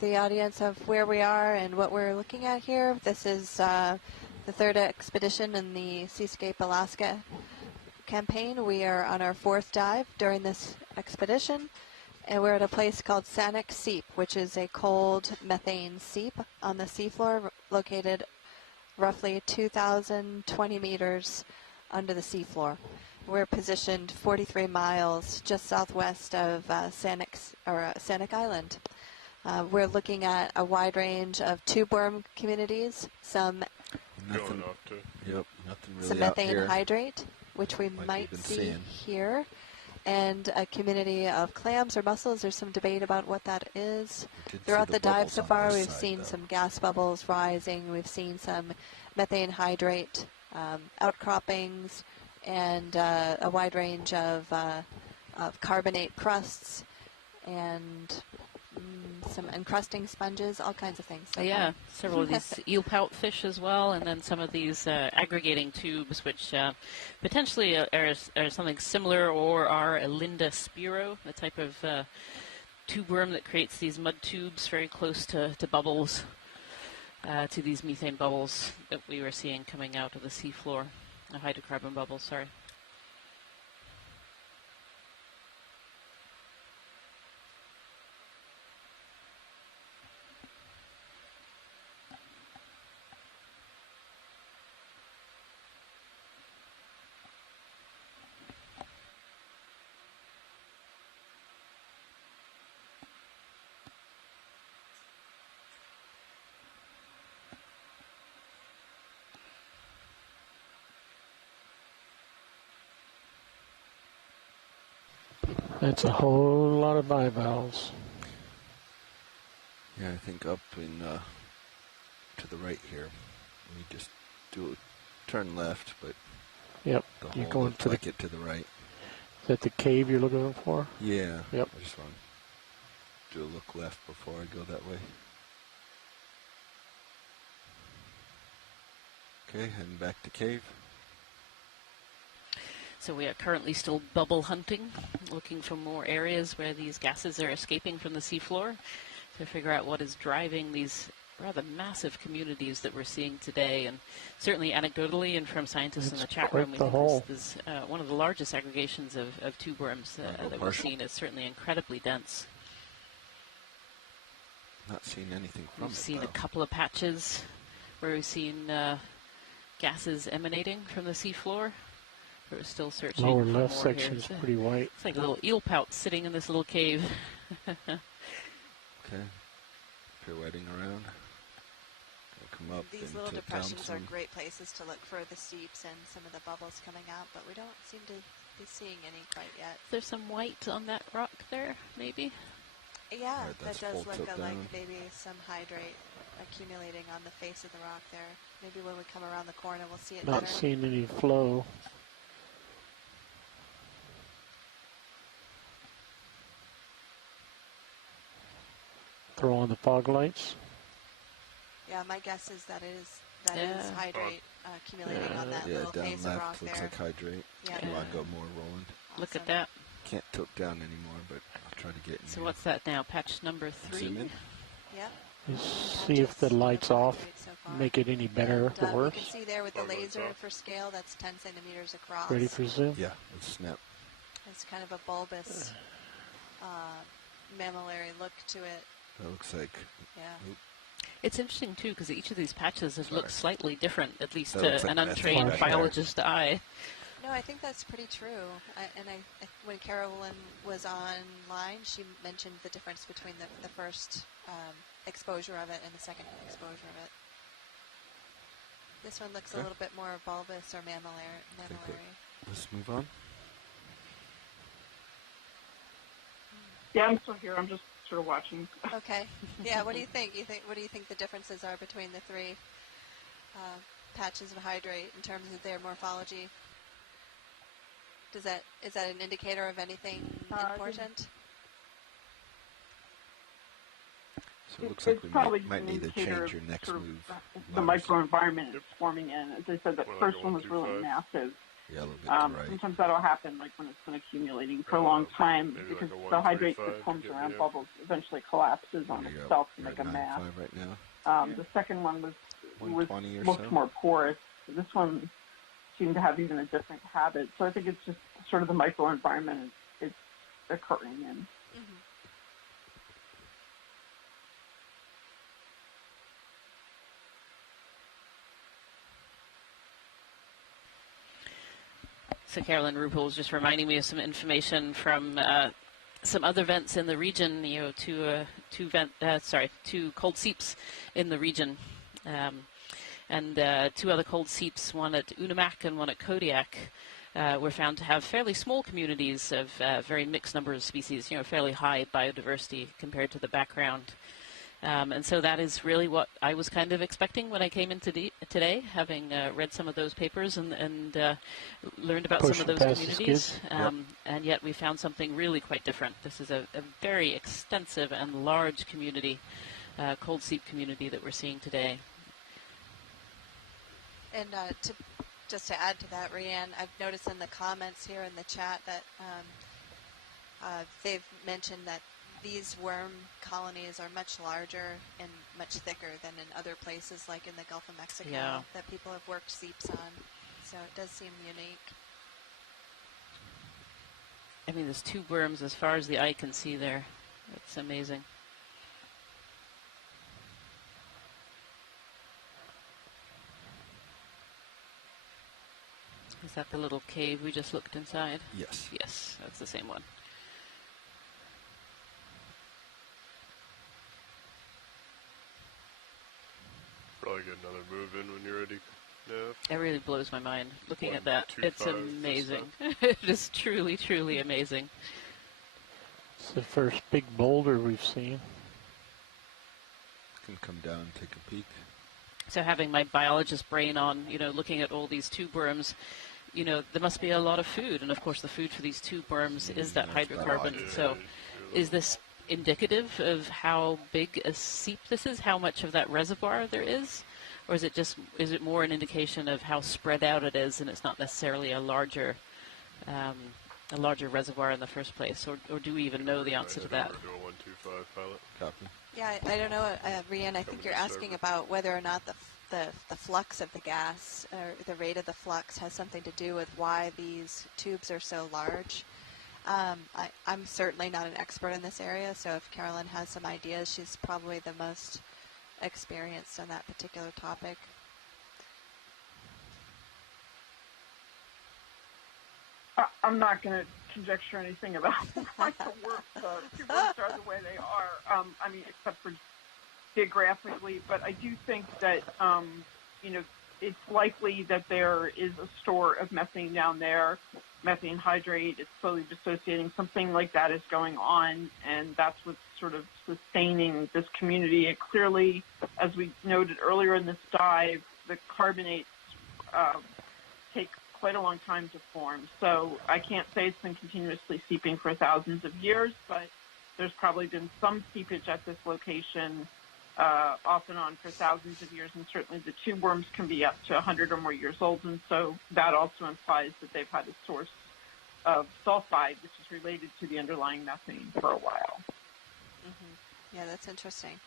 the audience of where we are and what we're looking at here. This is the third expedition in the Seascape Alaska campaign. We are on our fourth dive during this expedition, and we're at a place called Sanak Seep, which is a cold methane seep on the seafloor located roughly 2,020 meters under the seafloor. We're positioned 43 miles just southwest of Sanak Island. We're looking at a wide range of tube worm communities, some Nothing really some out methane here. hydrate, which we Like might we've been see seeing. here, and a community of clams or mussels. There's some debate about what that is. Throughout the dive so far, we've seen some gas bubbles rising. We've seen some methane hydrate outcroppings, and a wide range of carbonate crusts, and some encrusting sponges, all kinds of things. So Yeah, far. several of these eel pout fish as well, and then some of these aggregating tubes, which potentially are something similar or are a Linda spiro, a type of tube worm that creates these mud tubes very close to bubbles, to these methane bubbles that we were seeing coming out of the seafloor, hydrocarbon bubbles, sorry. That's a whole lot of bivalves. Yeah, I think up in to the right here. We just do a turn left, but Yep, the you're hole going looked to like it to the right. Is that the cave you're looking for? Yeah. Yep. I just want to do a look left before I go that way. Okay, heading back to cave. So we are currently still bubble hunting, looking for more areas where these gases are escaping from the seafloor to figure out what is driving these rather massive communities that we're seeing today. And certainly anecdotally and from scientists in the chat room, we think this is one of the largest aggregations of tube worms that we've seen. It's certainly incredibly dense. Not seeing anything from it. We've seen a couple of patches where we've seen gases emanating from the seafloor. We're still searching Lower for left more section here. is pretty white. It's like a little eel pout sitting in this little cave. Okay. Pirouetting around. Come up These little depressions are great places to look for the seeps and some of the bubbles coming out, but we don't seem to be seeing any quite yet. There's some white on that rock there, maybe? Yeah, Right, that does look down. like maybe some hydrate accumulating on the face of the rock there. Maybe when we come around the corner, we'll see it Not better. seeing any flow. Throw on the fog lights. Yeah, my guess is that is hydrate accumulating on that little down face left of rock looks there. like hydrate. Yeah. Do I go more rolling? Look at that. Can't tilt down anymore, but I'll try to get in. So what's that now? Patch number 3? Zoom in. Yep. Just see if the light's off. Make it any better or You worse. can see there with the laser for scale, that's 10 centimeters across. Ready for zoom? Yeah, let's snap. It's kind of a bulbous mammillary look to it. That looks like. Yeah. Oop. It's interesting, too, because each of these patches have looked slightly different, at least That to looks like an methane untrained back there. biologist's eye. No, I think that's pretty true. When Carolyn was online, she mentioned the difference between the first exposure of it and the second exposure of it. This one looks a little bit more bulbous or mammillary. Let's move on. Yeah, I'm still here. I'm just sort of watching. Okay. Yeah. What do you think? What do you think the differences are between the three patches of hydrate in terms of their morphology? Is that an indicator of anything important? So it looks like we might need to change your next sort of move. the microenvironment it's forming in. As I said, that first one was really massive. Yeah, a little bit to right. Sometimes that'll happen like when it's been accumulating for a long time because the hydrate that forms around bubbles eventually collapses on itself to make a mass. Right now. The second one was 120 or much so. more porous. This one seemed to have even a different habit. So I think it's just sort of the microenvironment it's occurring in. So Carolyn Ruppel was just reminding me of some information from some other vents in the region. Two cold seeps in the region, and two other cold seeps, one at Unimak and one at Kodiak, were found to have fairly small communities of very mixed number of species. Fairly high biodiversity compared to the background. And so that is really what I was kind of expecting when I came in today, having read some of those papers and learned about some of those communities. And yet we found something really quite different. This is a very extensive and large community, cold seep community that we're seeing today. And just to add to that, Rianne, I've noticed in the comments here in the chat that they've mentioned that these worm colonies are much larger and much thicker than in other places like in the Gulf of Mexico that people have worked seeps on. So it does seem unique. I mean, there's tube worms as far as the eye can see there. It's amazing. Is that the little cave we just looked inside? Yes. Yes, that's the same one. Probably get another move in when you're ready. Yeah. It really blows my mind looking at that. It's amazing. It is truly, truly amazing. It's the first big boulder we've seen. Can come down and take a peek. So having my biologist brain on, looking at all these tube worms, there must be a lot of food. And of course the food for these tube worms is that hydrocarbon. So is this indicative of how big a seep this is, how much of that reservoir there is? Or is it more an indication of how spread out it is and it's not necessarily a larger reservoir in the first place? Or do we even know the answer to that? 125 pilot. Copy. Yeah, I don't know, Rian. I think you're asking about whether or not the flux of the gas or the rate of the flux has something to do with why these tubes are so large. I'm certainly not an expert in this area, so if Carolyn has some ideas, she's probably the most experienced on that particular topic. I'm not going to conjecture anything about why the tube worms are the way they are. Except for geographically, but I do think that it's likely that there is a store of methane down there, methane hydrate. It's slowly dissociating. Something like that is going on, and that's what's sort of sustaining this community. It clearly, as we noted earlier in this dive, the carbonates take quite a long time to form. So I can't say it's been continuously seeping for thousands of years, but there's probably been some seepage at this location off and on for thousands of years, and certainly the tube worms can be up to 100 or more years old, and so that also implies that they've had a source of sulfide, which is related to the underlying methane for a while. Mm-hmm. Yeah, that's interesting.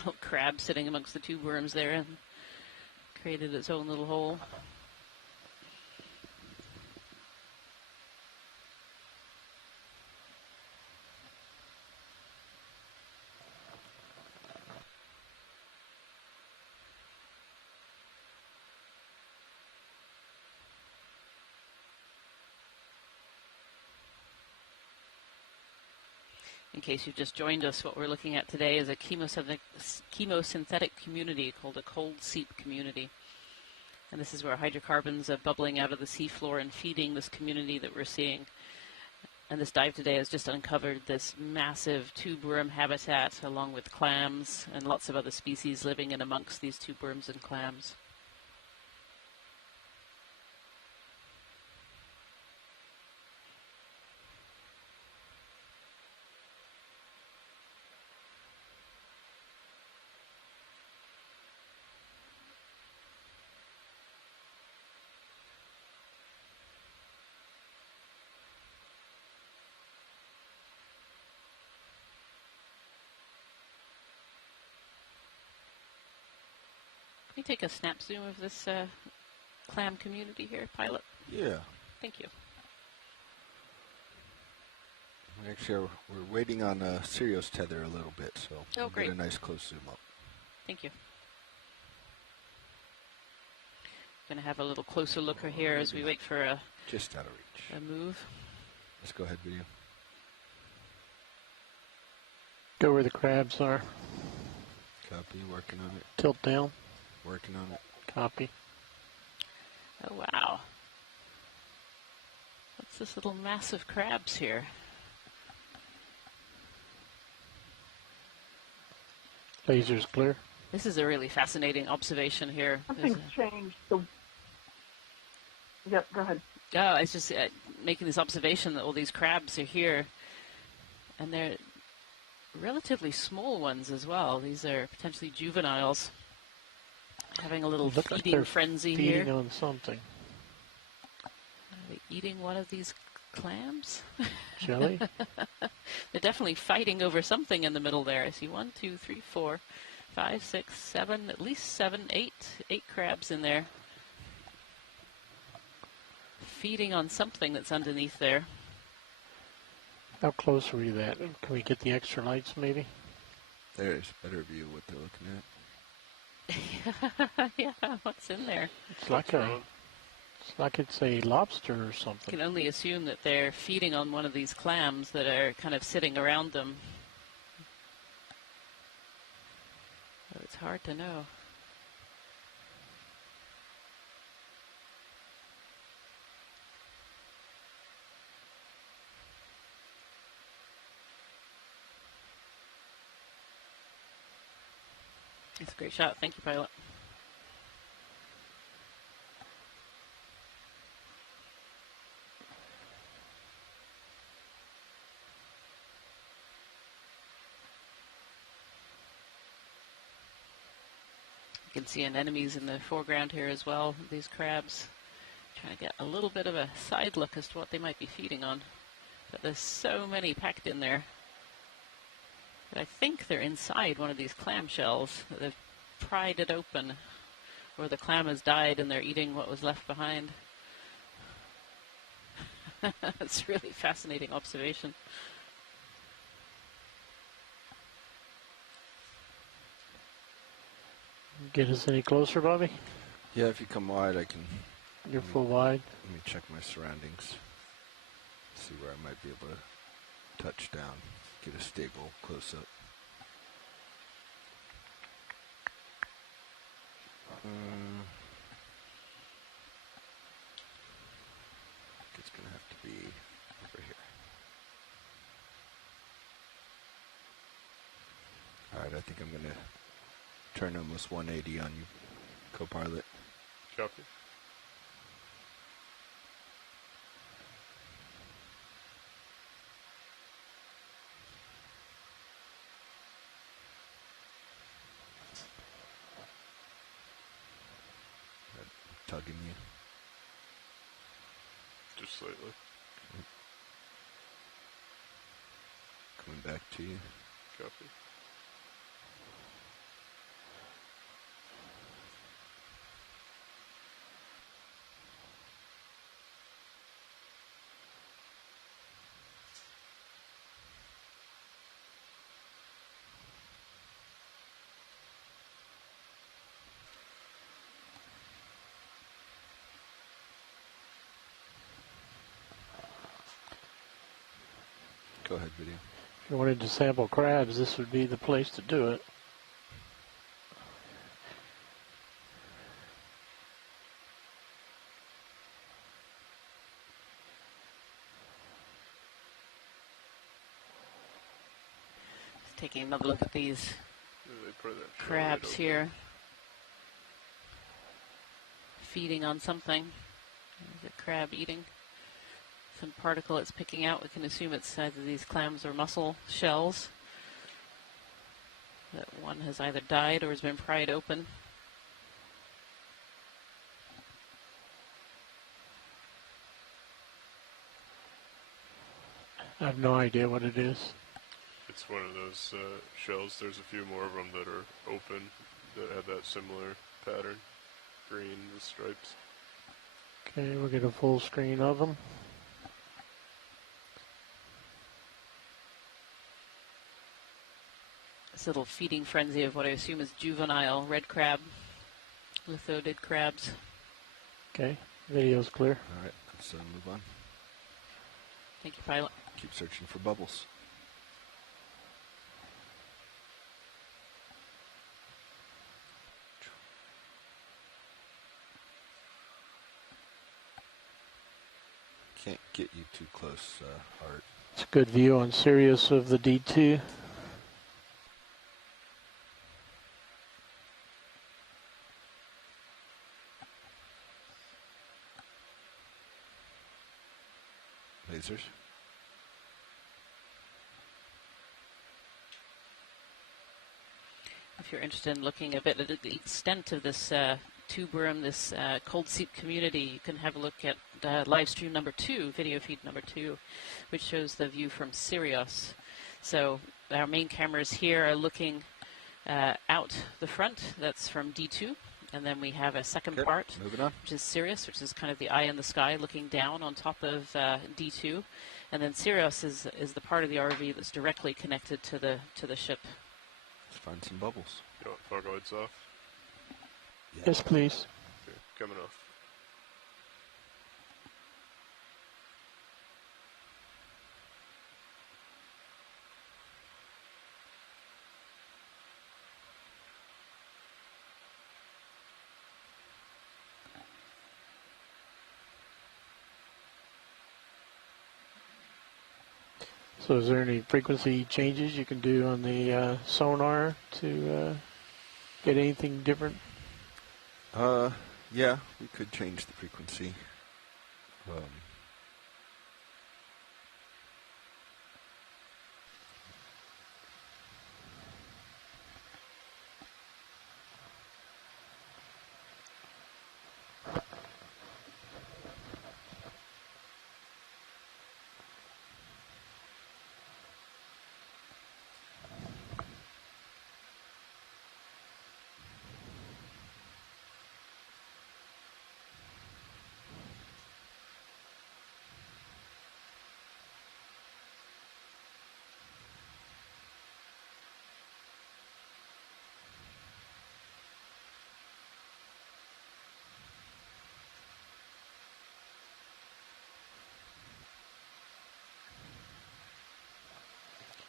Little crab sitting amongst the tube worms there and created its own little hole. In case you've just joined us, what we're looking at today is a chemosynthetic community called a cold seep community. And this is where hydrocarbons are bubbling out of the seafloor and feeding this community that we're seeing. And this dive today has just uncovered this massive tube worm habitat along with clams and lots of other species living in amongst these tube worms and clams. Can you take a snap zoom of this clam community here, pilot? Yeah. Thank you. Actually, we're waiting on Sirius tether a little bit, so we'll great. get a nice close zoom up. Thank you. Going to have a little closer look here as we wait for a just out of reach. A move. Let's go ahead, video. Go where the crabs are. Copy. Working on it. Tilt down. Working on it. Copy. Oh, wow. What's this little mass of crabs here? Laser's clear. This is a really fascinating observation here. Something's changed. Yep, go ahead. Oh, it's just making this observation that all these crabs are here. And they're relatively small ones as well. These are potentially juveniles. Having a little feeding frenzy here. Feeding on something. Are they eating one of these clams? Jelly? They're definitely fighting over something in the middle there. I see 1, 2, 3, 4, 5, 6, 7, at least 7, 8 crabs in there. Feeding on something that's underneath there. How close are we to that? Can we get the extra lights maybe? There's a better view of what they're looking at. Yeah, what's in there? It's like it's a lobster or something. You can only assume that they're feeding on one of these clams that are kind of sitting around them. But it's hard to know. It's a great shot. Thank you, pilot. You can see anemones in the foreground here as well. These crabs. Trying to get a little bit of a side look as to what they might be feeding on. But there's so many packed in there. But I think they're inside one of these clam shells. They've pried it open, or the clam has died and they're eating what was left behind. It's a really fascinating observation. Get us any closer, Bobby? Yeah, if you come wide, I can... You're full wide? Let me check my surroundings. See where I might be able to touch down. Get a stable close-up. It's going to have to be over here. Alright, I think I'm going to turn almost 180 on you, co-pilot. Copy. Tugging you. Just slightly. Coming back to you. Copy. Go ahead, video. If you wanted to sample crabs, this would be the place to do it. Just taking another look at these crabs here. Feeding on something. There's a crab eating some particle it's picking out. We can assume it's either these clams or mussel shells. That one has either died or has been pried open. I have no idea what it is. It's one of those shells. There's a few more of them that are open that have that similar pattern. Green with stripes. Okay, we'll get a full screen of them. This little feeding frenzy of what I assume is juvenile red crab, lithodid crabs. Okay, video's clear. All right, let's move on. Thank you, pilot. Keep searching for bubbles. Can't get you too close, Art. It's a good view on Sirius of the D2. Lasers. If you're interested in looking a bit at the extent of this tube worm, this cold seep community, you can have a look at live stream number 2, video feed number 2, which shows the view from Sirius. So our main cameras here are looking out the front. That's from D2. And then we have a second part, which is Sirius, which is kind of the eye in the sky looking down on top of D2. And then Sirius is the part of the ROV that's directly connected to the ship. Let's find some bubbles. You want fog lights off? Yes, please. Okay, coming off. So is there any frequency changes you can do on the sonar to get anything different? Yeah, we could change the frequency.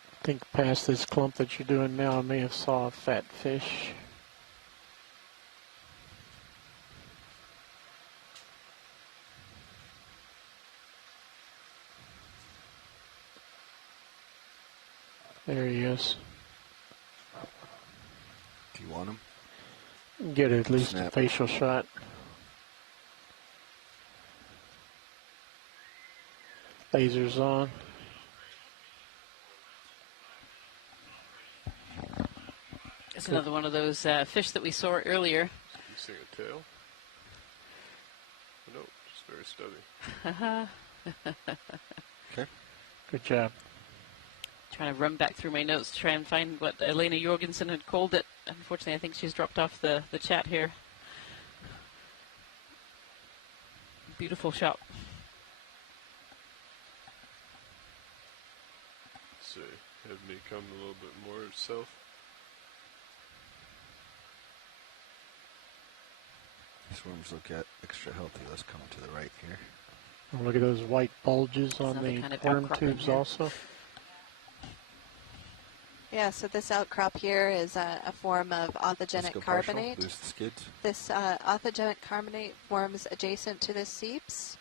I think past this clump that you're doing now, I may have saw a fat fish. There he is. Do you want him? Get at least a facial shot. Lasers on. It's another one of those fish that we saw earlier. You see a tail? No, just very stubby. Okay. Good job. Trying to run back through my notes to try and find what Elena Jorgensen had called it. Unfortunately, I think she's dropped off the chat here. Beautiful shot. So, have me come a little bit more south. These worms look extra healthy. Let's come to the right here. And look at those white bulges on the kind of worm outcrop tubes here. also. Yeah, so this outcrop here is a form of authogenic carbonate. Boost the skids. This authogenic carbonate forms adjacent to the seeps.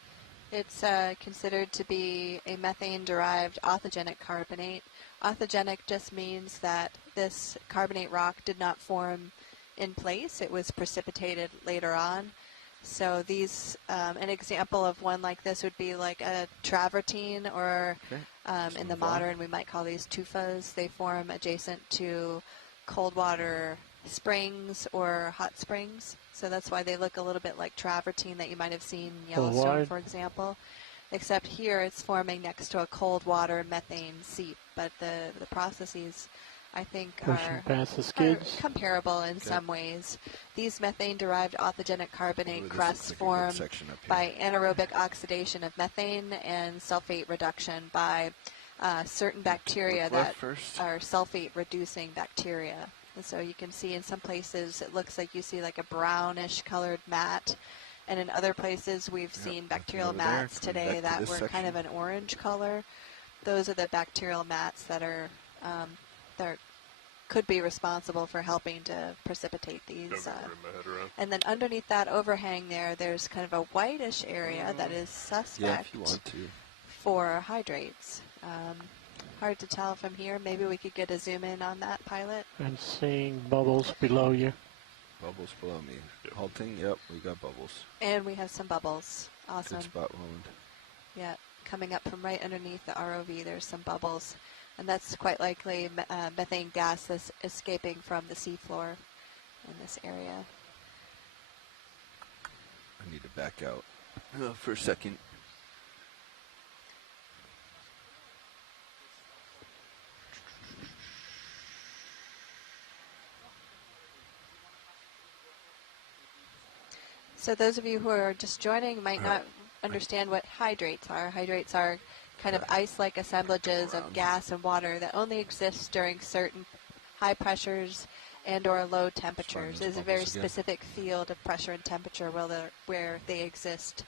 It's considered to be a methane-derived authogenic carbonate. Authogenic just means that this carbonate rock did not form in place. It was precipitated later on. So these, an example of one like this would be like a travertine, or in the modern we might call these tufas. They form adjacent to cold water springs or hot springs. So that's why they look a little bit like travertine that you might have seen in Yellowstone, for example. Except here it's forming next to a cold water methane seep. But the processes, I think, are comparable in some ways. These methane-derived authogenic carbonate crusts form by anaerobic oxidation of methane and sulfate reduction by certain bacteria that are sulfate-reducing bacteria. And so you can see in some places it looks like you see like a brownish colored mat, and in other places we've seen bacterial mats today that were kind of an orange color. Those are the bacterial mats that are could be responsible for helping to precipitate these. And then underneath that overhang there's kind of a whitish area that is suspect for hydrates. Hard to tell from here. Maybe we could get a zoom in on that, pilot. And seeing bubbles below you. Bubbles below me. Halting, yep, we got bubbles. And we have some bubbles. Awesome. Good spot, Roland. Yeah, coming up from right underneath the ROV, there's some bubbles. And that's quite likely methane gas that's escaping from the seafloor in this area. I need to back out for a second. So those of you who are just joining might not understand what hydrates are. Hydrates are kind of ice-like assemblages of gas and water that only exist during certain high pressures and or low temperatures. It is a very specific field of pressure and temperature where they exist.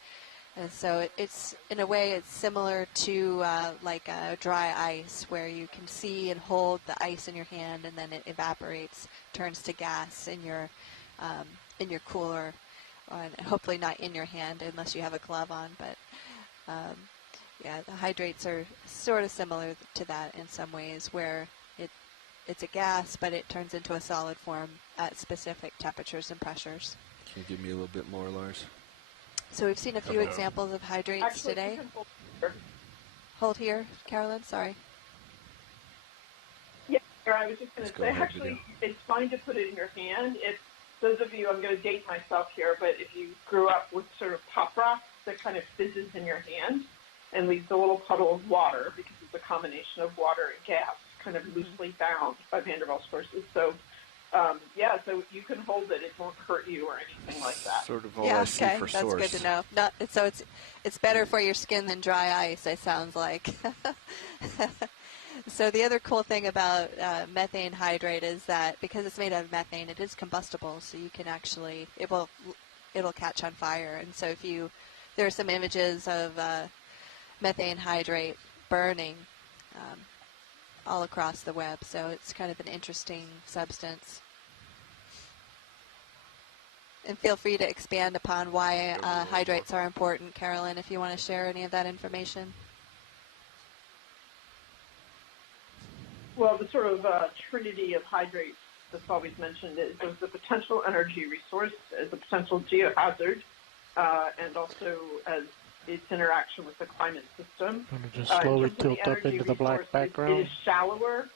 And so it's, in a way, it's similar to like a dry ice, where you can see and hold the ice in your hand, and then it evaporates, turns to gas in your cooler, and hopefully not in your hand unless you have a glove on. But yeah, the hydrates are sort of similar to that in some ways, where it's a gas, but it turns into a solid form at specific temperatures and pressures. Can you give me a little bit more, Lars? So we've seen a few examples of hydrates today. Hold here, Carolyn, sorry. Yeah, I was just going to say, actually, it's fine to put it in your hand. If those of you, I'm going to date myself here, but if you grew up with sort of pop rocks that kind of fizzes in your hand and leaves a little puddle of water, because it's a combination of water and gas, kind of loosely bound by Van der Waals forces. So, yeah, so you can hold it. It won't hurt you or anything like that. Sort of all I see for that's source. Good to know. So it's better for your skin than dry ice, it sounds like. So the other cool thing about methane hydrate is that because it's made out of methane, it is combustible. So you can actually, it'll catch on fire. And so there are some images of methane hydrate burning all across the web. So it's kind of an interesting substance. And feel free to expand upon why hydrates are important, Carolyn, if you want to share any of that information. Well, the sort of trinity of hydrates that's always mentioned is there's the potential energy resource as a potential geohazard, and also as its interaction with the climate system. Just slowly tilt up into the black background. It is shallower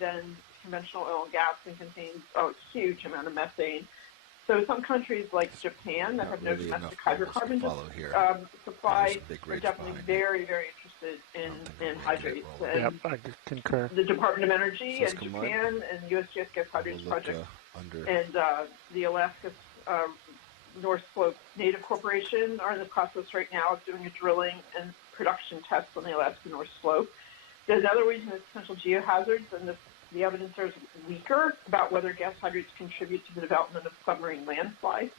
than conventional oil and gas and contains a huge amount of methane. So some countries like Japan that have no domestic hydrocarbon supply are definitely very, very interested in hydrates. Yep, I concur. The Department of Energy and Japan and the USGS Gas Hydrates Project and the Alaska North Slope Native Corporation are in the process right now of doing a drilling and production test on the Alaska North Slope. There's another reason it's potential geohazards, and the evidence there is weaker about whether gas hydrates contribute to the development of submarine landslides.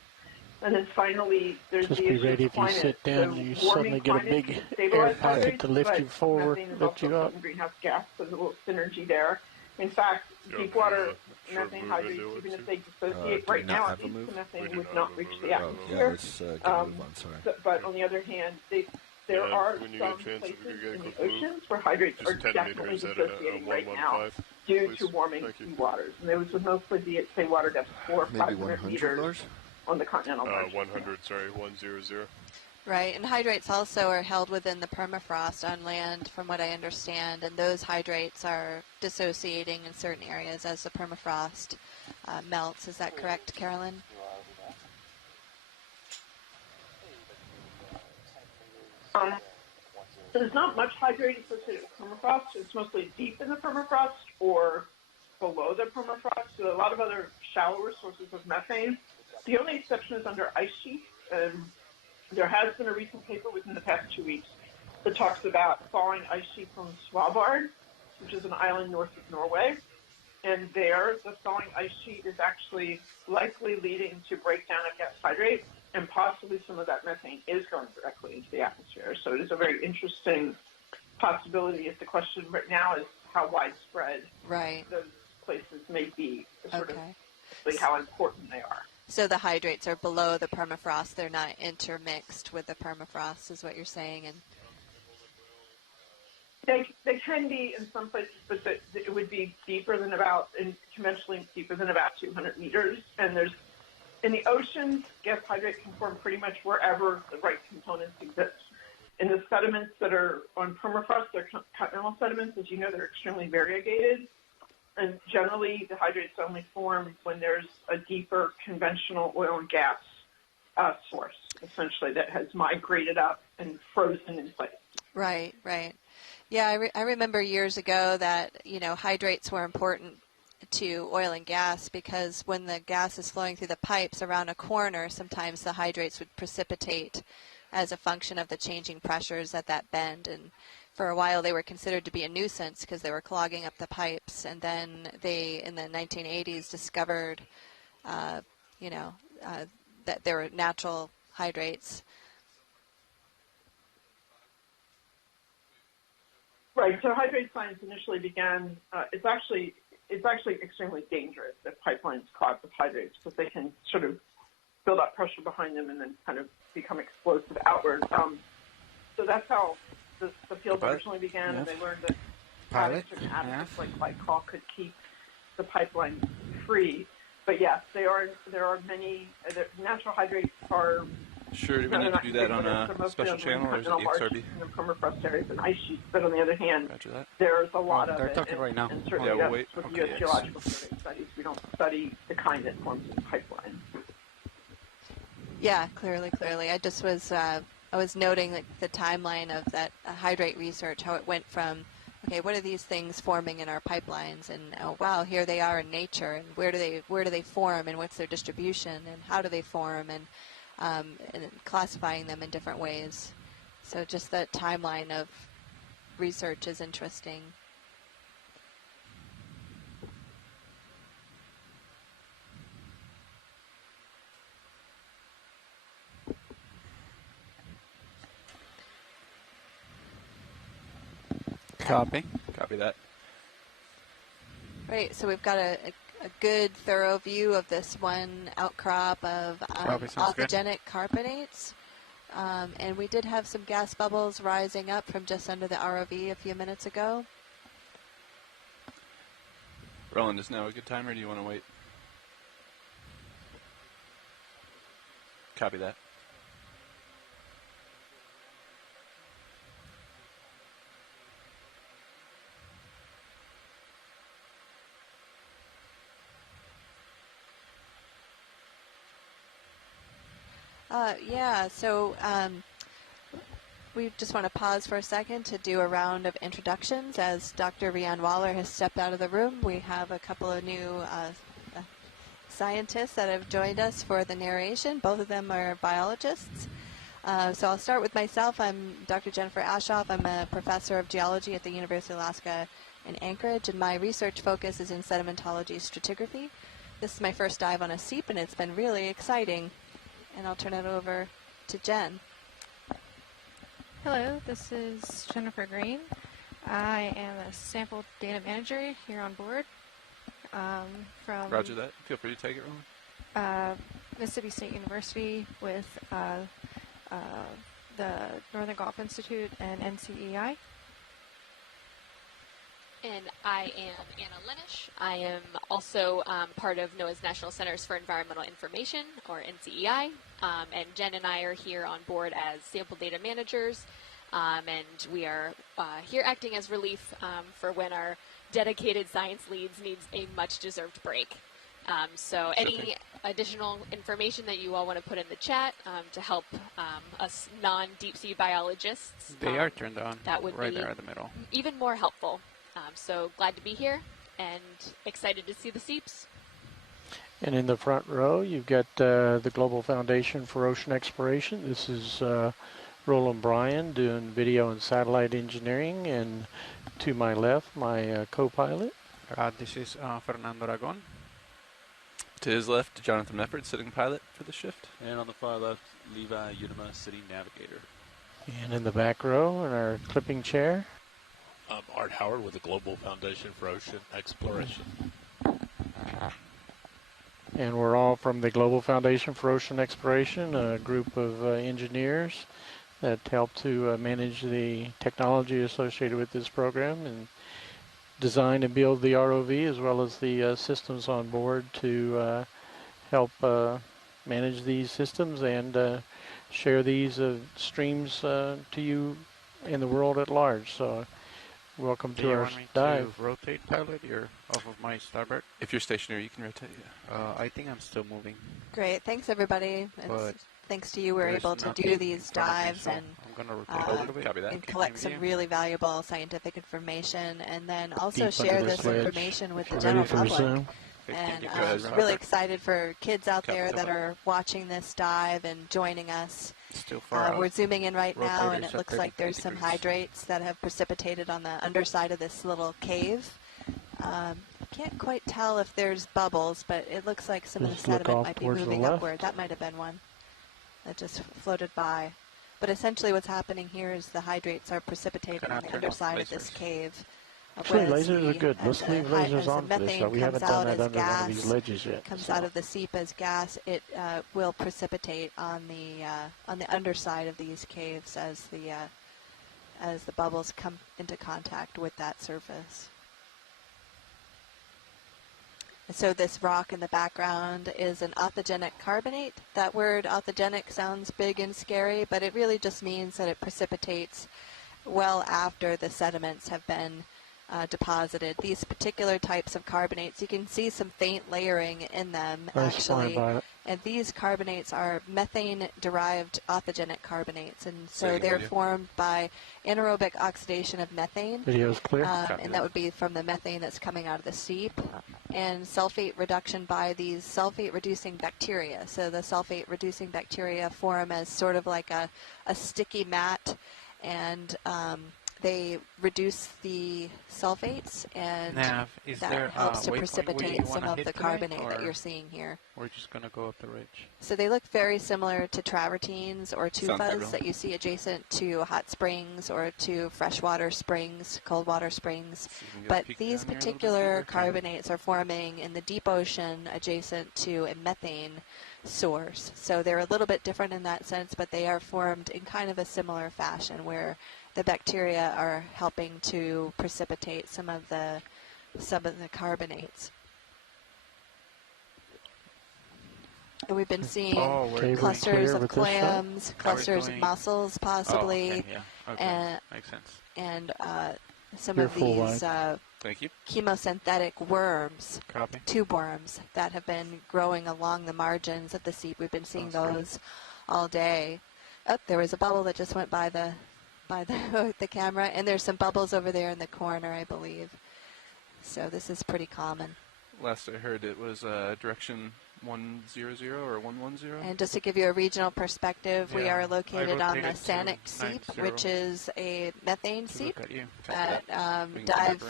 And then finally, there's just the issue be ready of if you sit down, you suddenly get a big air pocket to lift you forward, lift you up. Greenhouse gas, there's a little synergy there. In fact, deep water methane hydrates, even if they dissociate right now, at least the methane would not reach the atmosphere. But on the other hand, there are some places in the oceans where hydrates are definitely dissociating right now due to warming seawaters. And those would mostly be at, say, water depths 400 or 500 meters on the continental margin. 100. Right, and hydrates also are held within the permafrost on land, from what I understand, and those hydrates are dissociating in certain areas as the permafrost melts. Is that correct, Carolyn? There's not much hydrate associated with permafrost. It's mostly deep in the permafrost or below the permafrost. So a lot of other shallower sources of methane. The only exception is under ice sheets. There has been a recent paper within the past 2 weeks that talks about thawing ice sheets on Svalbard, which is an island north of Norway. And there, the thawing ice sheet is actually likely leading to breakdown of gas hydrate, and possibly some of that methane is going directly into the atmosphere. So it is a very interesting possibility. If the question right now is how widespread those places may be, sort of how important they are. So the hydrates are below the permafrost. They're not intermixed with the permafrost, is what you're saying. And they can be in some places, but it would be deeper than conventionally deeper than about 200 meters. And in the oceans, gas hydrate can form pretty much wherever the right components exist. In the sediments that are on permafrost, they're continental sediments. As you know, they're extremely variegated. And generally, the hydrates only form when there's a deeper conventional oil and gas source, essentially, that has migrated up and frozen in place. Right, right. Yeah, I remember years ago that, hydrates were important to oil and gas because when the gas is flowing through the pipes around a corner, sometimes the hydrates would precipitate as a function of the changing pressures at that bend. And for a while they were considered to be a nuisance because they were clogging up the pipes. And then they, in the 1980s, discovered, that there were natural hydrates. Right. So hydrate science initially began. It's actually extremely dangerous if pipelines clog with hydrates because they can sort of build up pressure behind them and then kind of become explosive outward. So that's how the field originally began, and they learned that certain additives like glycol could keep the pipeline free. But yes, there are many natural hydrates are. Sure, do we need to do that on a special channel, or is it EXRB? In the permafrost areas and ice sheets, but on the other hand, there's a lot of they're it. talking right now. And certainly, with U.S. Geological Survey studies, we don't study the kind that forms in the pipeline. Yeah, clearly. I just was noting the timeline of that hydrate research, how it went from, okay, what are these things forming in our pipelines, and oh wow, here they are in nature, and where do they form, and what's their distribution, and how do they form, and classifying them in different ways. So just that timeline of research is interesting. Copy that. Right, so we've got a good, thorough view of this one outcrop of oxygenic carbonates. And we did have some gas bubbles rising up from just under the ROV a few minutes ago. Roland, is now a good time, or do you want to wait? Copy that. So we just want to pause for a second to do a round of introductions. As Dr. Rianne Waller has stepped out of the room, we have a couple of new scientists that have joined us for the narration. Both of them are biologists. So I'll start with myself. I'm Dr. Jennifer Ashoff. I'm a professor of geology at the University of Alaska in Anchorage, and my research focus is in sedimentology stratigraphy. This is my first dive on a seep, and it's been really exciting. And I'll turn it over to Jen. Hello, this is Jennifer Green. I am a sample data manager here on board. From Roger that. Feel free to take it, Roland. Mississippi State University with the Northern Gulf Institute and NCEI. And I am Anna Lenish. I am also part of NOAA's National Centers for Environmental Information, or NCEI. And Jen and I are here on board as sample data managers. And we are here acting as relief for when our dedicated science leads needs a much-deserved break. So any additional information that you all want to put in the chat to help us non-deep sea biologists. They are turned on. That would right be there in the middle. Even more helpful. So glad to be here and excited to see the seeps. And in the front row, you've got the Global Foundation for Ocean Exploration. This is Roland Bryan doing video and satellite engineering, and to my left, my co-pilot. This is Fernando Aragon. To his left, Jonathan Mefford, sitting pilot for the shift. And on the far left, Levi Unima, sitting navigator. And in the back row, in our clipping chair, I'm Art Howard with the Global Foundation for Ocean Exploration. And we're all from the Global Foundation for Ocean Exploration, a group of engineers that help to manage the technology associated with this program and design and build the ROV as well as the systems on board to help manage these systems and share these streams to you in the world at large. So welcome to our dive. To rotate, pilot? You're off of my starboard. If you're stationary, you can rotate. I think I'm still moving. Great, thanks everybody. But thanks to you, we're able to do these dives and collect some really valuable scientific information, and then also share this information with the general public. And I'm really excited for kids out there that are watching this dive and joining us. We're zooming in right now, and it looks like there's some hydrates that have precipitated on the underside of this little cave. Can't quite tell if there's bubbles, but it looks like some of the sediment might be moving upward. That might have been one that just floated by. But essentially what's happening here is the hydrates are precipitating on the underside of this cave. Actually, lasers are good. Let's leave lasers on for this shot. We haven't done that under one of these ledges yet. Comes out of the seep as gas. It will precipitate on the underside of these caves as the bubbles come into contact with that surface. So this rock in the background is an authigenic carbonate. That word authigenic sounds big and scary, but it really just means that it precipitates well after the sediments have been deposited. These particular types of carbonates, you can see some faint layering in them actually. And these carbonates are methane-derived authigenic carbonates, and so they're formed by anaerobic oxidation of methane. Video's clear. And that would be from the methane that's coming out of the seep, and sulfate reduction by these sulfate-reducing bacteria. So the sulfate-reducing bacteria form as sort of like a sticky mat, and they reduce the sulfates, and that helps to precipitate some of the carbonate that you're seeing here. We're just going to go up the ridge. So they look very similar to travertines or tufas that you see adjacent to hot springs or to freshwater springs, cold water springs. But these particular carbonates are forming in the deep ocean adjacent to a methane source. So they're a little bit different in that sense, but they are formed in kind of a similar fashion where the bacteria are helping to precipitate some of the carbonates. And we've been seeing clusters of clams, clusters of mussels possibly, and makes sense. And some of these chemosynthetic worms, tube worms that have been growing along the margins of the seep. We've been seeing those all day. Oh, there was a bubble that just went by the camera, and there's some bubbles over there in the corner, I believe. So this is pretty common. Last I heard, it was direction 100 or 110. And just to give you a regional perspective, we are located on the Sanak Seep, which is a methane seep at dive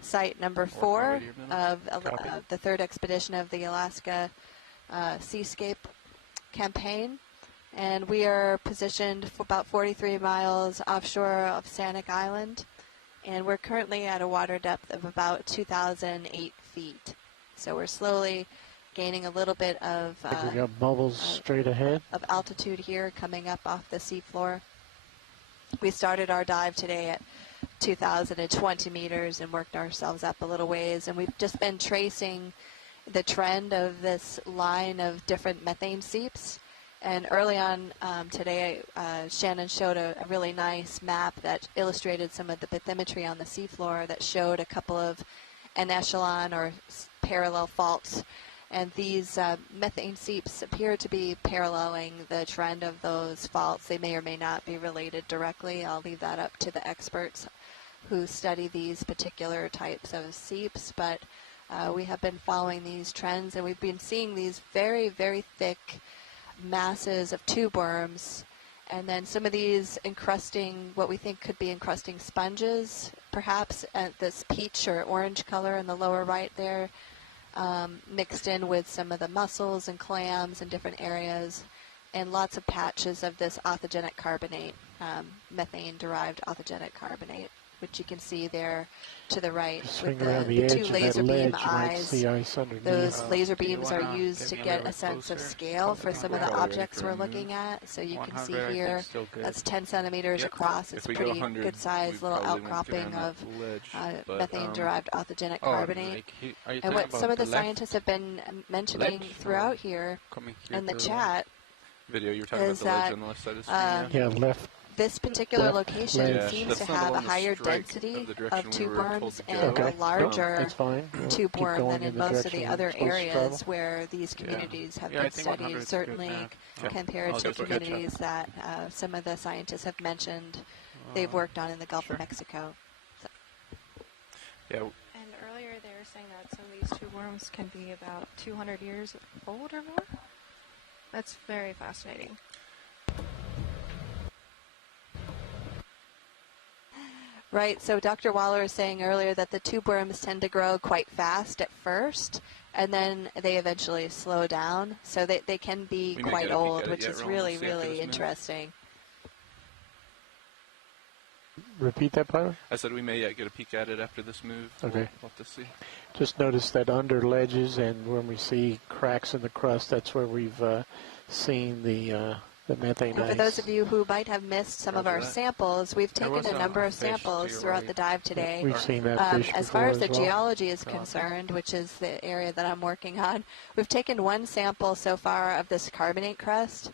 site number 4 of the third expedition of the Alaska Seascape campaign. And we are positioned for about 43 miles offshore of Sanak Island. And we're currently at a water depth of about 2,008 feet. So we're slowly gaining a little bit of we got bubbles straight ahead of altitude here coming up off the seafloor. We started our dive today at 2,020 meters and worked ourselves up a little ways. And we've just been tracing the trend of this line of different methane seeps. And early on today, Shannon showed a really nice map that illustrated some of the bathymetry on the seafloor that showed a couple of en echelon or parallel faults. And these methane seeps appear to be paralleling the trend of those faults. They may or may not be related directly. I'll leave that up to the experts who study these particular types of seeps. But we have been following these trends, and we've been seeing these very, very thick masses of tube worms, and then some of these encrusting what we think could be encrusting sponges, perhaps at this peach or orange color in the lower right there, mixed in with some of the mussels and clams in different areas, and lots of patches of this authigenic carbonate, methane-derived authigenic carbonate, which you can see there to the right with the two laser beam eyes. Those laser beams are used to get a sense of scale for some of the objects we're looking at. So you can see here, that's 10 centimeters across. It's a pretty good sized little outcropping of methane-derived authigenic carbonate. And what some of the scientists have been mentioning throughout here in the chat video, you were talking about the ledge on the left side of the screen. Yeah, left. this particular Left, location left. seems That's to not have a along the higher strike density of the direction of we tube were told worms to and go. a Okay. larger That's fine. We'll tube keep worm going than in in the most of direction the we're other supposed to travel. areas where these communities have Yeah, I been think studied. 100 is good. Certainly, Okay. compared I'll to just catch up. communities that some of the scientists have mentioned they've worked on in the Gulf of Mexico. So. Yeah. And earlier they were saying that some of these tube worms can be about 200 years old or more. That's very fascinating. Right, so Dr. Waller was saying earlier that the tube worms tend to grow quite fast at first, and then they eventually slow down. So they can be We may quite get a peek old, at it which yet, is Roland. really, We'll see after really this move. interesting. Repeat that, pilot? I said we may get a peek at it after this move. Okay. We'll have to see. Just notice that under ledges and when we see cracks in the crust, that's where we've seen the methane And for ice. those of you who might have missed some of Roger our that. samples, we've There taken was a number a of fish to samples your throughout right. the dive today. We've seen that fish As far before as the as well. geology is So- concerned, which is the area that I'm working on, we've taken one sample so far of this carbonate crust.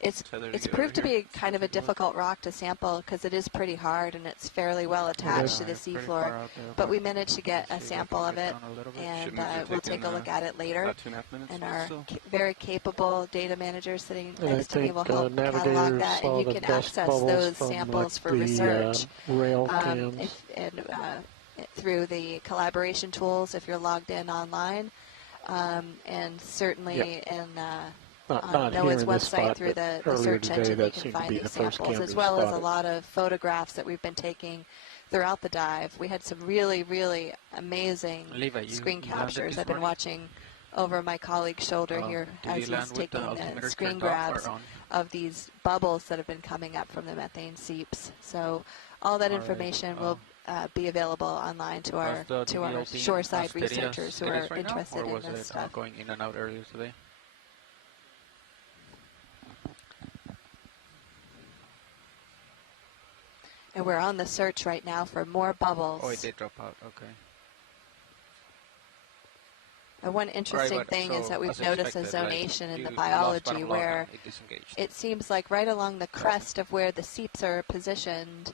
It's tether to get proved to over here. be kind of a difficult rock to sample because it is pretty hard and it's fairly well attached to the seafloor. But we managed to get a sample of it, and we'll take a look at it later. About 2.5 minutes. And our still. very capable data manager sitting And I next to me think will help catalog Navigator that, saw and you the can best access bubbles those from samples for the research rail cams. through the collaboration tools if you're logged in online, and certainly in Not on here NOAA's in this website spot, through but the earlier search today engine. You that can seemed to find be these the first samples, cam as to well as spot a it. lot of photographs that we've been taking throughout the dive. We had some really, really amazing Liva, you screen landed captures. this I've been morning? watching over my colleague's shoulder here Did as you he's land with the taking the altimeter screen turned off or grabs on? of these bubbles that have been coming up from the methane seeps. So all that All right. information will be available online to our Was the DVL team shoreside as steady as researchers who it are is right now, interested or in was this it stuff. going in and out earlier today? And we're on the search right now for more bubbles. Oh, it did drop out. Okay. And one interesting but thing is so that we've as noticed a expected, like, zonation in you the lost biology bottom log where and it disengaged. it seems like right along the crest of where the seeps are positioned,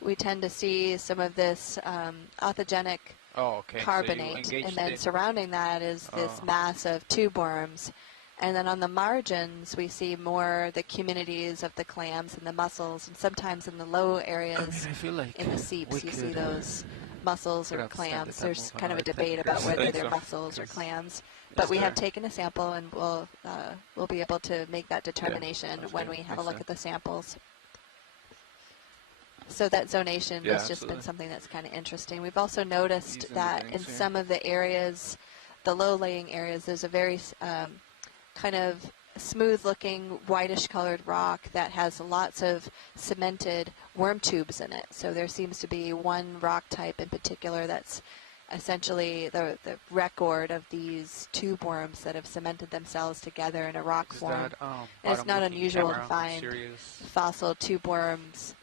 we tend to see some of this authogenic Oh, okay. So you carbonate, engaged and then it. surrounding that is this mass of tube worms. And then on the margins, we see more the communities of the clams and the mussels, and sometimes in the low areas I feel like in the seeps, you see could- those mussels could or have extended clams. that There's move kind of a another 10 debate about years. whether I think they're so, mussels or 'cause clams. But it's we have there. taken a sample, and we'll be able to make that determination sounds when good. we have a Makes look sense. at the samples. So that zonation Yeah, has just been absolutely. something that's kind of interesting. We've also noticed Ease into that in things here. some of the areas, the low-laying areas, there's a very kind of smooth-looking, whitish-colored rock that has lots of cemented worm tubes in it. So there seems to be one rock type in particular that's essentially the record of these tube worms that have cemented themselves together in a rock Is form. that, And it's not bottom-looking unusual to camera find serious? fossil tube worms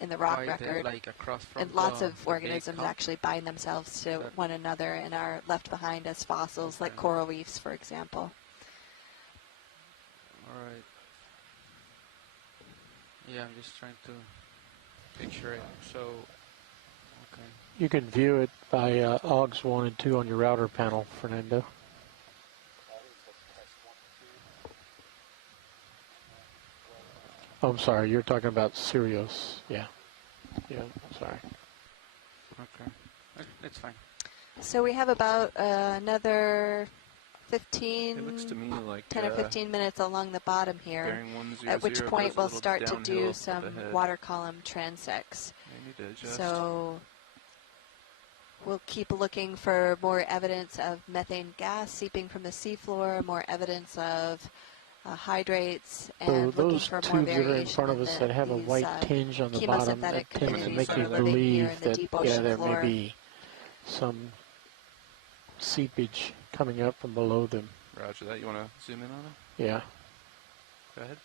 in the rock Why the- record. like across from And lots the- of the organisms big hump? actually bind themselves to That- one another and are left behind as fossils, like Okay. coral reefs, for example. All right. Yeah, I'm just trying to picture it. So, okay. You can view it by OGS 1 and 2 on your router panel, Fernando. Oh, I'm sorry, you're talking about Sirius. Yeah. Yeah, sorry. Okay. It's fine. So we have about another It looks to 15, me like 10 or 15 minutes along the bottom here, bearing 100 at which goes point a we'll little start to downhill do with some the head. water column transects. I need to adjust. So we'll keep looking for more evidence of methane gas seeping from the seafloor, more evidence of hydrates, So and looking those for more tubes that are in variation front of in us that have a these, white tinge on the bottom, chemosynthetic that tends to communities make that me are living here believe in the that, deep yeah, ocean there floor. may be some seepage coming up from below them. Roger that. You want to zoom in on it? Yeah. Go ahead.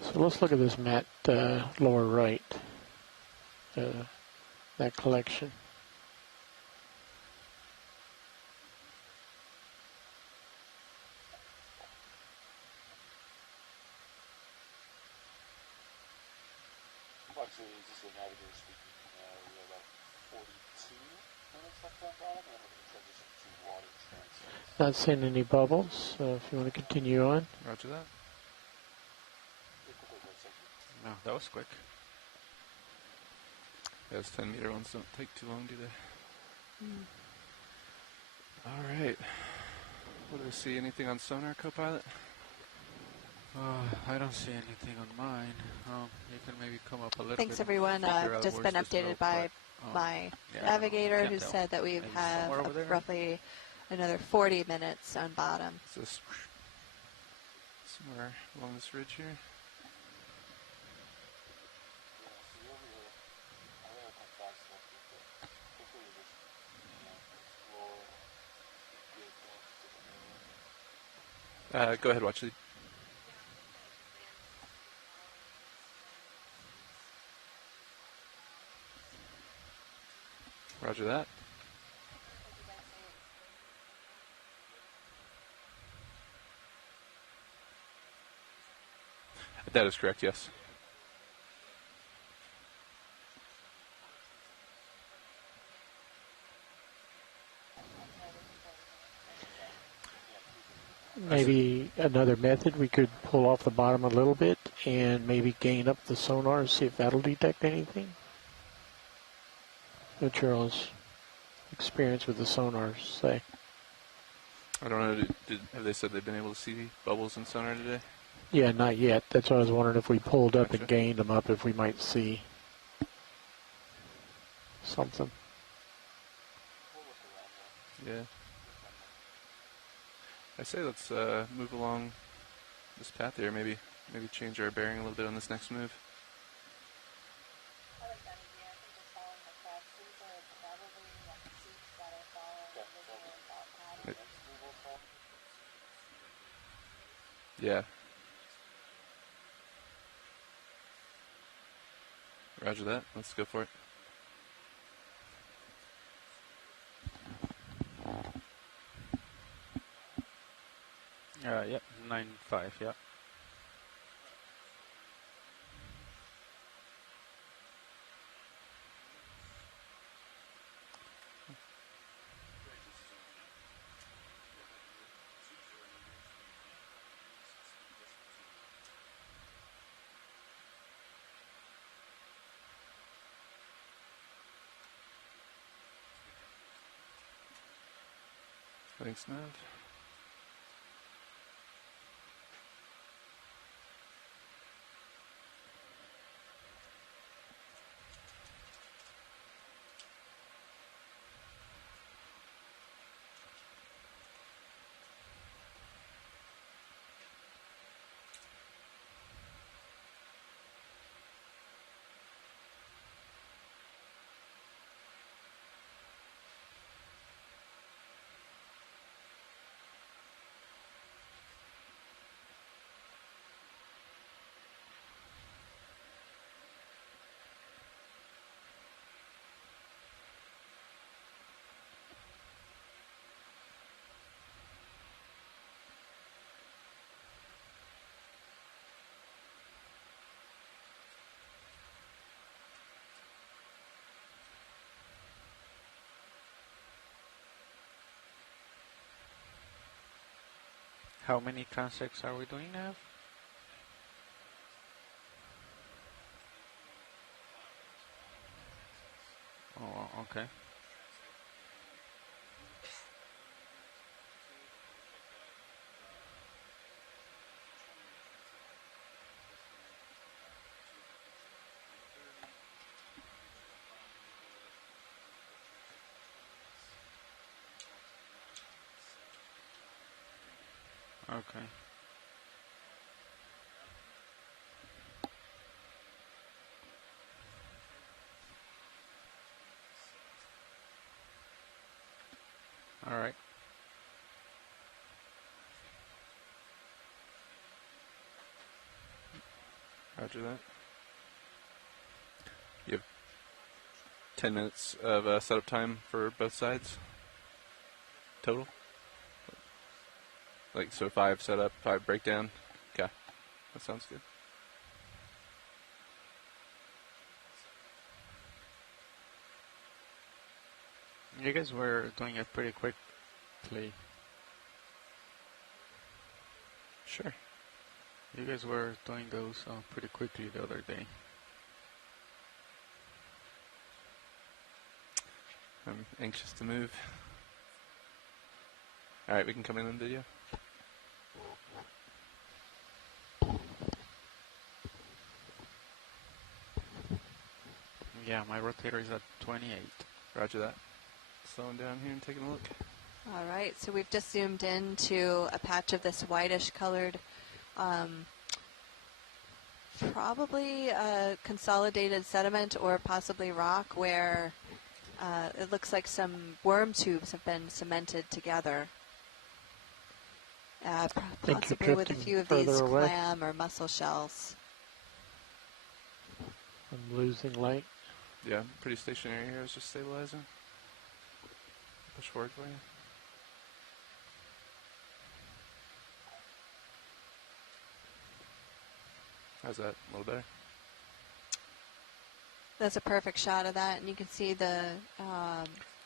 So let's look at this map, lower right. that collection. Actually, just the navigator speaking, we have about 42 minutes left on bottom, and we're going to transition to water transfers. Not seeing any bubbles, so if you want to continue on. Roger that. No, that was quick. Those 10-meter ones don't take too long, do they? All right. What do we see? Anything on sonar, Copilot? I don't see anything on mine. You can maybe come up a little bit. Thanks, everyone. Just been updated by my navigator, who said that we have roughly another 40 minutes on bottom. Is this somewhere along this ridge here? Go ahead, watch the. Roger that. That is correct, yes. Maybe another method, we could pull off the bottom a little bit and maybe gain up the sonar, see if that'll detect anything. What Charles' experience with the sonars say? I don't know. Have they said they've been able to see bubbles in sonar today? Yeah, not yet. That's why I was wondering if we pulled up and gained them up, if we might see something. Yeah. I say let's move along this path here. Maybe change our bearing a little bit on this next move. Yeah. Roger that. Let's go for it. Yep, 9.5, yep. Thanks, Nav. How many transects are we doing now? Oh, okay. Okay. All right. Roger that. You have 10 minutes of setup time for both sides total. Like, so 5 setup, 5 breakdown. Okay, that sounds good. You guys were doing it pretty quickly. Sure. You guys were doing those pretty quickly the other day. I'm anxious to move. All right, we can come in on video. Yeah, my rotator is at 28. Roger that. Slowing down here and taking a look. All right, so we've just zoomed into a patch of this whitish colored, probably consolidated sediment or possibly rock where it looks like some worm tubes have been cemented together. Possibly with a few of these clam or mussel shells. I'm losing light. Yeah, pretty stationary here. I was just stabilizing. Push forward for you. How's that? A little better? That's a perfect shot of that, and you can see the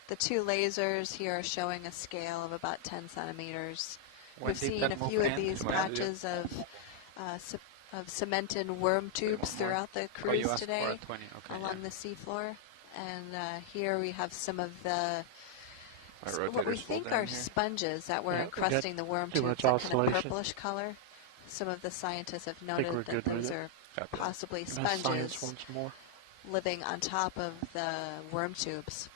2 lasers here are showing a scale of about 10 centimeters. We've seen a few of these patches of cemented worm tubes throughout the cruise today along the seafloor, and here we have some of the what we think are sponges that were encrusting the worm tubes, that kind of purplish color. Some of the scientists have noted that those are possibly sponges living on top of the worm tubes.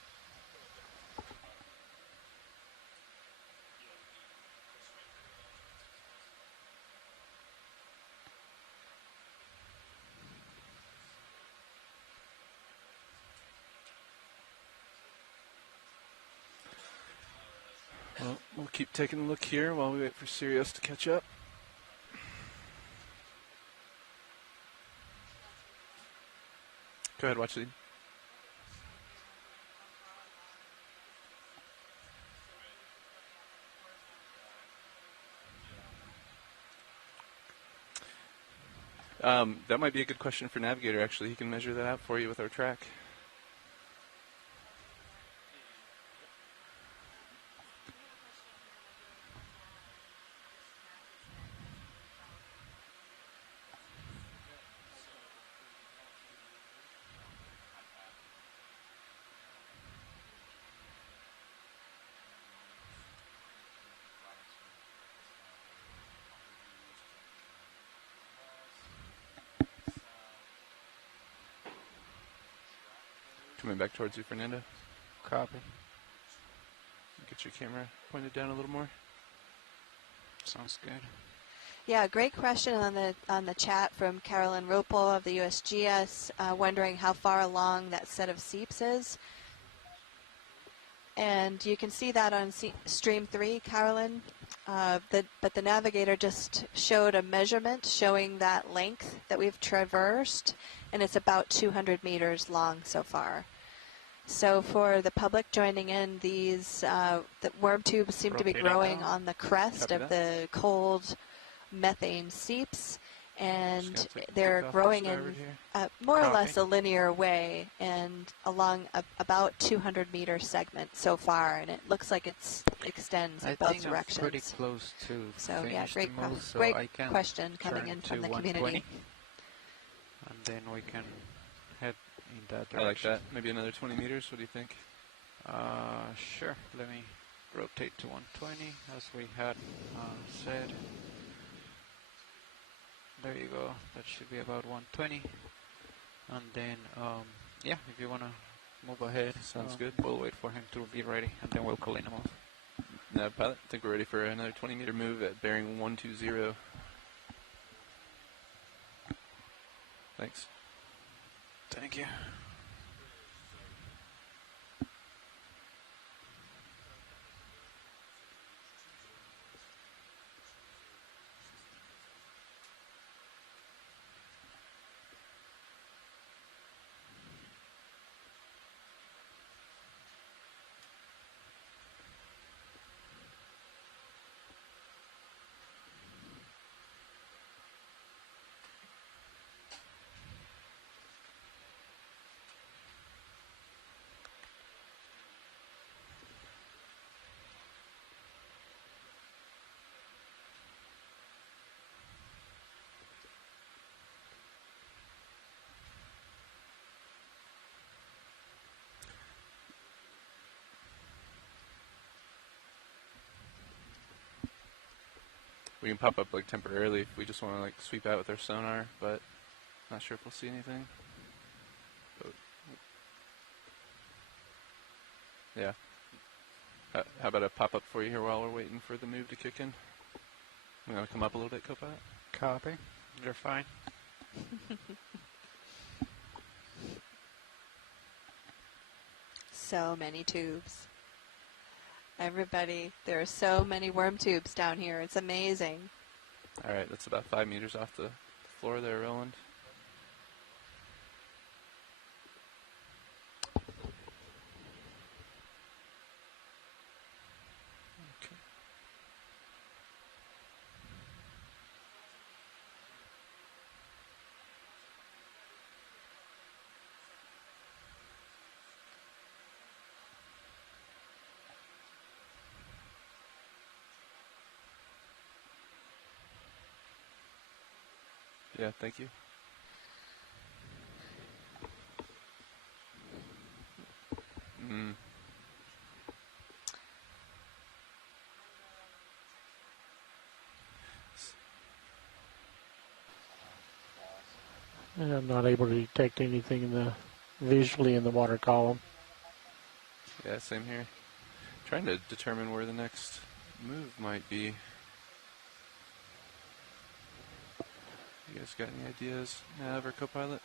Well, we'll keep taking a look here while we wait for Sirius to catch up. Go ahead, watch lead. That might be a good question for Navigator, actually. He can measure that out for you with our track. Coming back towards you, Fernando. Copy. Get your camera pointed down a little more. Sounds good. Yeah, great question on the chat from Carolyn Ropel of the USGS, wondering how far along that set of seeps is. And you can see that on stream 3, Carolyn. But the Navigator just showed a measurement showing that length that we've traversed, and it's about 200 meters long so far. So for the public joining in, these the worm tubes seem to be growing on the crest of the cold methane seeps, and they're growing in more or less a linear way and along about 200-meter segment so far, and it looks like it extends in both directions. Pretty close to so yeah, great question coming in from the community. And then we can head in that direction. I like that. Maybe another 20 meters. What do you think? Sure. Let me rotate to 120 as we had said. There you go. That should be about 120. And then, yeah, if you want to move ahead. Sounds good. We'll wait for him to be ready, and then we'll clean him off. No, pilot, I think we're ready for another 20-meter move at bearing 120. Thanks. Thank you. We can pop up like temporarily if we just want to like sweep out with our sonar, but not sure if we'll see anything. But, yeah. How about a pop up for you here while we're waiting for the move to kick in? I'm gonna come up a little bit, Copilot. Copy. You're fine. So many tubes. Everybody, there are so many worm tubes down here. It's amazing. All right, that's about 5 meters off the floor there, Roland. Yeah, thank you. Mm. And I'm not able to detect anything in the visually in the water column. Yeah, same here. Trying to determine where the next move might be. You guys got any ideas, Nav or Copilot?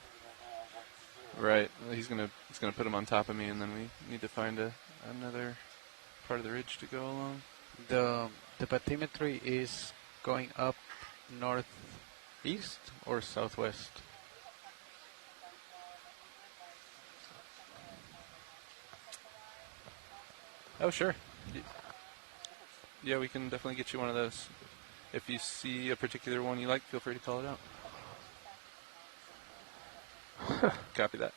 Right, well, he's gonna put him on top of me, and then we need to find another part of the ridge to go along. The bathymetry is going up northeast or southwest? Oh, sure. Yeah, we can definitely get you one of those. If you see a particular one you like, feel free to call it out. Copy that.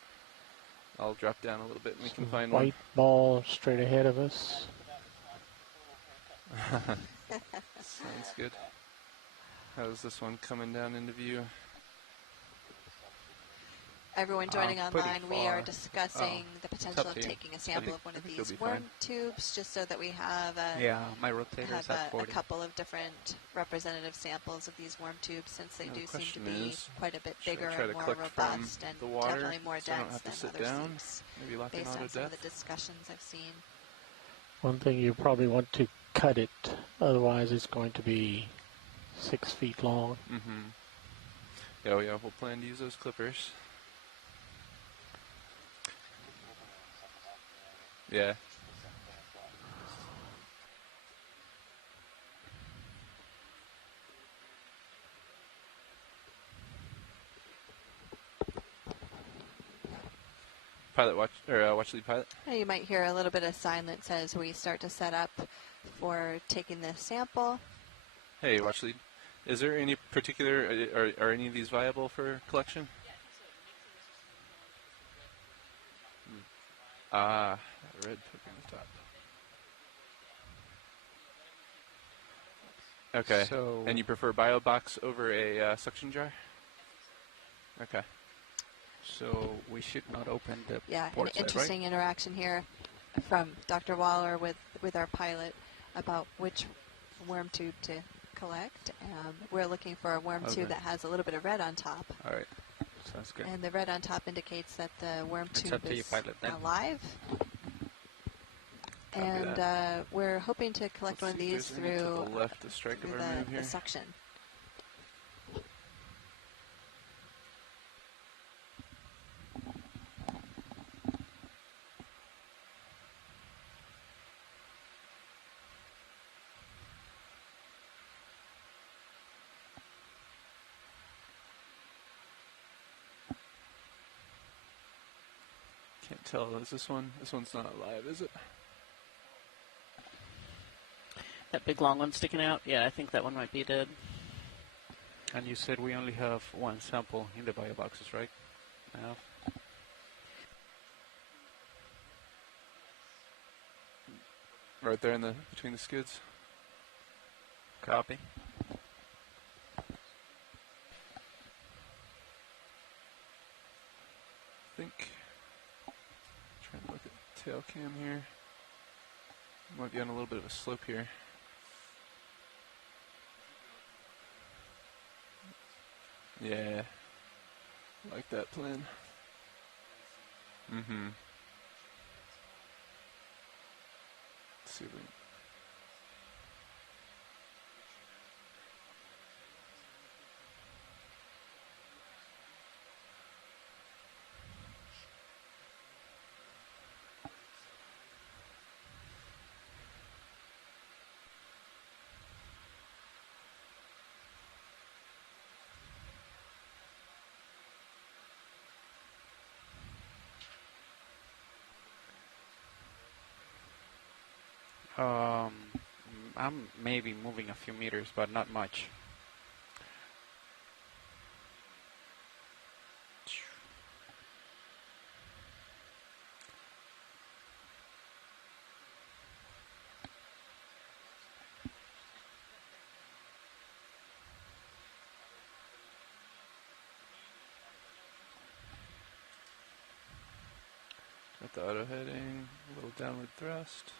I'll drop down a little bit and we can find White ball straight ahead of us. Sounds good. How's this one coming down into view? Everyone joining online, we are discussing the potential of taking a sample of one of these worm tubes, just so that we have my rotator is at 40. A couple of different representative samples of these worm tubes, since they do seem to be quite a bit bigger and more robust, and definitely more dense than other seeps, based on some of the discussions I've seen. One thing, you probably want to cut it, otherwise it's going to be 6 feet long. Mm-hmm. Yeah, we'll plan to use those clippers. Yeah. Pilot watch lead pilot. You might hear a little bit of silence as we start to set up for taking this sample. Hey, watch lead. Is there any particular are any of these viable for collection? Ah, red poke on the top. Okay. So, and you prefer BioBox over a suction jar? Okay. So we should not open the an port side, interesting right? interaction here from Dr. Waller with our pilot about which worm tube to collect. We're looking for a worm tube that has a little bit of red on top. All right. Sounds good. And the red on top indicates that the worm tube is alive. And we're hoping to collect one of these through the suction. Can't tell. Is this one? This one's not alive, is it? That big long one sticking out? Yeah, I think that one might be dead. And you said we only have one sample in the bio boxes, right? Right there in the between the skids. Copy. Trying to look at the tail cam here. Might be on a little bit of a slope here. Yeah. Like that plan. Mm-hmm. Let's see if we... I'm maybe moving a few meters, but not much. Got the auto heading, a little downward thrust.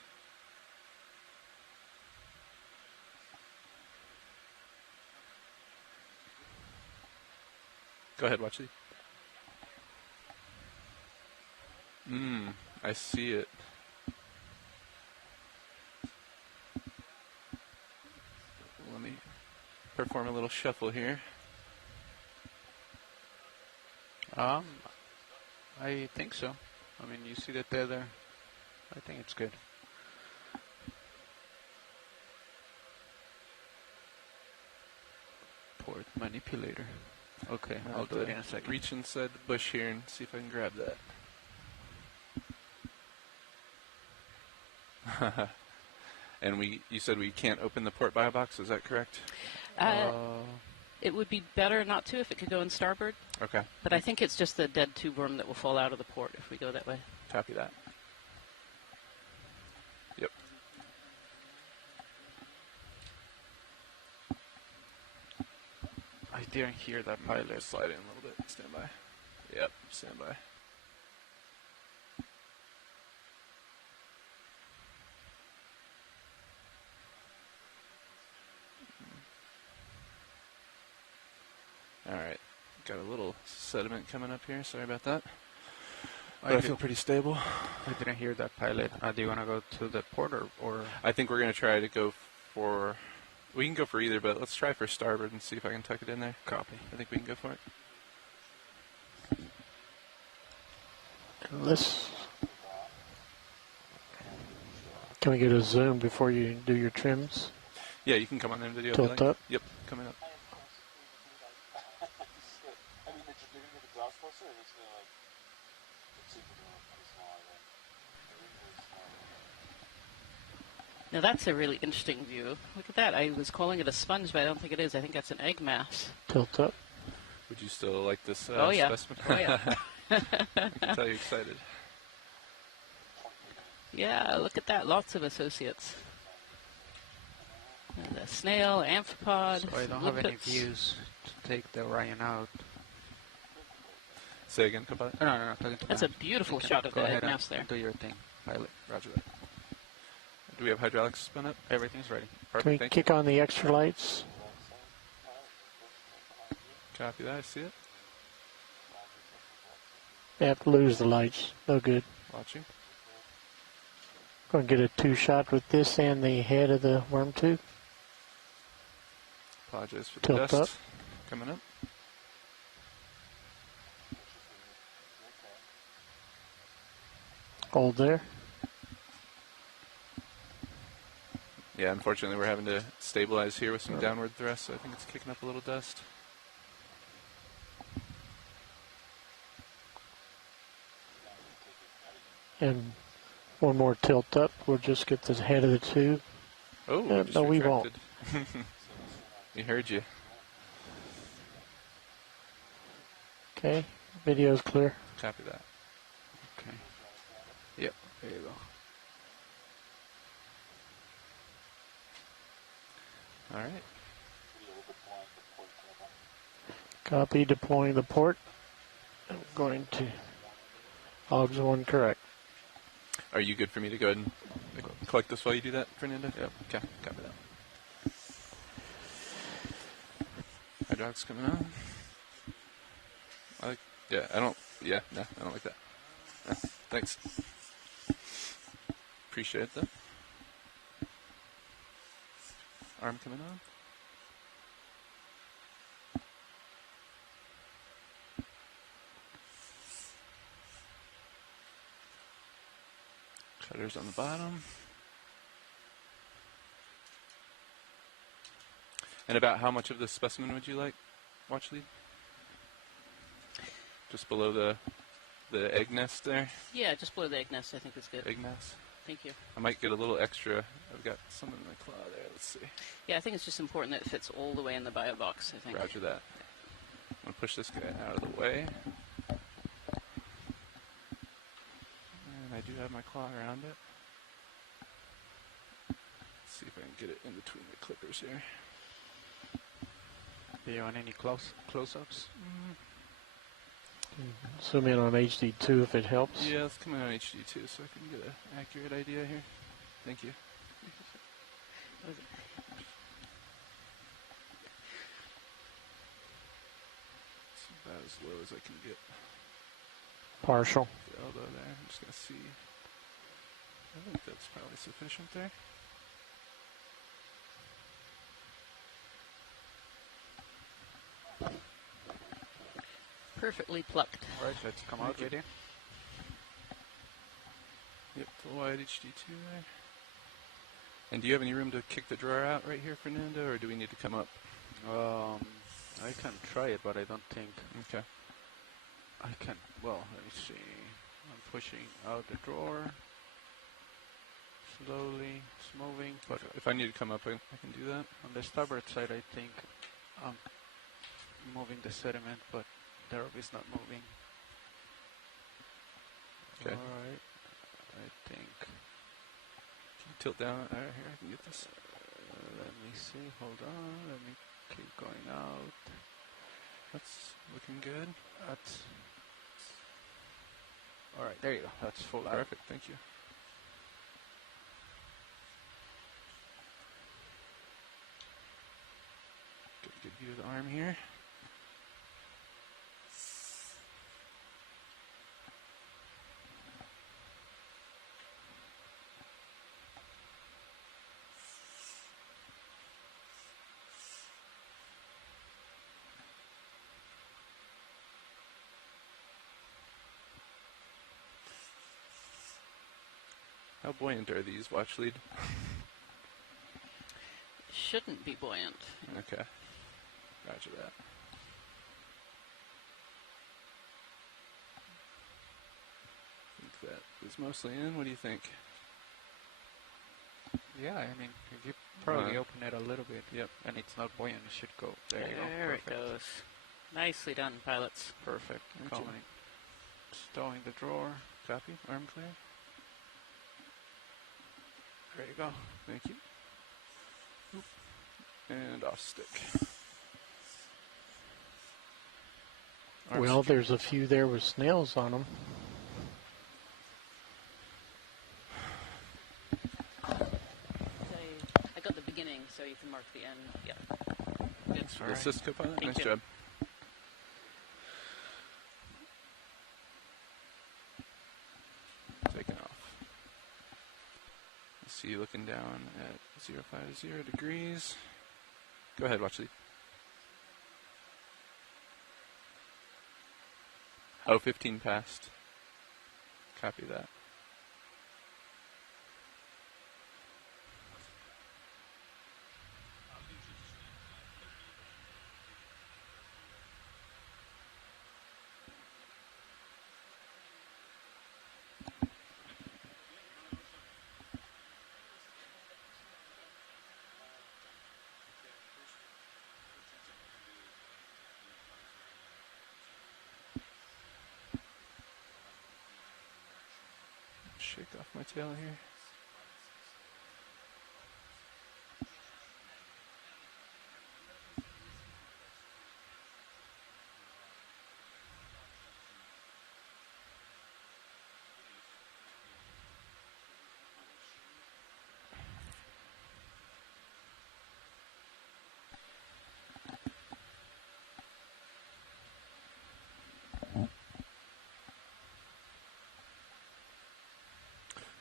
Go ahead, watch these. I see it. Let me perform a little shuffle here. I think so. I mean, you see the tether. I think it's good. Port manipulator. Okay, I'll do it in a second. Reach inside the bush here and see if I can grab that. And you said we can't open the port bio box, is that correct? It would be better not to if it could go in starboard. Okay. But I think it's just the dead tube worm that will fall out of the port if we go that way. Copy that. Yep. I didn't hear that pilot. Slide in a little bit. Stand by. Yep, stand by. Alright, got a little sediment coming up here, sorry about that. But I feel pretty stable. I didn't hear that pilot. Do you want to go to the port or? I think we're going to try to go for, we can go for either, but let's try for starboard and see if I can tuck it in there. Copy. I think we can go for it. Can we get a zoom before you do your trims? Yeah, you can come on in video. Tilt up? Yep, coming up. Now that's a really interesting view. Look at that. I was calling it a sponge, but I don't think it is. I think that's an egg mass. Tilt up. Would you still like this specimen? Oh, yeah. I can tell you're excited. Yeah, look at that. Lots of associates. And a snail, amphipod. So I don't have any views to take the Orion out. Say again, Kabbat? No. That's a beautiful shot of the egg mass there. Do your thing, pilot. Roger that. Do we have hydraulics spin up? Everything's ready. Perfect, Can we kick on the extra lights? Copy that, I see it. You have to lose the lights. No good. Watching. Going to get a two-shot with this and the head of the worm tube. Apologize for the Tilt dust. up. Coming up. Hold there. Yeah, unfortunately we're having to stabilize here with some downward thrust, so I think it's kicking up a little dust. And one more tilt up. We'll just get the head of the tube. Oh, no, we won't. We heard you. Okay, video's clear. Copy that. Okay. Yep, there you go. All right. Copy, deploying the port. I'm going to Hogs 1 correct. Are you good for me to go ahead and collect this while you do that, Fernando? Yep. Okay, copy that. Hydraulics coming on. Yeah, I don't like that. Thanks. Appreciate that. Arm coming on. Shutters on the bottom. And about how much of the specimen would you like, watch lead? Just below the egg nest there? Yeah, just below the egg nest, I think is good. Egg nest. Thank you. I might get a little extra. I've got some in my claw there. Let's see. Yeah, I think it's just important that it fits all the way in the bio box, I think. Roger that. I'm going to push this guy out of the way. And I do have my claw around it. Let's see if I can get it in between the clippers here. Do you want any close-ups? Zoom in on HD2 if it helps. Yeah, let's come in on HD2 so I can get an accurate idea here. Thank you. It's about as low as I can get. Partial. The elbow there. I'm just going to see. I think that's probably sufficient there. Perfectly plucked. All right, let's come out with you. Yep, full wide HD2 there. And do you have any room to kick the drawer out right here, Fernando, or do we need to come up? I can try it, but I don't think. Okay. I can. Well, let me see. I'm pushing out the drawer. Slowly, it's moving. But if I need to come up, I can do that. On the starboard side, I think I'm moving the sediment, but the rope is not moving. Okay. All right. I think. Can you tilt down? All right, here, I can get this. Let me see. Hold on. Let me keep going out. That's looking good. That's. All right, there you go. That's full out. Perfect, thank you. Good view of the arm here. How buoyant are these, watch lead? Shouldn't be buoyant. Okay. Roger that. I think that is mostly in. What do you think? Yeah, I mean, if you probably open it a little bit, yep, and it's not buoyant, it should go. There you go. There it goes. Nicely done, pilots. Perfect. Thank you. Stowing the drawer. Copy. Arm clear. There you go. Thank you. Oop. And off stick. Well, there's a few there with snails on them. I got the beginning, so you can mark the end. Yeah. Good. For the assist co-pilot. Thank Nice you. job. Taking off. I see you looking down at 050 degrees. Go ahead, watch lead. Oh, 15 past. Copy that. Shake off my tail here.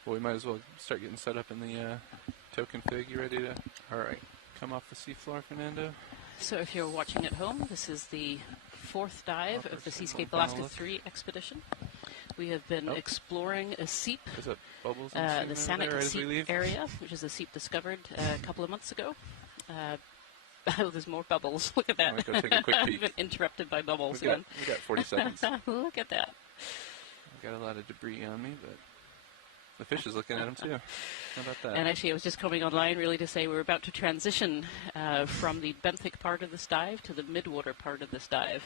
Well, we might as well start getting set up in the tow config. You ready to come off the seafloor, Fernando? So if you're watching at home, this is the fourth dive of the Seascape Alaska 3 expedition. We have been exploring a seep, the Sanak seep area, which is a seep discovered a couple of months ago. Oh, there's more bubbles. Look at that. I'm going to go take a quick peek. I've been interrupted by bubbles. We got 40 seconds. Look at that. I've got a lot of debris on me, but the fish is looking at them too. How about that? And actually, I was just coming online really to say we're about to transition from the benthic part of this dive to the midwater part of this dive.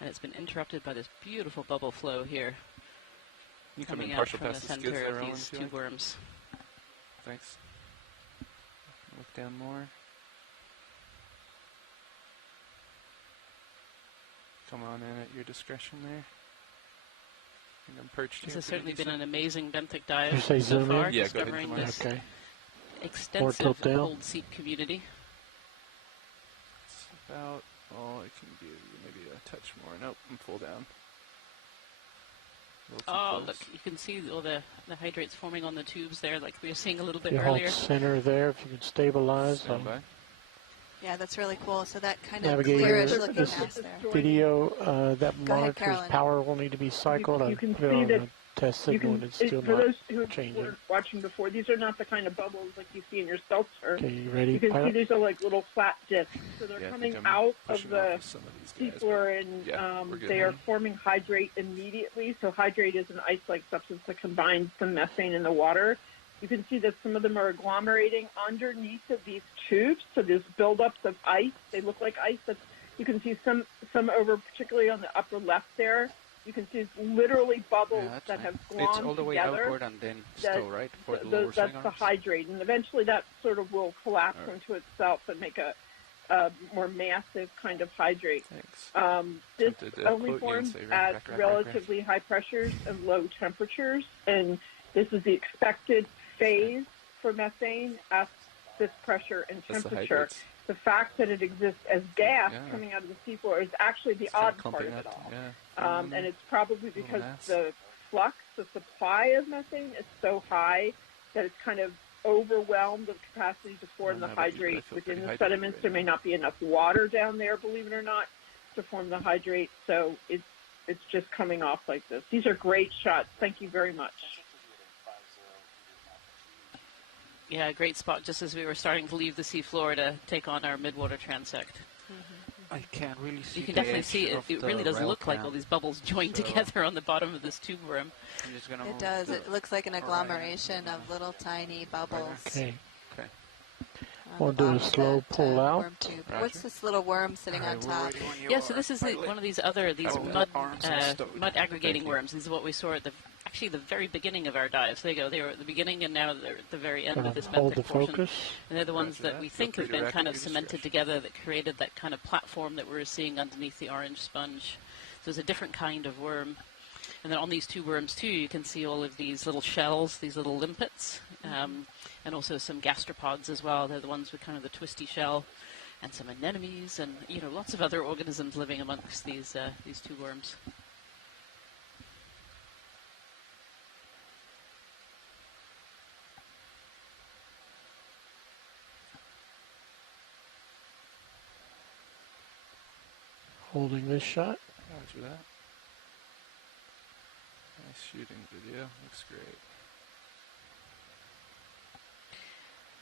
And it's been interrupted by this beautiful bubble flow here. You come coming in out partial from the past the center skids there, of Rowan, these if you two like. worms. Thanks. Look down more. Come on in at your discretion there. And I'm perched This here has pretty certainly been decent. an amazing benthic dive You say so zoom far, in? Yeah, go ahead, discovering come on. this Okay. extensive tilt down. cold seep community. It's about all I can do. Maybe a touch more. Nope, I'm full down. A little too Oh, close. look, you can see all the hydrates forming on the tubes there, like we were seeing a little bit You earlier. hold center there if you can stabilize. Stand by. Yeah, that's really cool. So that kind of Navigator, clearish looking this mass there. video that Go ahead, monitors Carolyn. power will need to be cycled. You I can put it see on that a test you signal can, and it's still for not those who changing. were watching before, these are not the kind of bubbles like you see in your seltzer. Okay, you ready, You can pilot? see these are like little flat discs. So they're Yeah, I coming think I'm out of pushing the off with some of these guys, seafloor and yeah, we're good they are here. forming hydrate immediately. So hydrate is an ice-like substance that combines some methane in the water. You can see that some of them are agglomerating underneath of these tubes. So there's buildups of ice. They look like ice. But you can see some over, particularly on the upper left there. You can see literally bubbles that have glommed It's all the way together. outward and then still, right? For the lower That's swing the arms? hydrate, and eventually that sort of will collapse into itself and make a more massive kind of hydrate. This Tempted to only quote you and forms say, at rack, rack, rack, relatively high pressures and low temperatures, and this is the expected phase for methane at this pressure and That's the temperature. hydrates. The fact that it exists as gas Yeah. coming out of the seafloor is actually the It's kinda odd part clumping of it up, all. yeah. And it's probably because mass. the flux, the supply of methane is so high that it's kind of overwhelmed the capacity to form the know about you, but I hydrate feel within pretty the hydrated sediments. right There may not be enough water down there, believe it or not, to form the hydrate. So it's just coming off like this. These are great shots. Thank you very much. Yeah, great spot just as we were starting to leave the seafloor to take on our midwater transect. I can't really see You can the definitely edge see it. of It the really does rail look like cam. all these bubbles joined So- together on the bottom of this tube worm. I'm just gonna It move does. to It looks like an agglomeration of little tiny bubbles. Okay. Okay. on We'll the do a bottom of slow that, pull out. worm tube. What's this little worm sitting on top? Yeah, so this is one of these mud arms are stowed. mud aggregating Thank you. worms. These are what we saw at the very beginning of our dives. There you go. They were at the beginning, and now they're at the very end of this Hold the benthic portion. focus. And they're the ones Roger that that. we Feel think free have to been rack kind at of your cemented discretion. together that created that kind of platform that we're seeing underneath the orange sponge. So it's a different kind of worm. And then on these two worms too, you can see all of these little shells, these little limpets, and also some gastropods as well. They're the ones with kind of the twisty shell, and some anemones, and lots of other organisms living amongst these two worms. Holding this shot. Roger that. Nice shooting video. Looks great.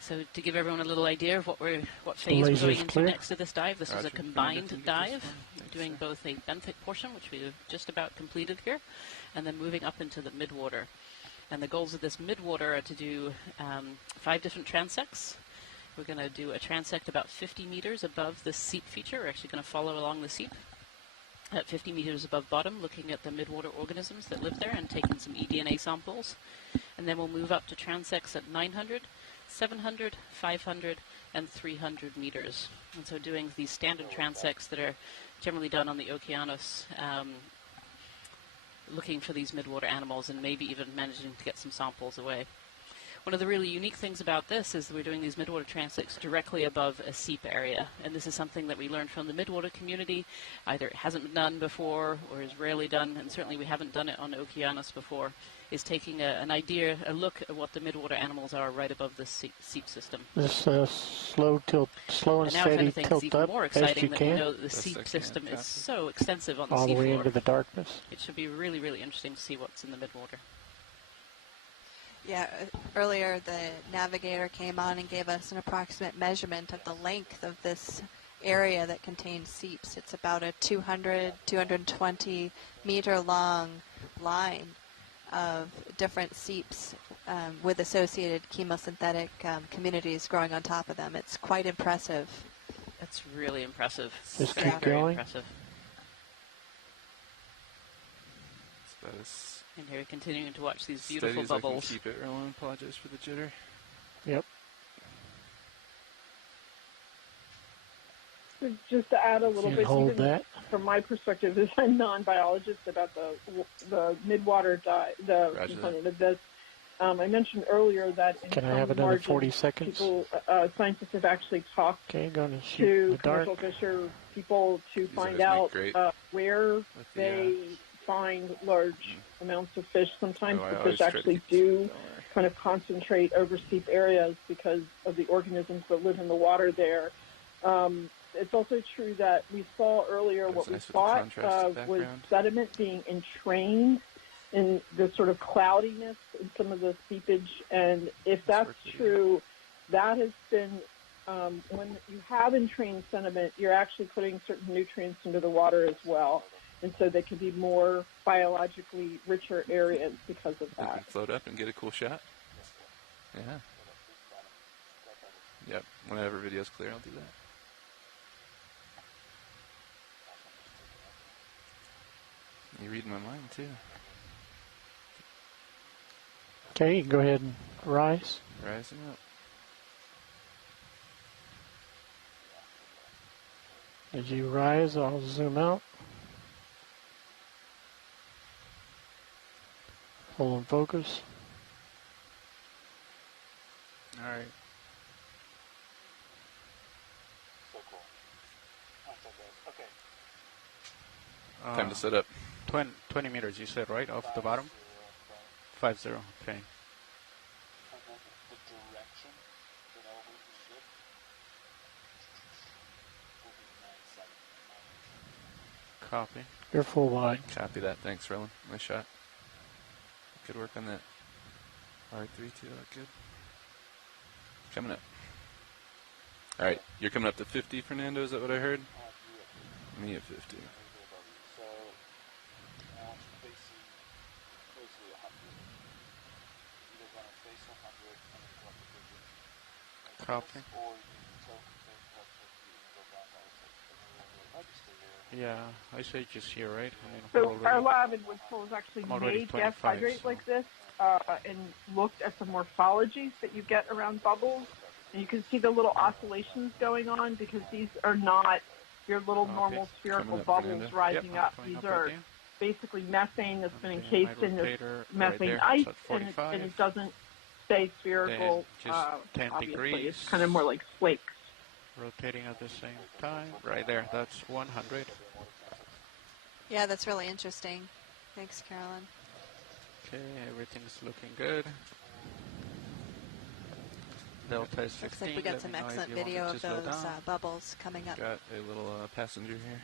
So to give everyone a little idea of what phase we're laser's going into clear. next to this dive, this is a Roger. combined Can you dive, get this one? Thanks, doing sir. both a benthic portion, which we've just about completed here, and then moving up into the midwater. And the goals of this midwater are to do 5 different transects. We're going to do a transect about 50 meters above the seep feature. We're actually going to follow along the seep at 50 meters above bottom, looking at the midwater organisms that live there and taking some eDNA samples. And then we'll move up to transects at 900, 700, 500, and 300 meters. And so doing these standard transects that are generally done on the Okeanos, looking for these midwater animals and maybe even managing to get some samples away. One of the really unique things about this is that we're doing these midwater transects directly above a seep area, and this is something that we learned from the midwater community. Either it hasn't been done before or is rarely done, and certainly we haven't done it on Okeanos before, is taking a look at what the midwater animals are right above the seep system. Just slow and now, steady if anything, tilt it's even up more as you exciting that we can. know that the seep system is so extensive on the all the way seafloor. into the darkness. It should be really, really interesting to see what's in the midwater. Yeah, earlier the navigator came on and gave us an approximate measurement of the length of this area that contains seeps. It's about a 220 meter long line of different seeps with associated chemosynthetic communities growing on top of them. It's quite impressive. That's really impressive. Just very, keep very going. impressive. And here, continuing to watch these beautiful Steady as bubbles. I can keep it, Roland. Apologize for the jitter. Yep. Just to add a little bit, hold even that. from my perspective as a non-biologist about the midwater component of this, I mentioned earlier that in Can I some have another margins, 40 seconds? people, scientists have actually talked Going to commercial fisher people to find out where they find large amounts of fish. Sometimes the fish actually do kind of concentrate over steep areas because of the organisms that live in the water there. It's also true that we saw earlier what we thought was sediment being entrained in the sort of cloudiness in some of the seepage. And if that's true, that has been, when you have entrained sediment, you're actually putting certain nutrients into the water as well. And so they can be more biologically richer areas because of that. You can float up and get a cool shot. Yeah. Yep. Whenever video's clear, I'll do that. You're reading my mind, too. Okay, you can go ahead and rise. Rising up. As you rise, I'll zoom out. Hold and focus. All right. Time to set up. 20 meters, you said, right, off the bottom? 50, okay. Copy. You're full wide. Copy that. Thanks, Roland. Nice shot. Good work on that. R3 too. Good. Coming up. All right. You're coming up to 50, Fernando. Is that what I heard? Me at 50. Copy. Yeah, I say just here, right? I mean, So our lab in Woods Hole has actually made gas 25, hydrate like this and looked at the morphologies that you get around bubbles. And you can see the little oscillations going on because these are not your little normal spherical bubbles rising up. These are basically methane that's been encased in this methane ice, and it doesn't stay spherical. Obviously, it's kind of more like flakes. Rotating at the same time. Right there, that's 100. Yeah, that's really interesting. Thanks, Carolyn. Okay, everything's looking good. Delta is 16. Looks like we got some excellent video of those bubbles coming up. Got a little passenger here.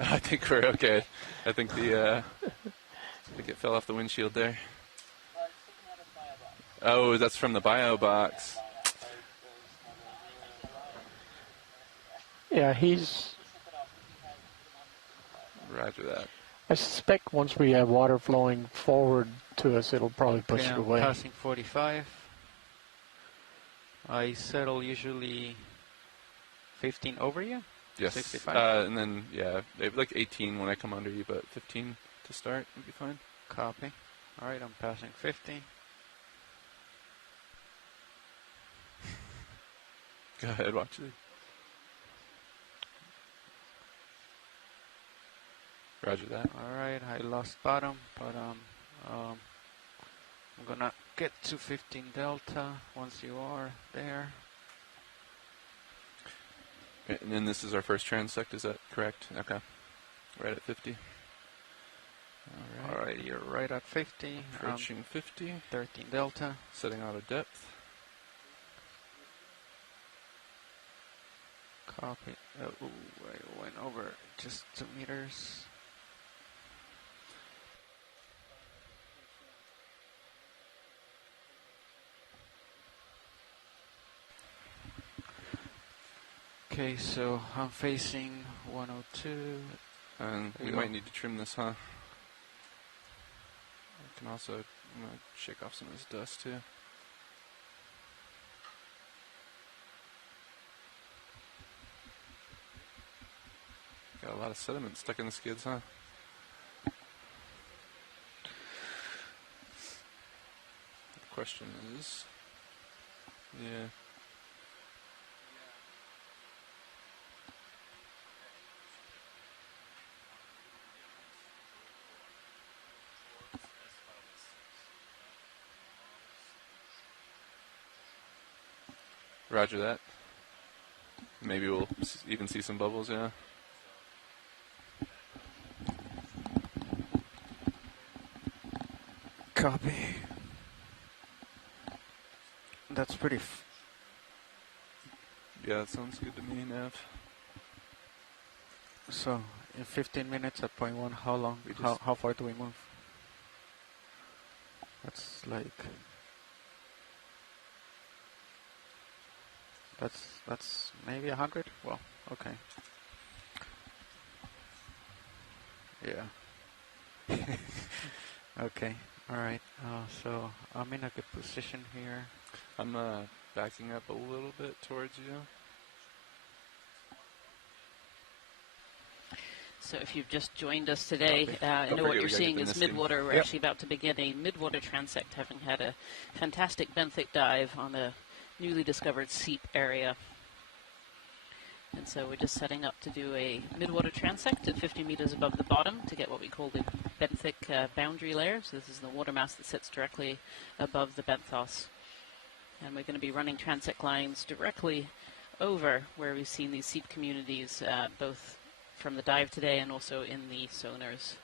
I think we're okay. I think I think it fell off the windshield there. Oh, that's from the bio box. Yeah, he's... Roger that. I suspect once we have water flowing forward to us, it'll probably push Okay, it I'm away. Passing 45. I settle usually 15 over you? Yes. 65? And then, yeah, like 18 when I come under you, but 15 to start would be fine. Copy. All right, I'm passing 50. Go ahead, watch it. Roger that. Alright, I lost bottom, but I'm gonna get to 15 delta once you are there. And then this is our first transect, is that correct? Okay. Right at 50. Alright, you're right at 50. Approaching 50. 13 delta. Setting out of depth. Copy. Ooh, I went over just 2 meters. Okay, so I'm facing 102. And we might need to trim this, huh? I can also shake off some of this dust too. Got a lot of sediment stuck in the skids, huh? The question is, yeah. Roger that. Maybe we'll even see some bubbles, yeah. Copy. That's pretty. Yeah, that sounds good to me, Nav. So, in 15 minutes at point 1, how long? How far do we move? That's like. That's maybe 100? Well, okay. Yeah. Okay, alright. So I'm in a good position here. I'm backing up a little bit towards you. So if you've just joined us today, I know what you're seeing is midwater. We're actually about to begin a midwater transect, having had a fantastic benthic dive on the newly discovered Seep area. And so we're just setting up to do a midwater transect at 50 meters above the bottom to get what we call the benthic boundary layer. So this is the water mass that sits directly above the benthos. And we're going to be running transect lines directly over where we've seen these Seep communities, both from the dive today and also in the sonars.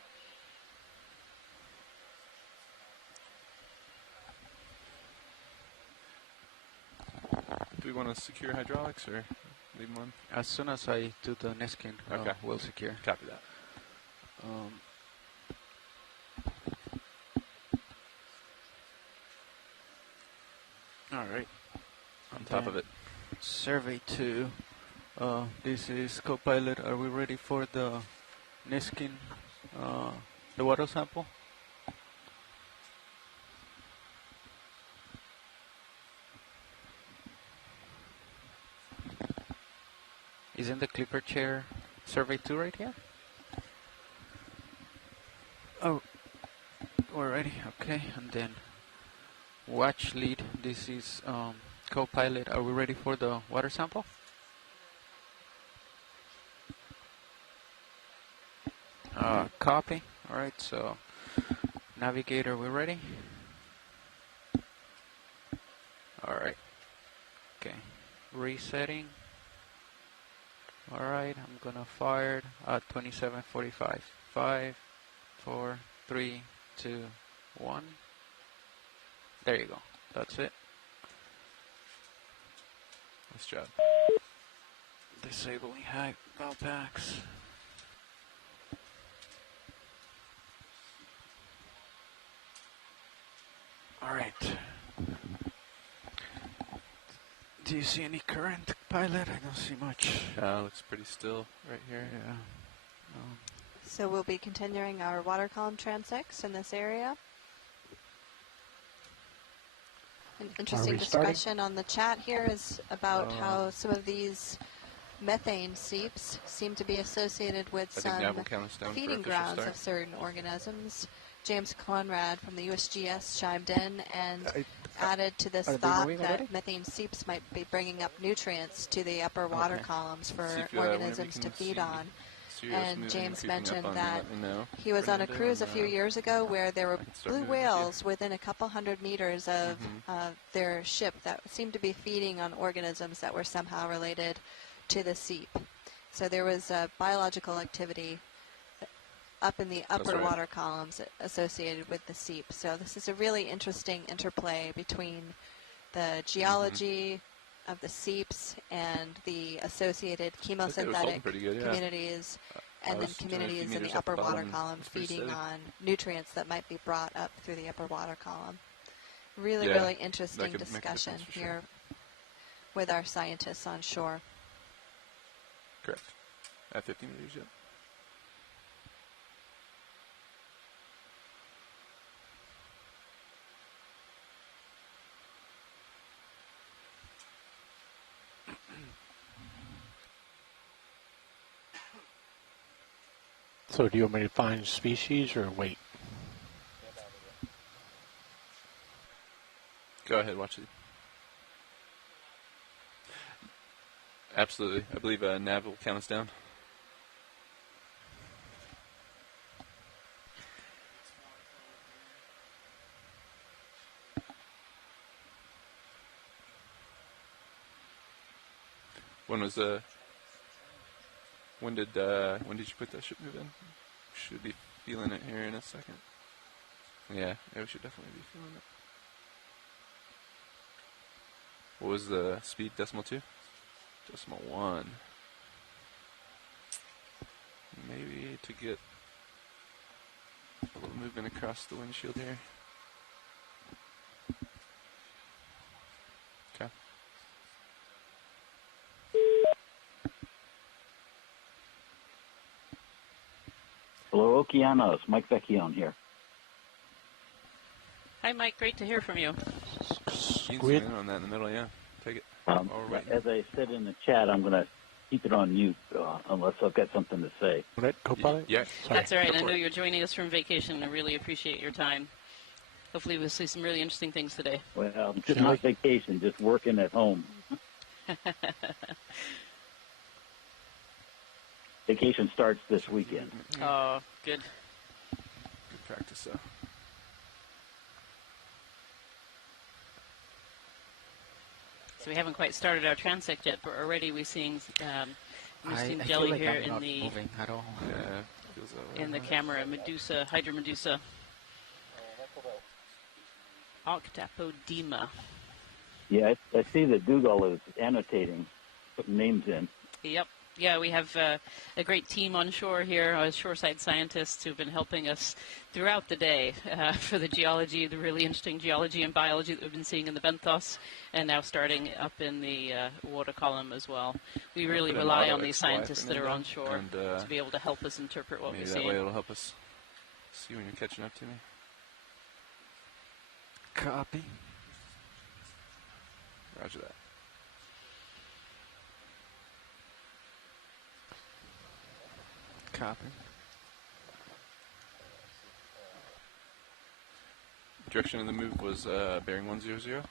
Do we want to secure hydraulics or leave them on? As soon as I do the Niskin, okay. We'll secure. Copy that. Alright. On top of it. Survey 2. This is Copilot. Are we ready for the Niskin, the water sample? Isn't the clipper chair survey 2 right here? Oh, we're ready. Okay, and then watch lead. This is Copilot. Are we ready for the water sample? Copy. All right, so navigator, we're ready. All right. Okay, resetting. All right, I'm gonna fire at 27:45. 5, 4, 3, 2, 1. There you go. That's it. Nice job. Disabling high valve packs. All right. Do you see any current, pilot? I don't see much. Looks pretty still right here. Yeah. So we'll be continuing our water column transects in this area. An interesting discussion on the chat here is about how some of these methane seeps seem to be associated with some feeding grounds of certain organisms. James Conrad from the USGS chimed in and added to this thought that methane seeps might be bringing up nutrients to the upper water columns for organisms to feed on. Serious And moving, James creeping up mentioned on me, that let me know. he was on a Fernando, cruise a and, few years ago where there were start blue moving with you. whales within a couple hundred meters of their ship that seemed to be feeding on organisms that were somehow related to the seep. So there was biological activity up in the upper right. water columns associated with the seep. So this is a really interesting interplay between the geology of the seeps and the associated chemosynthetic pretty good, yeah. communities, I and then was doing a few communities in meters the up the upper water bottom and column it's pretty feeding steady. on nutrients that might be brought up through the upper water column. Really, Yeah, really that interesting could make a discussion difference for sure. here with our scientists on shore. Correct. At 50 meters, yep. So do you want me to find species or wait? Go ahead, watch it. Absolutely. I believe Nav will count us down. When was when did you put that ship move in? Should be feeling it here in a second. Yeah, we should definitely be feeling it. What was the speed? Decimal 2? Decimal 1. Maybe to get a little movement across the windshield here. Okay. Hello, Okeanos. Mike Vecchione here. Hi, Mike. Great to hear from you. You can zoom in on that in the middle, yeah. Take it. As I said in the chat, I'm going to keep it on mute unless I've got something to say. Yeah. That's all right. I know you're joining us from vacation. I really appreciate your time. Hopefully we'll see some really interesting things today. Well, just not vacation, just working at home. Vacation starts this weekend. Oh, good. Good practice, though. So we haven't quite started our transect yet, but already we're seeing I jelly feel like here I'm in not the moving at all. Yeah, feels that way. in the camera. Medusa, Hydra Medusa, Octapodema. Yeah, I see that Dougal is annotating, putting names in. Yep. Yeah, we have a great team on shore here, shoreside scientists who've been helping us throughout the day for the geology, the really interesting geology and biology that we've been seeing in the benthos, and now starting up in the water column as well. We really rely on these scientists that are on shore and, to be able to help us interpret what we see. Maybe that way it'll help us see when you're catching up to me. Copy. Roger that. Copy. Direction of the move was bearing 100.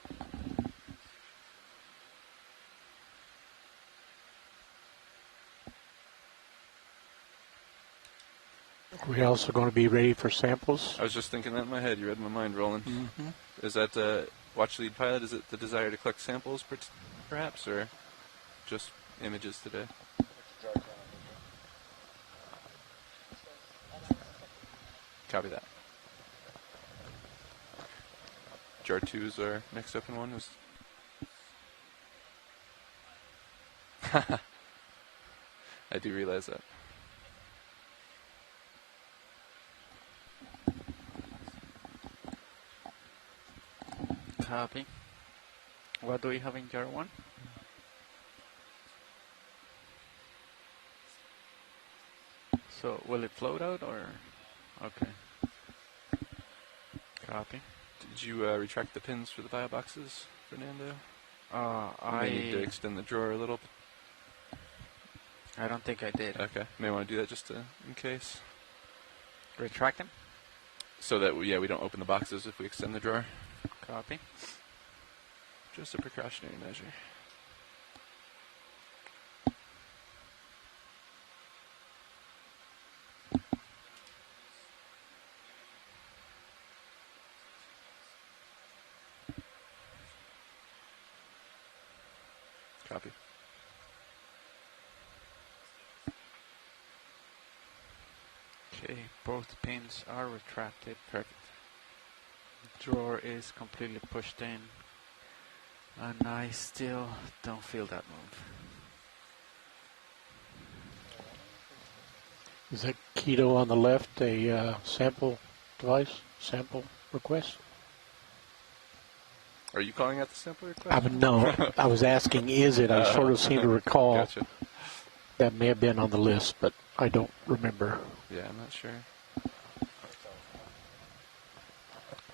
Are we also going to be ready for samples? I was just thinking that in my head. You read my mind, Roland. Mhm. Is that watch lead pilot? Is it the desire to collect samples, perhaps, or just images today? Copy that. Jar 2 is our next open one. I do realize that. Copy. What do we have in jar 1? So will it float out or? Okay. Copy. Did you retract the pins for the bio boxes, Fernando? I may need to extend the drawer a little. I don't think I did. Okay. May want to do that just in case. Retract them? So that we don't open the boxes if we extend the drawer. Copy. Just a precautionary measure. Copy. Okay, both pins are retracted. Perfect. Drawer is completely pushed in, and I still don't feel that move. Is that keto on the left a sample device, sample request? Are you calling out the sample request? No, I was asking, is it? I sort of seem to recall Gotcha. that may have been on the list, but I don't remember. Yeah, I'm not sure.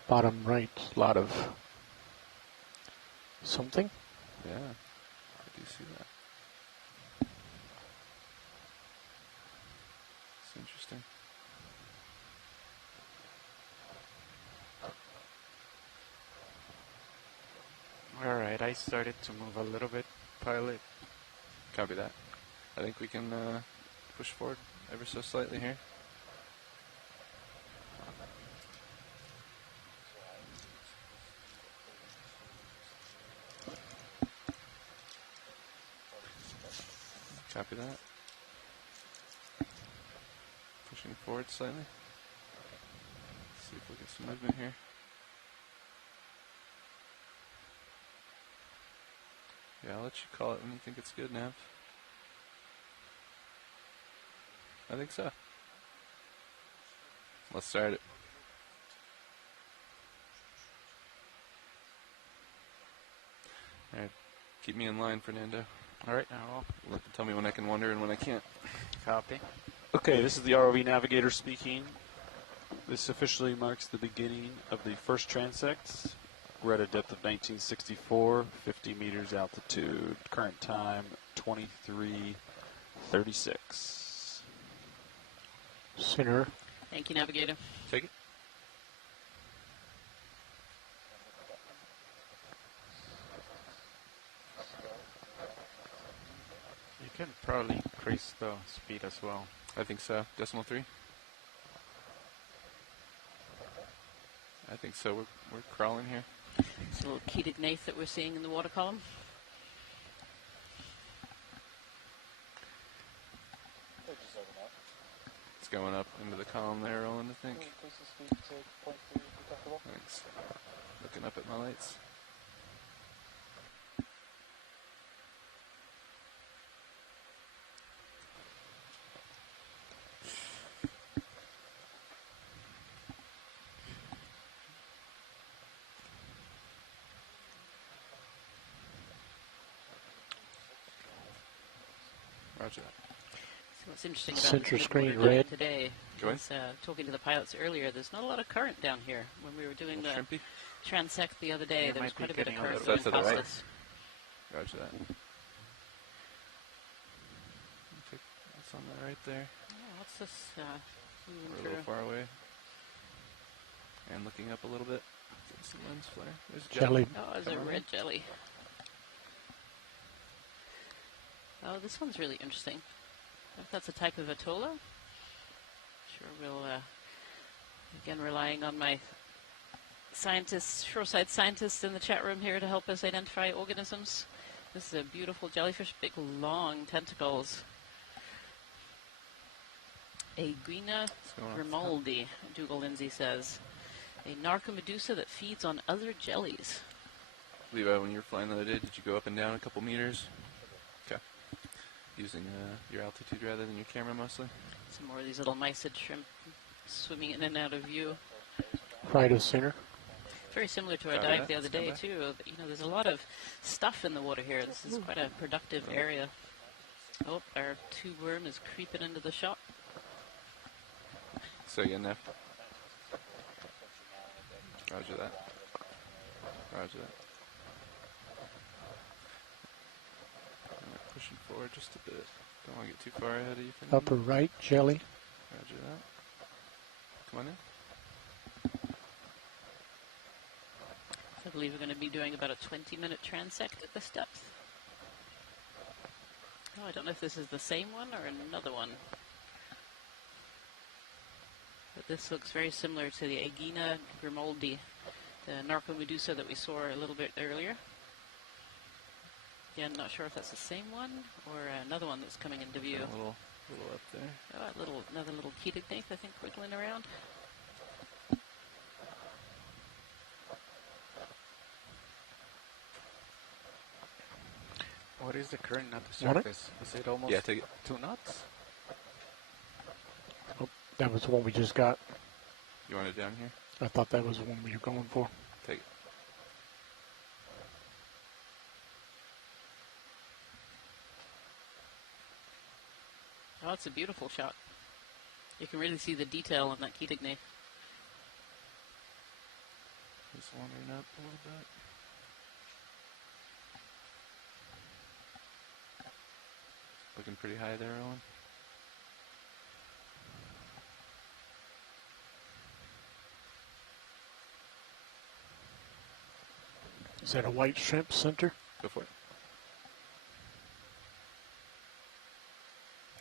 Bottom right, a lot of something. Yeah, I do see that. It's interesting. Alright, I started to move a little bit, pilot. Copy that. I think we can push forward ever so slightly here. Copy that. Pushing forward slightly. See if we get some movement here. Yeah, I'll let you call it when you think it's good, Nav. I think so. Let's start it. Alright, keep me in line, Fernando. Alright, now Tell me when I can wander and when I can't. Copy. Okay, this is the ROV navigator speaking. This officially marks the beginning of the first transect. We're at a depth of 1964, 50 meters altitude. Current time 23:36. Center. Thank you, Navigator. Take it. You can probably increase the speed as well. I think so. Decimal 3. I think so. We're crawling here. It's a little Keated Nath that we're seeing in the water column. It's going up into the column there, Roland, I think. Thanks. Looking up at my lights. Roger that. So what's interesting about Center this screen water red. today Go ahead. is talking to the pilots earlier, there's not a lot of current down here. When we were doing the Shrimpy? transect the other day, You there was might be quite a bit of getting a current little going bit to the past right. us. Roger that. That's on the right there. Oh, what's this? We're Moving a through. little far away. And looking up a little bit. Get some lens flare. There's Jelly. Oh, there's a Come on red in. jelly. Oh, this one's really interesting. If that's a type of Atolla. Sure, we'll, again, relying on my scientists, shoreside scientists in the chat room here to help us identify organisms. This is a beautiful jellyfish, big, long tentacles. Aguina grimaldi, Dougal Lindsay says. A narcomedusa that feeds on other jellies. Levi, when you were flying the other day, did you go up and down a couple meters? Okay. Using your altitude rather than your camera mostly? Some more of these little mysid shrimp swimming in and out of view. Right of center. Very similar to our Copy dive that. the other day, Stand by. too. You know, there's a lot of stuff in the water here. This is quite a productive area. Oh, our tube worm is creeping into the shot. Say again, Neff. Roger that. Roger that. Alright, pushing forward just a bit. Don't want to get too far ahead of you. Fernando. Upper right, jelly. Roger that. Come on in. I believe we're going to be doing about a 20-minute transect at this depth. Oh, I don't know if this is the same one or another one. But this looks very similar to the Aegina grimaldi, the narcomedusa that we saw a little bit earlier. Again, not sure if that's the same one or another one that's coming into view. A little up there. Oh, another little Ketognath, I think, wiggling around. What is the current at the surface? Is it almost 2 knots? Oh, that was the one we just got. You want it down here? I thought that was the one we were going for. Take it. Oh, it's a beautiful shot. You can really see the detail on that Ketognath. Just wandering up a little bit. Looking pretty high there, Owen. Is that a white shrimp center? Go for it.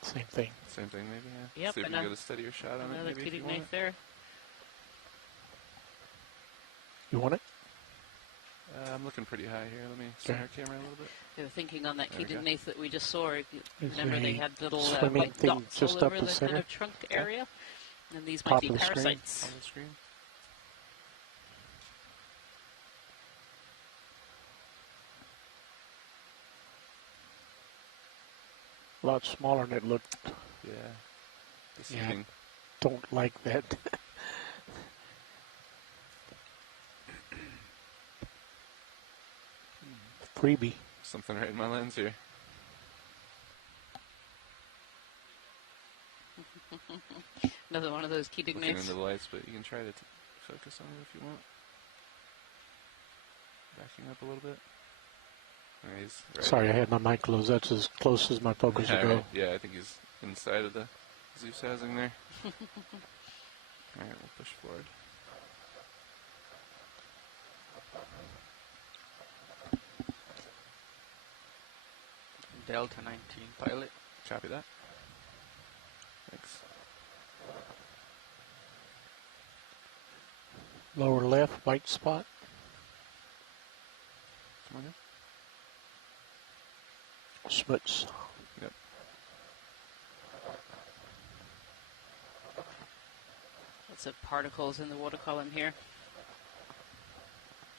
Same thing. Same thing, maybe, yeah. Yep, see if we can get a steadier shot on it. Another Maybe if you want Ketognath it. there. You want it? I'm looking pretty high here. Let me swing our camera a little bit. They were thinking on that There we go. Ketognath that we just saw. If you Is remember, they a had little swimming white thing dots just all up over the the center? kind of trunk area. And these Top might be of the screen. parasites. On the screen. A lot smaller than it looked. Yeah. Yeah, I Deceiving. don't like that. Freebie. Something right in my lens here. Another one of those Looking Ketognaths. into the lights, but you can try to focus on it if you want. Backing up a little bit. There he's right. Sorry, I had my mic closed. That's as close as my focus will Yeah, go. right. Yeah, I think he's inside of the Zeus housing there. Alright, we'll push forward. Delta 19 pilot. Copy that. Thanks. Lower left, white spot. Come on in. Schmutz. Yep. Lots of particles in the water column here.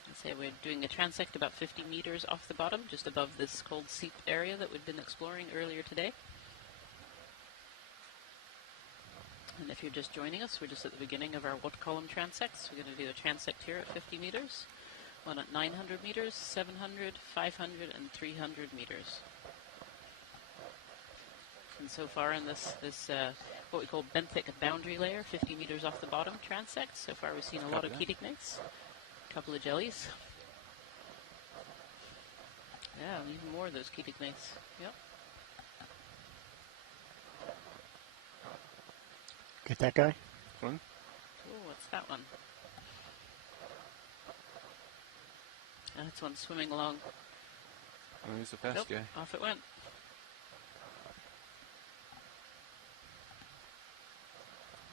Let's say we're doing a transect about 50 meters off the bottom, just above this cold seep area that we've been exploring earlier today. And if you're just joining us, we're just at the beginning of our water column transects. We're going to do a transect here at 50 meters, one at 900 meters, 700, 500, and 300 meters. And so far in this what we call benthic boundary layer, 50 meters off the bottom transect, so far we've seen a lot of Ketognaths, a couple of jellies. Yeah, and even more of those Ketognaths. Yep. Get that guy? One. Cool, what's that one? That's one swimming along. Oh, he's a fast guy. Off it went.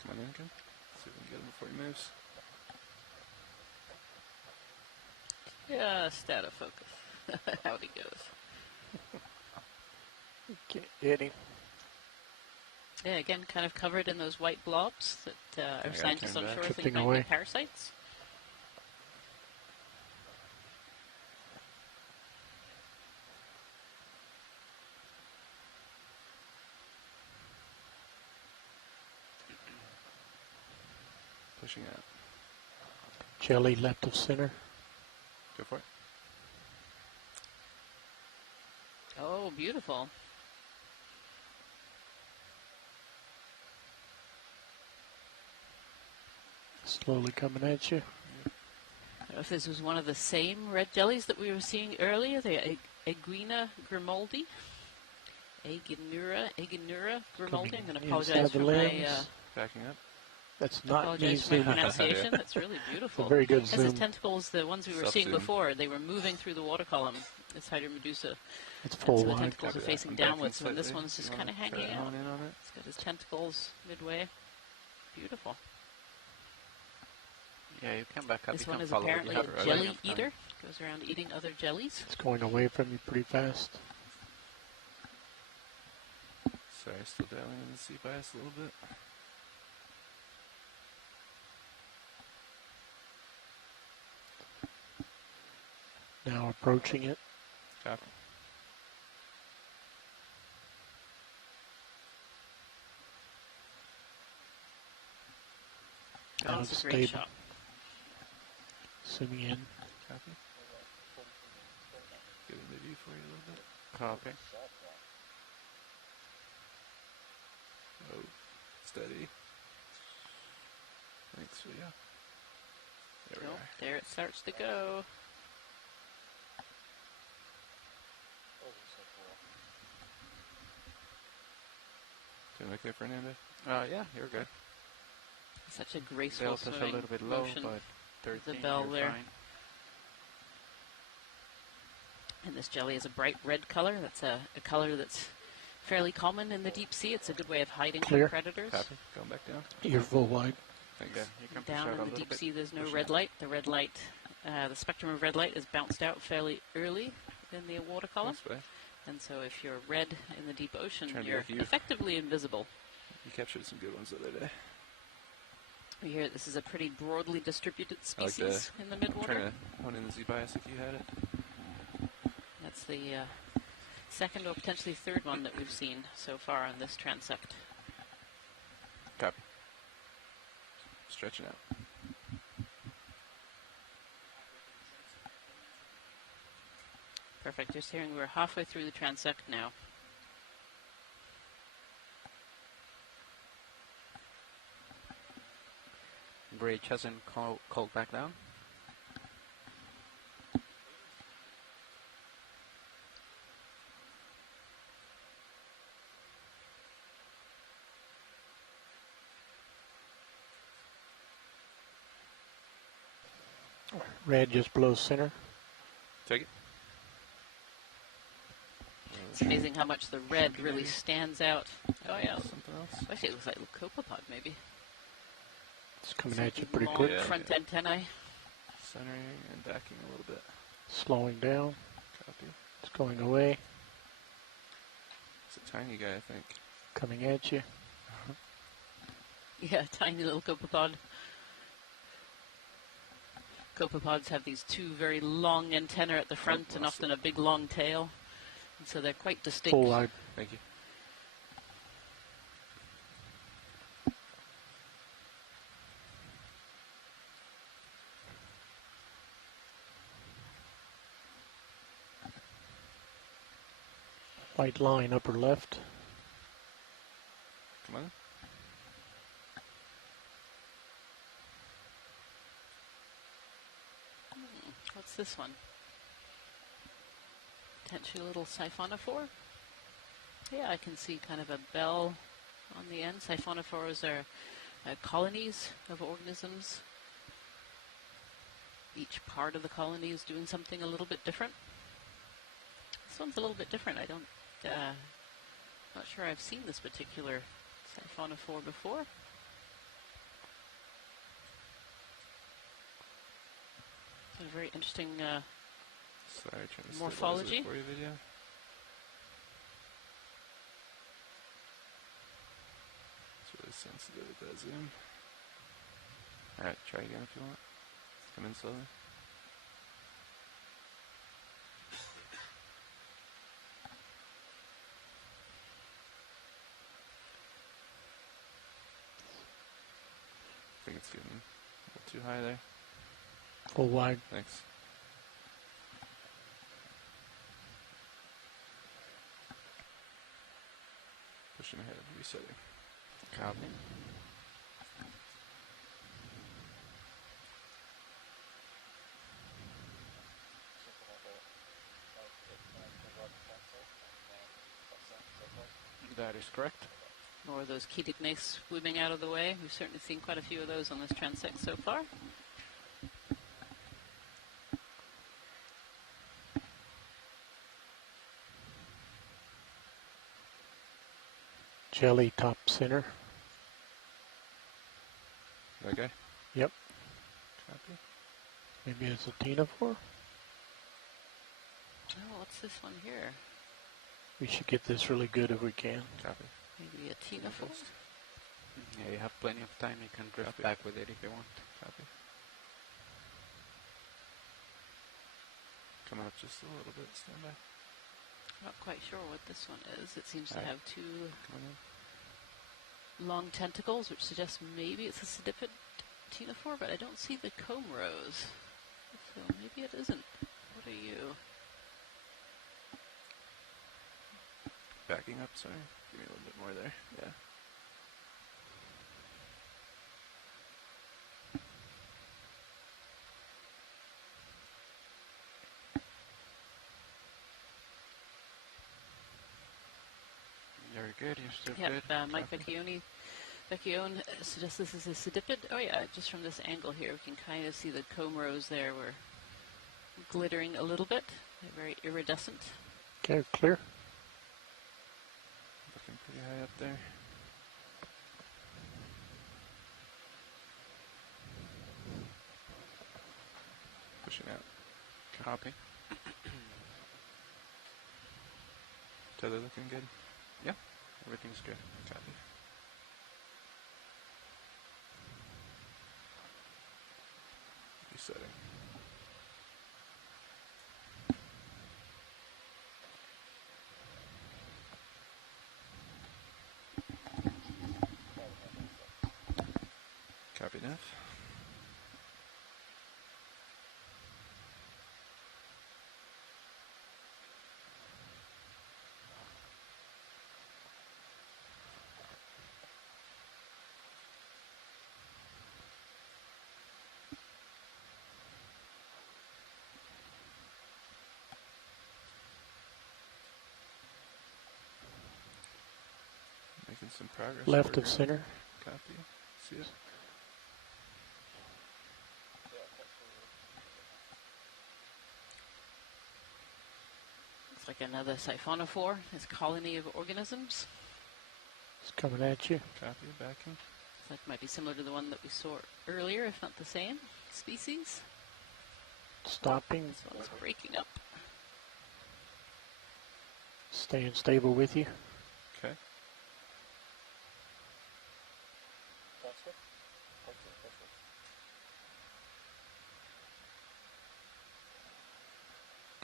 Come on in, Ken. See if we can get him before he moves. Just out of focus. Out he goes. Can't hit him. Yeah, again, kind of covered in those white blobs that our gotta scientists turn on back. shore think Drifting might away. be parasites. Pushing out. Jelly left of center. Go for it. Oh, beautiful. Slowly coming at you. I don't know if this was one of the same red jellies that we were seeing earlier, the Eguina-Grimaldi. Eginura Grimaldi. I'm going to apologize for my... Backing up. That's not apologize me for my zooming. pronunciation. That's really beautiful. It's a very good As zoom. his tentacles, the ones we were seeing Self-zoom. before, they were moving through the water column. This Hydromedusa. It's And full so the wide. tentacles Copy are that. facing I'm backing downwards, and this slightly. one's You just wanna kind of try hanging to out. hone in on it? It's got his tentacles midway. Beautiful. Yeah, you come back up. This You one can is follow apparently with a the jelly road. eater. Goes around eating other jellies. It's going away from you pretty fast. Sorry, still dialing in the sea bias a little bit. Now approaching it. Copy. Now That's it's a great stable. shot. Zooming in. Copy. Get in the view for you a little bit. Copy. Oh, steady. Thanks, Leah. There we Nope, are. there it starts to go. Doing okay, Fernando? Yeah, you're good. Such a graceful Delta's a swimming little bit low, motion. but 13, The bell you're there. fine. And this jelly is a bright red color. That's a color that's fairly common in the deep sea. It's a good way of hiding Clear. from predators. Copy. Going back down. You're full wide. Thanks. Yeah, you can push Down out a in the little deep bit. sea, there's no Push red out. light. The red light, the spectrum of red light is bounced out fairly early in the water column. Thanks, bye. And so if you're red in the deep ocean, Trying to you're make you. effectively invisible. You captured some good ones the other day. We hear this is a pretty broadly distributed I like species in the midwater. Trying to hone in the Z bias if you had it. That's the second or potentially third one that we've seen so far on this transect. Copy. Stretching out. Perfect. Just hearing we're halfway through the transect now. Bridge hasn't called back down. Red just below center. Take it. It's amazing how much the red really stands out. Oh yeah. Something else. Actually, it looks like a copepod maybe. It's coming at you pretty Long quick. front antennae. Centering and backing a little bit. Slowing down. Copy. It's going away. It's a tiny guy, I think. Coming at you. Yeah, tiny little copepod. Copepods have these two very long antennae at the front and often a big long tail. And so they're quite distinct. Full wide. Thank you. White line upper left. Come on. What's this one? Potentially a little siphonophore. Yeah, I can see kind of a bell on the end. Siphonophores are colonies of organisms. Each part of the colony is doing something a little bit different. This one's a little bit different. I don't, not sure I've seen this particular siphonophore before. It's a very interesting Sorry, trying to morphology. stabilize it for you, video. It's really sensitive with that zoom. Alright, try again if you want. Come in slowly. I think it's getting a little too high there. Full wide. Thanks. Pushing ahead, resetting. Copy. That is correct. More of those Ketignes swimming out of the way. We've certainly seen quite a few of those on this transect so far. Jelly top center. Okay. Yep. Copy. Maybe it's a ctenophore? Oh, what's this one here? We should get this really good if we can. Copy. Maybe a ctenophore? Yeah, you have plenty of time. You can drift back with it if you want. Copy. Come out just a little bit. Stand by. Not quite sure what this one is. It seems to Alright. have two long tentacles, which suggests maybe it's a sediped ctenophore, but I don't see the comb rows. So maybe it isn't. What are you? Backing up, sorry. Give me a little bit more there. Yeah. Very good. You're still Yep, good. Mike Vecchione suggests this is a sediped. Oh yeah, just from this angle here, we can kind of see the comb rows there were glittering a little bit. They're very iridescent. Okay, clear. Looking pretty high up there. Pushing out. Copy. Tether looking good? Yeah, everything's good. Copy. Resetting. Copy enough. Making some progress. Left over of here. center. Copy. See it? Looks like another siphonophore, this colony of organisms. It's coming at you. Copy. Backing. That might be similar to the one that we saw earlier, if not the same species. Stopping. This one's breaking up. Staying stable with you. Okay.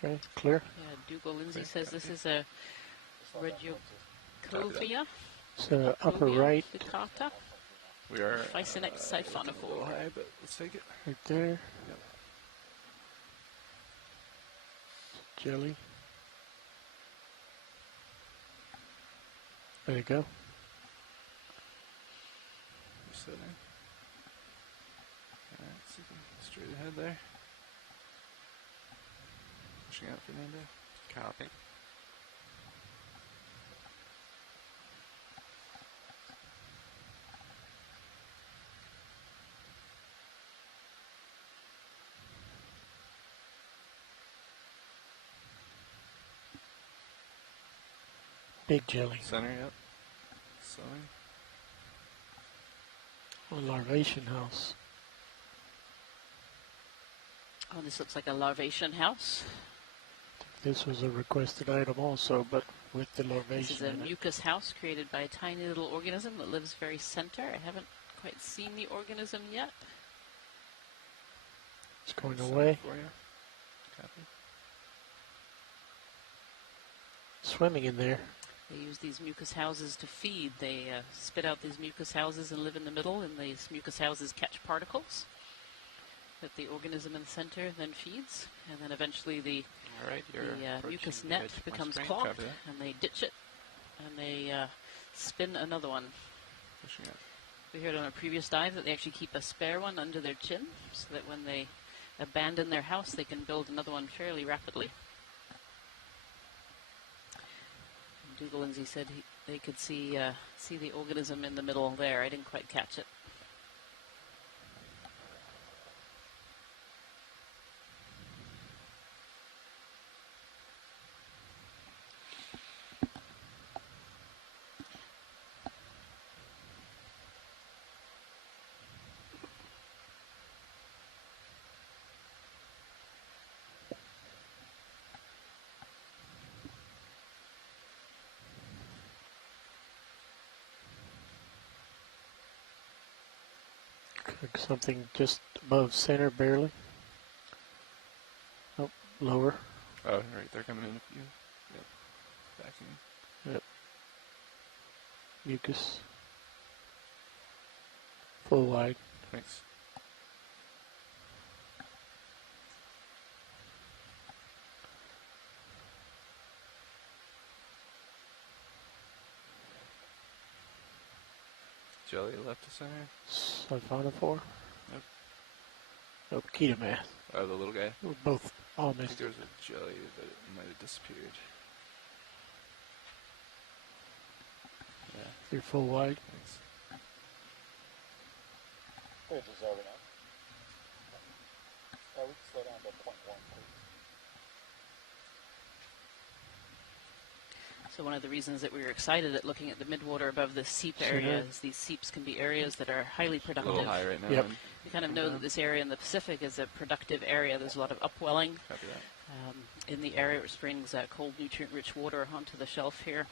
Okay, clear. Yeah, Dougal Lindsay says this is a Regiocovia. So upper right. Ficata. We are Ficenex a little siphonophore. high, but let's take it. Right there. Yep. Jelly. There you go. Resetting. Alright, see straight ahead there. Pushing out Fernando. Copy. Big jelly. Center, yep. Sewing. A larvation house. Oh, this looks like a larvation house. This was a requested item also, but with the larvation This is a in it. mucus house created by a tiny little organism that lives very center. I haven't quite seen the organism yet. It's going away. For you. Copy. Swimming in there. They use these mucus houses to feed. They spit out these mucus houses and live in the middle, and these mucus houses catch particles that the organism in the center then feeds, and then eventually the mucus net becomes clogged, and they ditch it, and they spin another one. Pushing out. We heard on a previous dive that they actually keep a spare one under their chin, so that when they abandon their house, they can build another one fairly rapidly. Dougal Lindsay said they could see the organism in the middle there. I didn't quite catch it. Like something just above center, barely. Oh, lower. Oh, right, they're coming in a few. Yep. Backing. Yep. Mucus. Full wide. Thanks. Jelly left to center. Sulfonophore. Yep. Nope, Ketomath. Oh, the little guy? We're both all I think missed. there was a jelly, but it might have disappeared. Yeah. You're full wide. Thanks. Bridge is over now. Oh, we can slow down to 0.1, please. So one of the reasons that we were excited at looking at the midwater above the Seep area is these Seeps can be areas that are highly productive. A little high right now. Yep. You kind of know that this area in the Pacific is a productive area. There's a lot of upwelling. Copy that. In the area, which brings cold, nutrient-rich water onto the shelf here.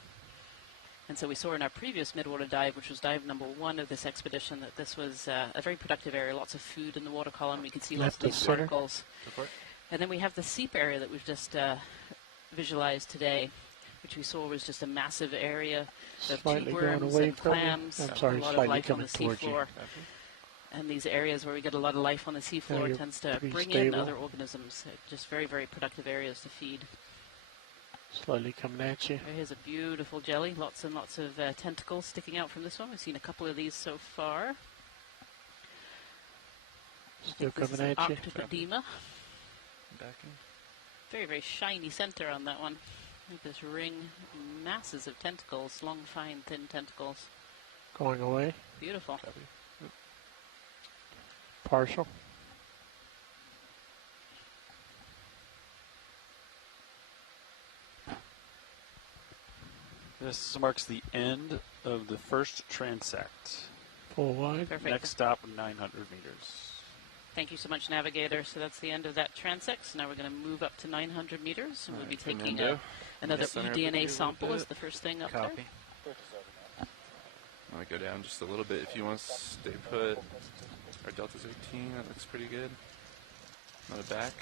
And so we saw in our previous midwater dive, which was dive number 1 of this expedition, that this was a very productive area. Lots of food in the water column. We could see lots of these particles. And then we have the Seep area that we've just visualized today, which we saw was just a massive area of Slightly tube going worms away and from you. clams, I'm sorry, a lot of slightly life on the coming towards you. seafloor. And these areas where we get a lot of life on the Now seafloor you're tends to pretty bring in stable. other organisms. Just very, very productive areas to feed. Slightly coming at you. Here's a beautiful jelly. Lots and lots of tentacles sticking out from this one. We've seen a couple of these so far. Still This coming is at you. Octopedema. Backing. Very, very shiny center on that one. Look at this ring. Masses of tentacles. Long, fine, thin tentacles. Going away. Beautiful. Partial. This marks the end of the first transect. Full wide. Perfect. Next stop, 900 meters. Thank you so much, Navigator. So that's the end of that transect. So now we're going to move up to 900 meters, and we'll be taking another eDNA sample as the first thing up there. I'm going to go down just a little bit if you want to stay put. Our Delta's 18, that looks pretty good. Another back.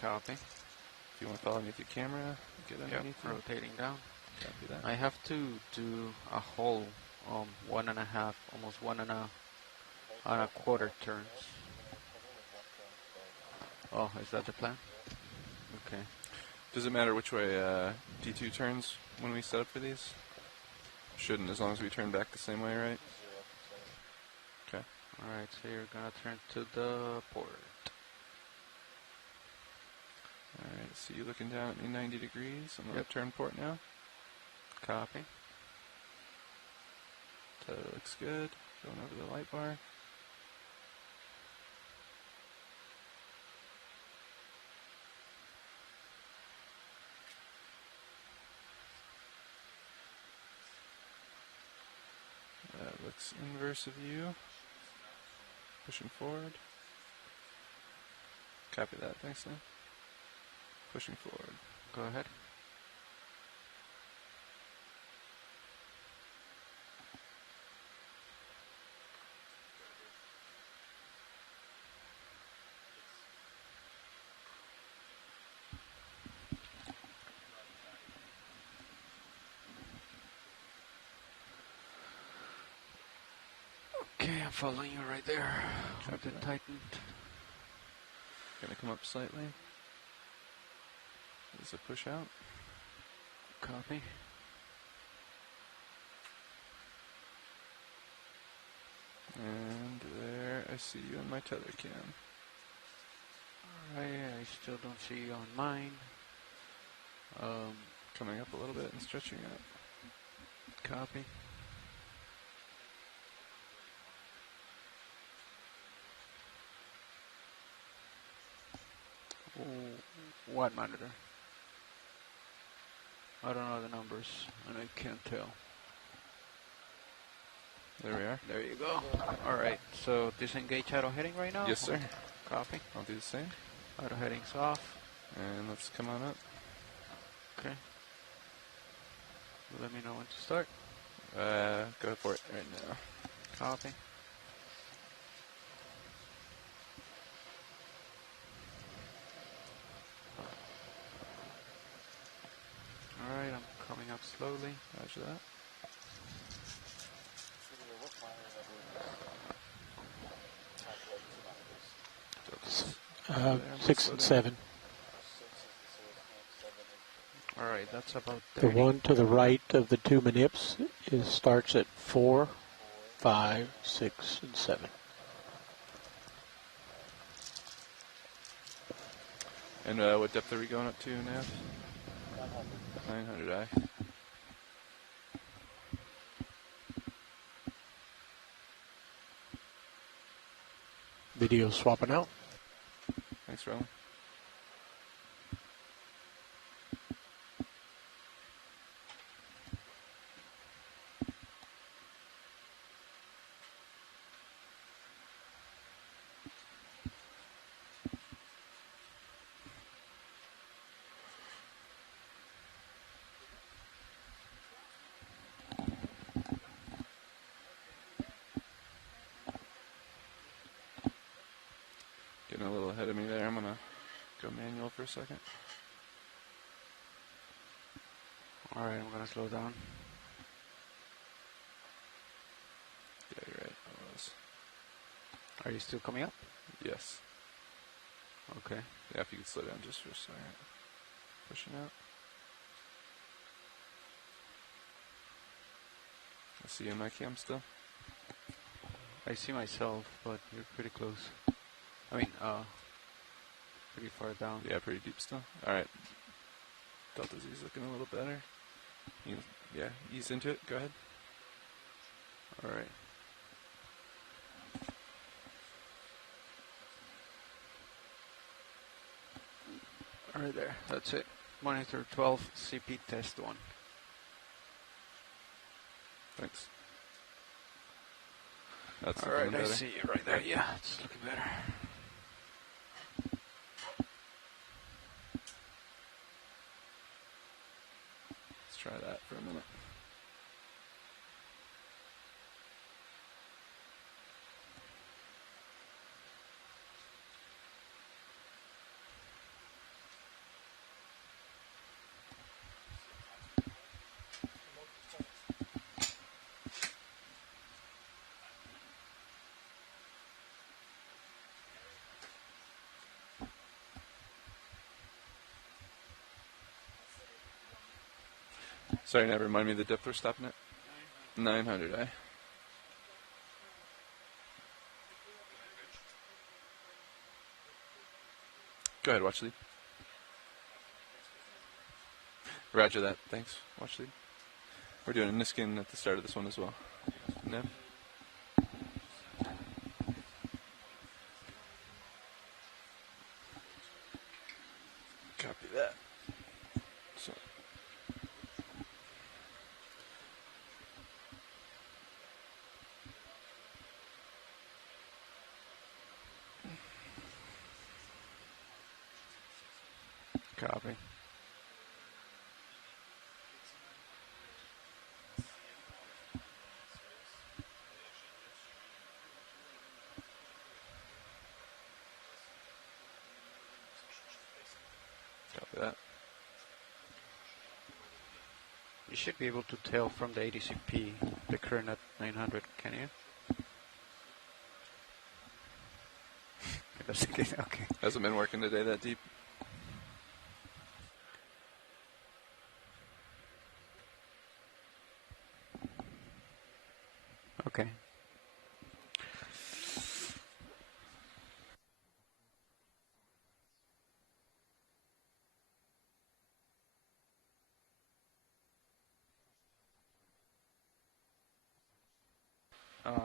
Copy. If you want to follow me with your camera, get underneath it. Rotating down. Copy that. I have to do a whole 1.5, almost 1.25 turns. Oh, is that the plan? Okay. Does it matter which way D2 turns when we set up for these? Shouldn't, as long as we turn back the same way, right? Okay. Alright, so you're gonna turn to the port. Alright, so you looking down at me 90 degrees. I'm going to turn port now. Copy. So it looks good. Going over the light bar. That looks inverse of you. Pushing forward. Copy that. Thanks, Sam. Pushing forward. Go ahead. Okay, I'm following you right there. Copy that. Tightened. Gonna come up slightly. There's a push out. Copy. And there, I see you on my tether cam. Alright, I still don't see you on mine. Coming up a little bit and stretching out. Copy. What monitor? I don't know the numbers, and I can't tell. There we are. There you go. Alright, so disengage auto heading right now? Yes, sir. Copy. I'll do the same. Auto heading's off. And let's come on up. Okay. Let me know when to start. Go for it right now. Copy. slowly. Roger that. 6 and 7. All right, that's about The 30. one to the right of the two manips starts at 4, 5, 6, and 7. And what depth are we going up to, Nav? 900 I. Video swapping out. Thanks, Roland. Getting a little ahead of me there. I'm going to go manual for a second. All right, I'm going to slow down. Yeah, you're right. I was. Are you still coming up? Yes. Okay. Yeah, if you could slow down just for a second. Pushing out. I see you in my cam still. I see myself, but you're pretty close. I mean, pretty far down. Yeah, pretty deep still. All right. Delta Z's looking a little better. Yeah, ease into it. Go ahead. All right. All right there. That's it. Monitor 12, CP test 1. Thanks. That's all right. better. I see you right there. Yeah, it's looking better. Let's try that for a minute. Sorry, now remind me of the depth we're stopping at. 900, eh? Go ahead, watch lead. Roger that. Thanks. Watch lead. We're doing a Niskin at the start of this one as well. Nev? Copy that. So. Copy. Copy that. You should be able to tell from the ADCP the current at 900, can you? Okay. Hasn't been working today that deep. Okay.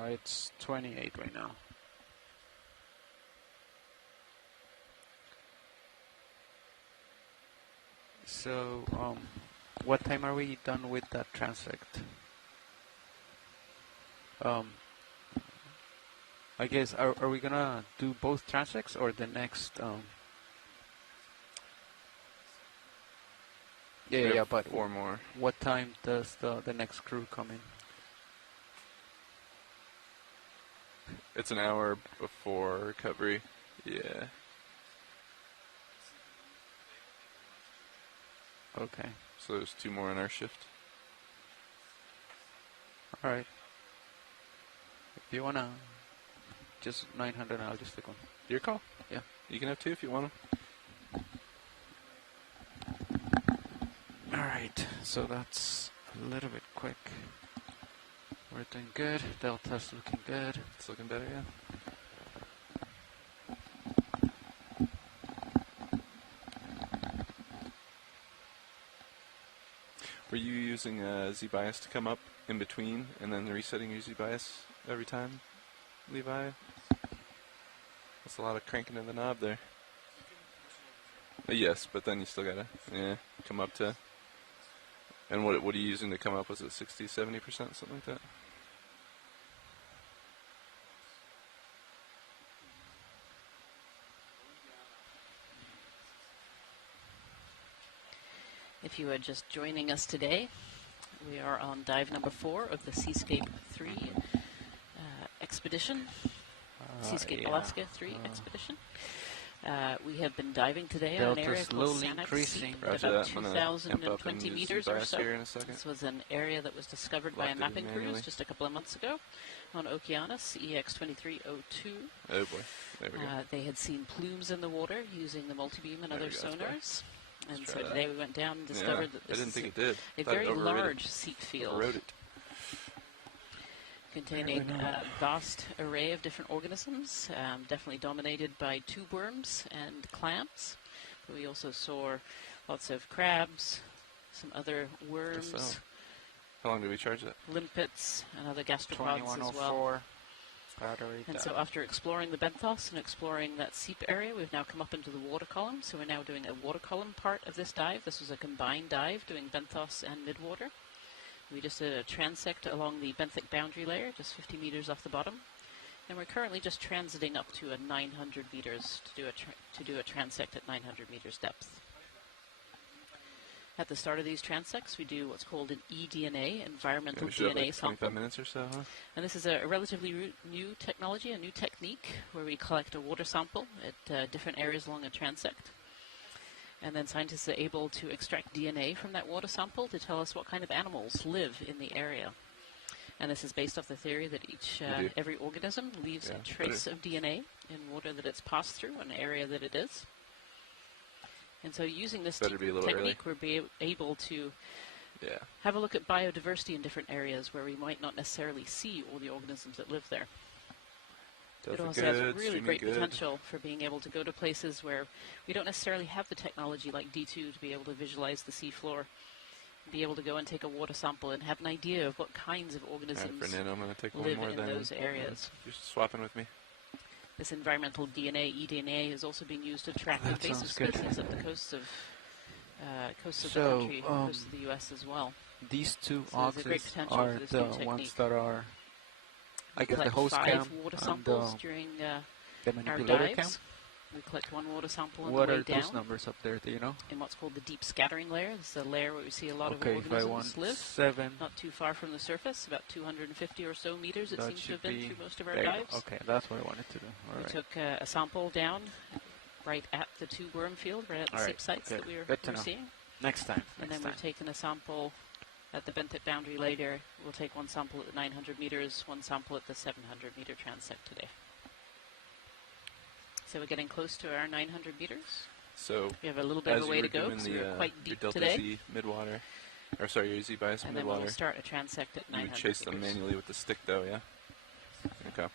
It's 28 right now. So, what time are we done with that transect? I guess, are we gonna do both transects or the next? Yeah, but 4 more. What time does the next crew come in? It's an hour before recovery. Yeah. Okay. So there's 2 more in our shift. Alright. If you wanna, just 900 and I'll just take one. Your call. Yeah. You can have two if you want them. Alright, so that's a little bit quick. We're doing good. Delta's looking good. It's looking better, yeah. Were you using Z-bias to come up in between and then resetting your Z-bias every time, Levi? That's a lot of cranking of the knob there. Yes, but then you still gotta come up to. And what are you using to come up? Was it 60, 70%, something like that? If you are just joining us today, we are on dive number 4 of the Seascape 3 expedition. Seascape Alaska 3 expedition. We have been diving today on an area called Sanak Seep at about 2,020 meters or so. This was an area that was discovered by a mapping cruise just a couple of months ago on Okeanos, EX2304. Oh boy, there we go. They had seen plumes in the water using the multibeam and other sonars. And so today we went down and discovered that this is a very large seep field containing a vast array of different organisms, definitely dominated by tube worms and clams. But we also saw lots of crabs, some other worms. How long did we charge that? Limpets and other gastropods as well. And so after exploring the benthos and exploring that seep area, we've now come up into the water column. So we're now doing a water column part of this dive. This was a combined dive doing benthos and midwater. We just did a transect along the benthic boundary layer, just 50 meters off the bottom. And we're currently just transiting up to a 900 meters to do a transect at 900 meters depth. At the start of these transects, we do what's called an eDNA, environmental DNA sample. 25 minutes or so, huh? And this is a relatively new technology, a new technique, where we collect a water sample at different areas along a transect. And then scientists are able to extract DNA from that water sample to tell us what kind of animals live in the area. And this is based off the theory that every organism leaves a trace of DNA in water that it's passed through, an area that it is. And so using this technique, we're able to have a look at biodiversity in different areas where we might not necessarily see all the organisms that live there. It also has really great potential for being able to go to places where we don't necessarily have the technology like D2 to be able to visualize the seafloor, be able to go and take a water sample and have an idea of what kinds of organisms live in those areas. You're swapping with me. This environmental DNA, eDNA, is also being used to track invasive species up the coasts of the country, coast of the U.S. as well. These two oxes are the ones that are, I guess, the host cam water samples during the manipulator cam. We collect one water sample on what the way are down. Those numbers up there? Do you know? In what's called the deep scattering layer. This is a layer where we see a lot of organisms live. Not too far from the surface, about 250 or so meters. It seems to have been through most of our dives. Okay, that's what I wanted to do. We took a sample down right at the tube worm field, right at the seep sites that we were seeing. Next time. And then we've taken a sample at the benthic boundary later. We'll take one sample at the 900 meters, one sample at the 700 meter transect today. So we're getting close to our 900 meters. So we have a little bit of a way to go because we're quite deep your Delta today. Z midwater, or sorry, your Z-bias and midwater. And then we'll start a transect at 900 You chase them manually with the stick though, yeah? Okay.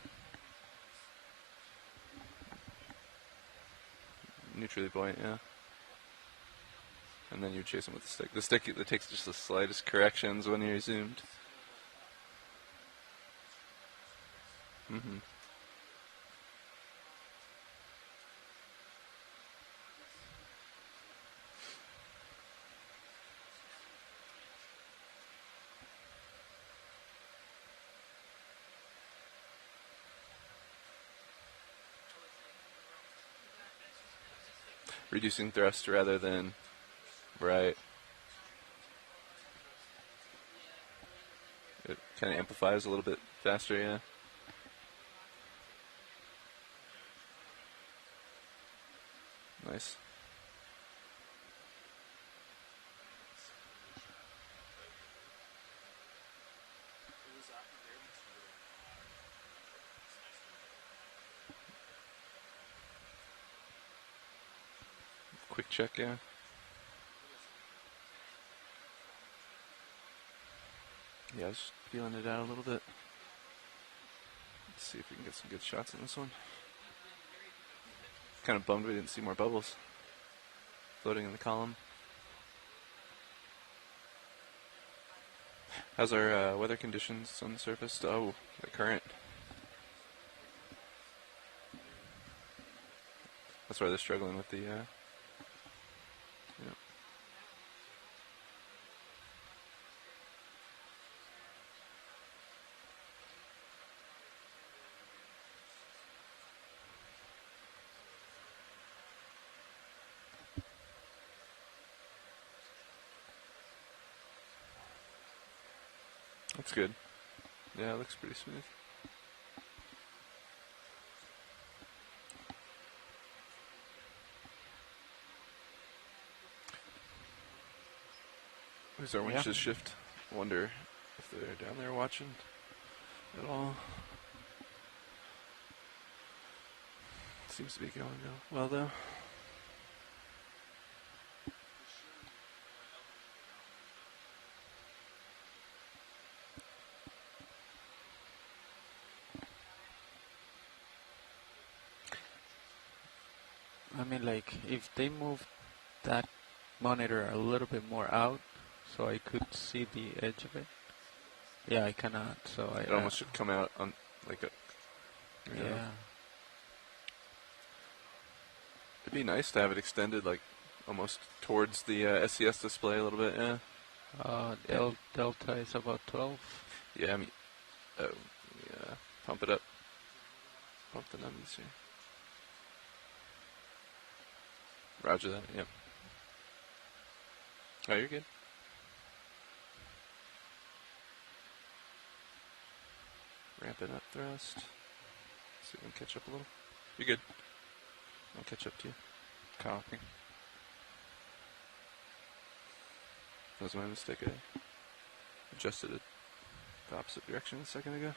Neutrally buoyant, yeah. And then you chase them with the stick. The stick that takes just the slightest corrections when you're zoomed. Mm-hmm. Reducing thrust rather than right. It kind of amplifies a little bit faster, yeah. Nice. check, yeah. Yeah, I was just feeling it out a little bit. Let's see if we can get some good shots in this one. Kind of bummed we didn't see more bubbles floating in the column. How's our weather conditions on the surface? Oh, the current. That's why they're struggling with the... yeah. Looks good. Yeah, it looks pretty smooth. Where's our winches shift? Wonder if they're down there watching at all. Seems to be going well though. I mean, like, if they move that monitor a little bit more out, so I could see the edge of it. Yeah, I cannot, so I... It almost should come out on, like a... Yeah. It'd be nice to have it extended, like, almost towards the SCS display a little bit, yeah. Delta is about 12. Yeah, I mean... Oh, yeah. Pump it up. Pump the numbers here. Roger that, yep. Oh, you're good. Ramping up thrust. See if we can catch up a little. You're good. I'll catch up to you. Copy. That was my mistake. I adjusted it the opposite direction a second ago.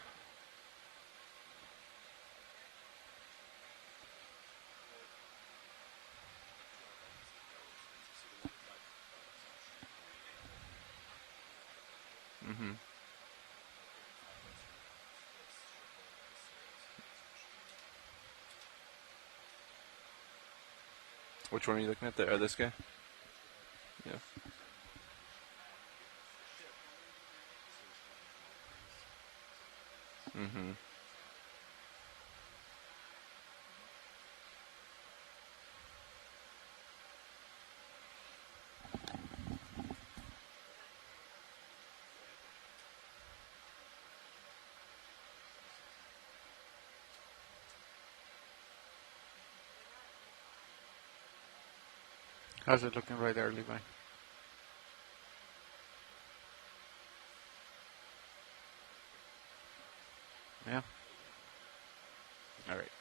Mm-hmm. Which one are you looking at there? Or this guy? Yeah. Mm-hmm. How's it looking right there, Levi? Yeah? All right.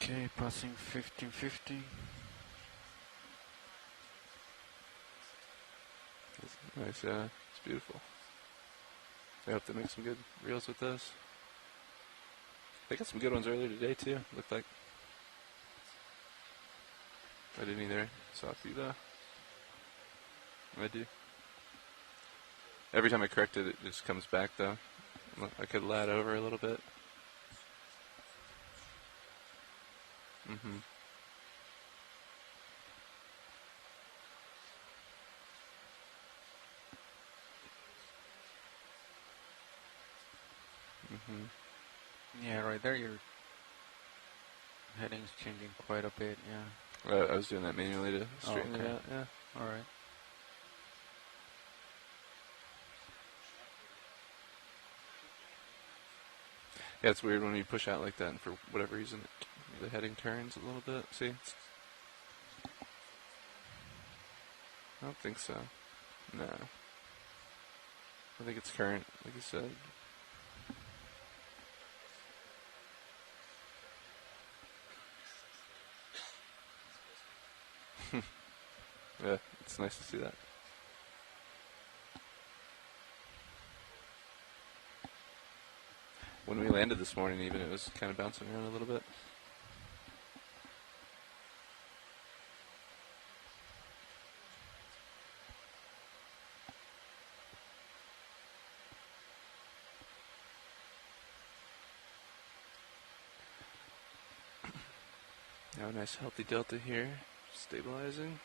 Okay, passing 1550. Nice, yeah. It's beautiful. I hope they make some good reels with this. They got some good ones earlier today, too. Looked like. I didn't either. Saw a few, though. I do. Every time I correct it, it just comes back, though. I could lat over a little bit. Mm-hmm. Mm-hmm. Yeah, right there your heading's changing quite a bit, yeah. I was doing that manually to straighten it out, yeah. Alright. Yeah, it's weird when you push out like that and for whatever reason the heading turns a little bit. See? I don't think so. No. I think it's current, like you said. It's nice to see that. When we landed this morning, even, it was kind of bouncing around a little bit. Now a nice healthy delta here, stabilizing.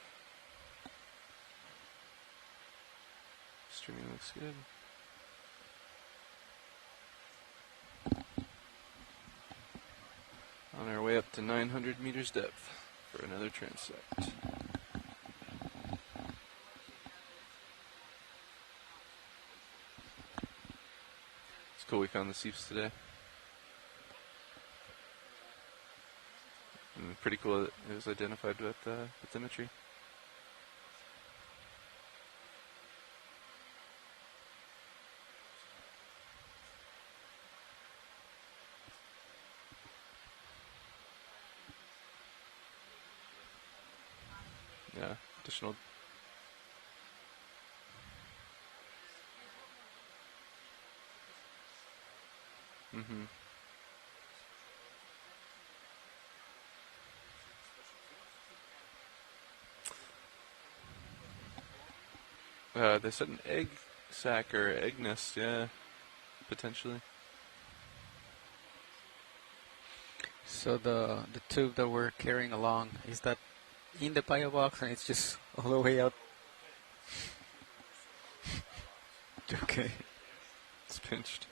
Streaming looks good. On our way up to 900 meters depth for another transect. It's cool we found the seeps today. And pretty cool that it was identified with bathymetry. Yeah, additional. Mm-hmm. They said an egg sac or egg nest, yeah, potentially. So the tube that we're carrying along, is that in the bio box and it's just all the way out? Okay. It's pinched.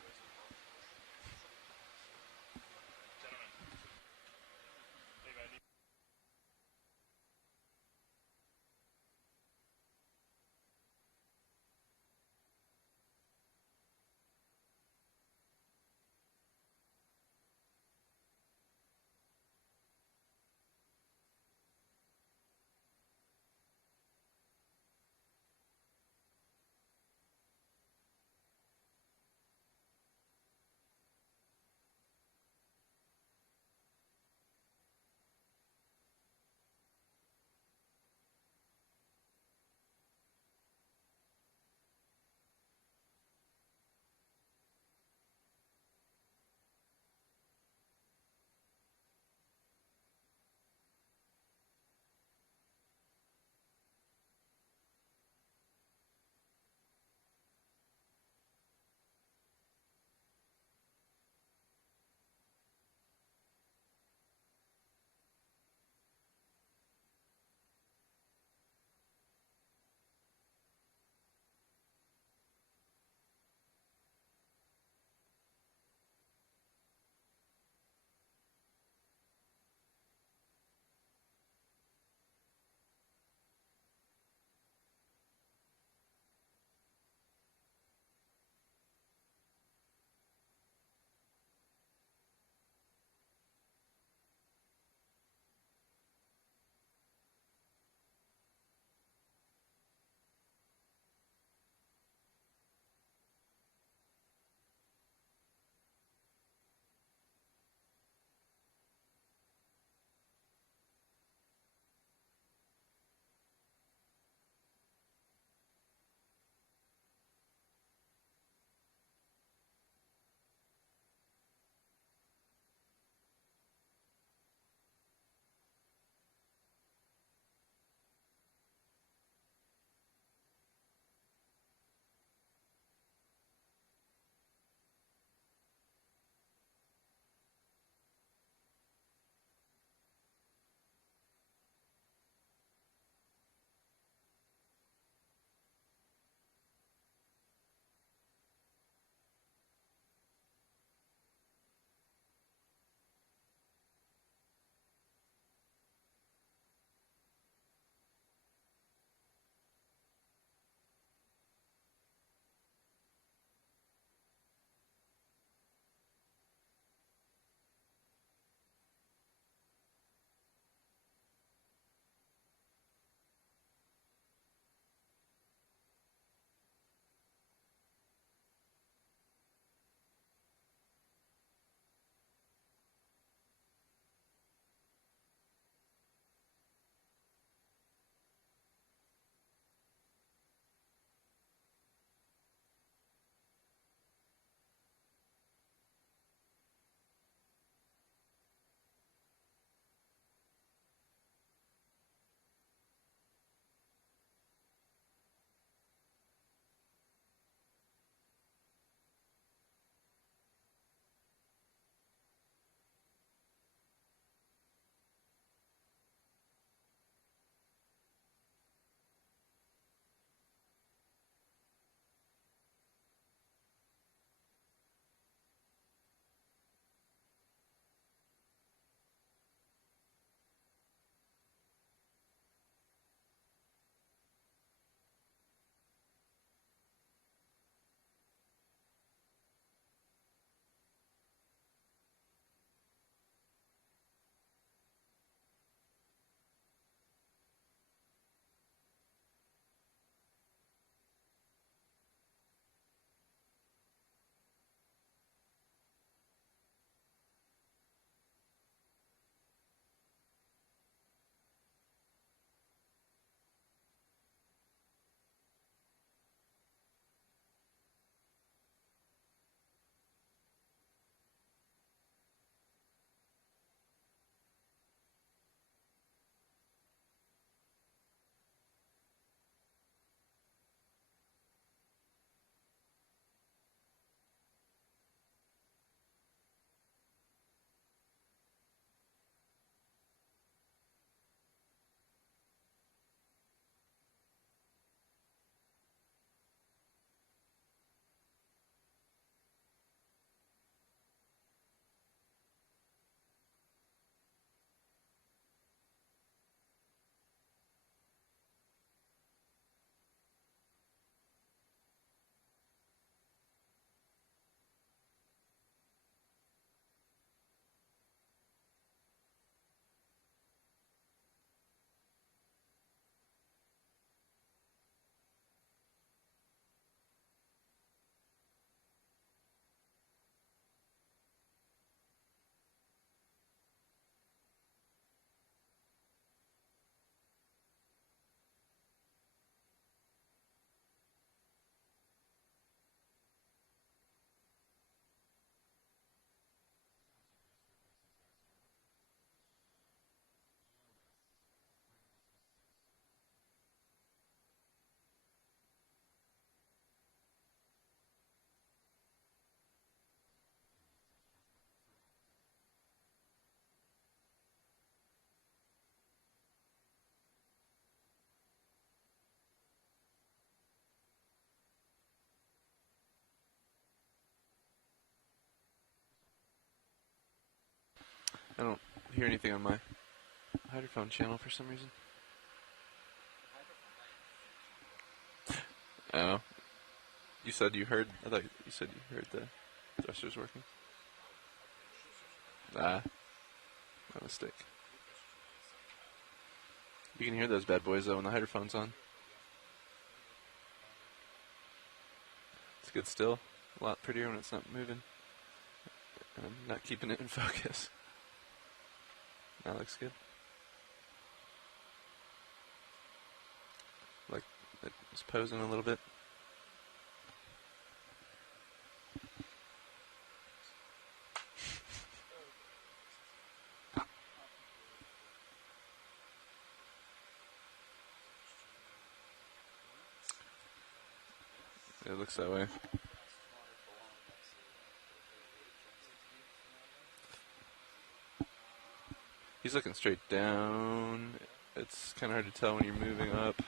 I don't hear anything on my hydrophone channel for some reason. Oh. You said you heard... I thought you said you heard the thrusters working. Ah. My mistake. You can hear those bad boys, though, when the hydrophone's on. It's good still. A lot prettier when it's not moving. And I'm not keeping it in focus. That looks good. Like, it's posing a little bit. It looks that way. He's looking straight down. It's kind of hard to tell when you're moving up.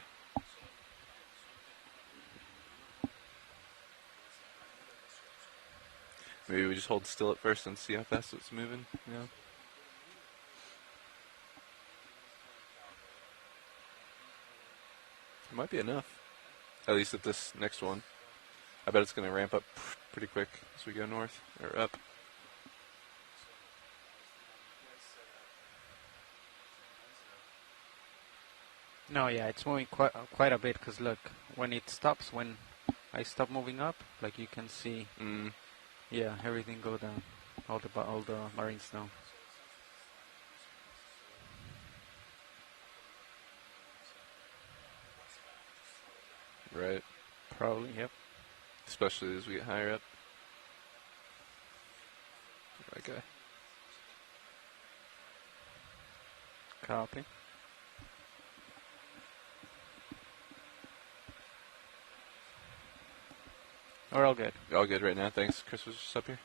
Maybe we just hold still at first and see how fast it's moving. Yeah. It might be enough. At least at this next one. I bet it's going to ramp up pretty quick as we go north or up. No, yeah, it's moving quite a bit because look, when it stops, when I stop moving up, like you can see, yeah, everything go down, all the marine snow. Right. Probably, yep. Especially as we get higher up. Okay. Copy. We're all good. All good right now. Thanks. Chris was just up here.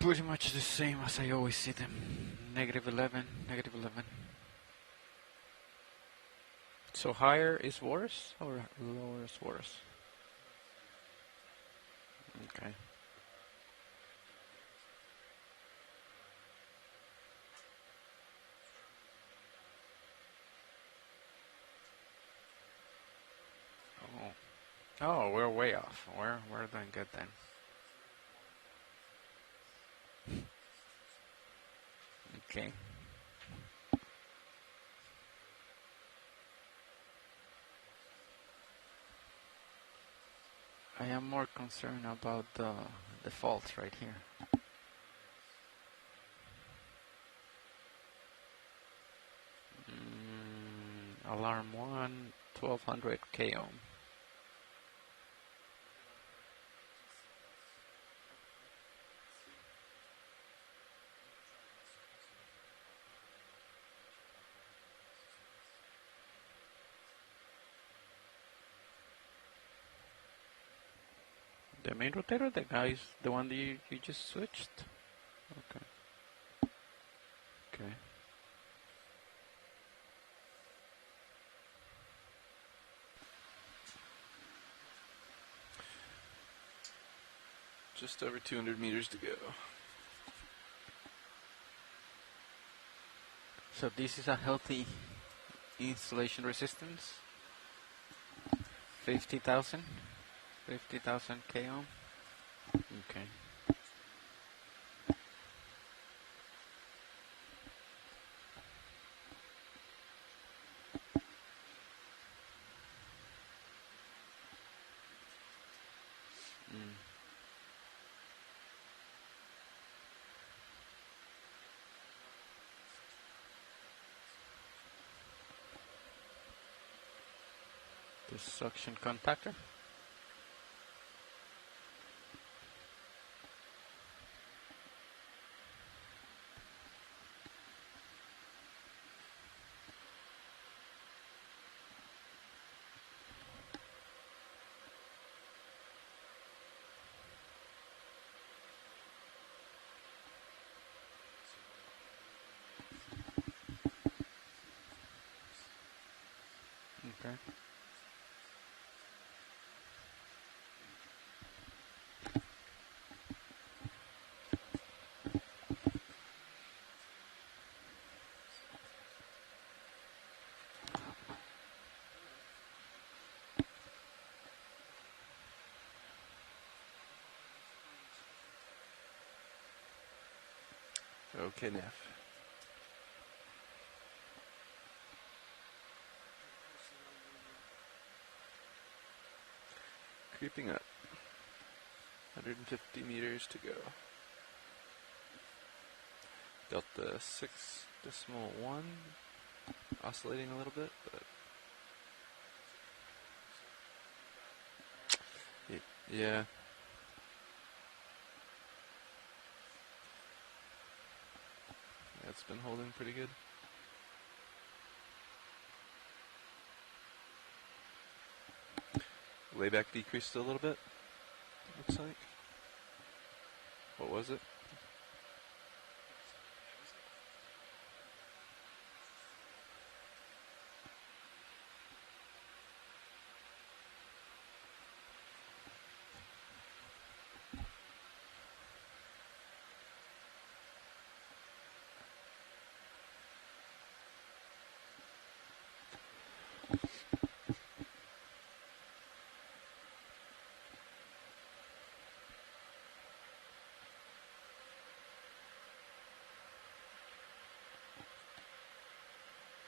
Pretty much the same as I always see them. -11, -11. So higher is worse or lower is worse? Okay. Oh, we're way off. We're doing good then. Okay. I am more concerned about the faults right here. Alarm 1, 1200 k ohm. The main rotator, the guy's the one that you just switched. Okay. Okay. Just over 200 meters to go. So this is a healthy installation resistance. 50,000 k ohm. Okay. The suction contactor. Okay. Okay, Neff. Creeping up. 150 meters to go. Delta 6.1. Oscillating a little bit, but... Yeah. That's been holding pretty good. Layback decreased a little bit, looks like. What was it?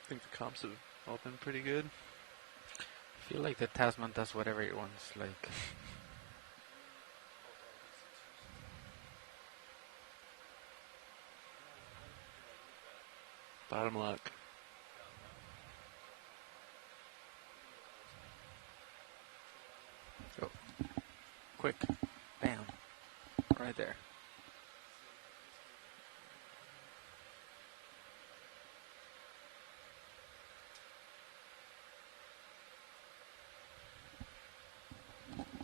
I think the comps have all been pretty good. I feel like the Tasman does whatever it wants, like... Bottom lock. Go. Quick. Bam. Right there.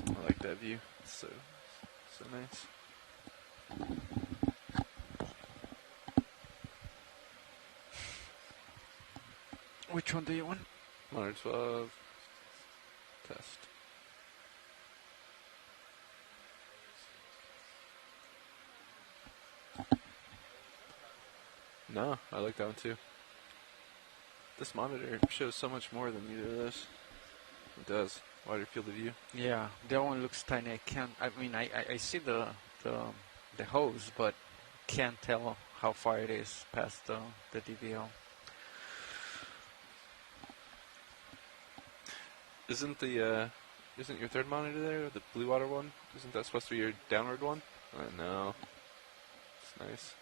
I like that view. It's so nice. Which one do you want? 112. Test. No, I like that one too. This monitor shows so much more than either of those. It does. Wider field of view. Yeah, that one looks tiny. I can't. I mean, I see the hose, but can't tell how far it is past the DVL. Isn't your third monitor there, the blue water one? Isn't that supposed to be your downward one? No. It's nice.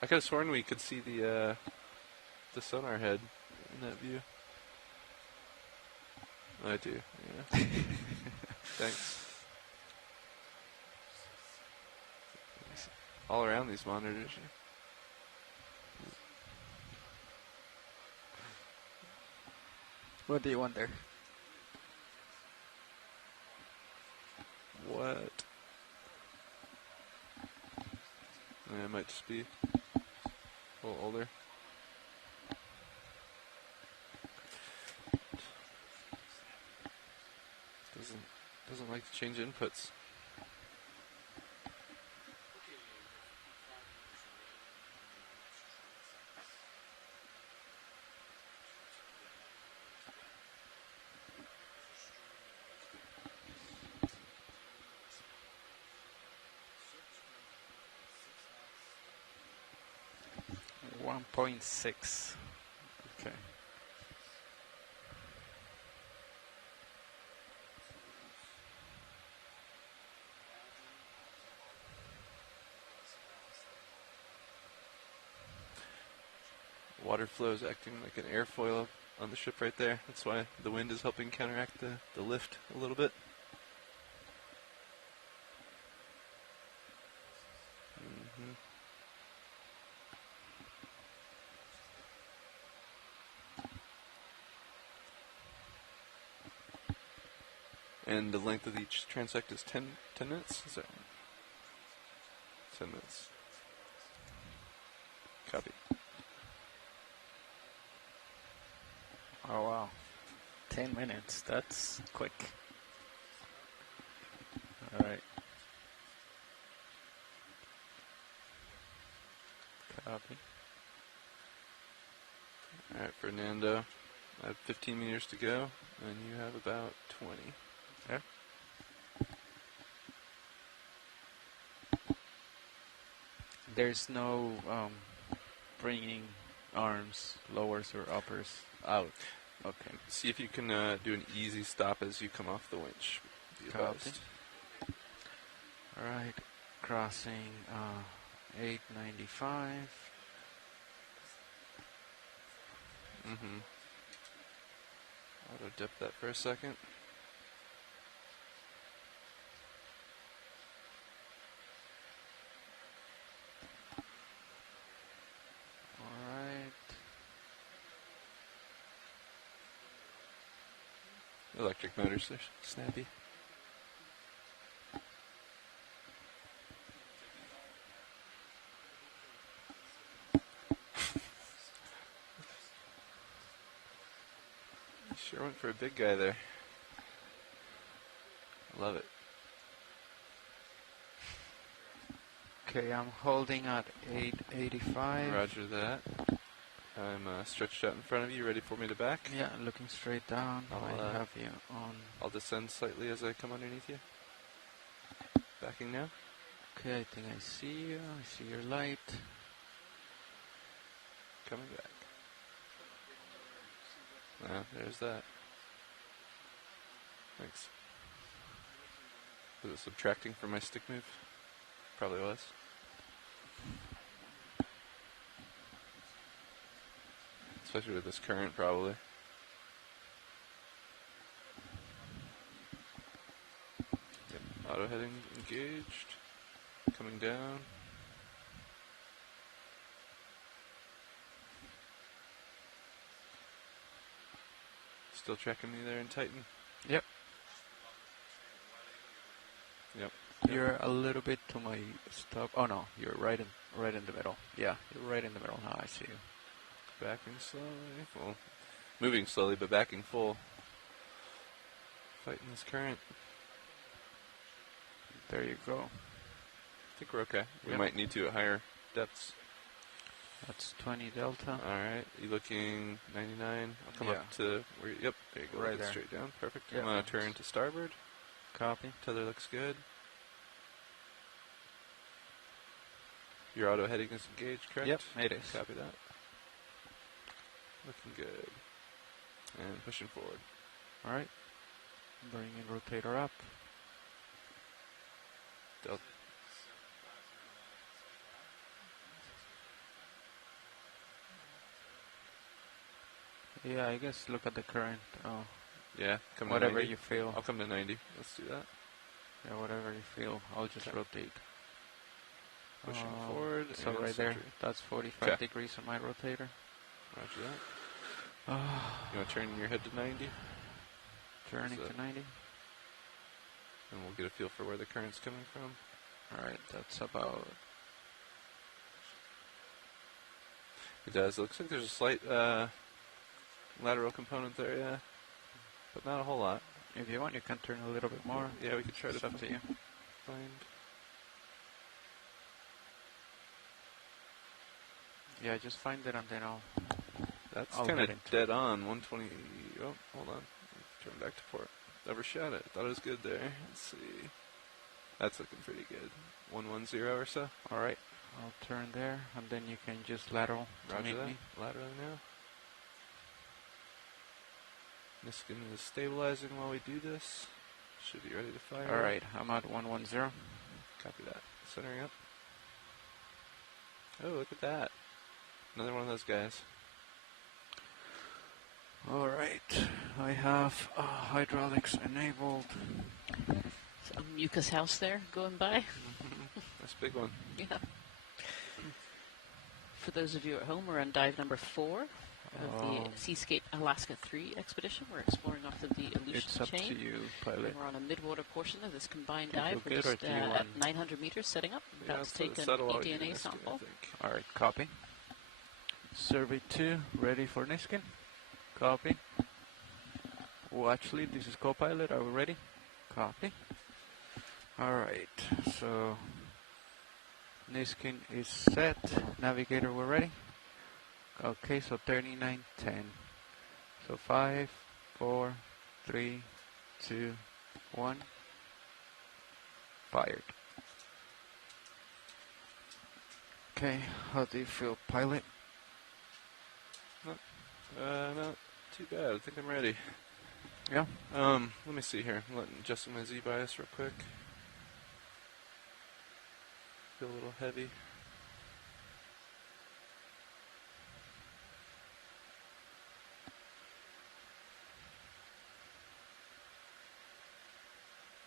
I could have sworn we could see the sonar head in that view. I do, yeah. Thanks. All around these monitors. What do you want there? that. Yeah, it might just be a little older. Doesn't like to change inputs. .6. Okay. Water flow is acting like an airfoil on the ship right there. That's why the wind is helping counteract the lift a little bit. And the length of each transect is 10 minutes? Is that 10 minutes. Copy. Oh wow. 10 minutes. That's quick. Alright. Copy. Alright, Fernando. I have 15 meters to go, and you have about 20. Yeah. There's no bringing arms, lowers or uppers out. Okay. See if you can do an easy stop as you come off the winch. Copy. Alright, crossing 895. Auto dip that for a second. Alright. Electric motors are snappy. Sure went for a big guy there. Love it. Okay, I'm holding at 885. Roger that. I'm stretched out in front of you, ready for me to back? Yeah, looking straight down. I have you on. I'll descend slightly as I come underneath you. Backing now. Okay, I think I see you. I see your light. Coming back. There's that. Thanks. Was it subtracting from my stick move? Probably was. Especially with this current, probably. Yep. Auto heading engaged. Coming down. Still tracking me there in Titan? Yep. Yep. You're a little bit to my stop. Oh no, you're right in the middle. Yeah, you're right in the middle now. I see you. Backing slowly. Well, moving slowly, but backing full. Fighting this current. There you go. I think we're okay. We Yep. might need to at higher depths. That's 20 delta. Alright, you looking 99? I'll come Yeah. up to where yep, there you go. Right Look there. straight down. Perfect. Yep. I'm going to turn to starboard. Copy. Tether looks good. Your auto heading is engaged, correct? Yep, it is. Copy that. Looking good. And pushing forward. Alright. Bringing rotator up. Delta. Yeah, I guess look at the current. Oh. Yeah, come to whatever 90. you feel. I'll come to 90. Let's do that. Yeah, whatever you feel. I'll just rotate. Pushing forward. So and right there, centering. that's 45 Okay. degrees on my rotator. Roger that. You want to turn your head to 90? Turning So- to 90. and we'll get a feel for where the current's coming from. All right, that's about. It does. It looks like there's a slight lateral component there, yeah, but not a whole lot. If you want, you can turn a little bit more. Yeah, we could try It's to up to you. find. Yeah, just find it and then I'll. That's I'll kind of head into dead on. 120. Oh, hold on. Turn back to port. Overshot it. Thought it was good there. Let's see. That's looking pretty good. 110 or so. All right. I'll turn there, and then you can just lateral to Roger meet that. me. Laterally now. Niskin is stabilizing while we do this. Should be ready to fire. All right, I'm at 110. Copy that. Centering up. Oh, look at that. Another one of those guys. All right, I have hydraulics enabled. A mucus house there going by. That's a big one. Yeah. For those of you at home, we're on dive number 4 of the Seascape Alaska 3 expedition. We're exploring off of the Aleutian It's up chain. to you, pilot. And we're on a midwater portion of this combined Do you dive. feel We're good, or just do you at want- 900 meters setting up. Yeah, About to take an settle out eDNA here, sample. I think. All right, copy. Survey 2, ready for Niskin. Copy. Watch lead, this is co-pilot. Are we ready? Copy. All right, so Niskin is set. Navigator, we're ready. Okay, so 3910. So 5, 4, 3, 2, 1. Fired. Okay, how do you feel, pilot? Not too bad. I think I'm ready. Yeah. Let me see here. I'm adjusting my Z bias real quick. Feel a little heavy.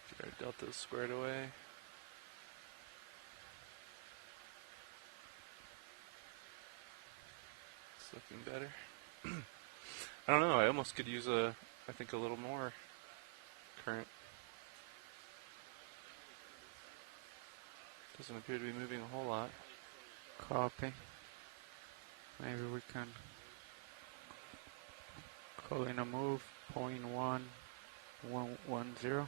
Get our deltas squared away. It's looking better. I don't know. I almost could use I think a little more current. Doesn't appear to be moving a whole lot. Copy. Maybe we can call in a move, 0.1110.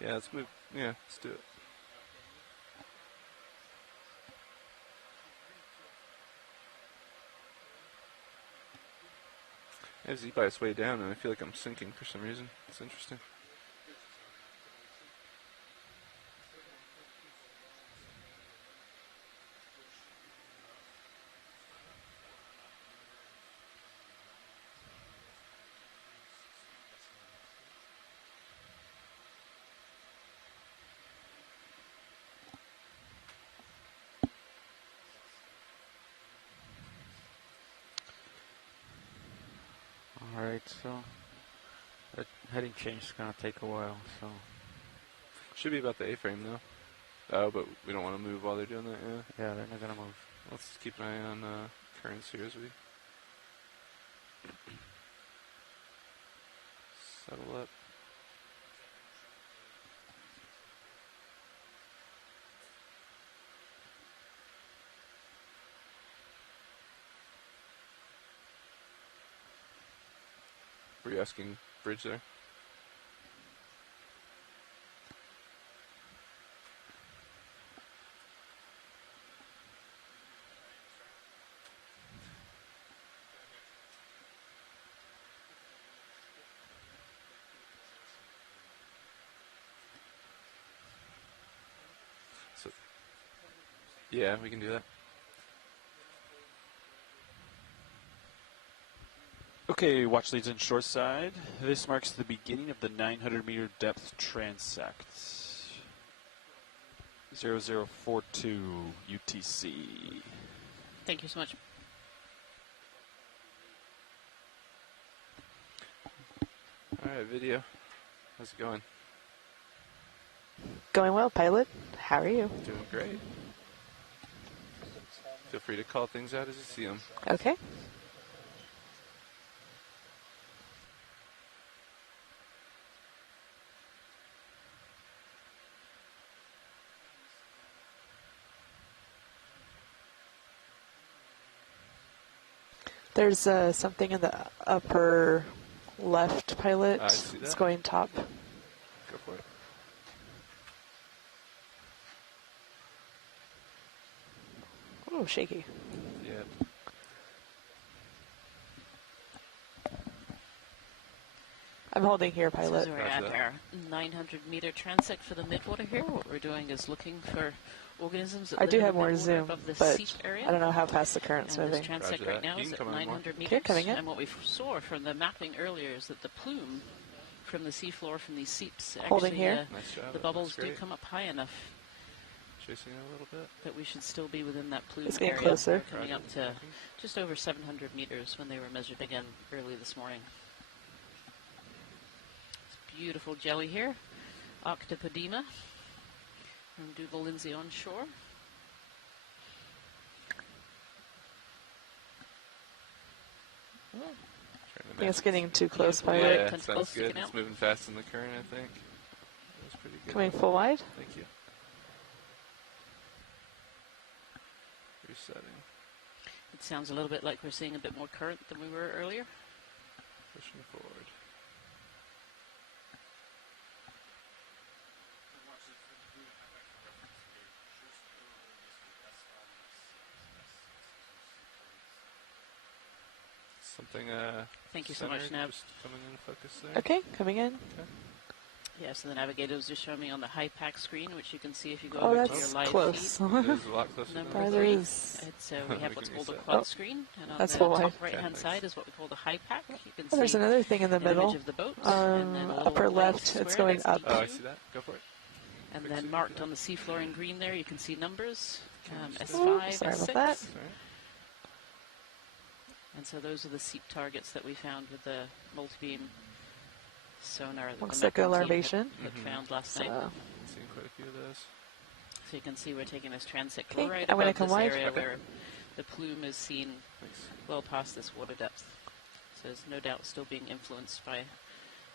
Yeah, let's move. Yeah, let's do it. I have Z bias way down, and I feel like I'm sinking for some reason. It's interesting. Alright, so that heading change is going to take a while, so. Should be about the A-frame though. Oh, but we don't want to move while they're doing that, yeah? Yeah, they're not going to move. Let's keep an eye on currents here as we settle up. Were you asking bridge there? So, yeah, we can do that. Okay, watch leads in short side. This marks the beginning of the 900 meter depth transect. 0042 UTC. Thank you so much. All right, video. How's it going? Going well, pilot. How are you? Doing great. Feel free to call things out as you see them. Okay. There's something in the upper left, pilot. I see that. It's going top. Go for it. Oh, shaky. Yep. I'm holding here, pilot. So we're at our 900-meter transect for the midwater here. What we're doing is looking for organisms that I live do in have the more midwater zoom, above the but Seep area. I don't know how fast the current's And moving. this transect right now is at 900 meters. Okay, coming in. And what we saw from the mapping earlier is that the plume from the seafloor from these seeps Holding actually, here. Nice job. the That bubbles looks do great. come up high enough Chasing it a little bit. that we should still be within that plume It's getting area. closer. We're coming up to just over 700 meters when they were measured again early this morning. It's beautiful jelly here, Octopodema from Dougal Lindsay onshore. I think it's getting too close, pilot. Yeah, sounds good. It's moving fast in the current, I think. That was pretty good. Coming full wide. Thank you. Resetting. It sounds a little bit like we're seeing a bit more current than we were earlier. Pushing forward. Something, Thank you so much, centered, Nav. just coming into focus there. Okay, coming in. Okay. Yeah, so the navigator was just showing me on the high pack screen, which you can see if you go Oh, over to that's your live close. feed. It is a lot closer than Number that. 3. is. It's, we have what's called a reset. quad Oh, screen, and on that's the full top wide. right-hand side is what we call the high pack. You can Oh, there's see another thing in the an middle. image of the boat, and then a little Upper round left, square it's going that's up. Oh, I D2. see that. Go for it. And then marked on the seafloor in green there, you can see numbers, Oh, S5, sorry S6. about that. And so those are the Seep targets that we found with the multi-beam sonar that Looks the like a mapping team larvation. had found last night. Seeing quite a few of those. So you can see we're taking this transect Okay, right I'm gonna above come this wide. area Okay. where the plume is seen well past this water depth. So there's no doubt still being influenced by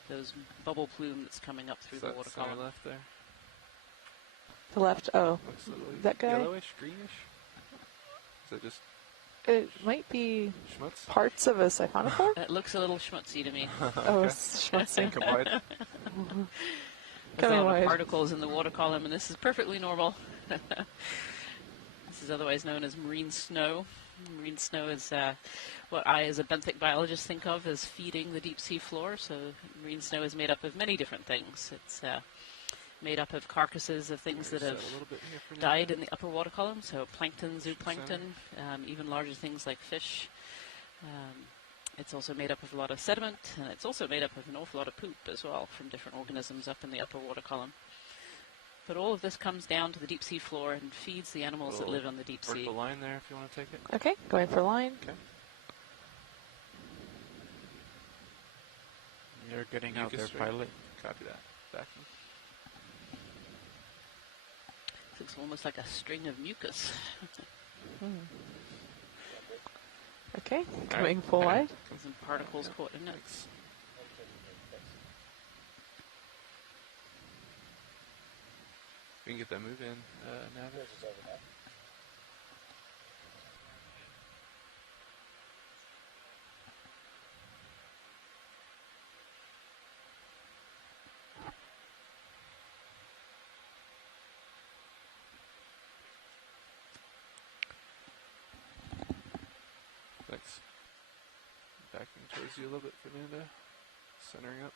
those bubble plume that's coming up through Is the that water center column. left there? The left. Oh, Looks a little that guy. yellowish, greenish. Is it just It might be schmutz? parts of a siphonophore. It looks a little schmutzy to me. Oh, it's schmutzy. Come wide. There's a Coming lot of wide. particles in the water column, and this is perfectly normal. This is otherwise known as marine snow. Marine snow is what I, as a benthic biologist, think of as feeding the deep sea floor. So marine snow is made up of many different things. It's made up of carcasses of things that have died in the upper water column, so plankton, zooplankton, even larger things like fish. It's also made up of a lot of sediment, and it's also made up of an awful lot of poop as well from different organisms up in the upper water column. But all of this comes down to the deep sea floor and feeds the animals that live on the deep sea. Vertical line there if you want to take it. Okay, going for line. Okay. You're getting out there, Mucus, right? pilot. Copy that. Backing. Looks almost like a string of mucus. Okay, coming full wide. Some particles caught in it. We can get that move in, Navis. Thanks. Backing towards you a little bit, Fernando. Centering up.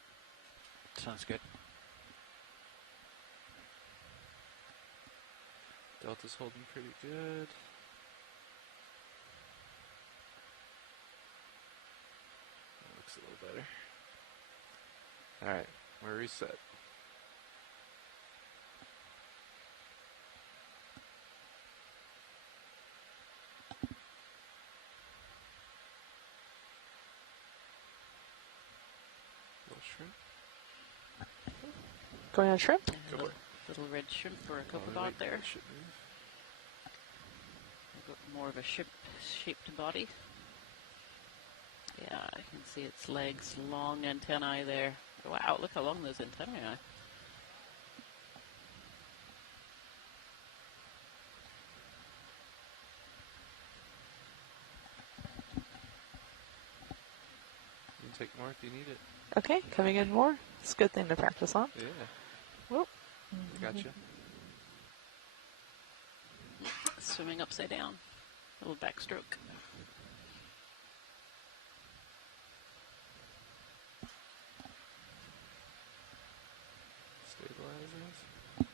Sounds good. Delta's holding pretty good. That looks a little better. Alright, we're reset. Little shrimp. Going on shrimp. Go for it. Little red shrimp or a copepod there. Got more of a ship-shaped body. Yeah, I can see its legs, long antennae there. Wow, look how long those antennae are. You can take more if you need it. Okay, coming in more. It's a good thing to practice on. Yeah. Whoop. Gotcha. Swimming upside down. A little backstroke. Stabilizers.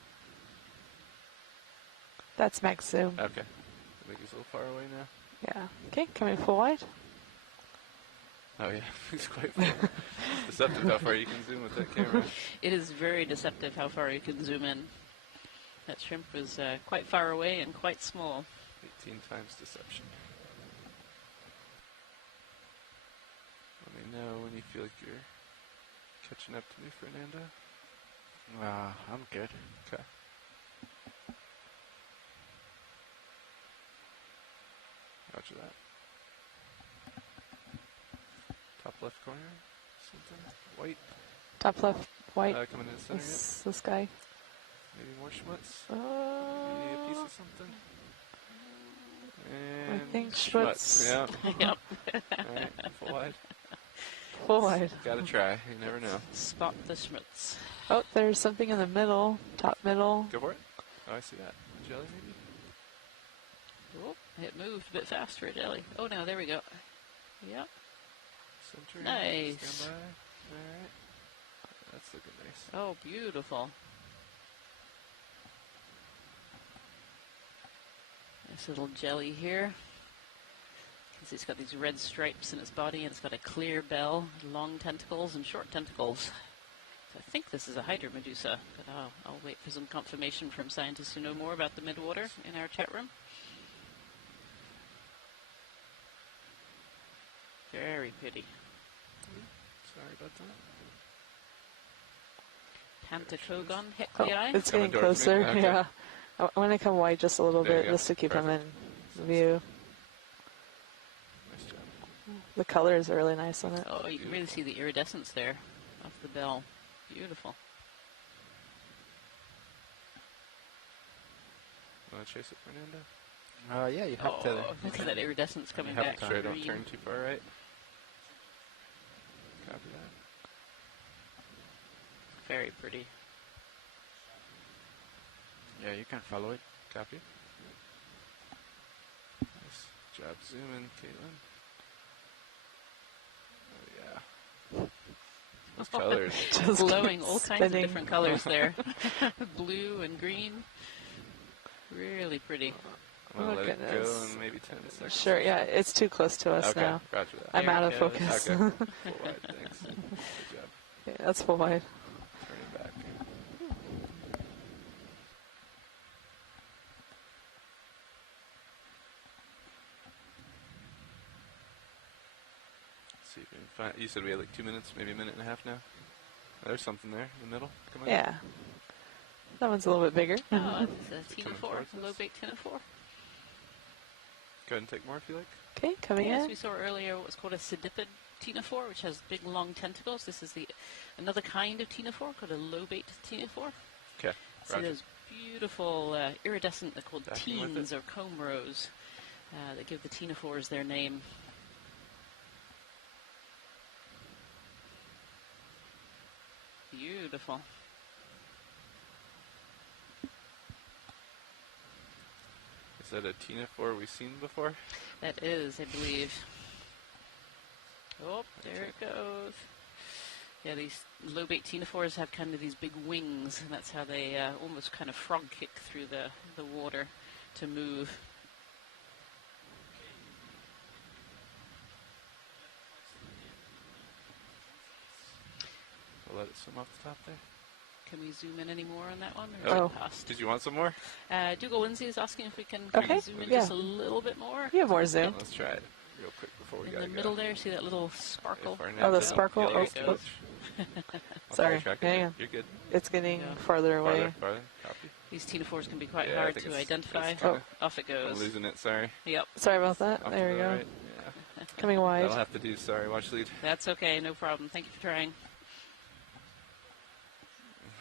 That's max zoom. Okay. I think he's a little far away now. Yeah. Okay, coming full wide. Oh yeah, he's quite far. It's deceptive how far you can zoom with that camera. It is very deceptive how far you can zoom in. That shrimp was quite far away and quite small. 18 times deception. Let me know when you feel like you're catching up to me, Fernando. I'm good. Okay. Roger that. Top left corner, something white. Top left, white. Coming in the center yet? This guy. Maybe more schmutz. Maybe a piece of something. And I think schmutz. Yeah. Yep. Alright, full wide. Full wide. Gotta try. You never know. Spot the schmutz. Oh, there's something in the middle. Top middle. Go for it. Oh, I see that. Jelly, maybe? Oh, it moved a bit fast for a jelly. Oh, no, there we go. Yep. Center. Nice. Stand by. Alright. That's looking nice. Oh, beautiful. Nice little jelly here. Because it's got these red stripes in its body, and it's got a clear bell, long tentacles, and short tentacles. So I think this is a hydromedusa, but I'll wait for some confirmation from scientists who know more about the midwater in our chat room. Very pretty. Sorry about that. Pantacogon Oh, hecklei. it's getting closer. Okay. Yeah. I want to come wide just a little There you bit, go. just to keep them Perfect. in view. Nice job. The colors are really nice on it. Oh, you can really see the iridescence there of the bell. Beautiful. Want to chase it, Fernando? Yeah, you have to. Look at that iridescence coming You have back. to try, don't green. turn too far right. Copy that. Very pretty. Yeah, you can follow it. Copy. Nice job zooming, Caitlin. Oh, yeah. Those colors. Just glowing, all kinds of spinning. different colors there. Blue and green. Really pretty. I'm going to let it go goodness. in maybe 10 seconds. Sure, yeah, it's too close to us Okay, now. roger that. I'm There out it of goes. focus. Okay, full wide, thanks. Good job. Yeah, that's full wide. Turn it back. See if we can find. You said we had like 2 minutes, maybe a minute and a half now. There's something there in the middle. Come on. Yeah. That one's a little bit bigger. Oh, it's a Tina Coming 4, towards a low us. bait Tina 4. Go ahead and take more if you like. Okay, coming Yes, in. we saw earlier what was called a sedipid Tina 4, which has big long tentacles. This is another kind of Tina 4 called a low bait Tina 4. Okay. See Roger. those beautiful iridescent, they're called Backing with teens it. or comb rows that give the Tina 4s their name. Beautiful. Is that a Tina 4 we've seen before? That is, I believe. Oh, there it goes. Yeah, these low bait Tina 4s have kind of these big wings, and that's how they almost kind of frog kick through the water to move. We'll let it swim off the top there. Can we zoom in any more on that one? Or Oh. is it past? Did you want some more? Dougal Lindsay is asking if we can Okay, zoom in yeah. just a little bit more. You have more zoom. Let's try it real quick before we In gotta the go. middle there, see that little sparkle? If our Oh, the net's sparkle? yellow Oh, spots, Sorry, track hang it. on. You're good. It's getting farther away. Farther. Copy. These T4s can be quite Yeah, I hard think to it's identify. kinda- Off it goes. I'm losing it. Sorry. Yep. Sorry about that. Off There to we the go. right, yeah. Coming wide. That'll have to do. Sorry. Watch lead. That's okay. No problem. Thank you for trying.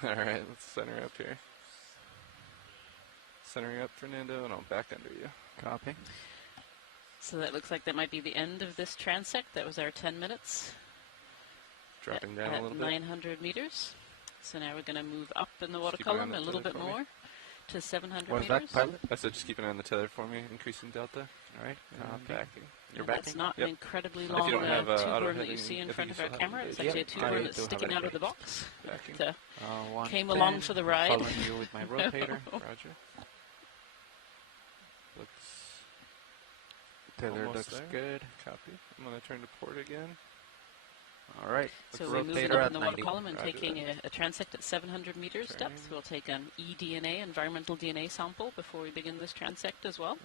All right. Let's center up here. Centering up, Fernando, and I'll back under you. Copy. So that looks like that might be the end of this transect. That was our 10 minutes. Dropping down at a little bit. 900 meters. So now we're going to move up in the water Keep an eye on column the a little tether bit for me. more to 700 What is meters. that, pilot? I said just keep an eye on the tether for me, increasing delta. All right. And backing. You're Now, that's backing? not Yep. an incredibly If long you don't have, tube auto worm that you heading, see in I front think of you our still have camera. it. It's Yep. actually a tube I worm that's do have sticking it out of the right. box. Backing. So One came 10, along for the ride. Following you with my rotator. Roger. Looks Tether almost looks there. good. Copy. I'm going to turn to port again. All right. So we're moving Rotator up at in the water 90. column and Roger taking a transect at 700 meters depth. We'll take an eDNA, environmental DNA sample, before we begin this transect as well.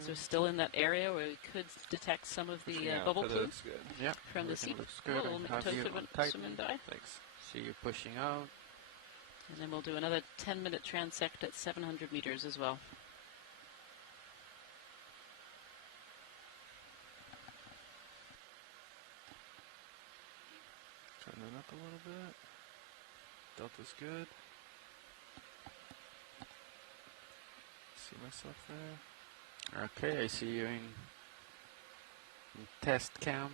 So we're still in that area where we could detect some of the Yeah, bubble tether plume looks good. Yeah. from the everything Seep. looks good. We'll I have you toast on it tight. swim and die. Thanks. See you pushing out. And then we'll do another 10-minute transect at 700 meters as well. Turning up a little bit. Delta's good. See myself there. Okay, I see you in test cam.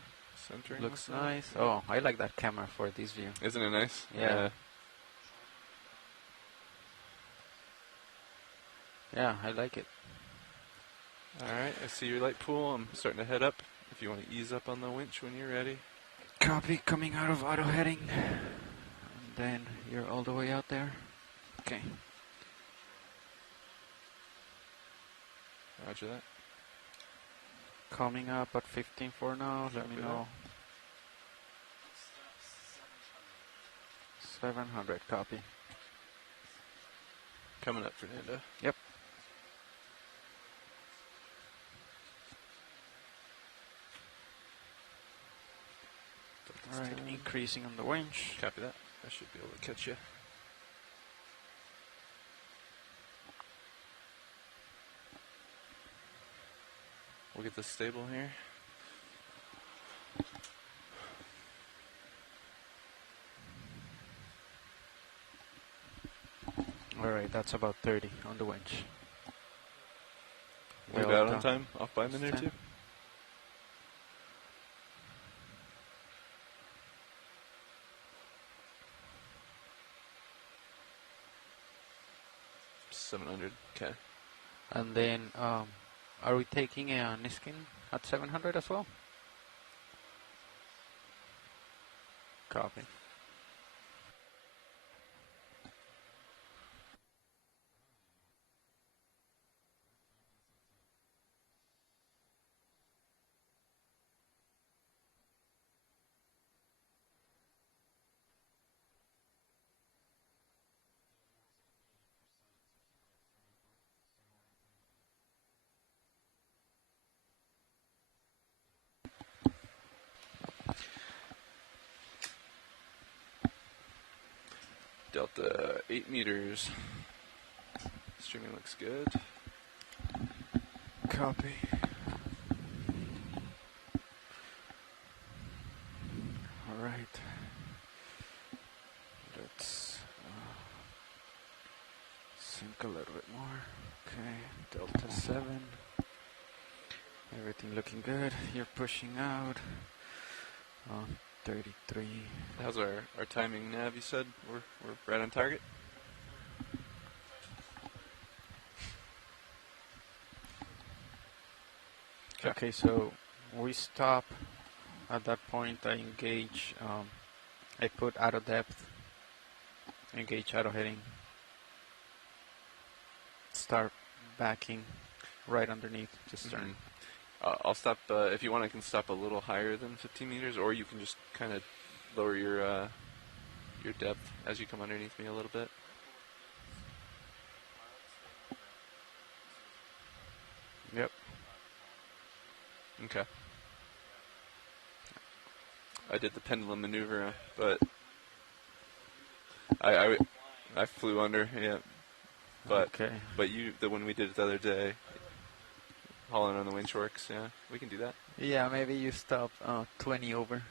Centering Looks myself. nice. Oh, I like that camera for this view. Isn't it nice? Yeah. Yeah, I like it. Alright, I see your light pool. I'm starting to head up. If you want to ease up on the winch when you're ready. Copy, coming out of auto heading. And then you're all the way out there. Okay. Roger that. Coming up at 15.4 now. Let me Copy know. 700, copy. Coming up, Fernando. Yep. Alright, increasing on the winch. Copy that. I should be able to catch you. We'll get this stable here. Alright, that's about 30 on the winch. Move Well out on done. time? Off by a minute or 10. two? $700. Okay. And then, are we taking a Niskin at 700 as well? Copy. Delta 8 meters. Streaming looks good. Copy. Alright. Let's sink a little bit more. Okay, Delta 7. Everything looking good. You're pushing out. 33. How's our timing, Nav? You said we're right on target? Okay, so we stop at that point. I engage, I put auto depth, engage auto heading, start backing right underneath, just turn. I'll stop, if you want I can stop a little higher than 15 meters, or you can just kind of lower your depth as you come underneath me a little bit. Yep. Okay. I did the pendulum maneuver, but I flew under, yeah. But when we did it the other day, hauling on the winch works, yeah, we can do that. Yeah, maybe you stop 20 over.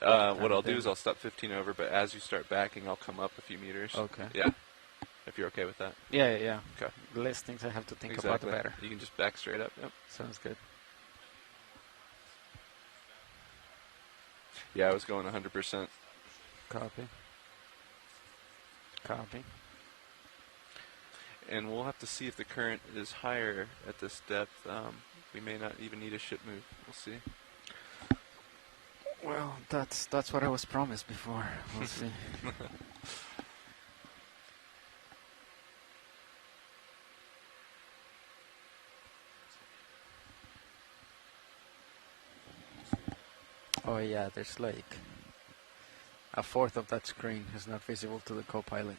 What I'll do is I'll stop 15 over, but as you start backing, I'll come up a few meters. Okay. Yeah. If you're okay with that. Yeah. Okay. The less things I have to think Exactly. about, the better. You can just back straight up. Yep. Sounds good. Yeah, I was going 100%. Copy. And we'll have to see if the current is higher at this depth. We may not even need a ship move. We'll see. Well, that's what I was promised before. We'll see. Oh yeah, there's like a fourth of that screen is not visible to the co-pilot.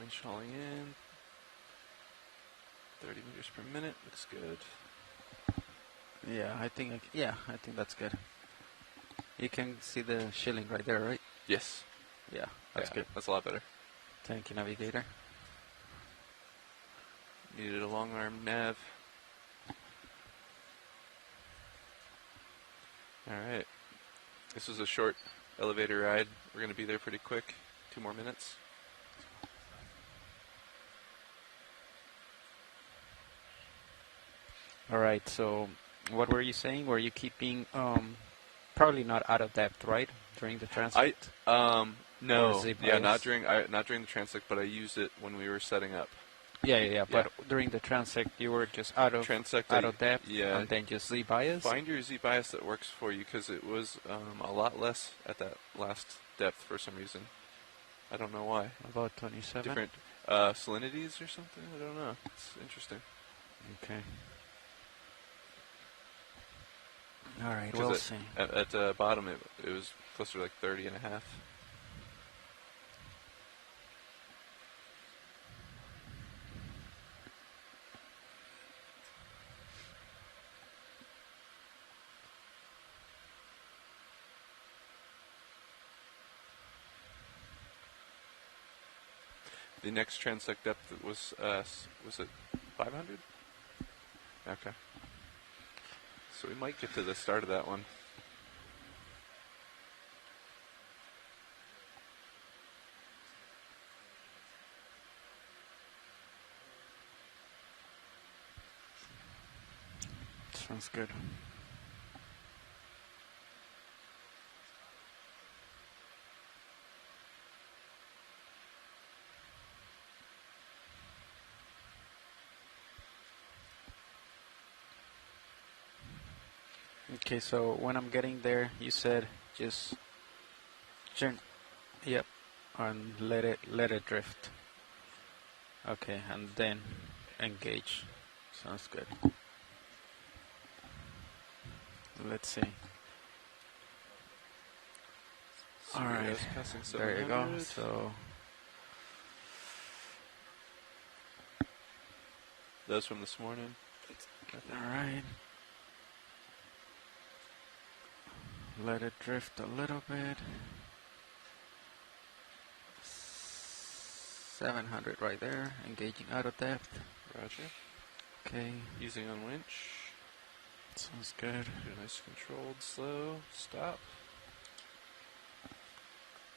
Winch hauling in. 30 meters per minute. Looks good. Yeah, I think that's good. You can see the shilling right there, right? Yes. Yeah, that's good. That's a lot better. Thank you, navigator. Needed a long arm nav. Alright. This was a short elevator ride. We're going to be there pretty quick. 2 more minutes. Alright, so what were you saying? Were you keeping probably not out of depth, right? During the transect? No. Yeah, not during the transect, but I used it when we were setting up. Yeah. But during the transect, you were just out of depth, and then just Z bias. Find your Z bias that works for you, because it was a lot less at that last depth for some reason. I don't know why. About 27. Different salinities or something. I don't know. It's interesting. Okay. All right. We'll see. At the bottom, it was closer to like 30 and a half. The next transect depth was it 500? Okay. So we might get to the start of that one. Sounds good. Okay, so when I'm getting there, you said just turn, yep, and let it drift. Okay, and then engage. Sounds good. Let's see. All right, there you go. So those from this morning. All right. Let it drift a little bit. 700 right there, engaging out of depth. Roger. Okay. Easing on winch. Sounds good. Do a nice controlled slow. Stop.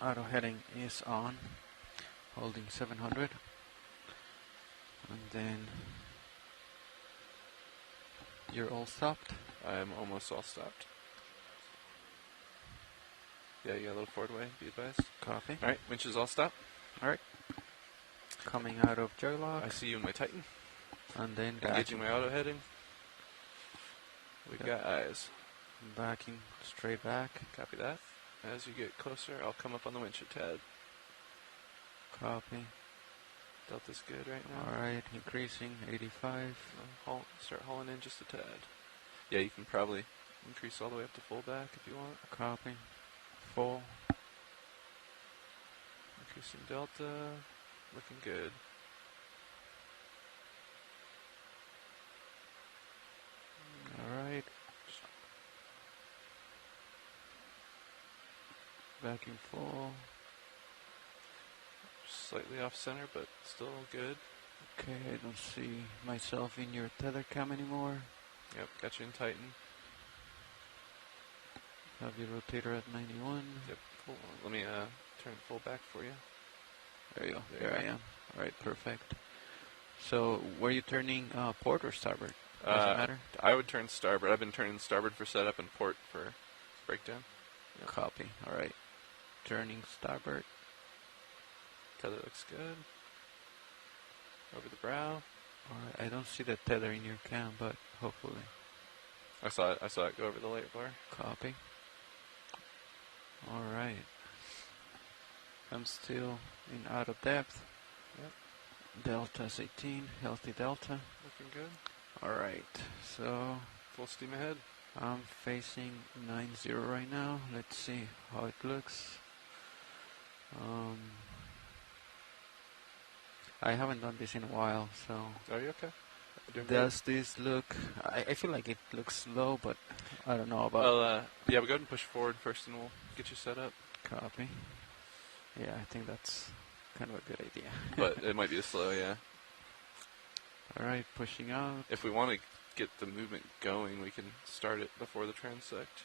Auto heading is on. Holding 700. And then you're all stopped? I am almost all stopped. Yeah, you got a little forward way, be advised. Copy. Alright, winch is all stopped. Alright. Coming out of joy lock. I see you in my Titan. And then engaging my auto heading. We got eyes. Backing straight back. Copy that. As you get closer, I'll come up on the winch a tad. Copy. Delta's good right now. Alright, increasing 85. Start hauling in just a tad. Yeah, you can probably increase all the way up to full back if you want. Copy. Full. Increasing delta. Looking good. Alright. vacuum full. Slightly off center, but still good. Okay, I don't see myself in your tether cam anymore. Yep, got you in Titan. Have your rotator at 91. Yep, cool. Let me turn full back for you. There you go. There I am. All right, perfect. So, were you turning port or starboard? Does it matter? I would turn starboard. I've been turning starboard for setup and port for breakdown. Yep. Copy. All right. Turning starboard. Tether looks good. Over the brow. All right. I don't see the tether in your cam, but hopefully. I saw it go over the light bar. Copy. All right. I'm still in out of depth. Yep. Delta's 18. Healthy delta. Looking good. All right. So full steam ahead. I'm facing 90 right now. Let's see how it looks. I haven't done this in a while, so. Are you okay? Does this look? I feel like it looks low, but I don't know about. Well, yeah, we'll go ahead and push forward first, and we'll get you set up. Copy. Yeah, I think that's kind of a good idea. But it might be slow, yeah. All right, pushing out. If we want to get the movement going, we can start it before the transect.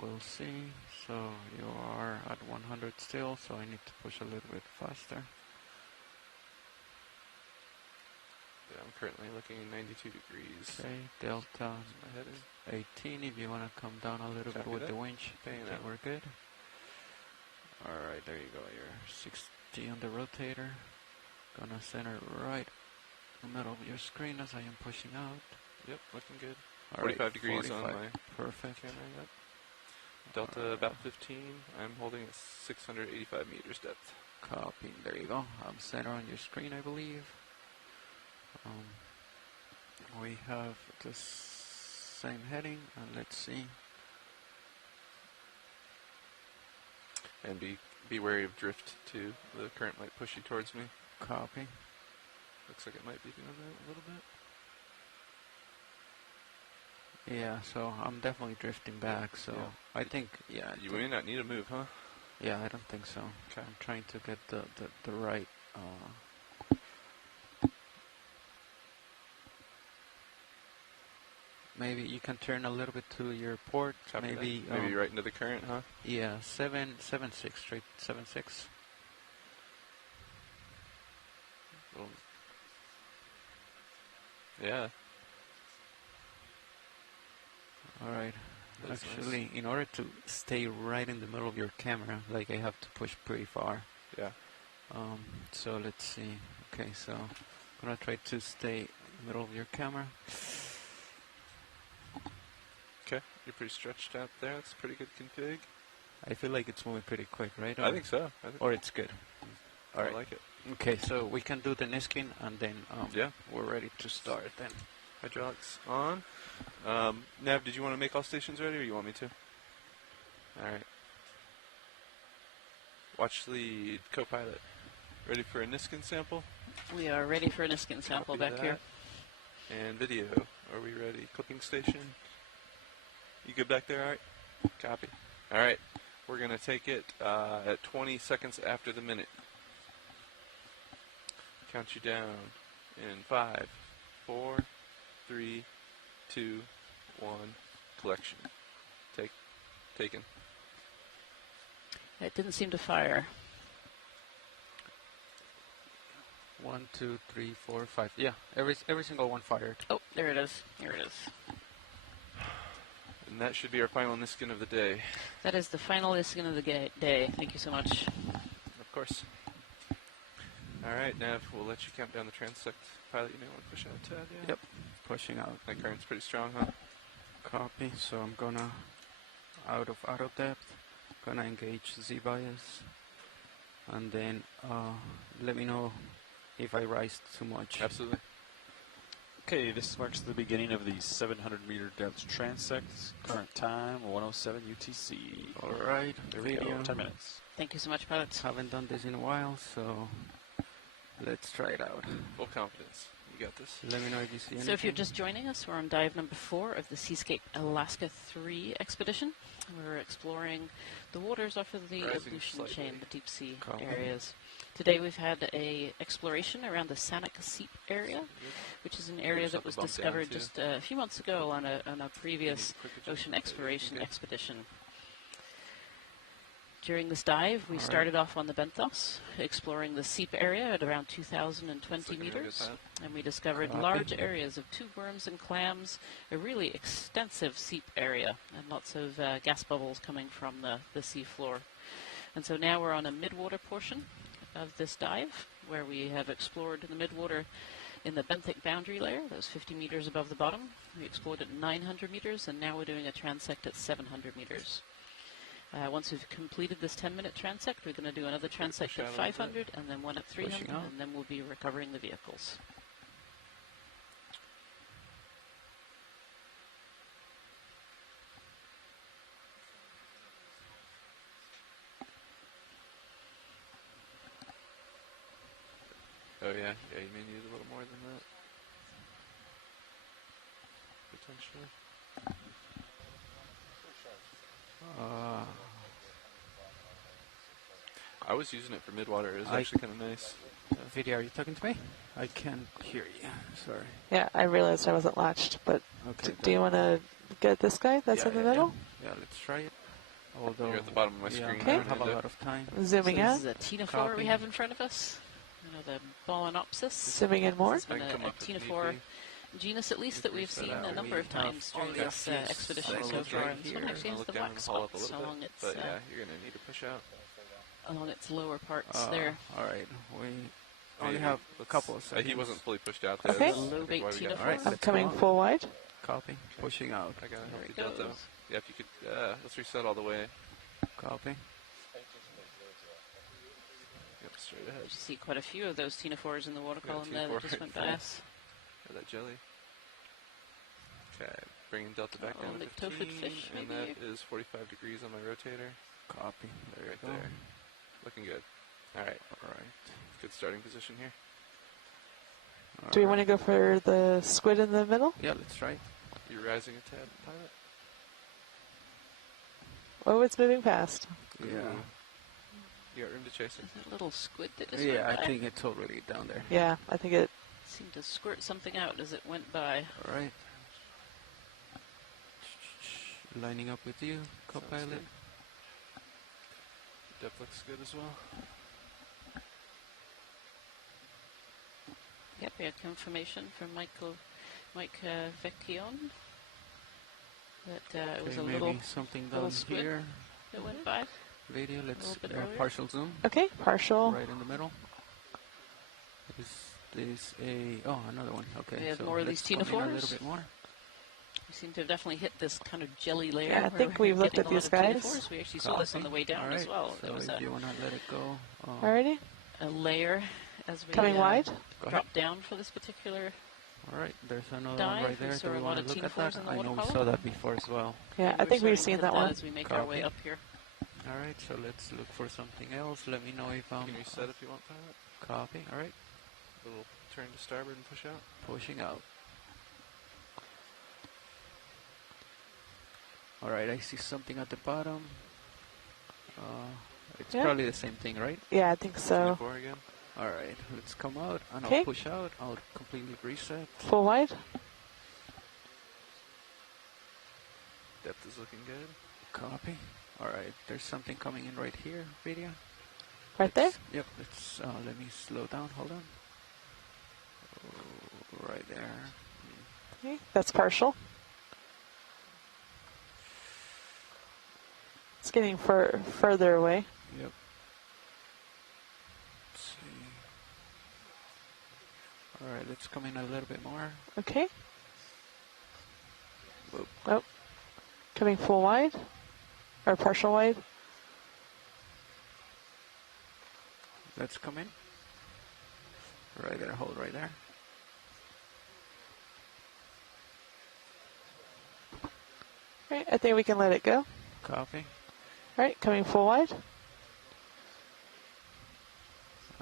We'll see. So you are at 100 still, so I need to push a little bit faster. Yeah, I'm currently looking at 92 degrees. Okay, delta 18. If you want to come down a little bit with the winch, okay, we're good. All right, there you go. You're 60 on the rotator. Gonna center right in the middle of your screen as I am pushing out. Yep, looking good. All 45 right, degrees 45. on my Perfect camera. Yep. Delta about 15. I'm holding at 685 meters depth. Copy. There you go. I'm center on your screen, I believe. We have the same heading, and let's see. And be wary of drift too. The current might push you towards me. Copy. Looks like it might be doing that a little bit. Yeah, so I'm definitely drifting back. So yeah. I think, yeah. You may not need to move, huh? Yeah, I don't think so. Okay. I'm trying to get the right. Maybe you can turn a little bit to your port. Copy maybe maybe right into the current, huh? Yeah, 7.6 straight 7.6. Yeah. All right. That's Actually, nice. In order to stay right in the middle of your camera, like I have to push pretty far. Yeah. So let's see. Okay, so I'm gonna try to stay in the middle of your camera. Okay, you're pretty stretched out there. That's pretty good config. I feel like it's moving pretty quick, right? I think so. Or it's good. All right. I like it. Okay, so we can do the Niskin, and then we're ready to start then. Hydraulics on. Nav, did you want to make all stations ready, or you want me to? All right. Watch the co-pilot. Ready for a Niskin sample? We are ready for a Niskin sample back here. And video. Are we ready? Clipping station. You good back there, all right? Copy. All right. We're going to take it at 20 seconds after the minute. Count you down in 5, 4, 3, 2, 1. Collection. Taken. It didn't seem to fire. 1, 2, 3, 4, 5. Yeah, every single one fired. Oh, there it is. Here it is. And that should be our final Niskin of the day. That is the final Niskin of the day. Thank you so much. Of course. All right, Nav, we'll let you count down the transect. Pilot, you may want to push out a tad, yeah? Yep, pushing out. That current's pretty strong, huh? Copy, so I'm gonna out of depth, gonna engage Z bias, and then let me know if I rise too much. Absolutely. Okay, this marks the beginning of the 700-meter depth transect. Current time, 107 UTC. All right, there we go, 10 minutes. Thank you so much, pilots. Haven't done this in a while, so let's try it out. Full confidence. You got this. Let me know if you see anything. So if you're just joining us, we're on dive number 4 of the Seascape Alaska 3 expedition. We're exploring the waters off of the Rising Aleutian slightly. chain, the deep sea Copy. areas. Today we've had a exploration around the Sanak Seep area, which is an area that was discovered just a few months ago on a previous ocean exploration expedition. During this dive, we started off on the Benthos, exploring the Seep area at around 2,020 meters, and we discovered large areas of tube worms and clams, a really extensive Seep area, and lots of gas bubbles coming from the seafloor. And so now we're on a midwater portion of this dive, where we have explored in the midwater in the benthic boundary layer, that was 50 meters above the bottom. We explored at 900 meters, and now we're doing a transect at 700 meters. Once we've completed this 10-minute transect, we're going to do another transect at 500, and then one at 300, and then we'll be recovering the vehicles. Oh yeah, you may need a little more than that. Potentially. I was using it for midwater. It was actually kind of nice. Video, are you talking to me? I can't hear you. Sorry. Yeah, I realized I wasn't latched, but do you want to get this guy that's in the middle? Yeah, let's try it. Although you're at the bottom of my screen. Okay. I don't have a lot of time. Zooming out. This is a ctenophore we have in front of us. The Balanopsis. Zooming in more. This has been a ctenophore genus, at least, that we've seen a number of times during this expedition so far. And this one actually has the black spots along its, but yeah, you're going to need to push out. Along its lower parts there. All right, we only have a couple of seconds. He wasn't fully pushed out there. Okay. Low bait ctenophore. All right, I'm coming full wide. Copy. Pushing out. I got to help you delta. Yeah, if you could, let's reset all the way. Copy. Yep, straight ahead. You see quite a few of those ctenophores in the water column there that just went by us. Got that jelly. Okay, bringing delta back down to 15, fish, and that is 45 degrees on my rotator. Copy. There right there. Looking good. All right. Good starting position here. Do we want to go for the squid in the middle? Yeah, let's try. You're rising a tad, pilot. Oh, it's moving fast. Yeah. You got room to chase it. That little squid that just Yeah, went by. I think it's already down there. Yeah, I think it seemed to squirt something out as it went by. All right. Lining up with you, co-pilot. Depth looks good as well. Yep, we had confirmation from Mike Vecchione that it was a little something little down squid here. that went by. Video, let's bit earlier. partial zoom. Okay, partial. Right in the middle. Is this another one? Okay. We have so more of these let's come in ctenophores. A little bit more. We seem to have definitely hit this kind of jelly layer. Yeah, I think we've looked at these guys. We actually saw this on the way down as well. So There was if you want to let it go. Alrighty. a layer as we Coming wide. drop down for this particular All right, there's another dive. one right there. We saw Do we a lot want of to look at ctenophores that? in the I water know we column. saw that before as well. Yeah, I We're think we've starting seen to that hit one. as we make our way up here. All right, so let's look for something else. Let me know if I'm... You can reset if you want, pilot. Copy, all right. Little turn to starboard and push out. Pushing out. All right, I see something at the bottom. It's probably the same thing, right? Yeah, I think so. Again. All right, let's come out and Okay. I'll push out. I'll completely reset. Full wide. Depth is looking good. Copy. All right, there's something coming in right here. Video. Right there? Yep. Let's let me slow down. Hold on. Oh, right there. Okay, that's partial. It's getting further away. Yep. Let's see. All right, let's come in a little bit more. Okay. Whoop. Oh, coming full wide or partial wide. Let's come in. Right there. Hold right there. Right, I think we can let it go. Copy. All right, coming full wide.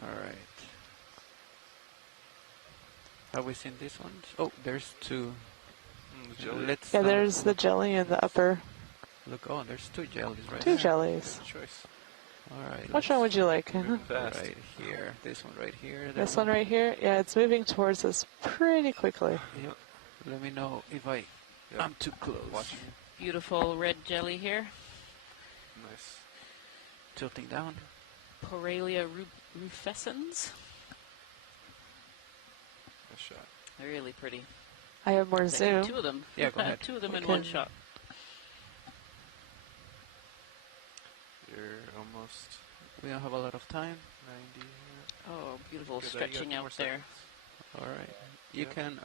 All right. Have we seen these ones? Oh, there's two. The jelly. Let's Yeah, there's the jelly in the upper. look. Oh, there's two jellies right Two there. jellies. Good choice. All right. Which one would you like? Fast. Right here. This one right here. This one right here? Yeah, it's moving towards us pretty quickly. Yep. Let me know if I'm too close. Watching. Beautiful red jelly here. Nice. Tilting down. Poralia rufescens. Nice shot. Really pretty. I have more I zoom. think two of them. Yeah, go ahead. Two of them We in one can- shot. You're almost We don't have a lot of time. 90. Oh, beautiful Good, stretching you got 2 more out there. seconds. All right. You can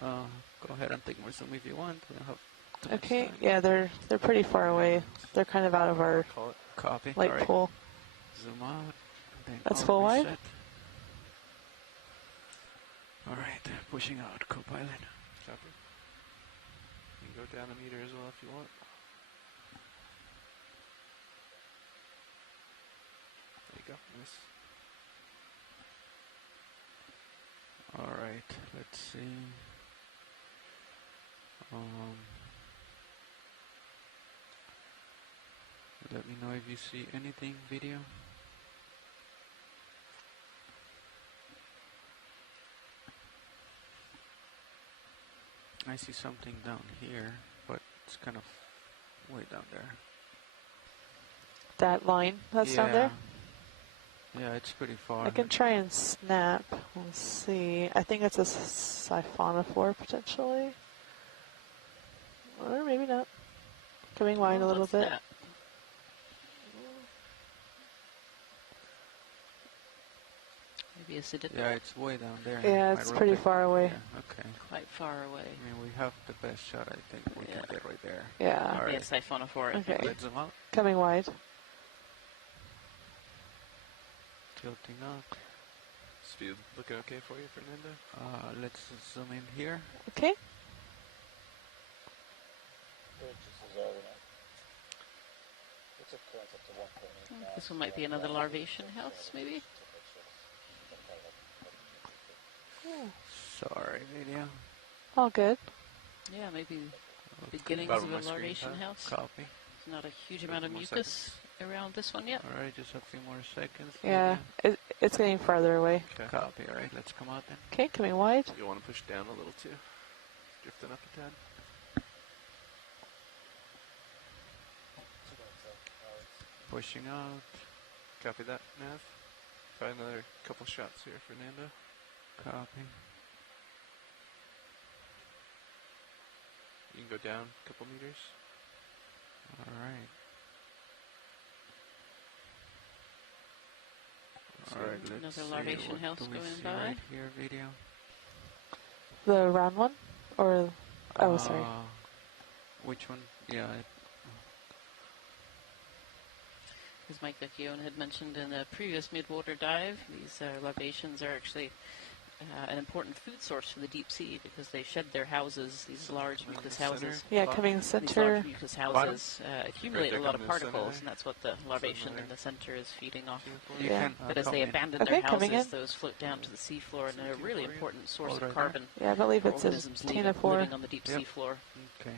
go ahead and take more zoom if you want. We don't have too much Okay, time. yeah, they're pretty far away. They're kind of out of our Call it. Copy. light All right. pool. Zoom out. Then That's I'll full wide? reset. All right. Pushing out. Copilot. Copy. You can go down a meter as well if you want. There you go. Nice. All right. Let's see. Let me know if you see anything video. I see something down here, but it's kind of way down there. That line that's down there? Yeah, it's pretty far. I can try and snap. We'll see. I think it's a siphonophore potentially. Or maybe not. Coming wide a little What's bit. that? Maybe a sediment. Yeah, it's way down there. Yeah, My it's pretty rotate- far away. Yeah, okay. Quite far away. I mean, we have the best shot, I think. We can get right there. Yeah. All right. Yeah, siphonophore. Okay. Let's zoom out. Coming wide. Tilting up. Speed looking okay for you, Fernando? Let's zoom in here. Okay. This one might be another larvation house, maybe? Sorry, video. All good. Yeah, maybe beginnings Bottom of of a my screen, larvation huh? house. Copy. There's not a huge amount of more mucus around this one yet. All right, just a few more seconds. Yeah, it's getting farther away. Okay. Copy. All right, let's come out then. Okay, coming wide. You want to push down a little too? Drifting up a tad. Pushing out. Copy that, Nav. Try another couple shots here, Fernando. Copy. You can go down a couple meters. All right. All right, let's Another see. larvation What house do we going see by. right here, video. The round one? Or, oh, sorry. Which one? Yeah. As Mike Vecchione had mentioned in the previous midwater dive, these larvaceans are actually an important food source for the deep sea because they shed their houses, these large mucus houses. Yeah, coming These center. large mucus houses accumulate a lot of particles, and that's what the larvation in the center is feeding off. You Yeah. can, But as come they in. abandon Okay, their coming houses, in. those float down to the seafloor, and they're a really important source All of right carbon Yeah, I believe for it's a organisms living ctenophore. on the deep Yep. seafloor. Okay.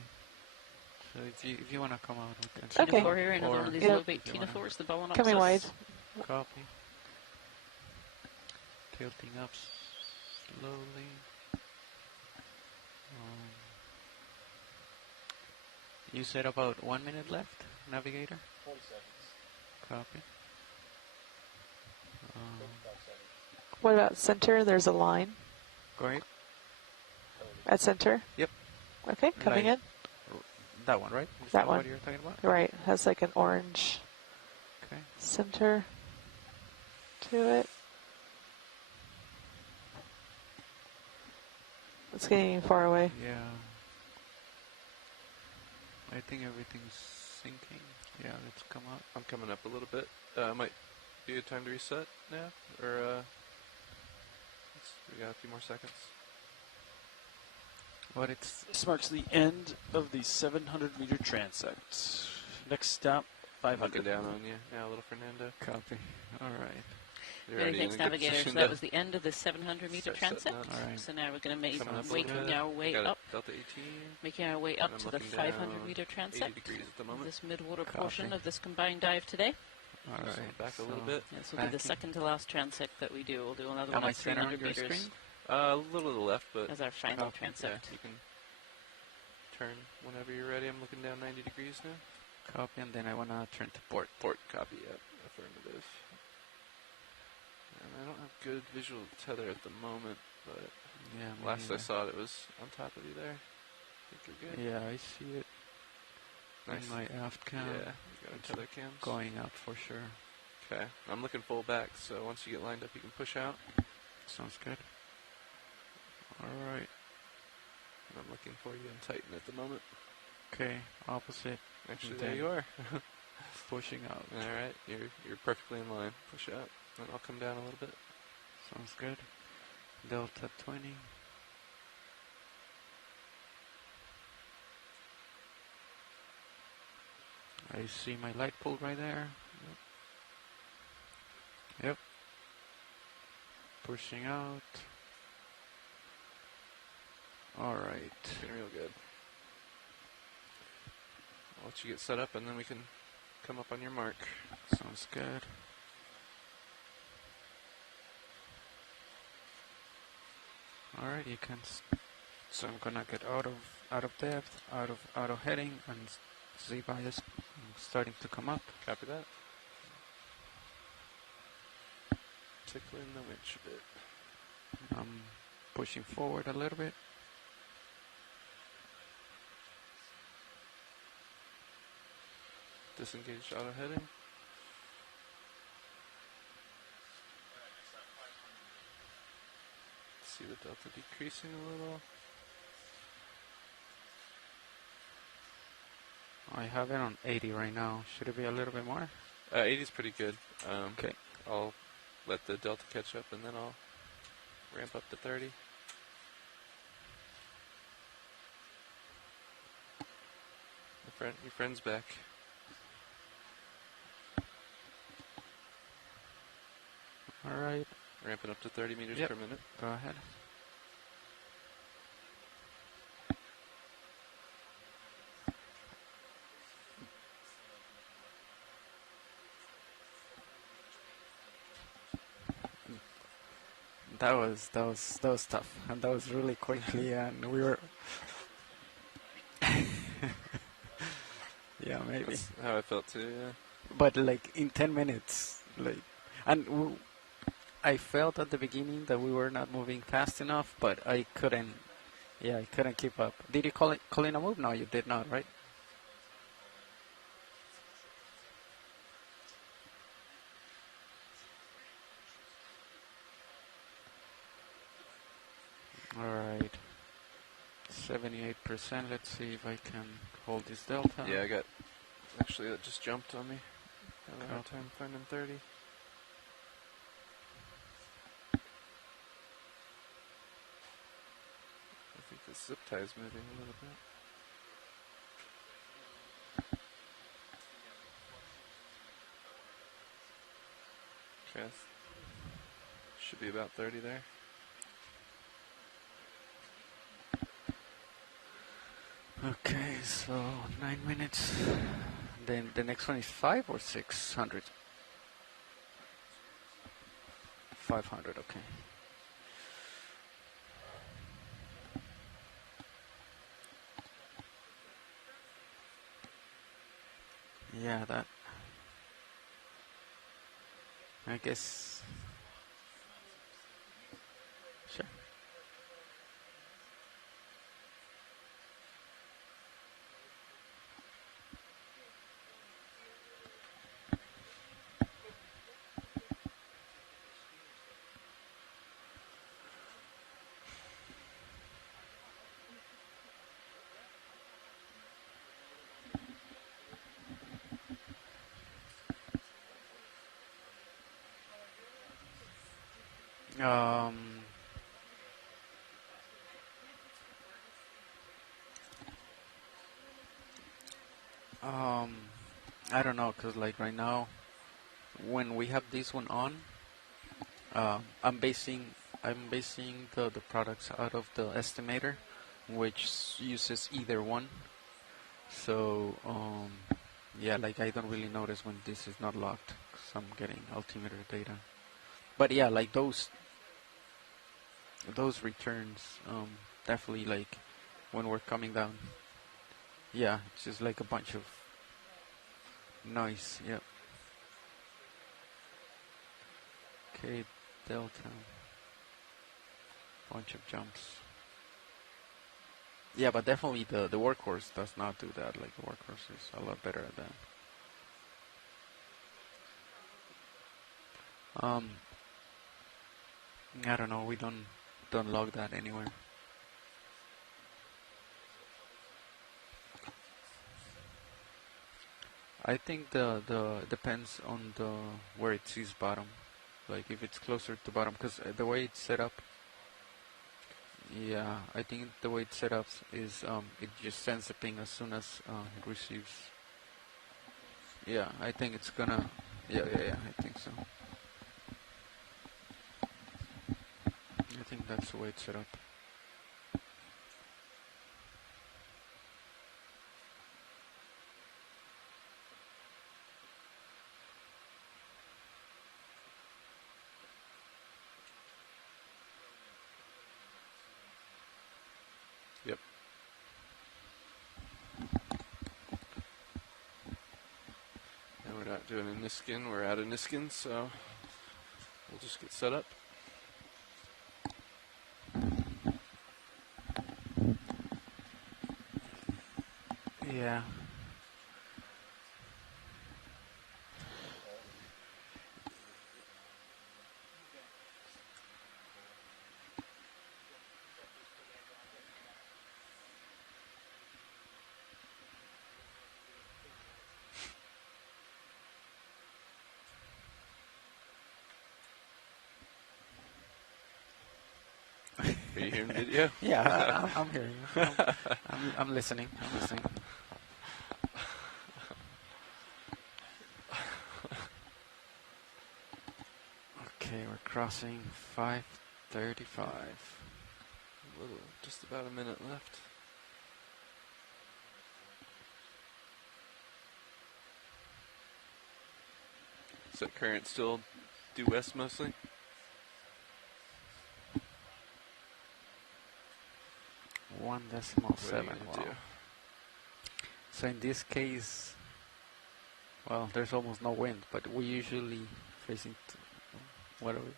So if you want to come out, we can. Okay. Ctenophore here, another Or one of these Yep. lobate if you wanna- ctenophores, the Balanopsis. Coming wide. Copy. Tilting up slowly. You said about 1 minute left, navigator? 40 seconds. Copy. What about center? There's a line Great. at center. Yep. Okay, coming Like- in. That one, right? Is That one. what you're talking about? Right, has like an orange Okay. center to it. It's getting far away. Yeah. I think everything's sinking. Yeah, let's come up. I'm coming up a little bit. Might be a time to reset now, or we got a few more seconds. But it's This marks the end of the 700-meter transect. Next stop, Looking 500. down on you now, little Fernando. copy. All right. You're Many already thanks, in a good Navigator. So position that to was the end of the 700-meter start setting transect. up. All right. So now we're going to make Coming up a making little bit. our way Got up, it, Delta 18. making our way And up I'm to the looking down 500-meter 80 transect. degrees at the moment. This mid-water Copy. portion of this combined dive today. All Just right. back a little bit. This will be the second to last transect that we do. We'll do another Am one I at centering 300 your meters. screen? A little to the left, but as our final copy. transect. Yeah, you can turn whenever you're ready. I'm looking down 90 degrees now. Copy, and then I want to turn to port. Port, copy, yeah, affirmative. And I don't have good visual tether at the moment, but Yeah, me last I neither. saw it was on top of you there. I think you're good. Yeah, I see it. Nice. In my aft cam. Yeah, you got It's tether cams. going up for sure. Okay, I'm looking full back, so once you get lined up, you can push out. Sounds good. All right. And I'm looking for you in Titan at the moment. Okay, opposite. Actually, And there then you are. pushing out. All right, you're perfectly in line. Push out, and I'll come down a little bit. Sounds good. Delta 20. I see my light pole right there. Yep. Pushing out. All right. Looking real good. I'll let you get set up, and then we can come up on your mark. Sounds good. All right, you can. So I'm gonna get out of depth, out of heading, and Z bias starting to come up. Copy that. Tickling the winch a bit. I'm pushing forward a little bit. Disengaged auto heading. See the delta decreasing a little. I have it on 80 right now. Should it be a little bit more? 80 is pretty good. Okay. I'll let the delta catch up, and then I'll ramp up to 30. Your friend's back. All right. Ramping up to 30 meters Yep. per minute. Go ahead. That was tough, and that was really quickly, and we were. Yeah, maybe. That's how I felt too. Yeah. But like in 10 minutes, like, and I felt at the beginning that we were not moving fast enough, but I couldn't. Yeah, I couldn't keep up. Did you call in a move? No, you did not, right? All right. 78%. Let's see if I can hold this delta. Yeah, I got. Actually, that just jumped on me. Had a hard time finding 30. I think the zip tie is moving a little bit. Okay. Should be about 30 there. Okay, so 9 minutes. Then the next one is 5 or 600? 500, okay. Yeah, that. I guess. Sure. Um, I don't know, cause like right now, when we have this one on, I'm basing the products out of the estimator, which uses either one. So yeah, like I don't really notice when this is not locked, because I'm getting altimeter data. But yeah, like those returns, definitely, like when we're coming down, yeah, it's just like a bunch of noise. Yep. Okay, delta, bunch of jumps. Yeah, but definitely the workhorse does not do that. Like the workhorse is a lot better at that. I don't know. We don't log that anywhere. I think the depends on the where it sees bottom. Like if it's closer to bottom, because the way it's set up. Yeah, I think the way it's set up is it just sends a ping as soon as it receives. Yeah, I think it's gonna. Yeah, I think so. I think that's the way it's set up. Yep. And we're not doing a Niskin, we're at a Niskin, so we'll just get set up. Yeah. Are you hearing video? Yeah, I'm hearing you. I'm listening. I'm listening. Okay, we're crossing 5:35. Just about a minute left. Is that current still due west mostly? One decimal What are you 7. gonna do? So in this case, well, there's almost no wind, but we usually facing what are we?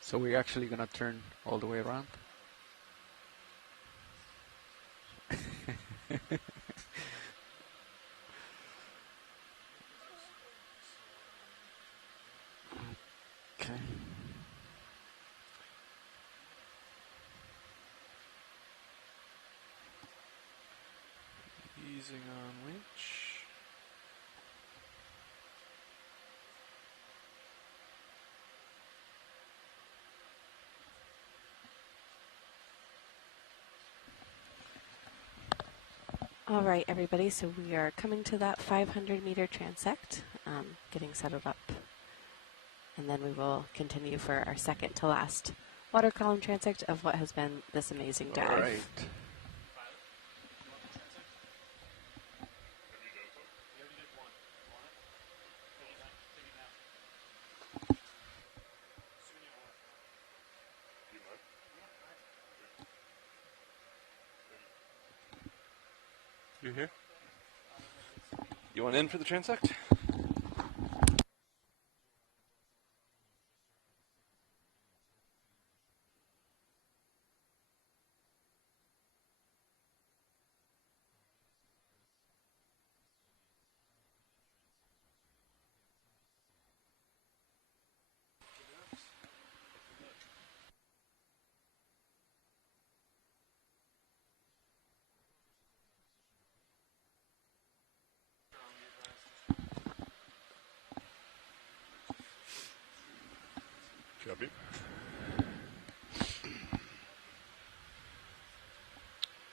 So we're actually gonna turn all the way around. Okay. Easing on winch. All right, everybody, so we are coming to that 500-meter transect, getting settled up. And then we will continue for our second to last water column transect of what has been this amazing dive. All right. You here? You want in for the transect? Copy.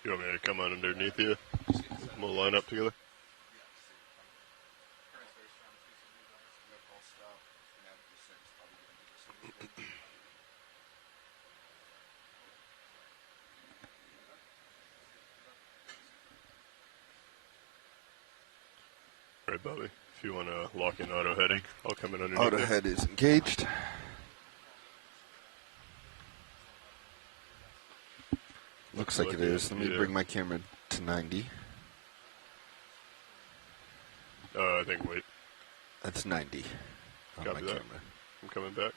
You want me to come on underneath you? We'll line up together. All right, Bobby. If you want to lock in auto heading, I'll come in underneath. Auto head is engaged. Looks like it is. Let me bring my camera to 90. I think wait. That's 90 on Copy my that. camera. I'm coming back.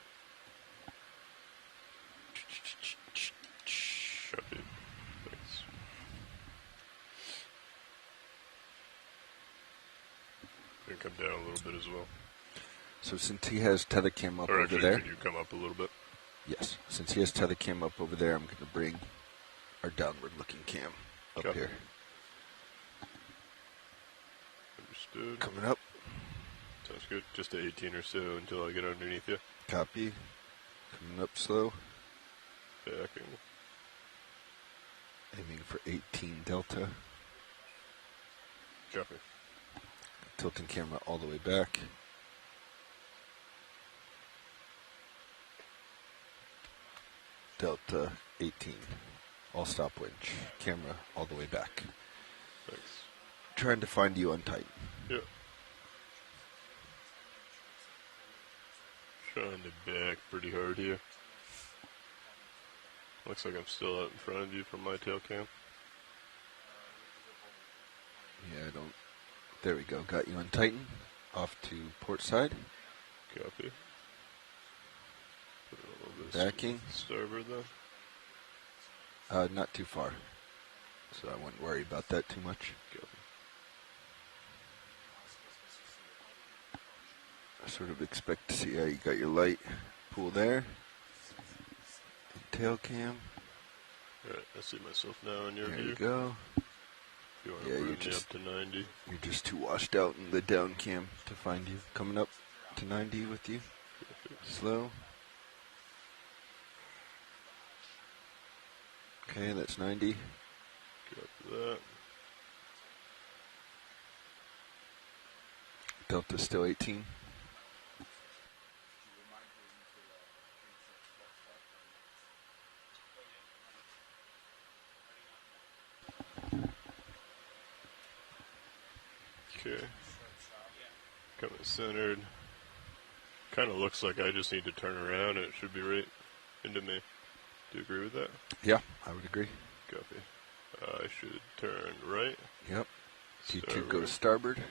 Copy. Thanks. Gonna come down a little bit as well. So since he has tether cam up or over actually, there. Could you come up a little bit? Yes. Since he has tether cam up over there, I'm going to bring our downward looking cam up Copy. here. Understood. Coming up. Sounds good. Just to 18 or so until I get underneath you. Copy. Coming up slow. Backing. Aiming for 18 delta. Copy. Tilting camera all the way back. Delta 18. All stop winch. Camera all the way back. Thanks. Trying to find you on Titan. Yep. Trying to back pretty hard here. Looks like I'm still out in front of you from my tail cam. Yeah, I don't. There we go. Got you on Titan. Off to port side. Copy. Put it a little bit Backing. starboard though. Not too far. So I wouldn't worry about that too much. Copy. I sort of expect to see how you got your light pool there. Tail cam. Alright, I see myself now in your There view. you go. If you want to bring you're me just up to 90. You're just too washed out in the down cam to find you. Coming up to 90 with you. Slow. Okay, that's 90. Copy that. Delta still 18. Okay. Coming centered. Kind of looks like I just need to turn around and it should be right into me. Do you agree with that? Yeah, I would agree. Copy. I should turn right. Yep. T2 Starboard. goes starboard.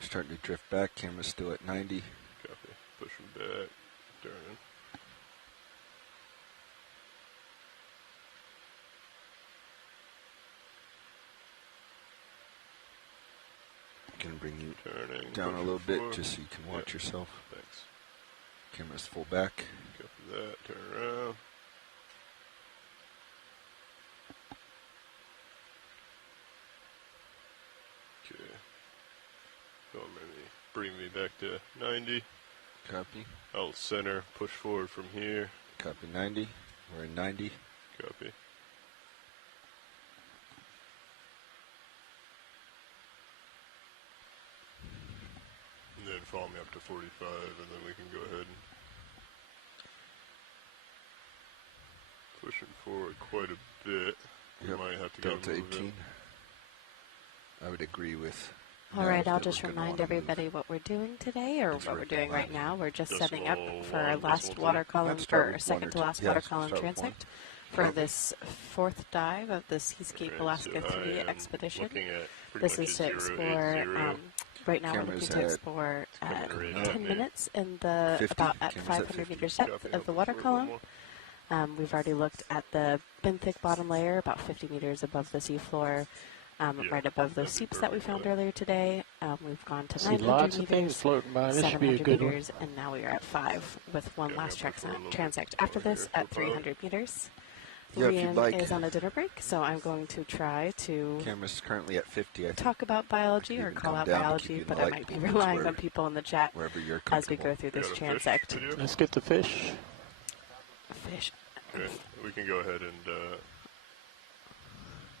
Starting to drift back. Camera's still at 90. Copy. Pushing back. Turning. Can bring you Turning. down a pushing little bit forward. just so you can watch Yep. yourself. Thanks. Camera's full back. Copy that. Turn around. Okay. Don't maybe bring me back to 90. Copy. I'll center, push forward from here. Copy 90. We're in 90. Copy. And then follow me up to 45, and then we can go ahead and pushing forward quite a bit. Yep. We might have to Delta get a move 18. in. I would agree with. All right, I'll that just we're gonna remind wanna move. everybody what we're doing today, or It's what we're right doing behind right now. We're just Decimal setting up for our one, last decimal water two. column, Let's start or with second one to or last two. water Yes, column start with transect for this fourth dive of the Seascape Alright, Alaska so 3 I am expedition. looking at pretty This much is a to 080. explore. Right now, we're Camera's looking to at- explore coming right at 10 me. minutes in the 50. about at Camera's at 500 50. meters depth Copy, of I'll the push water forward a little column. more. We've already looked at the benthic bottom layer, about 50 meters above the seafloor, Yeah, right above those that'd be seeps that we perfect, found yeah. earlier today. We've gone to See 900 lots of things meters, floating by. This should be a 700 good one. meters, and now we are at 5 with one Okay, last I'll push forward a little transect bit after over this here. at Flip out. 300 meters. Yeah, if you'd Rian like. is on a dinner break, so I'm going to try to Camera's currently at 50. I think talk about biology could or even call come out down to biology, keep you in but the I light might be pool. It's relying where- on people in the chat wherever you're as we comfortable. go through this Got a fish transect. video? Let's get the fish. Fish. Okay, we can go ahead and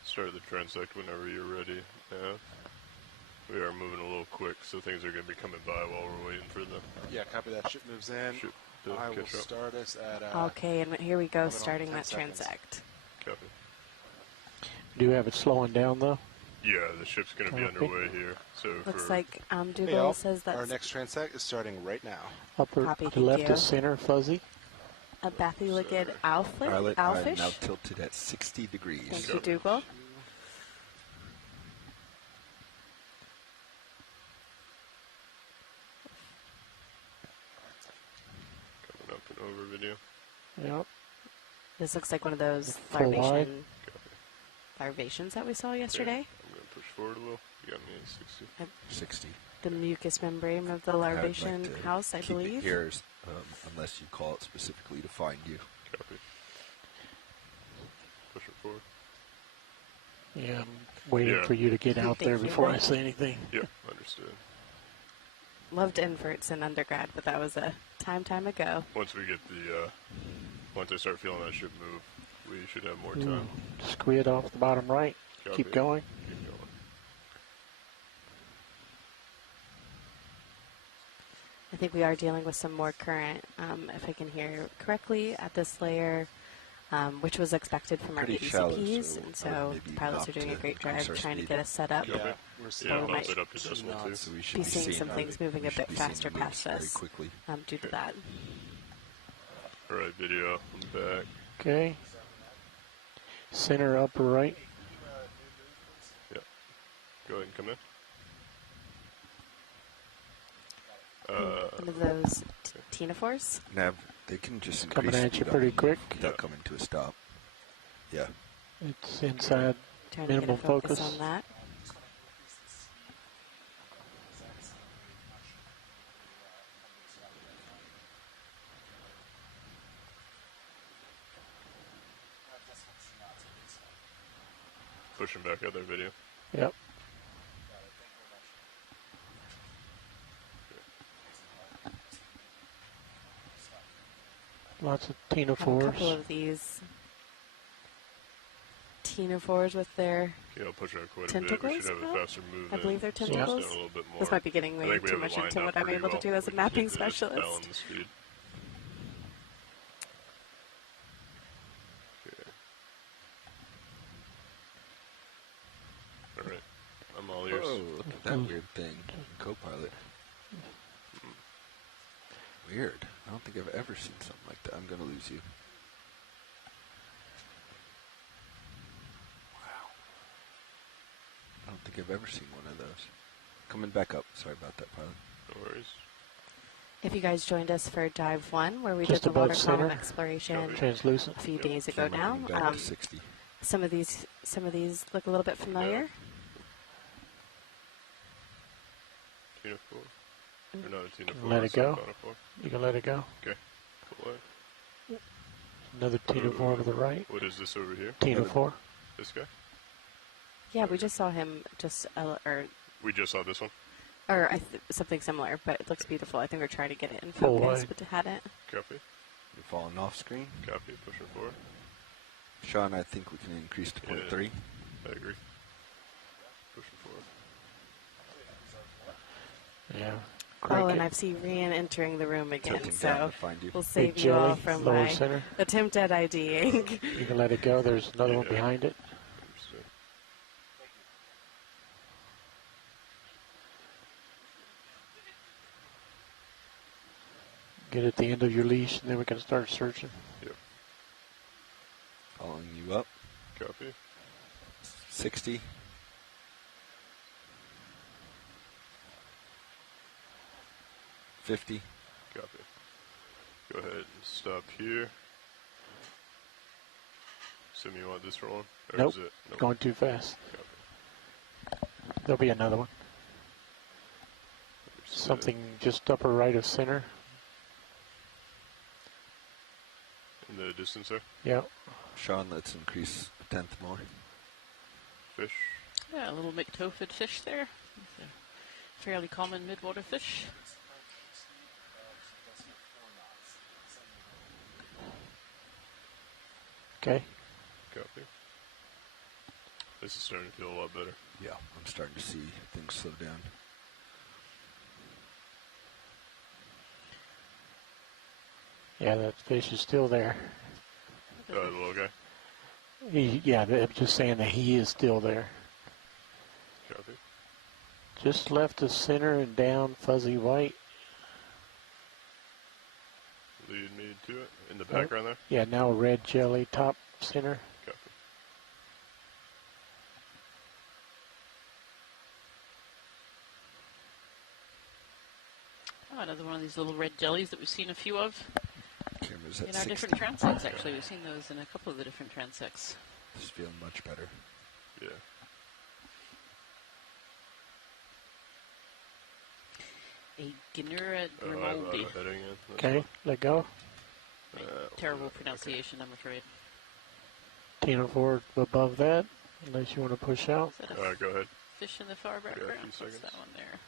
Start the transect whenever you're ready. Yeah. We are moving a little quick, so things are going to be coming by while we're waiting for the... Yeah, copy that. Ship moves in. I will start us at... Okay, and here we go, 11 starting 10 that seconds. transect. Copy. Do you have it slowing down, though? Yeah, the ship's going to be Copy. underway here. So Looks for like Hey, Dougal all. says that Our next transect is starting right now. Upper Copy, to thank left you. is center, fuzzy. a bathyligid Pilot, I'm owlfish. now tilted at 60 degrees. Thank you, Dougal. coming up and over video. Yep. This looks like one of those Full wide. larvations that we saw yesterday. I'm going to push forward a little. You got me at 60. 60. The mucous membrane of the I'd larvation like to house, I keep it believe. here, unless you call it specifically to find you. Copy. Push it forward. Yeah, I'm waiting Yeah. for you to get out there Thank you. before I say anything. Yep, understood. Loved inverts in undergrad, but that was a time ago. Once we get the, once I start feeling that ship move, we should have more time. Squid off the bottom right. Copy. Keep going. Keep going. I think we are dealing with some more current, if I can hear correctly, at this layer, which was expected from our Pretty shallow, ACPs, so and I would so maybe pilots are opt doing a to great increase job our trying to speed. get us set up. Yeah, Yeah, we bump might it up to decimal too. So we should be be seeing seeing some things moving we a should bit be seeing faster the moves past very us quickly. due to that. All right, video. I'm back. Okay. Center upper right. Yep. Go ahead and come in. One of those ctenophores. Nav, they can just Coming increase at you speed on pretty the quick. move without coming to a stop. Yeah. It's inside Trying to get a minimum focus focus. on that. Pushing back out there, video. Yep. Lots of Have a couple ctenophores. of these ctenophores with their Okay, I'll push out quite a tentacles. bit. We should have a faster move. I believe they're Slow us down tentacles. a little bit more. This might be getting I way think we too have it much lined into up what I'm pretty able to well. do as a We just mapping need to specialist. balance the speed. Okay. All right. I'm all ears. Oh, look at that weird thing. Copilot. Weird. I don't think I've ever seen something like that. I'm going to lose you. Wow. I don't think I've ever seen one of those. Coming back up. Sorry about that, pilot. No worries. If you guys joined us for Dive 1, where we Just did the above water column center. exploration Translucent. a few days ago Camera now, running back to 60. some of these look a little bit familiar. Tenophore. Or not a Tenophore. Let it it's go. a conifer. You can let it go. Okay. Pull away. Another ctenophore to the right. What is this over here? Ctenophore. This guy? Yeah, we just saw him We just saw this one? something similar, but it looks beautiful. I think we're trying to get it in Full focus, wide. but to have it. Copy. You're falling off screen. Copy. Pushing forward. Sean, I think we can increase to 0.3. I agree. Pushing forward. Yeah. Oh, and I see Rian entering the room again, Tilting down so to find you. we'll Big save you all jelly, from lower my center. attempt at IDing. You can let it go. There's another one behind it. Understood. Get at the end of your leash, and then we can start searching. Yep. Following you up. Copy. 60. $50. Copy. Go ahead and stop here. Assume you want this rolling? Or Nope. is it? Nope. Going too fast. Copy. There'll be another one. Something just upper right of center. In the distance there? Yeah. Sean, let's increase a tenth more. Fish. Yeah, a little myctophid fish there. It's a fairly common midwater fish. Okay. Copy. This is starting to feel a lot better. Yeah, I'm starting to see things slow down. Yeah, that fish is still there. The little guy. I'm just saying that he is still there. Copy. Just left the center and down fuzzy white. Lead me to it in the background there. Yeah, now red jelly top center. Copy. Oh, another one of these little red jellies that we've seen a few of Camera's at in our 60. different transects. Actually, we've seen those in a couple of the different transects. It's feeling much better. Yeah. A Guinura Grimaldi. Okay, let go. Terrible pronunciation, I'm afraid. Tino forward above that, unless you want to push out. Go ahead. Fish in the far background. What's that one there?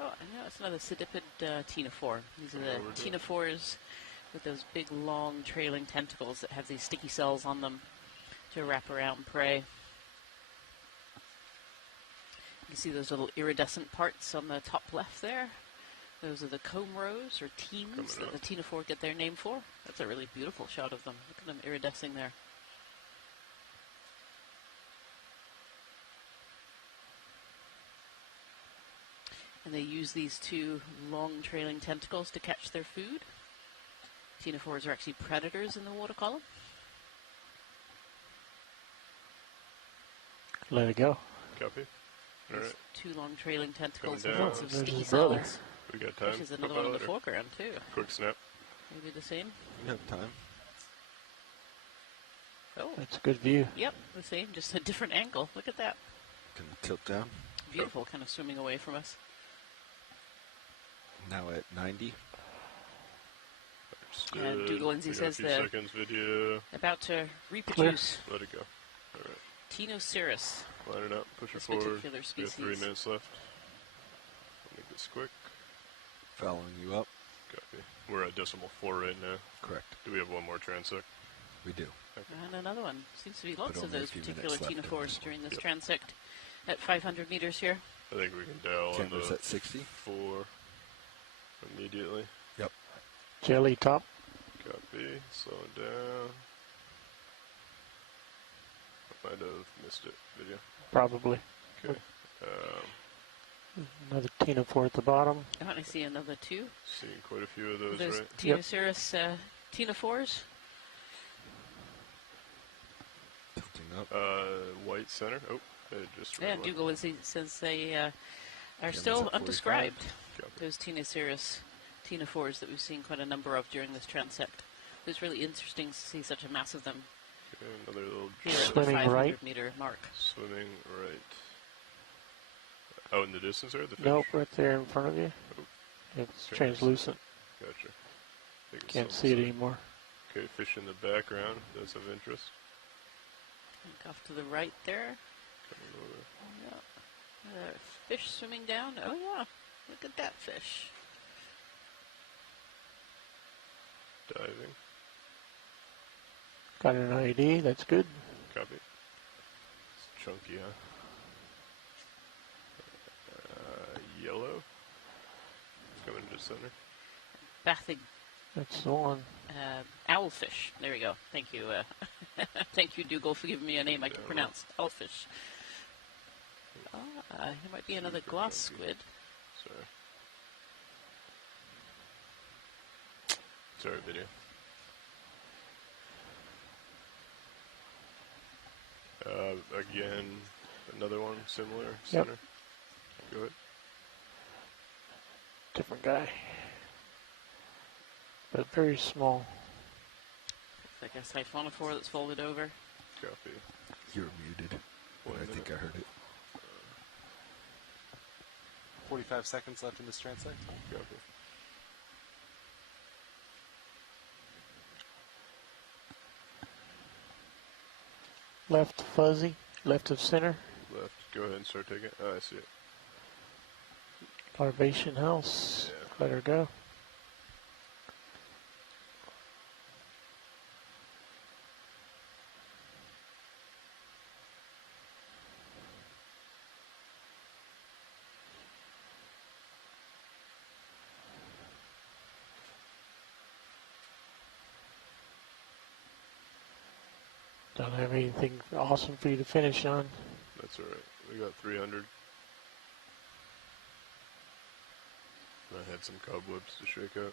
Oh, I know it's another sediped ctenophore. These are the ctenophores with those big, long, trailing tentacles that have these sticky cells on them to wrap around prey. You can see those little iridescent parts on the top left there. Those are the comb rows or teams that the ctenophore get their name for. That's a really beautiful shot of them. Look at them iridescing there. And they use these two long trailing tentacles to catch their food. Ctenophores are actually predators in the water column. Let it go. Copy. All right. Two long trailing tentacles with down. lots of sticky brother. cells. We got time. There's another one in the foreground too. Quick snap. Maybe the same. We have time. Oh. That's a good view. Yep, the same, just a different angle. Look at that. Can tilt down. Beautiful, kind of swimming away from us. Now at 90. And Dougal Lindsay says they're about to reproduce. Let it go. All right. Tinoceras. Line it up. Push it this forward. particular We species. have 3 minutes left. Make this quick. Following you up. Copy. We're at decimal 4 right now. Correct. Do we have one more transect? We do. Okay. And another one. Seems to be lots But of only a those few particular minutes left ctenophores in during this Yep. transect at 500 meters here. I think we can dial Camera's on the at 60. 4 immediately. Yep. Jelly top. Copy. Slow it down. I might have missed it. Video. Probably. Okay. Another ctenophore at the bottom. Oh, and I see another two. Seeing quite a few of those, There's right? Tinoceras ctenophores. Tilting up. White center. Oh, it just Yeah, ran Dougal Lindsay says they are Camera's still at 45. undescribed. Copy. Those Tinoceras ctenophores that we've seen quite a number of during this transect. It's really interesting to see such a mass of them Okay, another little here at the Swimming 500 right. meter mark. swimming right. Out in the distance there, the fish? Nope, right there in front of you. Oh, It's okay, translucent. Gotcha. Think it's Can't on see it the side. anymore. Okay, fish in the background. That's of interest. Look off to the right there. Coming over. Yeah. Fish swimming down. Oh yeah, look at that fish. Diving. Got an ID, that's good. Copy. It's chunky, huh? Yellow. It's coming to center. Bathing That's the one. owlfish. There we go. Thank you. Thank you, Dougal, for giving me a name I can pronounce. Owlfish. There might be another glass squid. Sorry, video. Again, another one similar Yep. center. Go ahead. Different guy. But very small. Like a siphonophore that's folded over. Copy. You're muted. But I think I heard it. 45 seconds left in this transect. Copy. Left fuzzy, left of center. Left. Go ahead and start taking it. Oh, I see it. Larvation house. Let her go. Don't have anything awesome for you to finish on. That's all right. We got 300. I had some cobwebs to shake out.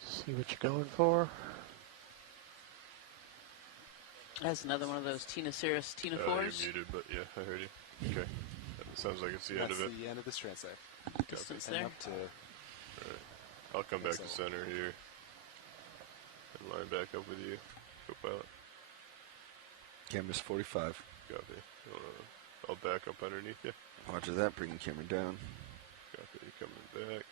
See what you're going for. That's another one of those Tina Cirrus, Tina You're fours. muted, but yeah, I heard you. Okay. That sounds like it's the end of it. That's the end of this transect. Distance And there. up to Alright. I'll come back to center here. And line back up with you, co-pilot. Camera's 45. Copy. I'll back up underneath you. Roger that, bring the camera down. Copy, coming back.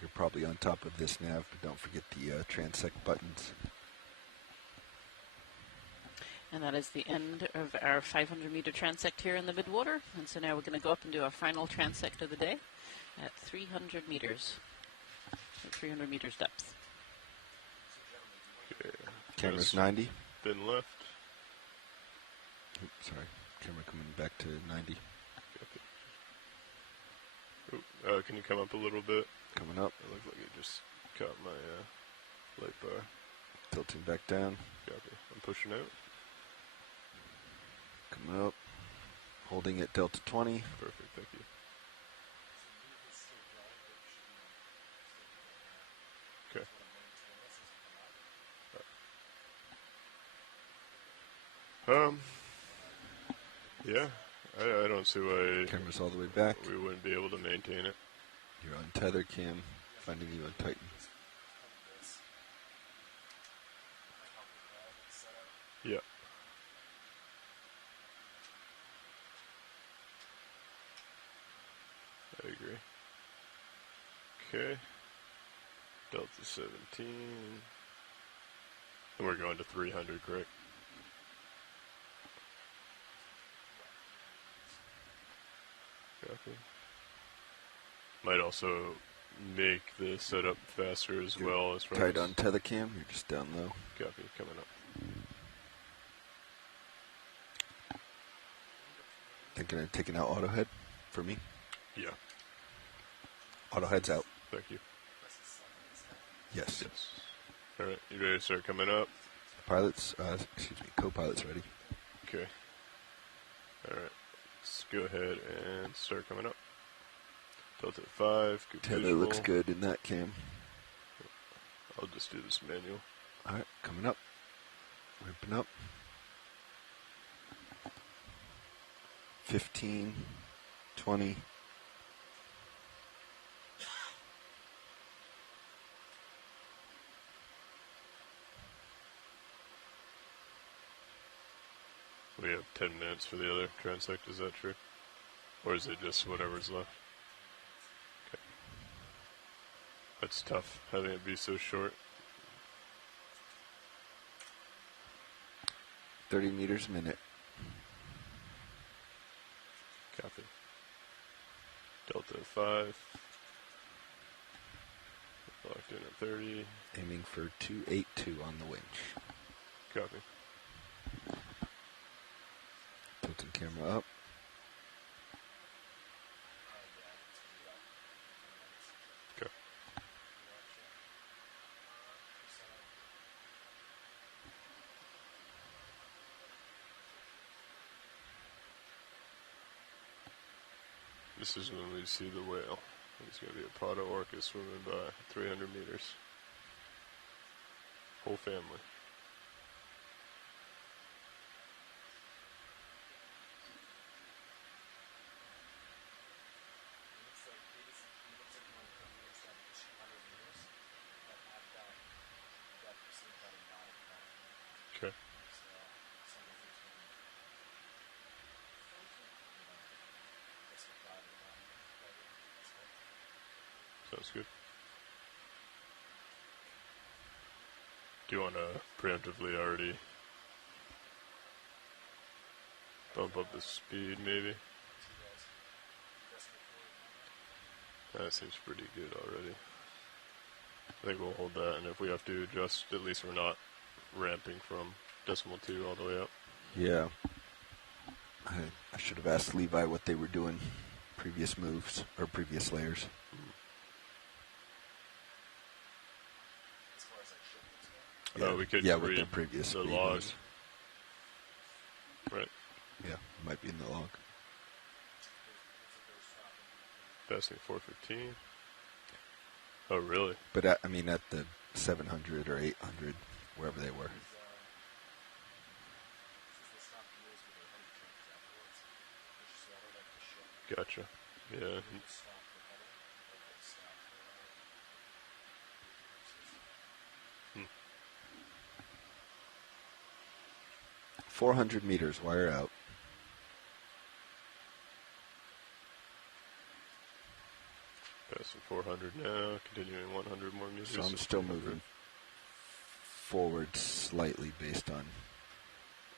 You're probably on top of this nav, but don't forget the transect buttons. And that is the end of our 500-meter transect here in the midwater. And so now we're going to go up and do our final transect of the day at 300 meters. At 300 meters depth. Okay. Camera's 90. Then left. Oops, sorry. Camera coming back to 90. Copy. Can you come up a little bit? Coming up. It looked like you just caught my light bar. Tilting back down. Copy. I'm pushing out. Coming up. Holding at Delta 20. Perfect, thank you. Okay. Yeah, I don't see why Camera's all the way back. we wouldn't be able to maintain it. You're on tether cam. Finding you on Titan. Yeah. I agree. Okay. Delta 17. And we're going to 300, correct? Copy. Might also make the setup faster as well as far Tight as on tether cam. You're just down low. Copy, coming up. Thinking of taking out auto head for me. Yeah. Auto head's out. Thank you. Yes. Yes. All right, you ready to start coming up? Pilots, co-pilot's ready. Okay. All right. Let's go ahead and start coming up. Delta 5. Good Tether visual. looks good in that cam. I'll just do this manual. All right, coming up. Ramping up. 15, 20. We have 10 minutes for the other transect, is that true? Or is it just whatever's left? Okay. That's tough, having it be so short. 30 meters a minute. Copy. Delta 5. Locked in at 30. Aiming for 282 on the winch. Copy. Tilting camera up. Okay. This is when we see the whale. It's going to be a Prado orca swimming by 300 meters. Whole family. Okay. Sounds good. Do you want to preemptively already bump up the speed, maybe? That seems pretty good already. I think we'll hold that, and if we have to adjust, at least we're not ramping from decimal 2 all the way up. Yeah. I should have asked Levi what they were doing, previous moves or previous layers. Yeah, we could with read their previous the speed log. was. Right. Yeah, might be in the log. Passing 415. Oh, really? But I mean, at the 700 or 800, wherever they were. Gotcha. Yeah. 400 meters, wire out. Passing 400 now, continuing 100 more meters. So I'm still moving forward slightly based on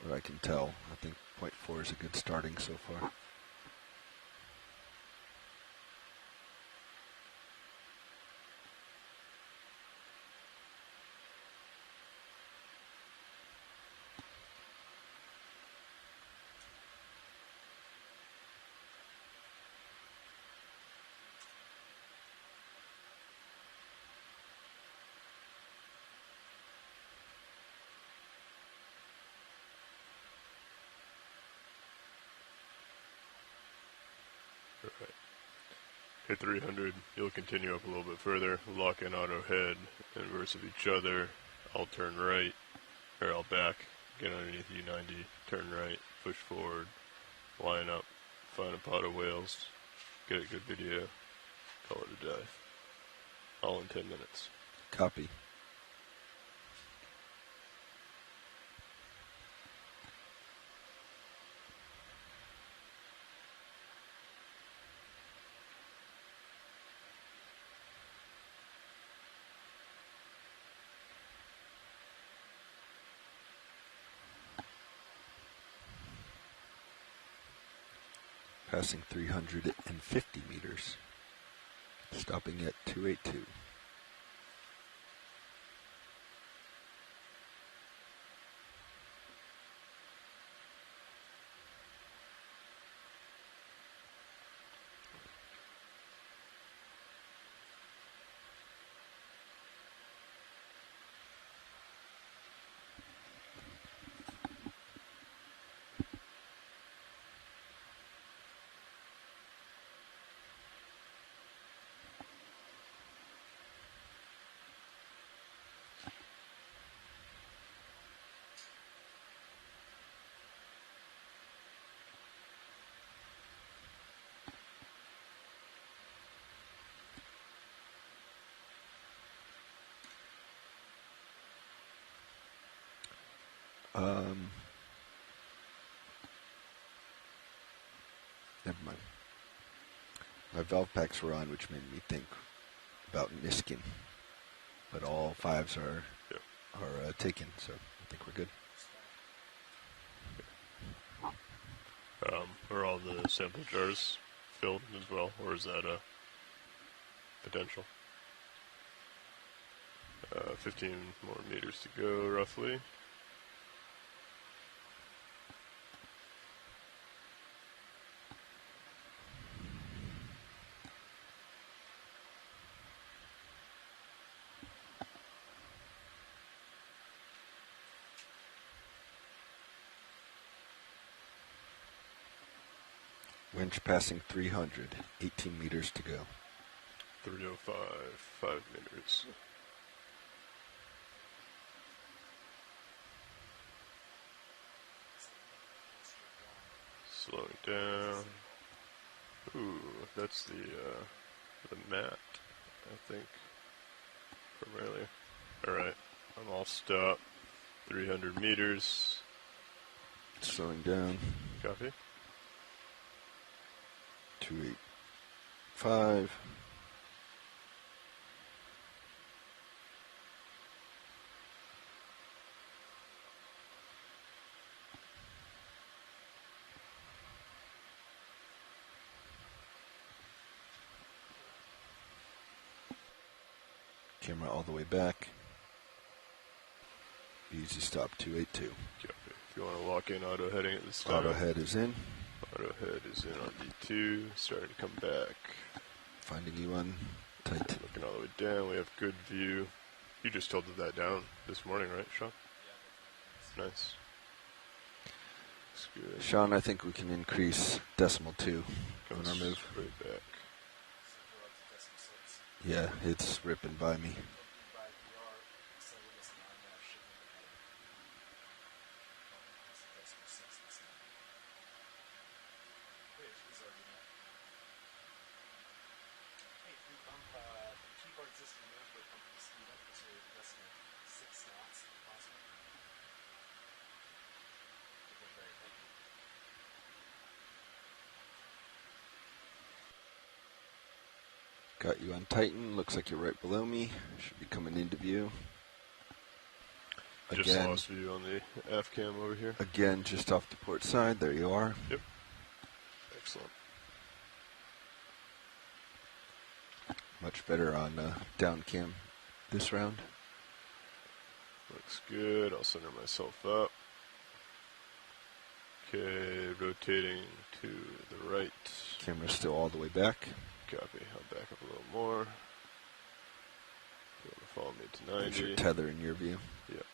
what I can tell. I think 0.4 is a good starting so far. Right. Hit 300, you'll continue up a little bit further, lock in auto head, inverse of each other. I'll turn right, or I'll back, get underneath U90, turn right, push forward, line up, find a pot of whales, get a good video, call it a dive. All in 10 minutes. Copy. Passing 350 meters, stopping at 282. Never mind. My valve packs were on, which made me think about Niskin, but all fives are taken, so I think we're good. Are all the sample jars filled as well, or is that a potential? 15 more meters to go, roughly. Winch passing 300, 18 meters to go. 305, 5 meters. Slowing down. Ooh, that's the mat, I think, from earlier. Alright, I'm all stopped. 300 meters. Slowing down. Copy. 285. Camera all the way back. Easy stop 282. Copy. If you want to lock in auto heading at this time. Auto head is in. Auto head is in on D2, starting to come back. Finding you on tight. Looking all the way down, we have good view. You just tilted that down this morning, right, Sean? Yeah. Nice. That's good. Sean, I think we can increase decimal 2 on our move. Right back. Yeah, it's ripping by me. Got you on Titan. Looks like you're right below me. Should be coming into view. Just lost view on the aft cam over here. Again, just off the port side. There you are. Yep. Excellent. Much better on down cam this round. Looks good. I'll center myself up. Okay, rotating to the right. Camera's still all the way back. Copy. I'll back up a little more. You want to follow me to 90. There's your tether in your view. Yep.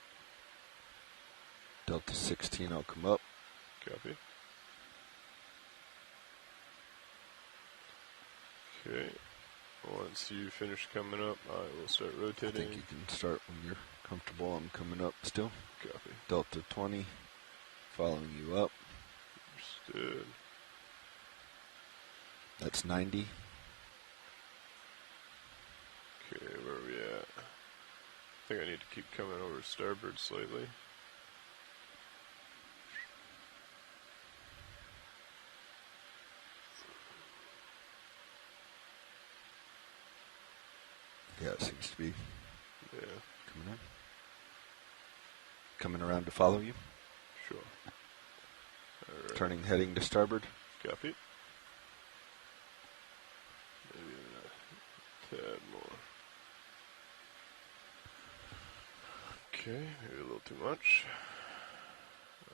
Delta 16, I'll come up. Copy. Okay. Once you finish coming up, I will start rotating. I think you can start when you're comfortable. I'm coming up still. Copy. Delta 20, following you up. Understood. That's 90. Okay, where are we at? I think I need to keep coming over starboard slightly. Yeah, it seems to be coming in. Coming around to follow you. Sure. All right. Turning, heading to starboard. Copy. Maybe a tad more. Okay, maybe a little too much.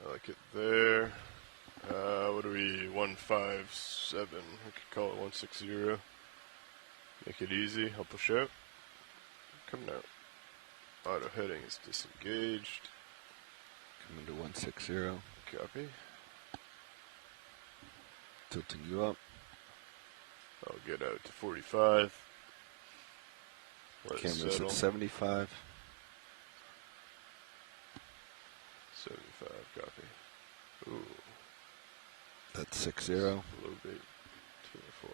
I like it there. What are we? 157. We could call it 160. Make it easy. I'll push out. Coming out. Auto heading is disengaged. Coming to 160. Copy. Tilting you up. I'll get out to 45. Let it Camera's settle. at 75. 75, copy. Ooh. That's 60. Low bait, 24.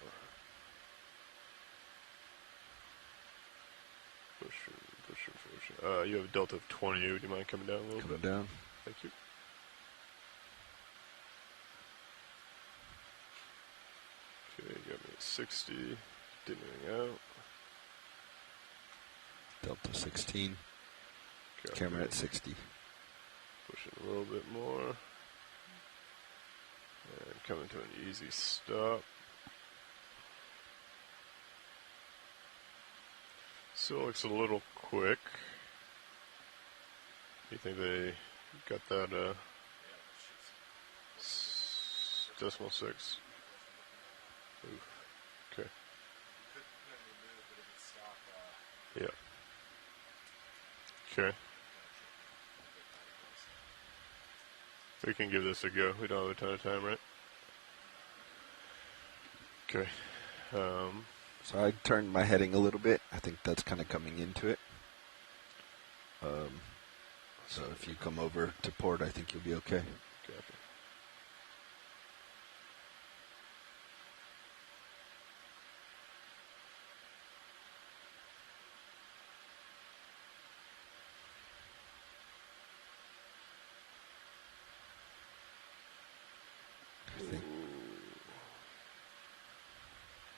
Pushing. You have a delta of 20. Would you mind coming down a little bit? Coming down. Thank you. Okay, you got me at 60. Dimming out. Delta 16. Copy. Camera at 60. Pushing a little bit more. And coming to an easy stop. Still looks a little quick. You think they got that decimal 6? Oof. Okay. Yeah. Okay. We can give this a go. We don't have a ton of time, right? Okay. So I turned my heading a little bit. I think that's kind of coming into it. So if you come over to port, I think you'll be okay. Copy.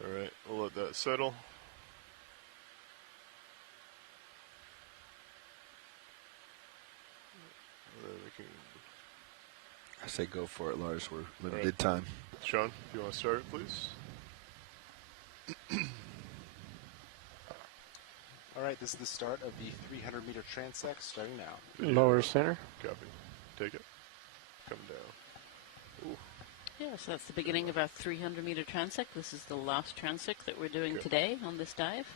All right, we'll let that settle. And then we can. I say go for it, Lars. We're limited time. Sean, if you want to start it, please. All right, this is the start of the 300-meter transect starting now. Lower center. Copy. Take it. come down. Ooh. Yeah, so that's the beginning of our 300-meter transect. This is the last transect that we're doing today on this dive.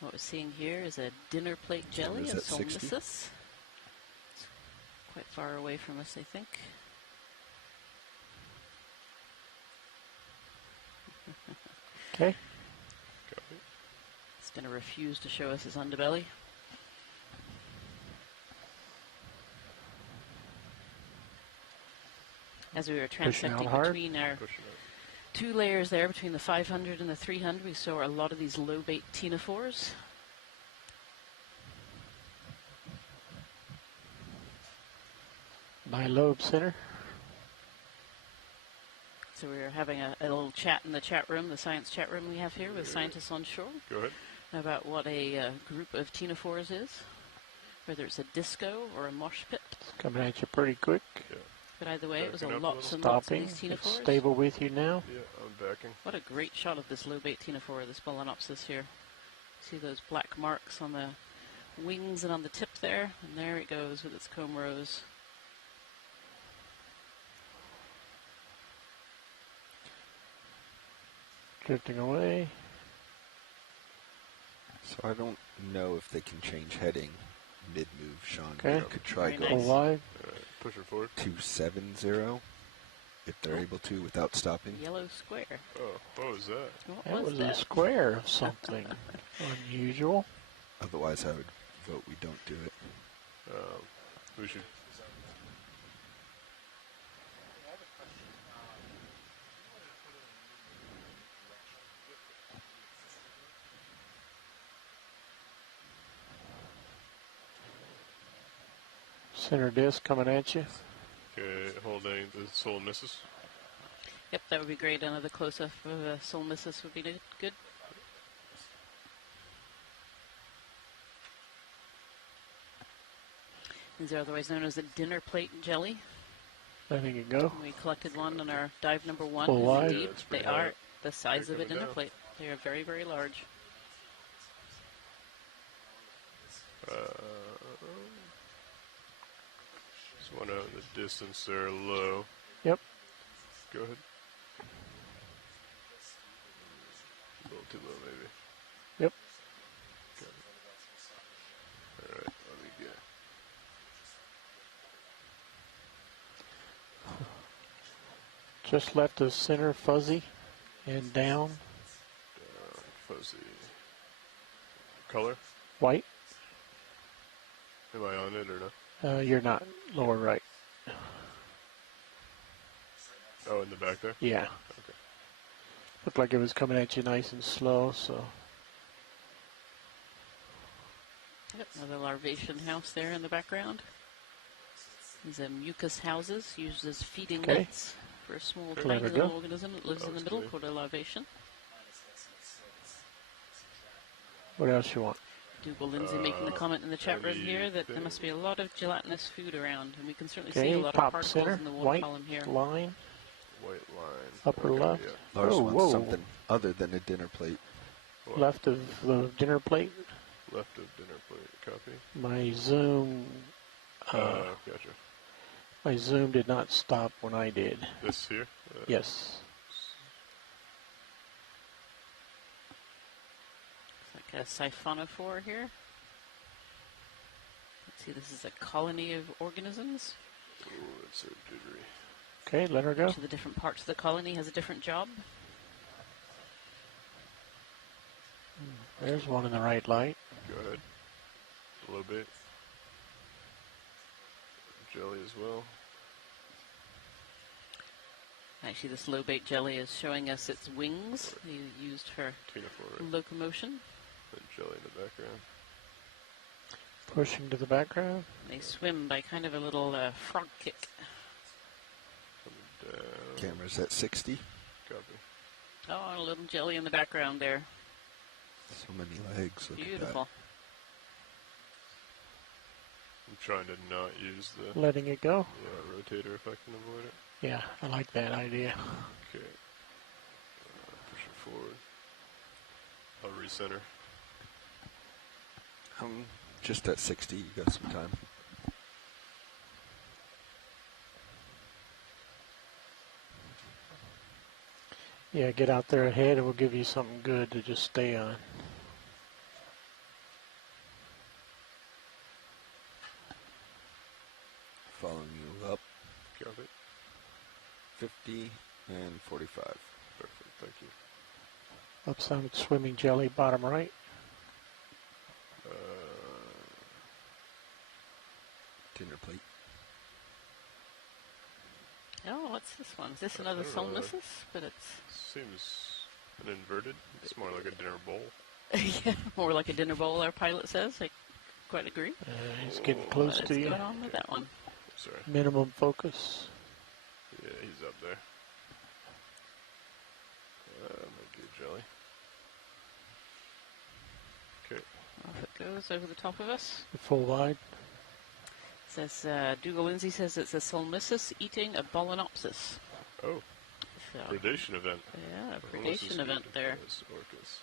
What we're seeing here is a dinner plate jelly, a solmissus. It's quite far away from us, I think. Okay. It's going to refuse to show us his underbelly. As we were transecting between our two layers there, between the 500 and the 300, we saw a lot of these low bait ctenophores. Bilobe center. So we were having a little chat in the chat room, the science chat room we have here with scientists on shore. Go ahead. About what a group of ctenophores is, whether it's a disco or a mosh pit. It's coming at you pretty quick. Yeah. But either way, it was lots and Stopping. lots of these ctenophores. It's stable with you now. Yeah, I'm backing. What a great shot of this low bait ctenophore, this Balanopsis here. See those black marks on the wings and on the tip there? And there it goes with its comb rows. Drifting away. So I don't know if they can change heading mid-move, Sean. Okay. Could try Very going nice. Wide. Push her forward. 270 if they're able to without stopping. Yellow square. Oh, what was that? That was a square of something unusual. Otherwise, I would vote we don't do it. We should. Center disc coming at you. Okay, holding the soul misses. Yep, that would be great. Another close-up of a solmissus would be good. These are otherwise known as a dinner plate jelly. Letting it go. We collected one on our dive number 1. Full wide. Indeed, they are the size of a dinner down. plate. They are very, very large. Just one out in the distance there, low. Yep. Go ahead. A little too low, maybe. Yep. Got it. All right, let me get. Just left the center fuzzy and down. Fuzzy. Color? White. Am I on it or not? You're not. Lower right. Oh, in the back there? Yeah. Okay. Looked like it was coming at you nice and slow, so. Yep, another larvation house there in the background. These are mucus houses used as feeding nets for a small tiny little organism that lives in the middle called a larvation. What else you want? Dougal Lindsay making the comment in the chat room here that there must be a lot of gelatinous food around, and we can certainly see a lot of particles center, in the water white column here. line. White line. Upper left. Yeah. Lars wants something other than a dinner plate. What? Left of the dinner plate. Left of dinner plate. Copy. My zoom. Gotcha. My zoom did not stop when I did. This here? Yes. It's like a siphonophore here. Let's see, this is a colony of organisms. Oh, it's so jittery. Okay, let her go. Each of the different parts of the colony has a different job. There's one in the right light. Go ahead. A little bit. Jelly as well. Actually, this low bait jelly is showing us its wings used for locomotion. And jelly in the background. Pushing to the background. They swim by kind of a little frog kick. Camera's at 60. Copy. Oh, a little jelly in the background there. So many legs. Look Beautiful. at I'm trying to not use the... Letting it go? Yeah, rotator if I can avoid it. Yeah, I like that idea. Okay. Push it forward. I'll recenter. that. Just at 60. You got some time. Yeah, get out there ahead and we'll give you something good to just stay on. Following you up. Got it. 50 and 45. Perfect, thank you. Up some swimming jelly, bottom right. Dinner plate. Oh, what's this one? Is this another solstice? But it's seems an inverted. It's more like a dinner bowl. yeah, more like a dinner bowl. Our pilot says. I quite agree. He's getting close to you. What's going on with that one? Sorry. Minimum focus. Yeah, he's up there. Might be a jelly. Okay. Off it goes over the top of us. Full wide. It says, Dougal Lindsay says it's a solstice eating a Balanopsis. Oh. So, predation event. Yeah, a predation event there. Orcas.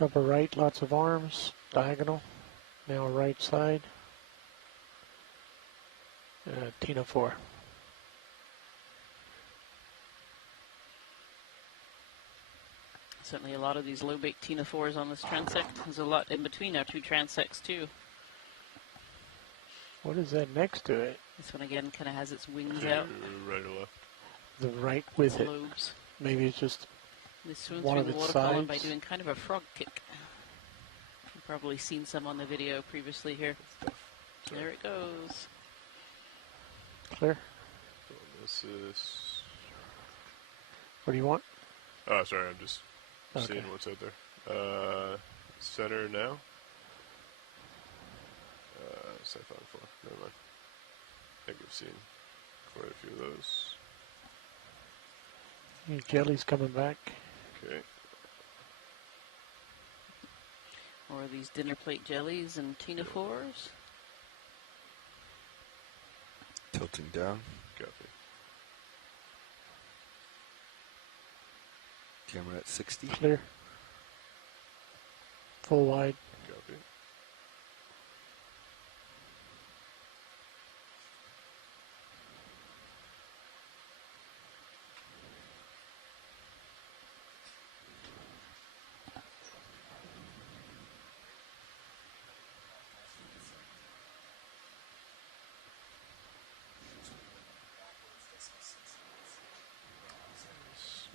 Upper right, lots of arms. Diagonal. Now right side. Tina 4. Certainly a lot of these low bait Tina 4s on this transect. There's a lot in between our two transects too. What is that next to it? This one again kind of has its wings out. Right or left? The right with it. Lobes. Maybe it's just They swim one through of the its water column sides. by doing kind of a frog kick. You've probably seen some on the video previously here. There it goes. Clear. This is. What do you want? Oh, sorry, I'm just Okay. seeing what's out there. Center now. Siphon 4. Never mind. I think we've seen quite a few of those. Your jelly's coming back. Okay. Or these dinner plate jellies and Tina 4s. Tilting down. Copy. Camera at 60. Clear. Full wide. Copy.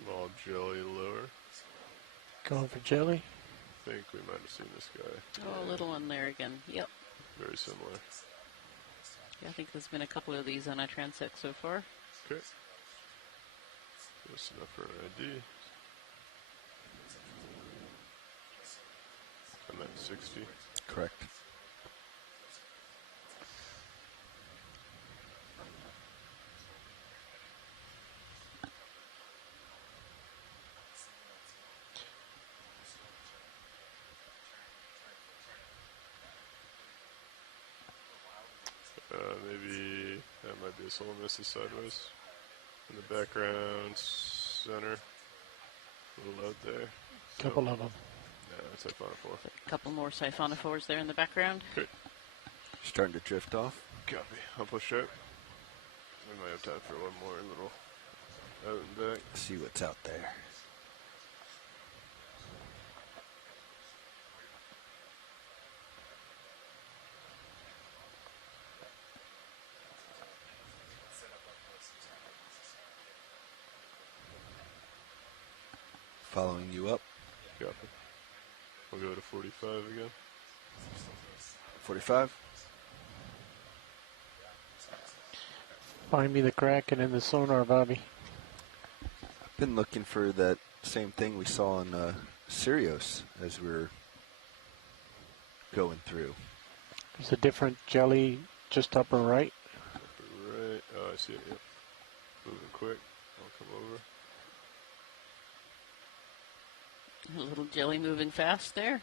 Small jelly lure. Going for jelly. I think we might have seen this guy. Oh, a little one there again. Yep. Very similar. Yeah, I think there's been a couple of these on our transect so far. Okay. Just enough for an ID. I'm at 60. Correct. Maybe that might be a soul misses sideways. In the background, center. A little out there. Couple of them. Yeah, it's Siphonophore. A couple more Siphonophores there in the background. Okay. Starting to drift off. Copy. I'll push out. We might have time for one more little out and back. See what's out there. Following you up. Copy. We'll go to 45 again. 45. Find me the Kraken in the sonar, Bobby. I've been looking for that same thing we saw on Sirius as we were going through. There's a different jelly just upper right. Upper right. Oh, I see it. Yep. Moving quick. I'll come over. A little jelly moving fast there.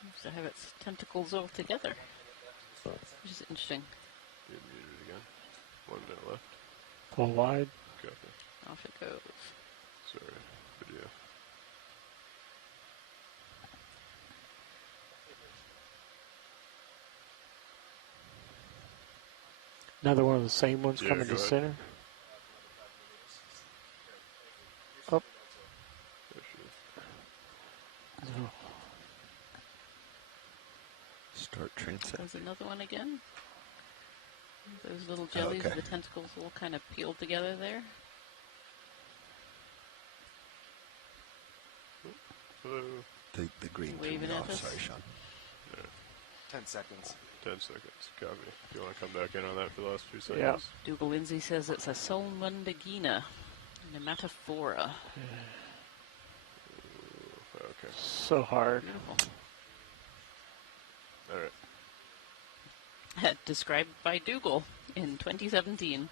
Seems to have its tentacles all together. Which is interesting. Get muted again. 1 minute left. Full wide. Copy. Off it goes. Sorry. Video. Another one of the same ones Yeah, coming go to ahead. center. Start transect. There's another one again. Those little jellies with the tentacles all kind of peeled together there. Hello. The green threw me off. Sorry, Sean. Yeah. 10 seconds. 10 seconds. Copy. If you want to come back in on that for the last few seconds. Yeah. Dougal Lindsay says it's a Solmundagina nematophora. Okay. So hard. Beautiful. All right. Described by Dougal in 2017.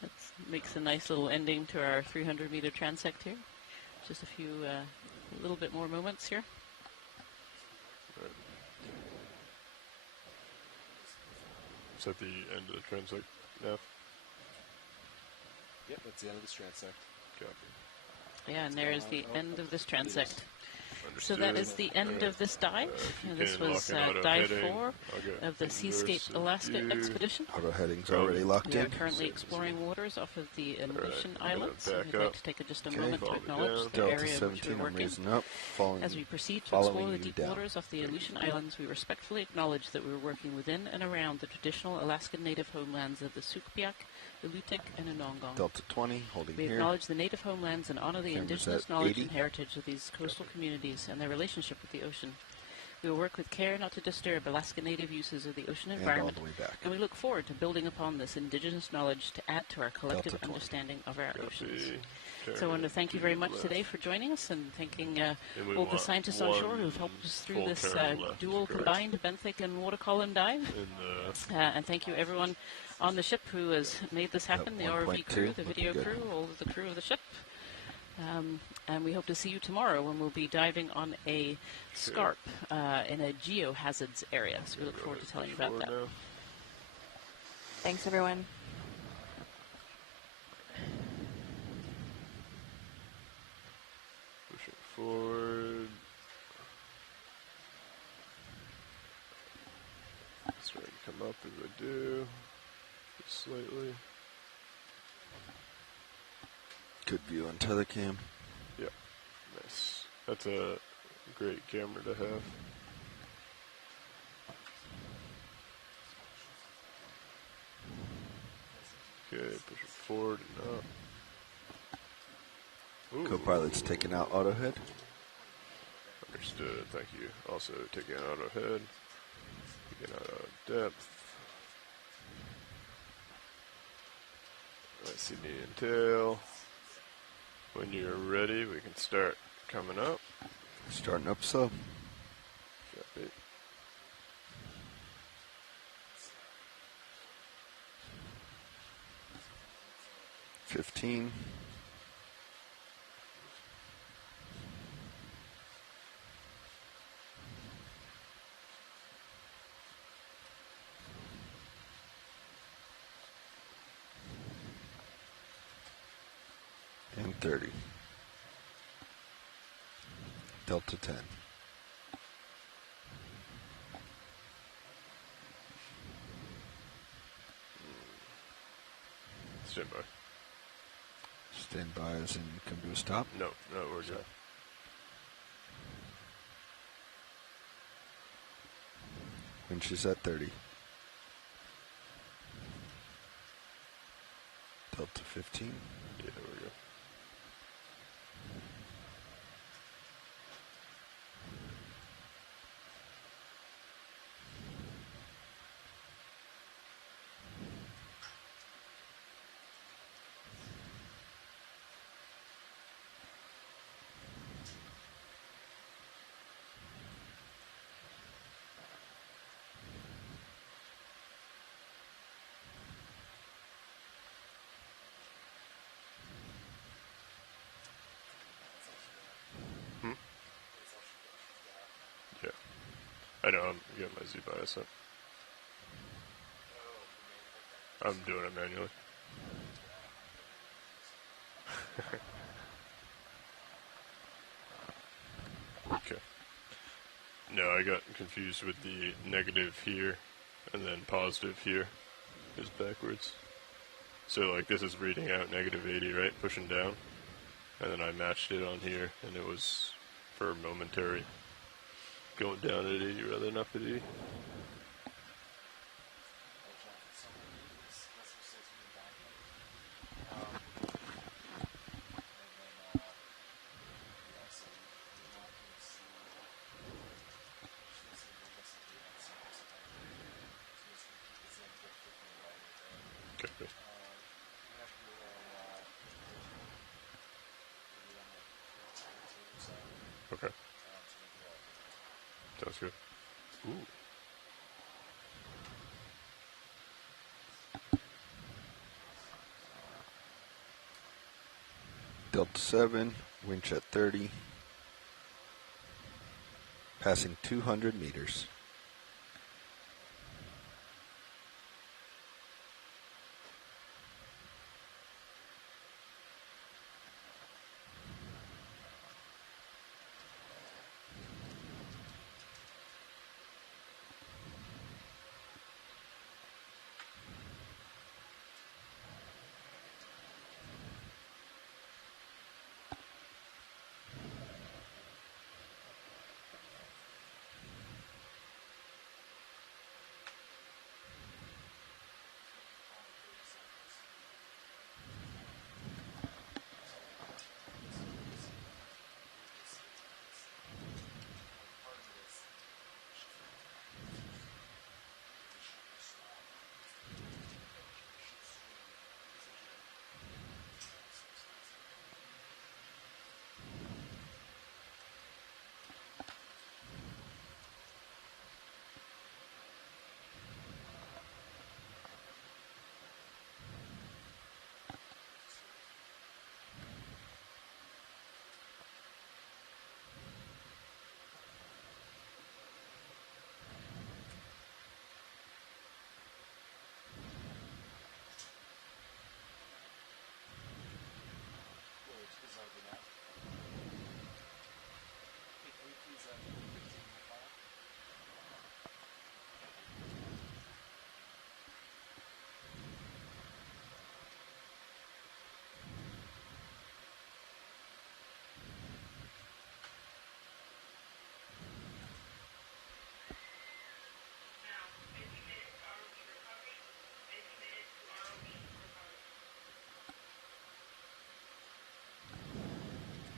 That makes a nice little ending to our 300-meter transect here. Just a few, a little bit more moments here. All right. Is that the end of the transect now? Yep, that's the end of this transect. Copy. Yeah, and there is the end of this transect. So Understood. that is the end of this dive. And this was dive 4 of the Seascape Alaska expedition. Auto heading's already locked We are in. currently exploring waters off of the Aleutian Islands. back We'd like up. to take just a Okay. moment to Follow me acknowledge down. the Delta area in which 17, we're I'm working. raising up. As we proceed to following explore the you deep down. waters off the Aleutian Islands, we respectfully acknowledge that we are working within and around the traditional Alaskan native homelands of the Sukpiak, Ilutik, and Inongong. Delta 20, holding We here. acknowledge the native homelands and honor the Cameras indigenous at knowledge 80. and heritage of these coastal communities and their relationship with the ocean. We will work with care not to disturb Alaska native uses of the ocean And environment, all the way back. and we look forward to building upon this indigenous knowledge to add to our collective Delta 20. understanding of our oceans. Copy. So I want to thank you very much left. today for joining us, and thanking And we all the want scientists on shore one who've helped us through full this turn left, dual correct. combined benthic and water column dive. And And thank you everyone on the ship who has made this happen, the ROV 1.2, crew, the looking video good. crew, all of the crew of the ship. And we hope to see you tomorrow when we'll be diving on a scarp in a geohazards area. So we look forward to telling you about that. now. Thanks, everyone. Pushing forward. Starting to come up as I do. Just slightly. Good view on telecam. Yep. Nice. That's a great camera to have. Okay, push it forward and up. Ooh. Co-pilot's taking out auto head. Understood, thank you. Also taking out auto head. Taking out auto depth. I see knee and tail. When you're ready, we can start coming up. Starting up slow. Copy. $15. And 30. Delta 10. Stand by. Stand by as in come to a stop. No, we're good. Winch is at 30. Delta 15. Yeah, we're good. Yeah. I know, I'm getting my Z bias up. I'm doing it manually. Okay. No, I got confused with the negative here, and then positive here is backwards. So, like, this is reading out negative 80, right? Pushing down. And then I matched it on here, and it was for momentary. Going down at 80 rather than up at 80. Okay. Okay. Sounds good. Ooh. Delta 7, winch at 30, passing 200 meters.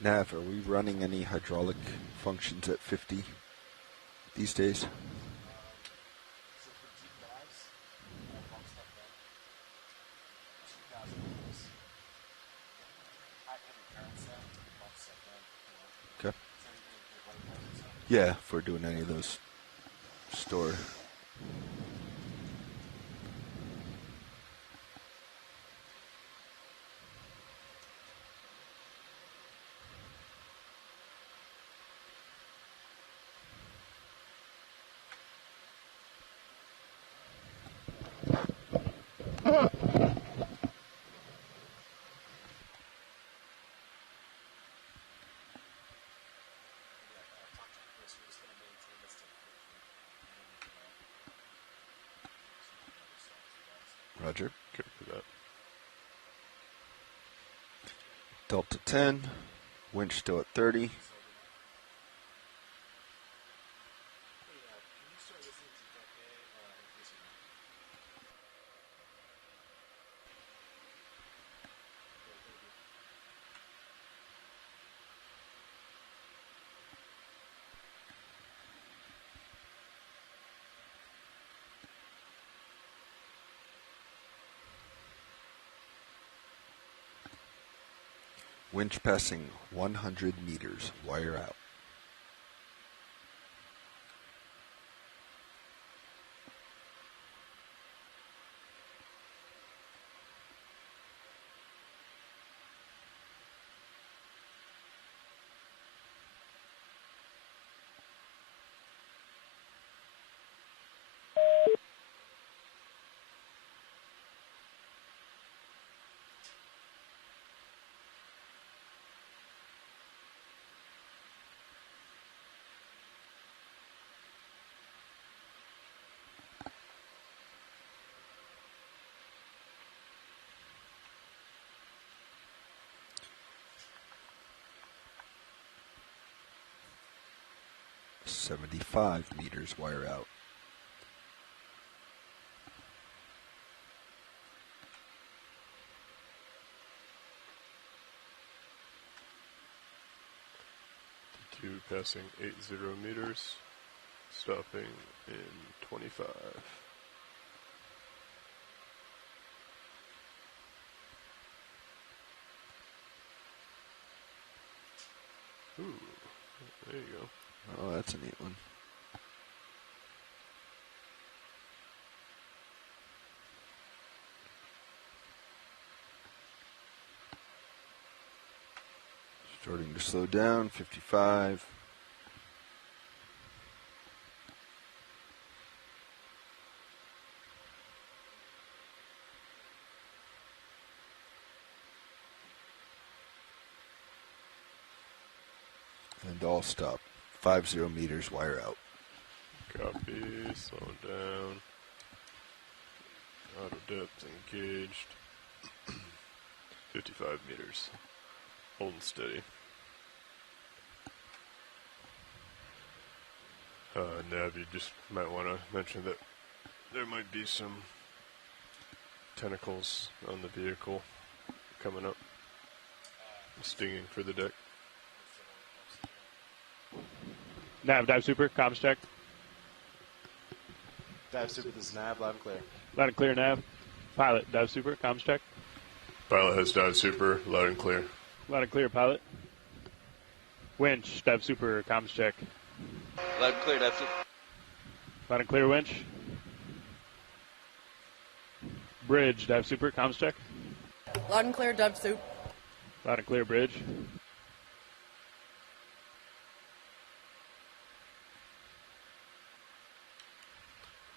Nav, are we running any hydraulic functions at 50 these days? Okay. Yeah, if we're doing any of those store. Roger. Good for that. Delta 10, winch still at 30. Winch passing 100 meters, wire out. 75 meters wire out. Two passing 80 meters, stopping in 25. Ooh, there you go. Oh, that's a neat one. Starting to slow down, 55. And all stop. 50 meters wire out. Copy, slowing down. Auto depth engaged. 55 meters. Holding steady. Nav, you just might want to mention that there might be some tentacles on the vehicle coming up, stinging for the deck. Nav, dive super, comms check. Dive super, this is Nav, loud and clear. Loud and clear, Nav. Pilot, dive super, comms check. Pilot has dive super, loud and clear. Loud and clear, pilot. Winch, dive super, comms check. Loud and clear, dive super. Loud and clear, winch. Bridge, dive super, comms check. Loud and clear, dive soup. Loud and clear, bridge.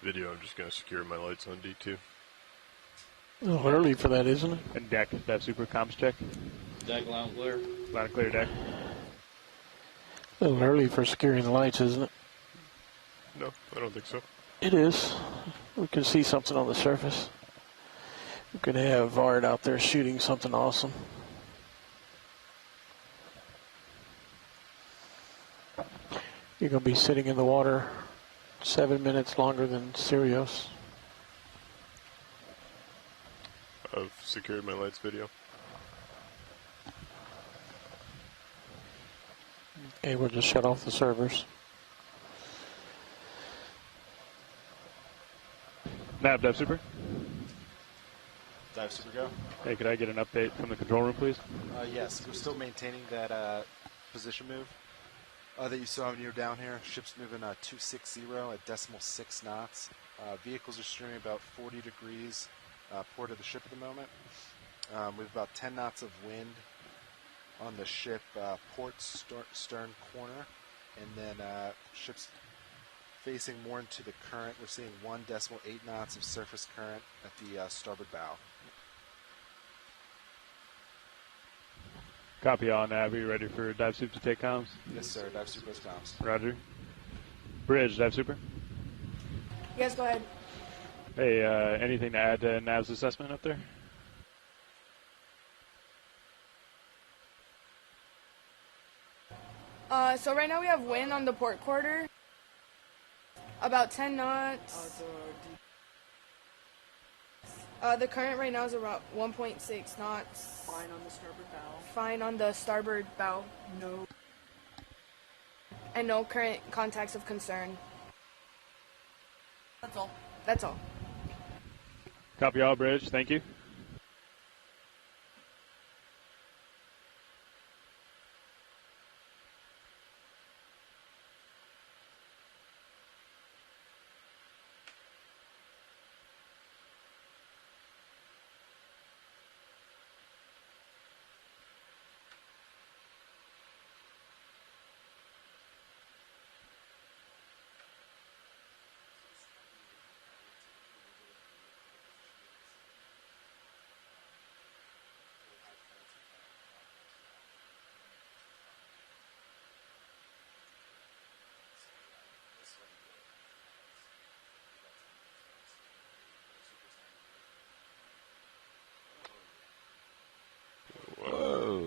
Video, I'm just going to secure my lights on D2. A little early for that, isn't it? And deck, dive super, comms check. Deck, loud and clear. Loud and clear, deck. A little early for securing the lights, isn't it? No, I don't think so. It is. We can see something on the surface. We could have Vard out there shooting something awesome. You're going to be sitting in the water 7 minutes longer than Sirius. I've secured my lights, video. Okay, we'll just shut off the servers. Nav, dive super. Dive super, go. Hey, could I get an update from the control room, please? Yes, we're still maintaining that position move that you saw when you were down here. Ship's moving 260 at decimal 6 knots. Vehicles are steering about 40 degrees port of the ship at the moment. We have about 10 knots of wind on the ship port stern corner, and then ship's facing more into the current. We're seeing 1.8 knots of surface current at the starboard bow. Copy all, Nav. Are you ready for dive super to take comms? Yes, sir. Dive super has comms. Roger. Bridge, dive super. Yes, go ahead. Hey, anything to add to Nav's assessment up there? So right now we have wind on the port quarter. About 10 knots. The current right now is around 1.6 knots. Fine on the starboard bow. Fine on the starboard bow. No. And no current contacts of concern. That's all. That's all. Copy all, Bridge. Thank you. Whoa.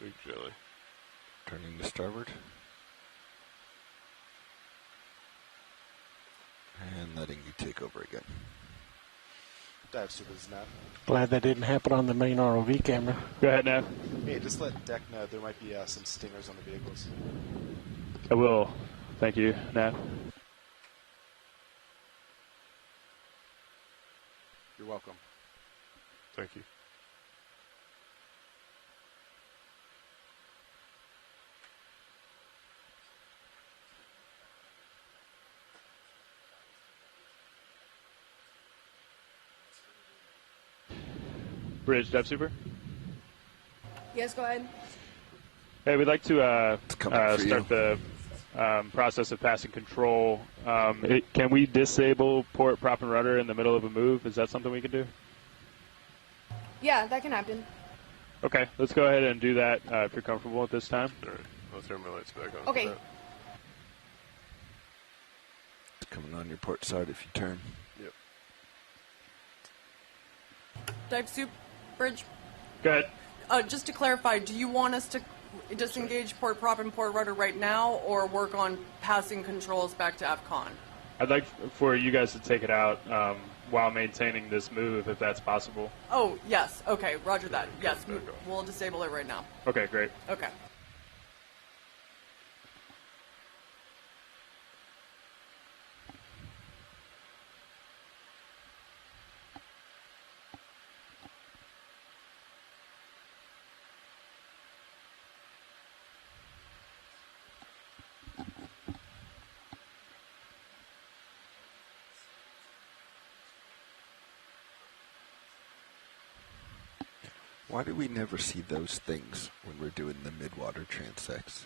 Big jelly. Turning to starboard. letting you take over again. Dive super is Nav. Glad that didn't happen on the main ROV camera. Go ahead, Nav. Hey, just let deck know there might be some stingers on the vehicles. I will. Thank you, Nav. You're welcome. Thank you. Bridge, Dive Super. Yes, go ahead. Hey, we'd like to start the process of passing control. Can we disable port, prop, and rudder in the middle of a move? Is that something we can do? Yeah, that can happen. Okay, let's go ahead and do that if you're comfortable at this time. All right, I'll turn my lights back on. Okay. It's coming on your port side if you turn. Yep. Dive soup, bridge. Go ahead. Just to clarify, do you want us to disengage port prop and port rudder right now, or work on passing controls back to AFCON? I'd like for you guys to take it out while maintaining this move, if that's possible. Oh, yes. Okay, roger that. Yes, we'll disable it right now. Okay, great. Okay. Why do we never see those things when we're doing the midwater transects?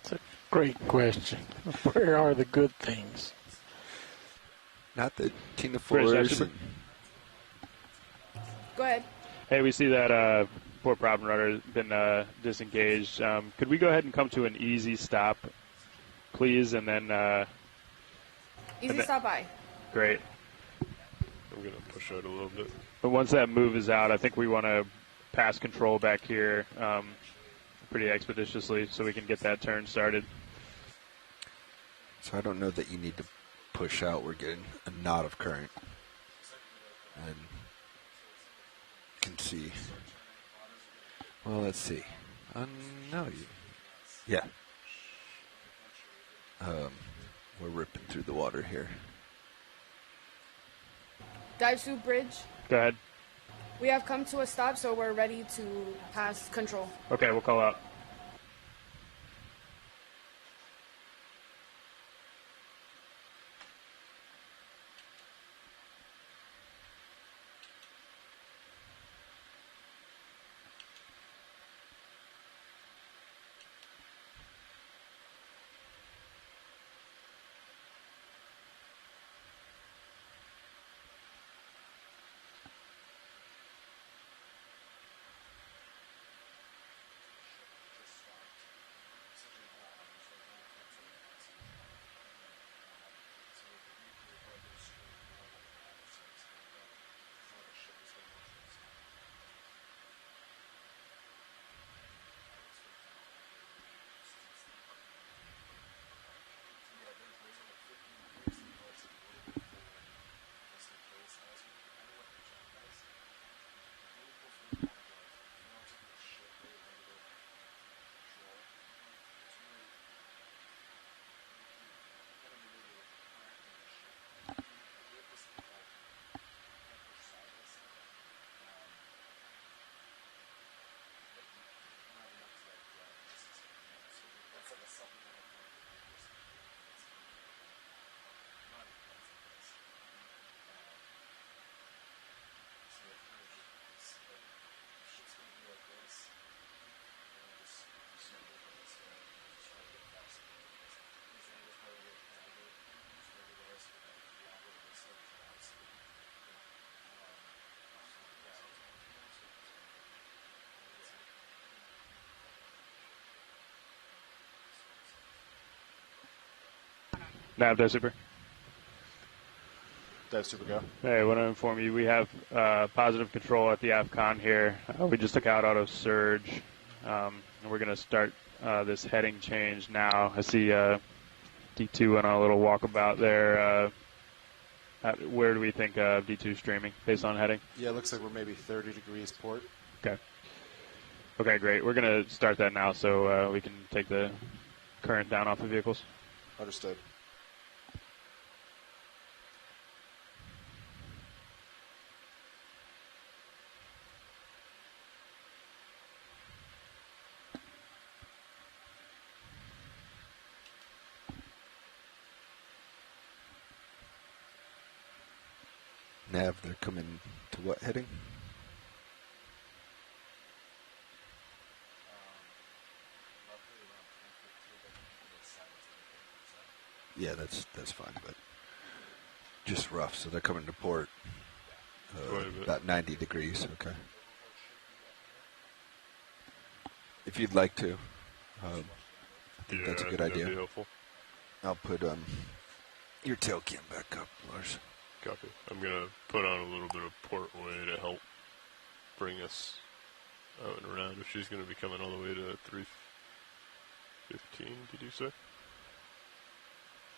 It's a great question. Where are the good things? Not the Tina Bridge, Dive Fours. Super. Go ahead. Hey, we see that port, prop, and rudder has been disengaged. Could we go ahead and come to an easy stop, please, and then... Easy stop by. Great. I'm going to push out a little bit. But once that move is out, I think we want to pass control back here pretty expeditiously so we can get that turn started. So I don't know that you need to push out. We're getting a knot of current. And you can see. Well, let's see. No, yeah. We're ripping through the water here. Dive soup, bridge. Go ahead. We have come to a stop, so we're ready to pass control. Okay, we'll call out. Nav, Dive Super. Dive Super, go. Hey, I want to inform you we have positive control at the AFCON here. We just took out auto surge, and we're going to start this heading change now. I see D2 went on a little walkabout there. Where do we think D2 is streaming based on heading? Yeah, it looks like we're maybe 30 degrees port. Okay. Okay, great. We're going to start that now so we can take the current down off the vehicles. Understood. Nav, they're coming to what heading? Yeah, that's fine, but just rough. So they're coming to port about 90 degrees. Okay. If you'd like to, I think that's a good idea. That'd be helpful. I'll put your tail cam back up, Lars. Copy. I'm going to put on a little bit of port way to help bring us out and around. If she's going to be coming all the way to 315, did you say?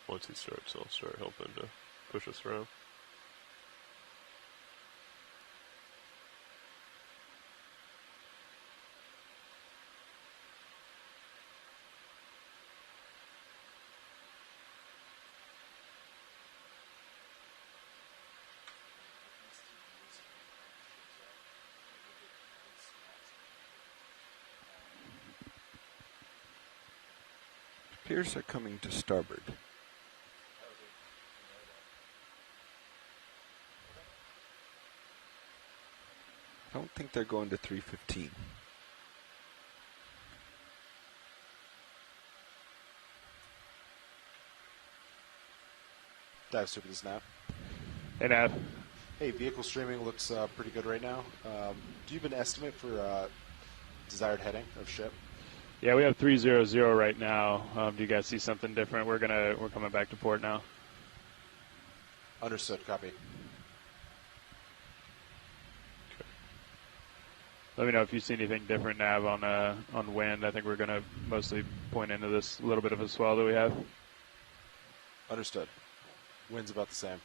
Once he starts, I'll start helping to push us around. Appears they're coming to starboard. I don't think they're going to 315. Dive Super, this is Nav. Hey, Nav. Hey, vehicle streaming looks pretty good right now. Do you have an estimate for desired heading of ship? Yeah, we have 300 right now. Do you guys see something different? We're coming back to port now. Understood. Copy. Let me know if you see anything different, Nav, on wind. I think we're going to mostly point into this little bit of a swell that we have. Understood. Wind's about the same.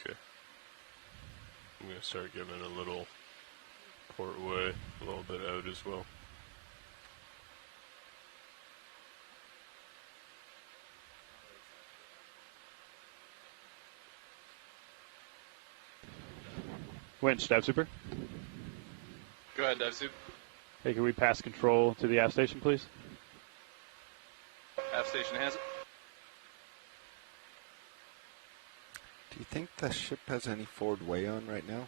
Okay. I'm going to start giving a little port way, a little bit out as well. Winch, Dive Super. Go ahead, Dive Soup. Hey, can we pass control to the aft station, please? Aft station has it. Do you think the ship has any forward way on right now?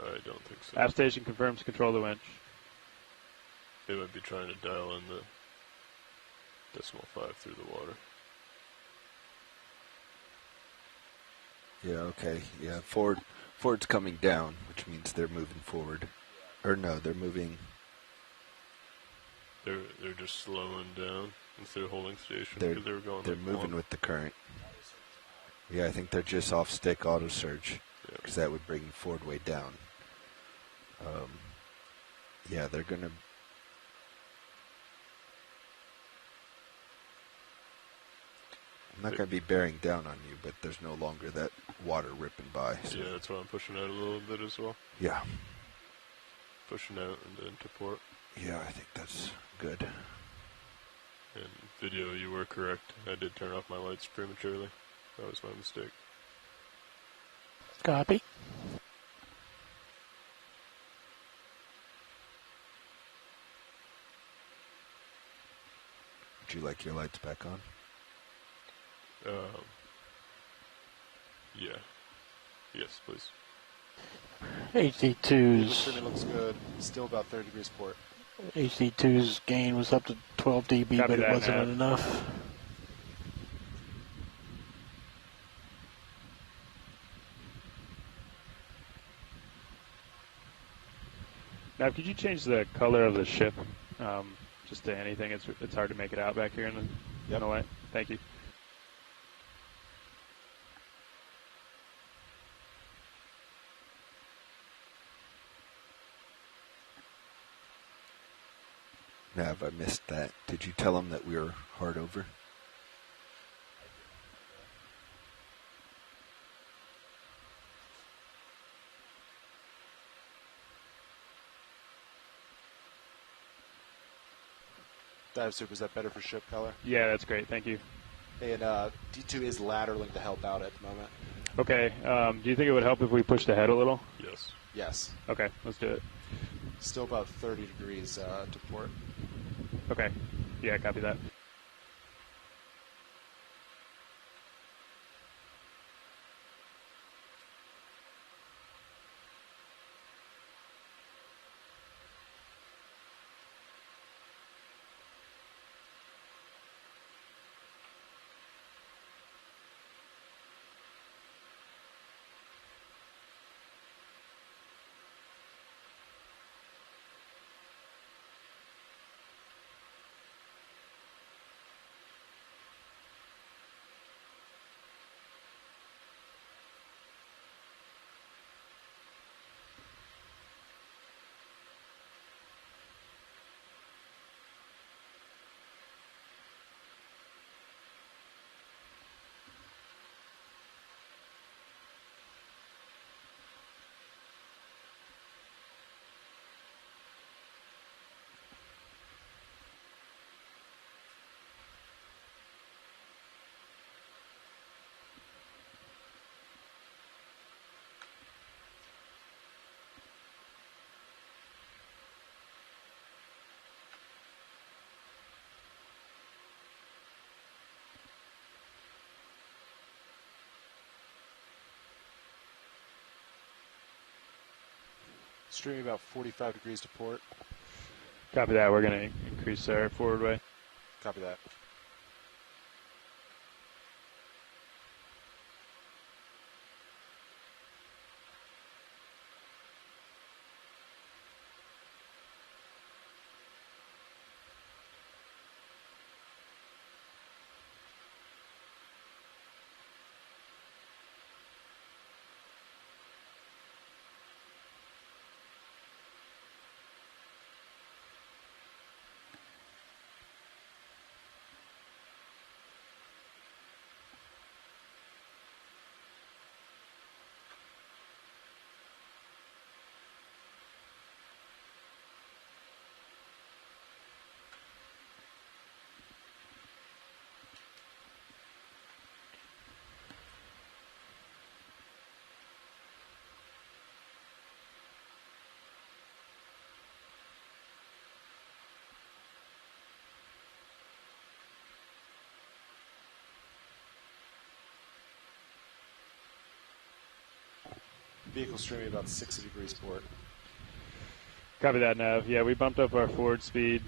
I don't think so. Aft station confirms control of the winch. They might be trying to dial in the decimal 5 through the water. Yeah, okay. Yeah, forward's coming down, which means they're moving forward. Or no, they're moving. They're just slowing down instead of holding station They're because they were going. they're like moving one. with the current. Yeah, I think they're just off stick auto surge because that would bring forward way down. Yeah, they're gonna. I'm not going to be bearing down on you, but there's no longer that water ripping by. So. Yeah, that's why I'm pushing out a little bit as well. Yeah. Pushing out and into port. Yeah, I think that's good. And video, you were correct. I did turn off my lights prematurely. That was my mistake. Copy. Would you like your lights back on? Yeah. Yes, please. Vehicle HD2's streaming looks good. Still about 30 degrees port. HD2's gain was up to 12 dB, Copy but it that, wasn't Nav. enough. Now, could you change the color of the ship just to anything? It's hard to make it out back here in the light. Thank you. Nav, I missed that. Did you tell them that we were hard over? Dive Soup, is that better for ship color? Yeah, that's great. Thank you. And D2 is lateraling to help out at the moment. Okay. Do you think it would help if we pushed ahead a little? Yes. Yes. Okay, let's do it. Still about 30 degrees to port. Okay. Yeah, copy that. Streaming about 45 degrees to port. Copy that. We're going to increase our forward way. Copy that. Vehicle streaming about 60 degrees port. Copy that, Nav. Yeah, we bumped up our forward speed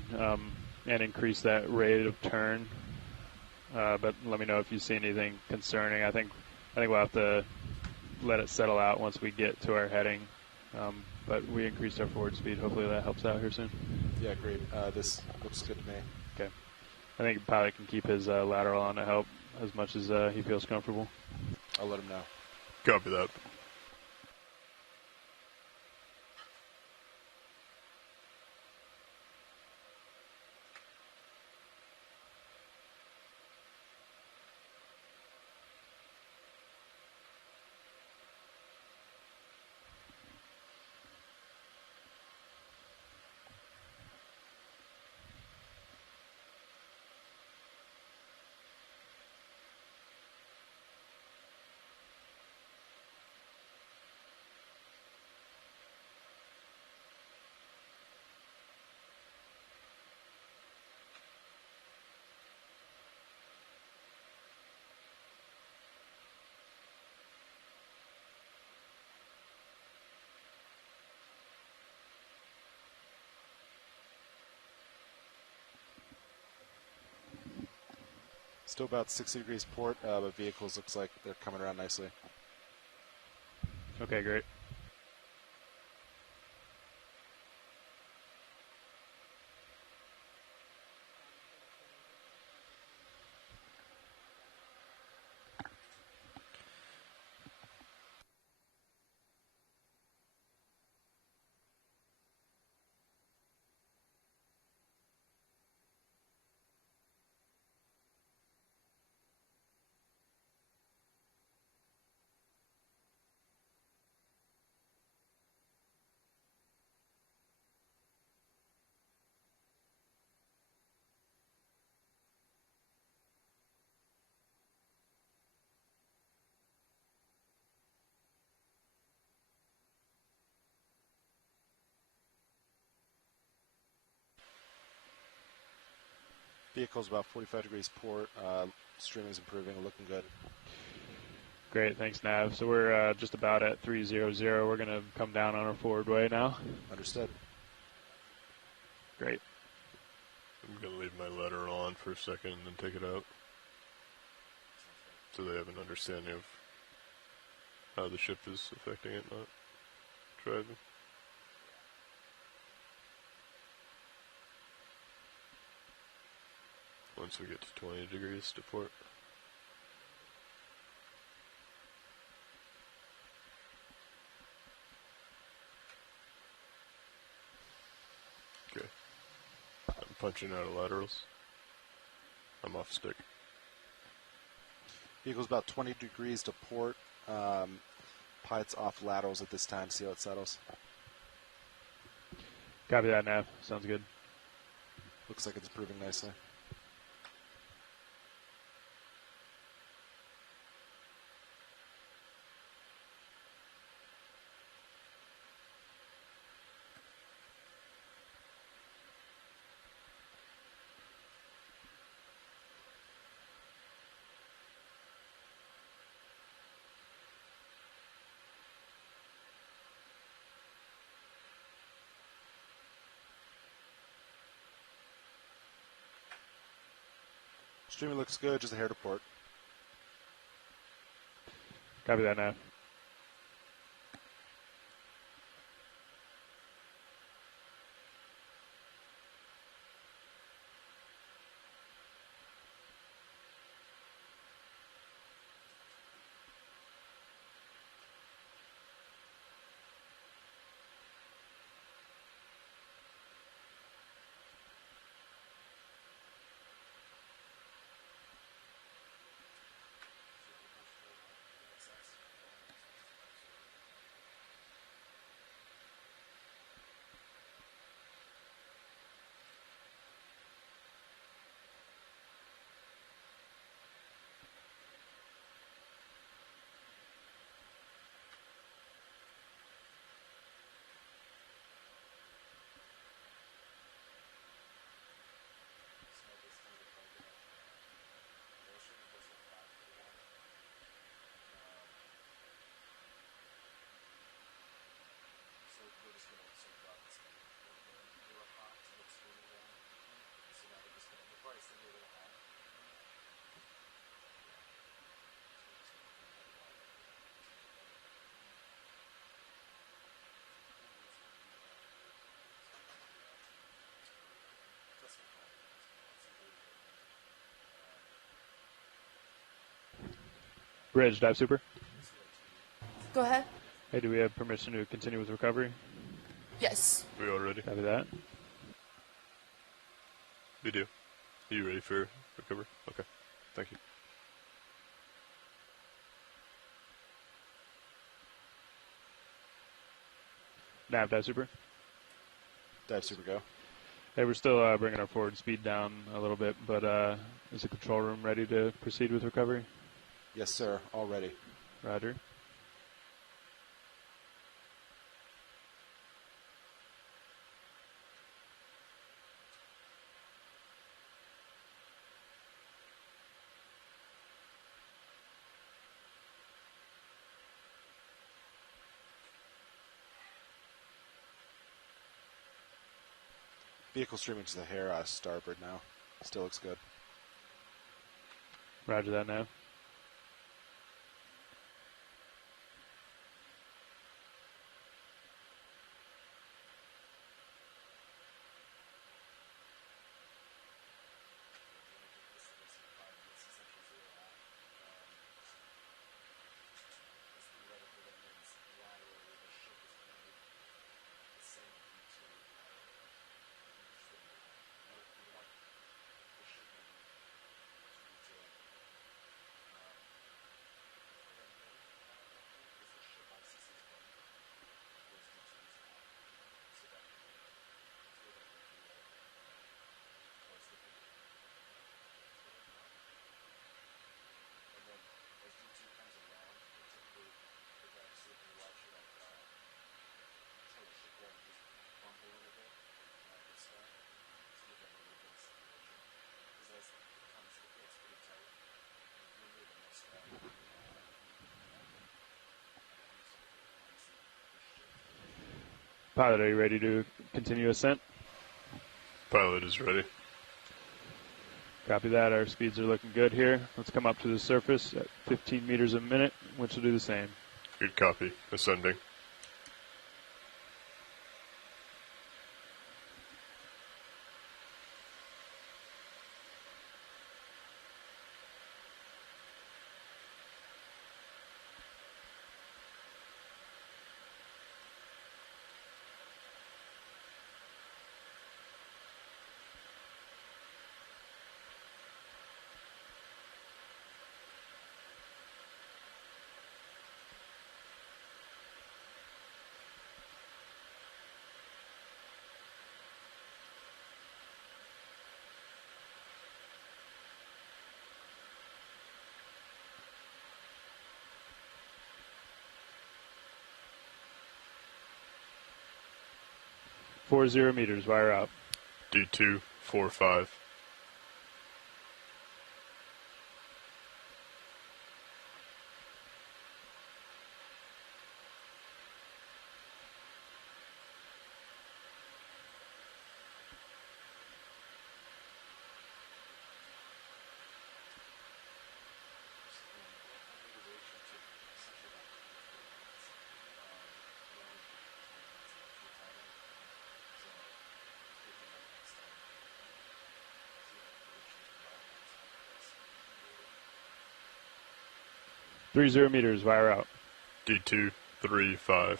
and increased that rate of turn. But let me know if you see anything concerning. I think we'll have to let it settle out once we get to our heading. But we increased our forward speed. Hopefully that helps out here soon. Yeah, great. This looks good to me. Okay. I think the pilot can keep his lateral on to help as much as he feels comfortable. I'll let him know. Copy that. Still about 60 degrees port, but vehicles looks like they're coming around nicely. Okay, great. Vehicle's about 45 degrees port. Streaming's improving, looking good. Great, thanks, Nav. So we're just about at 300. We're going to come down on our forward way now. Understood. Great. I'm going to leave my letter on for a second and then take it out, so they have an understanding of how the ship is affecting it, not driving. Once we get to 20 degrees to port. Okay. I'm punching out of laterals. I'm off stick. Vehicle's about 20 degrees to port. Pilots off laterals at this time. See how it settles. Copy that, Nav. Sounds good. Looks like it's improving nicely. Streaming looks good, just a hair to port. Copy that, Nav. Bridge, dive super. Go ahead. Hey, do we have permission to continue with recovery? Yes. We all ready? Copy that. We do. Are you ready for recovery? Okay. Thank you. Nav, dive super. Dive super, go. Hey, we're still bringing our forward speed down a little bit, but is the control room ready to proceed with recovery? Yes, sir. All ready. Roger. Vehicle streaming to the hair, starboard now. Still looks good. Roger that, now. Pilot, are you ready to continue ascent? Pilot is ready. Copy that. Our speeds are looking good here. Let's come up to the surface at 15 meters a minute, which will do the same. Good copy. Ascending. Four 0 meters, wire out. D245. Three 0 meters, wire out. D235.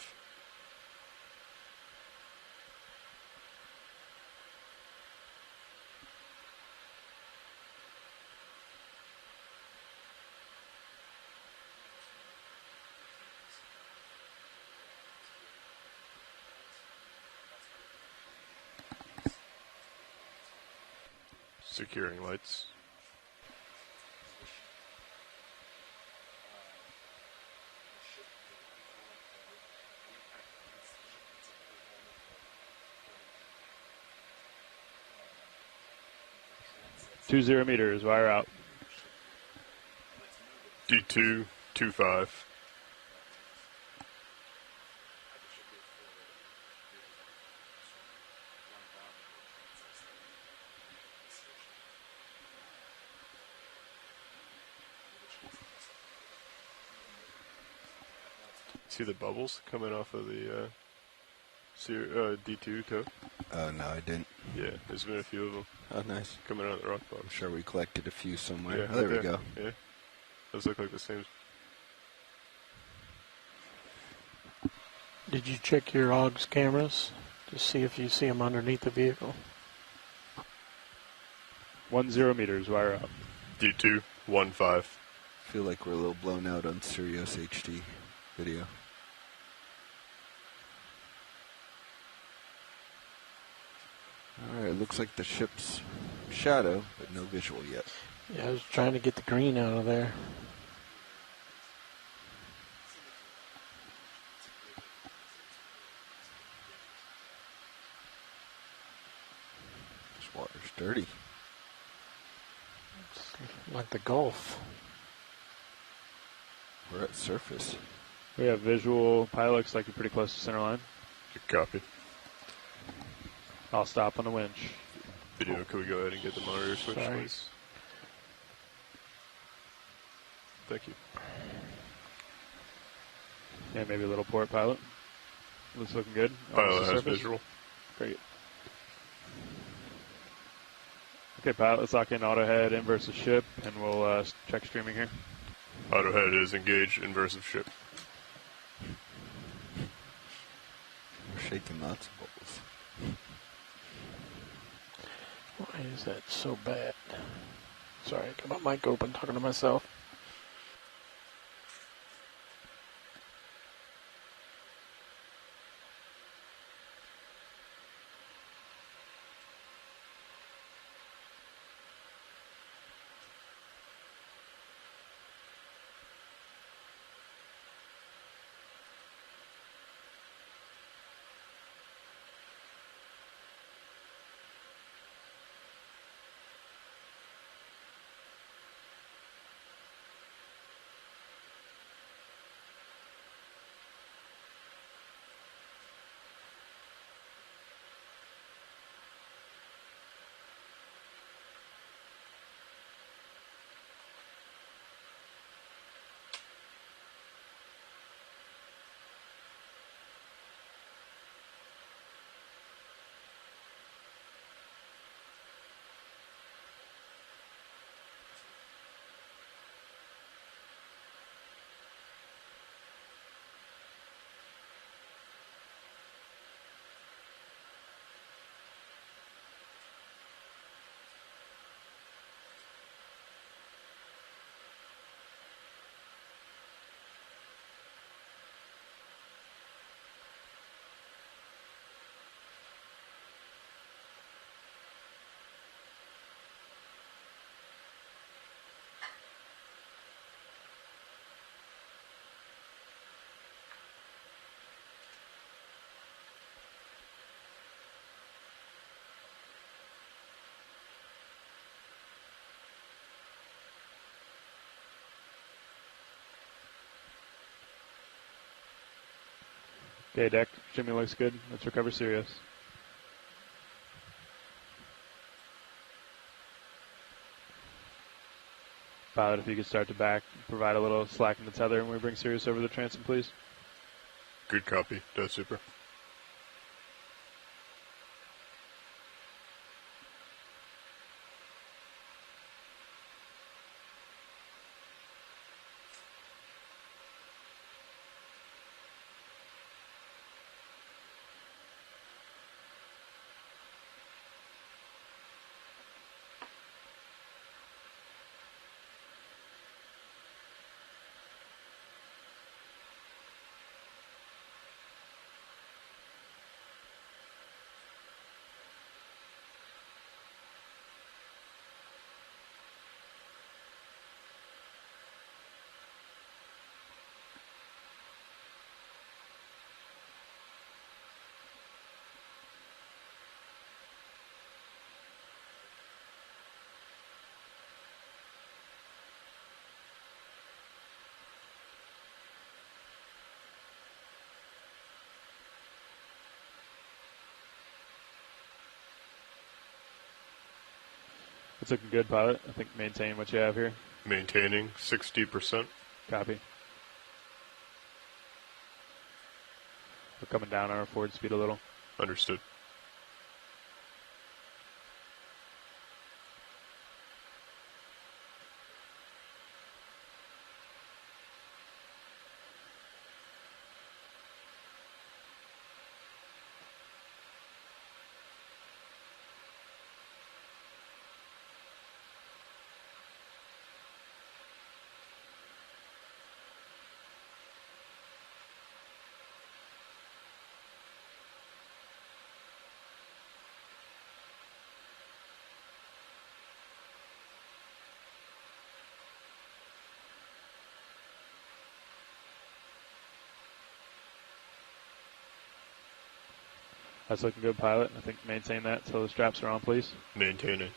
Securing lights. Two 0 meters, wire out. D225. See the bubbles coming off of the D2 toe? Oh, no, I didn't. Yeah, there's been a few of them. Oh, nice. Coming out of the rock bottom. I'm sure we collected a few somewhere. Yeah, Oh, there we right go. Yeah. Those look like the same. Did you check your AUG's cameras to see if you see them underneath the vehicle? 1 0 meters, wire out. D215. Feel like we're a little blown out on Sirius HD video. Alright, looks like the ship's shadow, but no visual yet. Yeah, I was trying to get the green out of there. This water's dirty. It's like the Gulf. We're at surface. We have visual. Pilot looks like you're pretty close to center line. Good copy. I'll stop on the winch. Video, can we go ahead and get the monitor switch, Sorry. please? Thank you. Yeah, maybe a little port, pilot. Looks looking good. Pilot the has surface. visual. Great. Okay, pilot, let's lock in auto head, inverse of ship, and we'll check streaming here. Auto head is engaged, inverse of ship. We're shaking lots of bubbles. Why is that so bad? Sorry, I got my mic open talking to myself. Okay, deck. Jimmy looks good. Let's recover Sirius. Pilot, if you could start to back, provide a little slack in the tether, and we bring Sirius over the transom, please. Good copy. That's super. It's looking good, pilot. I think maintain what you have here. Maintaining 60%. Copy. We're coming down our forward speed a little. Understood. That's looking good, pilot. I think maintain that until the straps are on, please. Maintaining.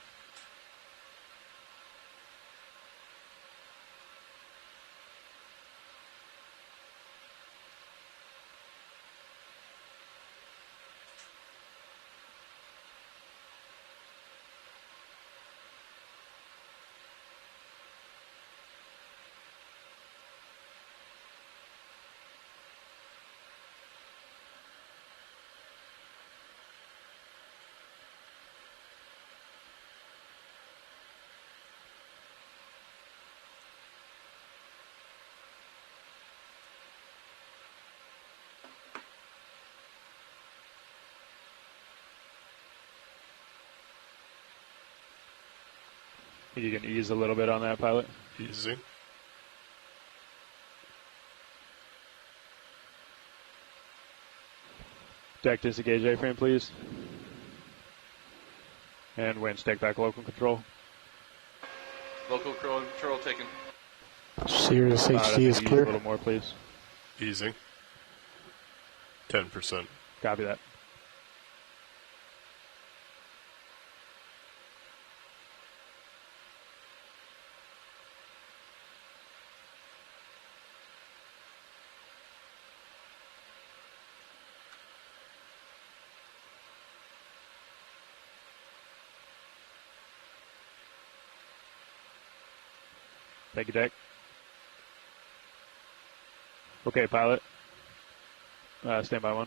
You can ease a little bit on that, pilot. Easy. Deck disengage A-frame, please. And winch, take back local control. Local control taken. Sirius HD is clear. A little more, please. Easing. 10%. Copy that. Thank you, deck. Okay, pilot. Stand by one.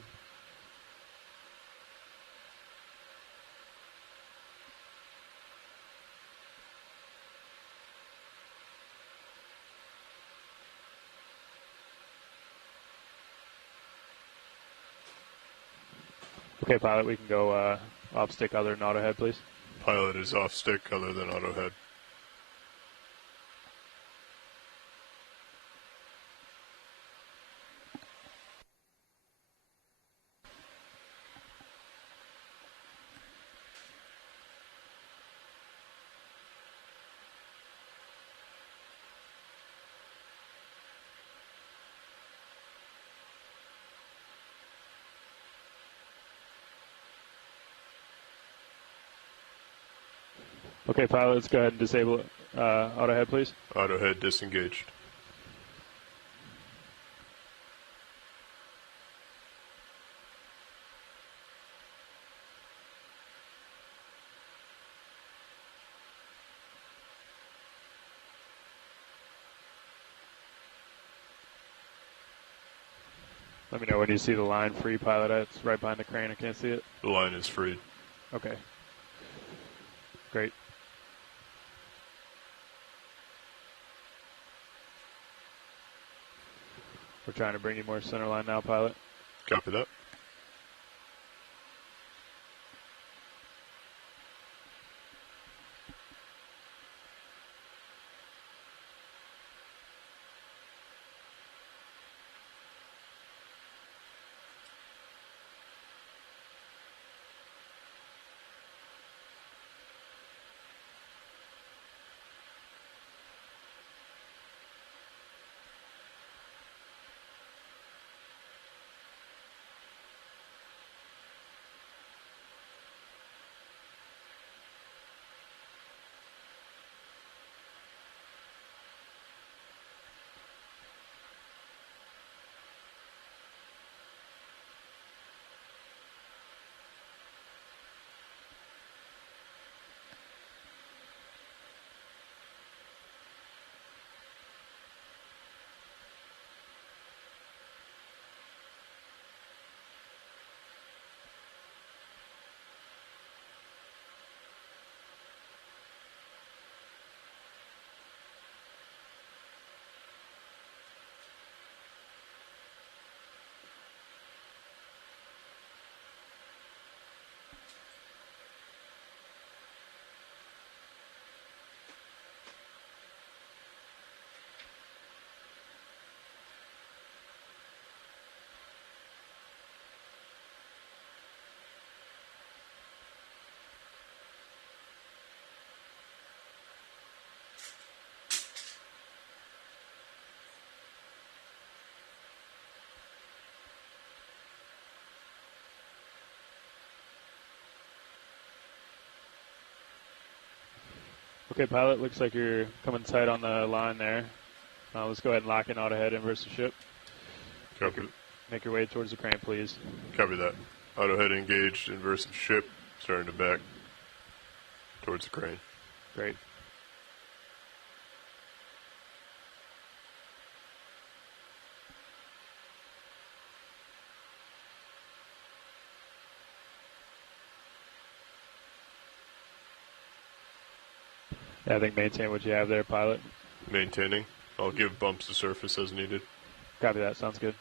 Okay, pilot, we can go off stick other than auto head, please. Pilot is off stick other than auto head. Okay, pilot, let's go ahead and disable auto head, please. Auto head disengaged. Let me know when you see the line free, pilot. It's right behind the crane. I can't see it. The line is free. Okay. Great. We're trying to bring you more center line now, pilot. Copy that. Okay, pilot, looks like you're coming tight on the line there. Let's go ahead and lock in auto head inverse the ship. Copy. Make your way towards the crane, please. Copy that. Auto head engaged, inverse of ship, starting to back towards the crane. Great. Yeah, I think maintain what you have there, pilot. Maintaining. I'll give bumps to surface as needed. Copy that. Sounds good.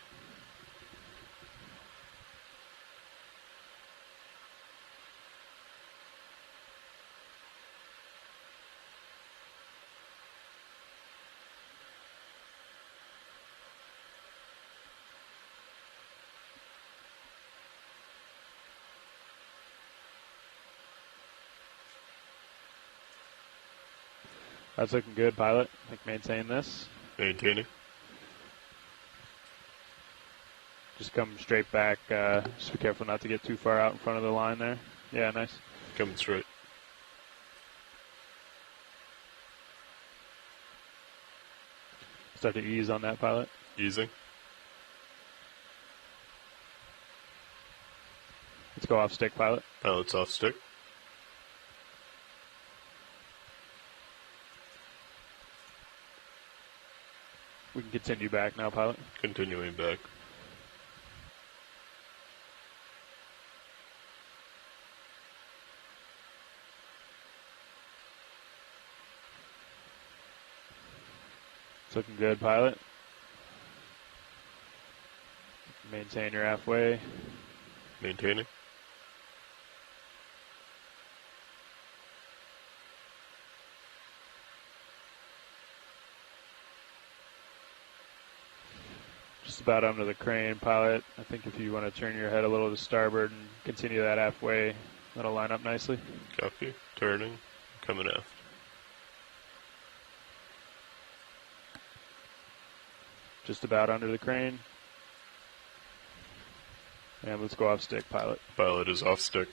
That's looking good, pilot. I think maintain this. Maintaining. Just come straight back. Just be careful not to get too far out in front of the line there. Yeah, nice. Coming straight. Start to ease on that, pilot. Easing. Let's go off stick, pilot. Pilot's off stick. We can continue back now, pilot. Continuing back. It's looking good, pilot. Maintain your halfway. Maintaining. Just about under the crane, pilot. I think if you want to turn your head a little to starboard and continue that halfway, that'll line up nicely. Copy. Turning. Coming aft. Just about under the crane. And let's go off stick, pilot. Pilot is off stick.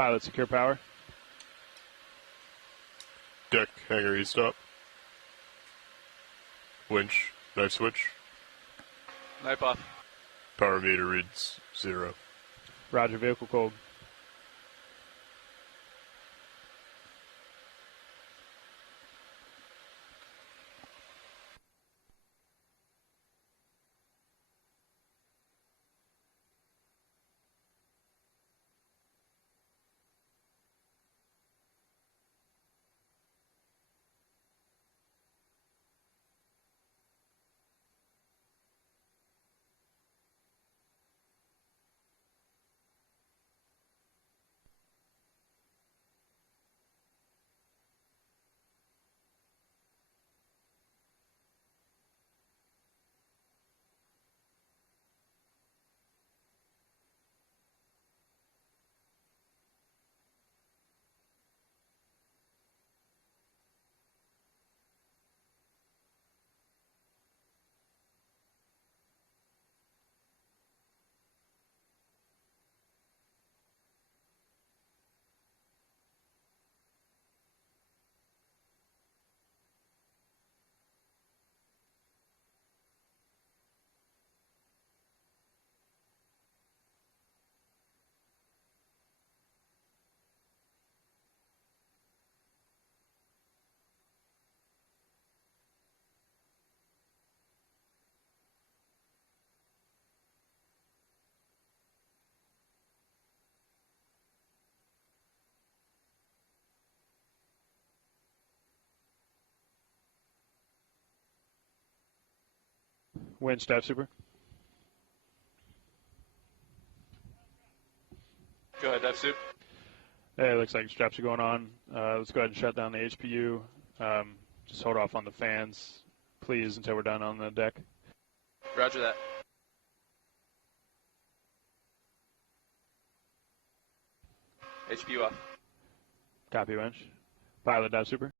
Pilot, secure power. Deck, hangar e-stop. Winch, knife switch. Knife off. Power meter reads 0. Roger, vehicle cold. Winch, dive super. Go ahead, dive soup. Hey, looks like straps are going on. Let's go ahead and shut down the HPU. Just hold off on the fans, please, until we're done on the deck. Roger that. HPU off. Copy, Winch. Pilot, dive super.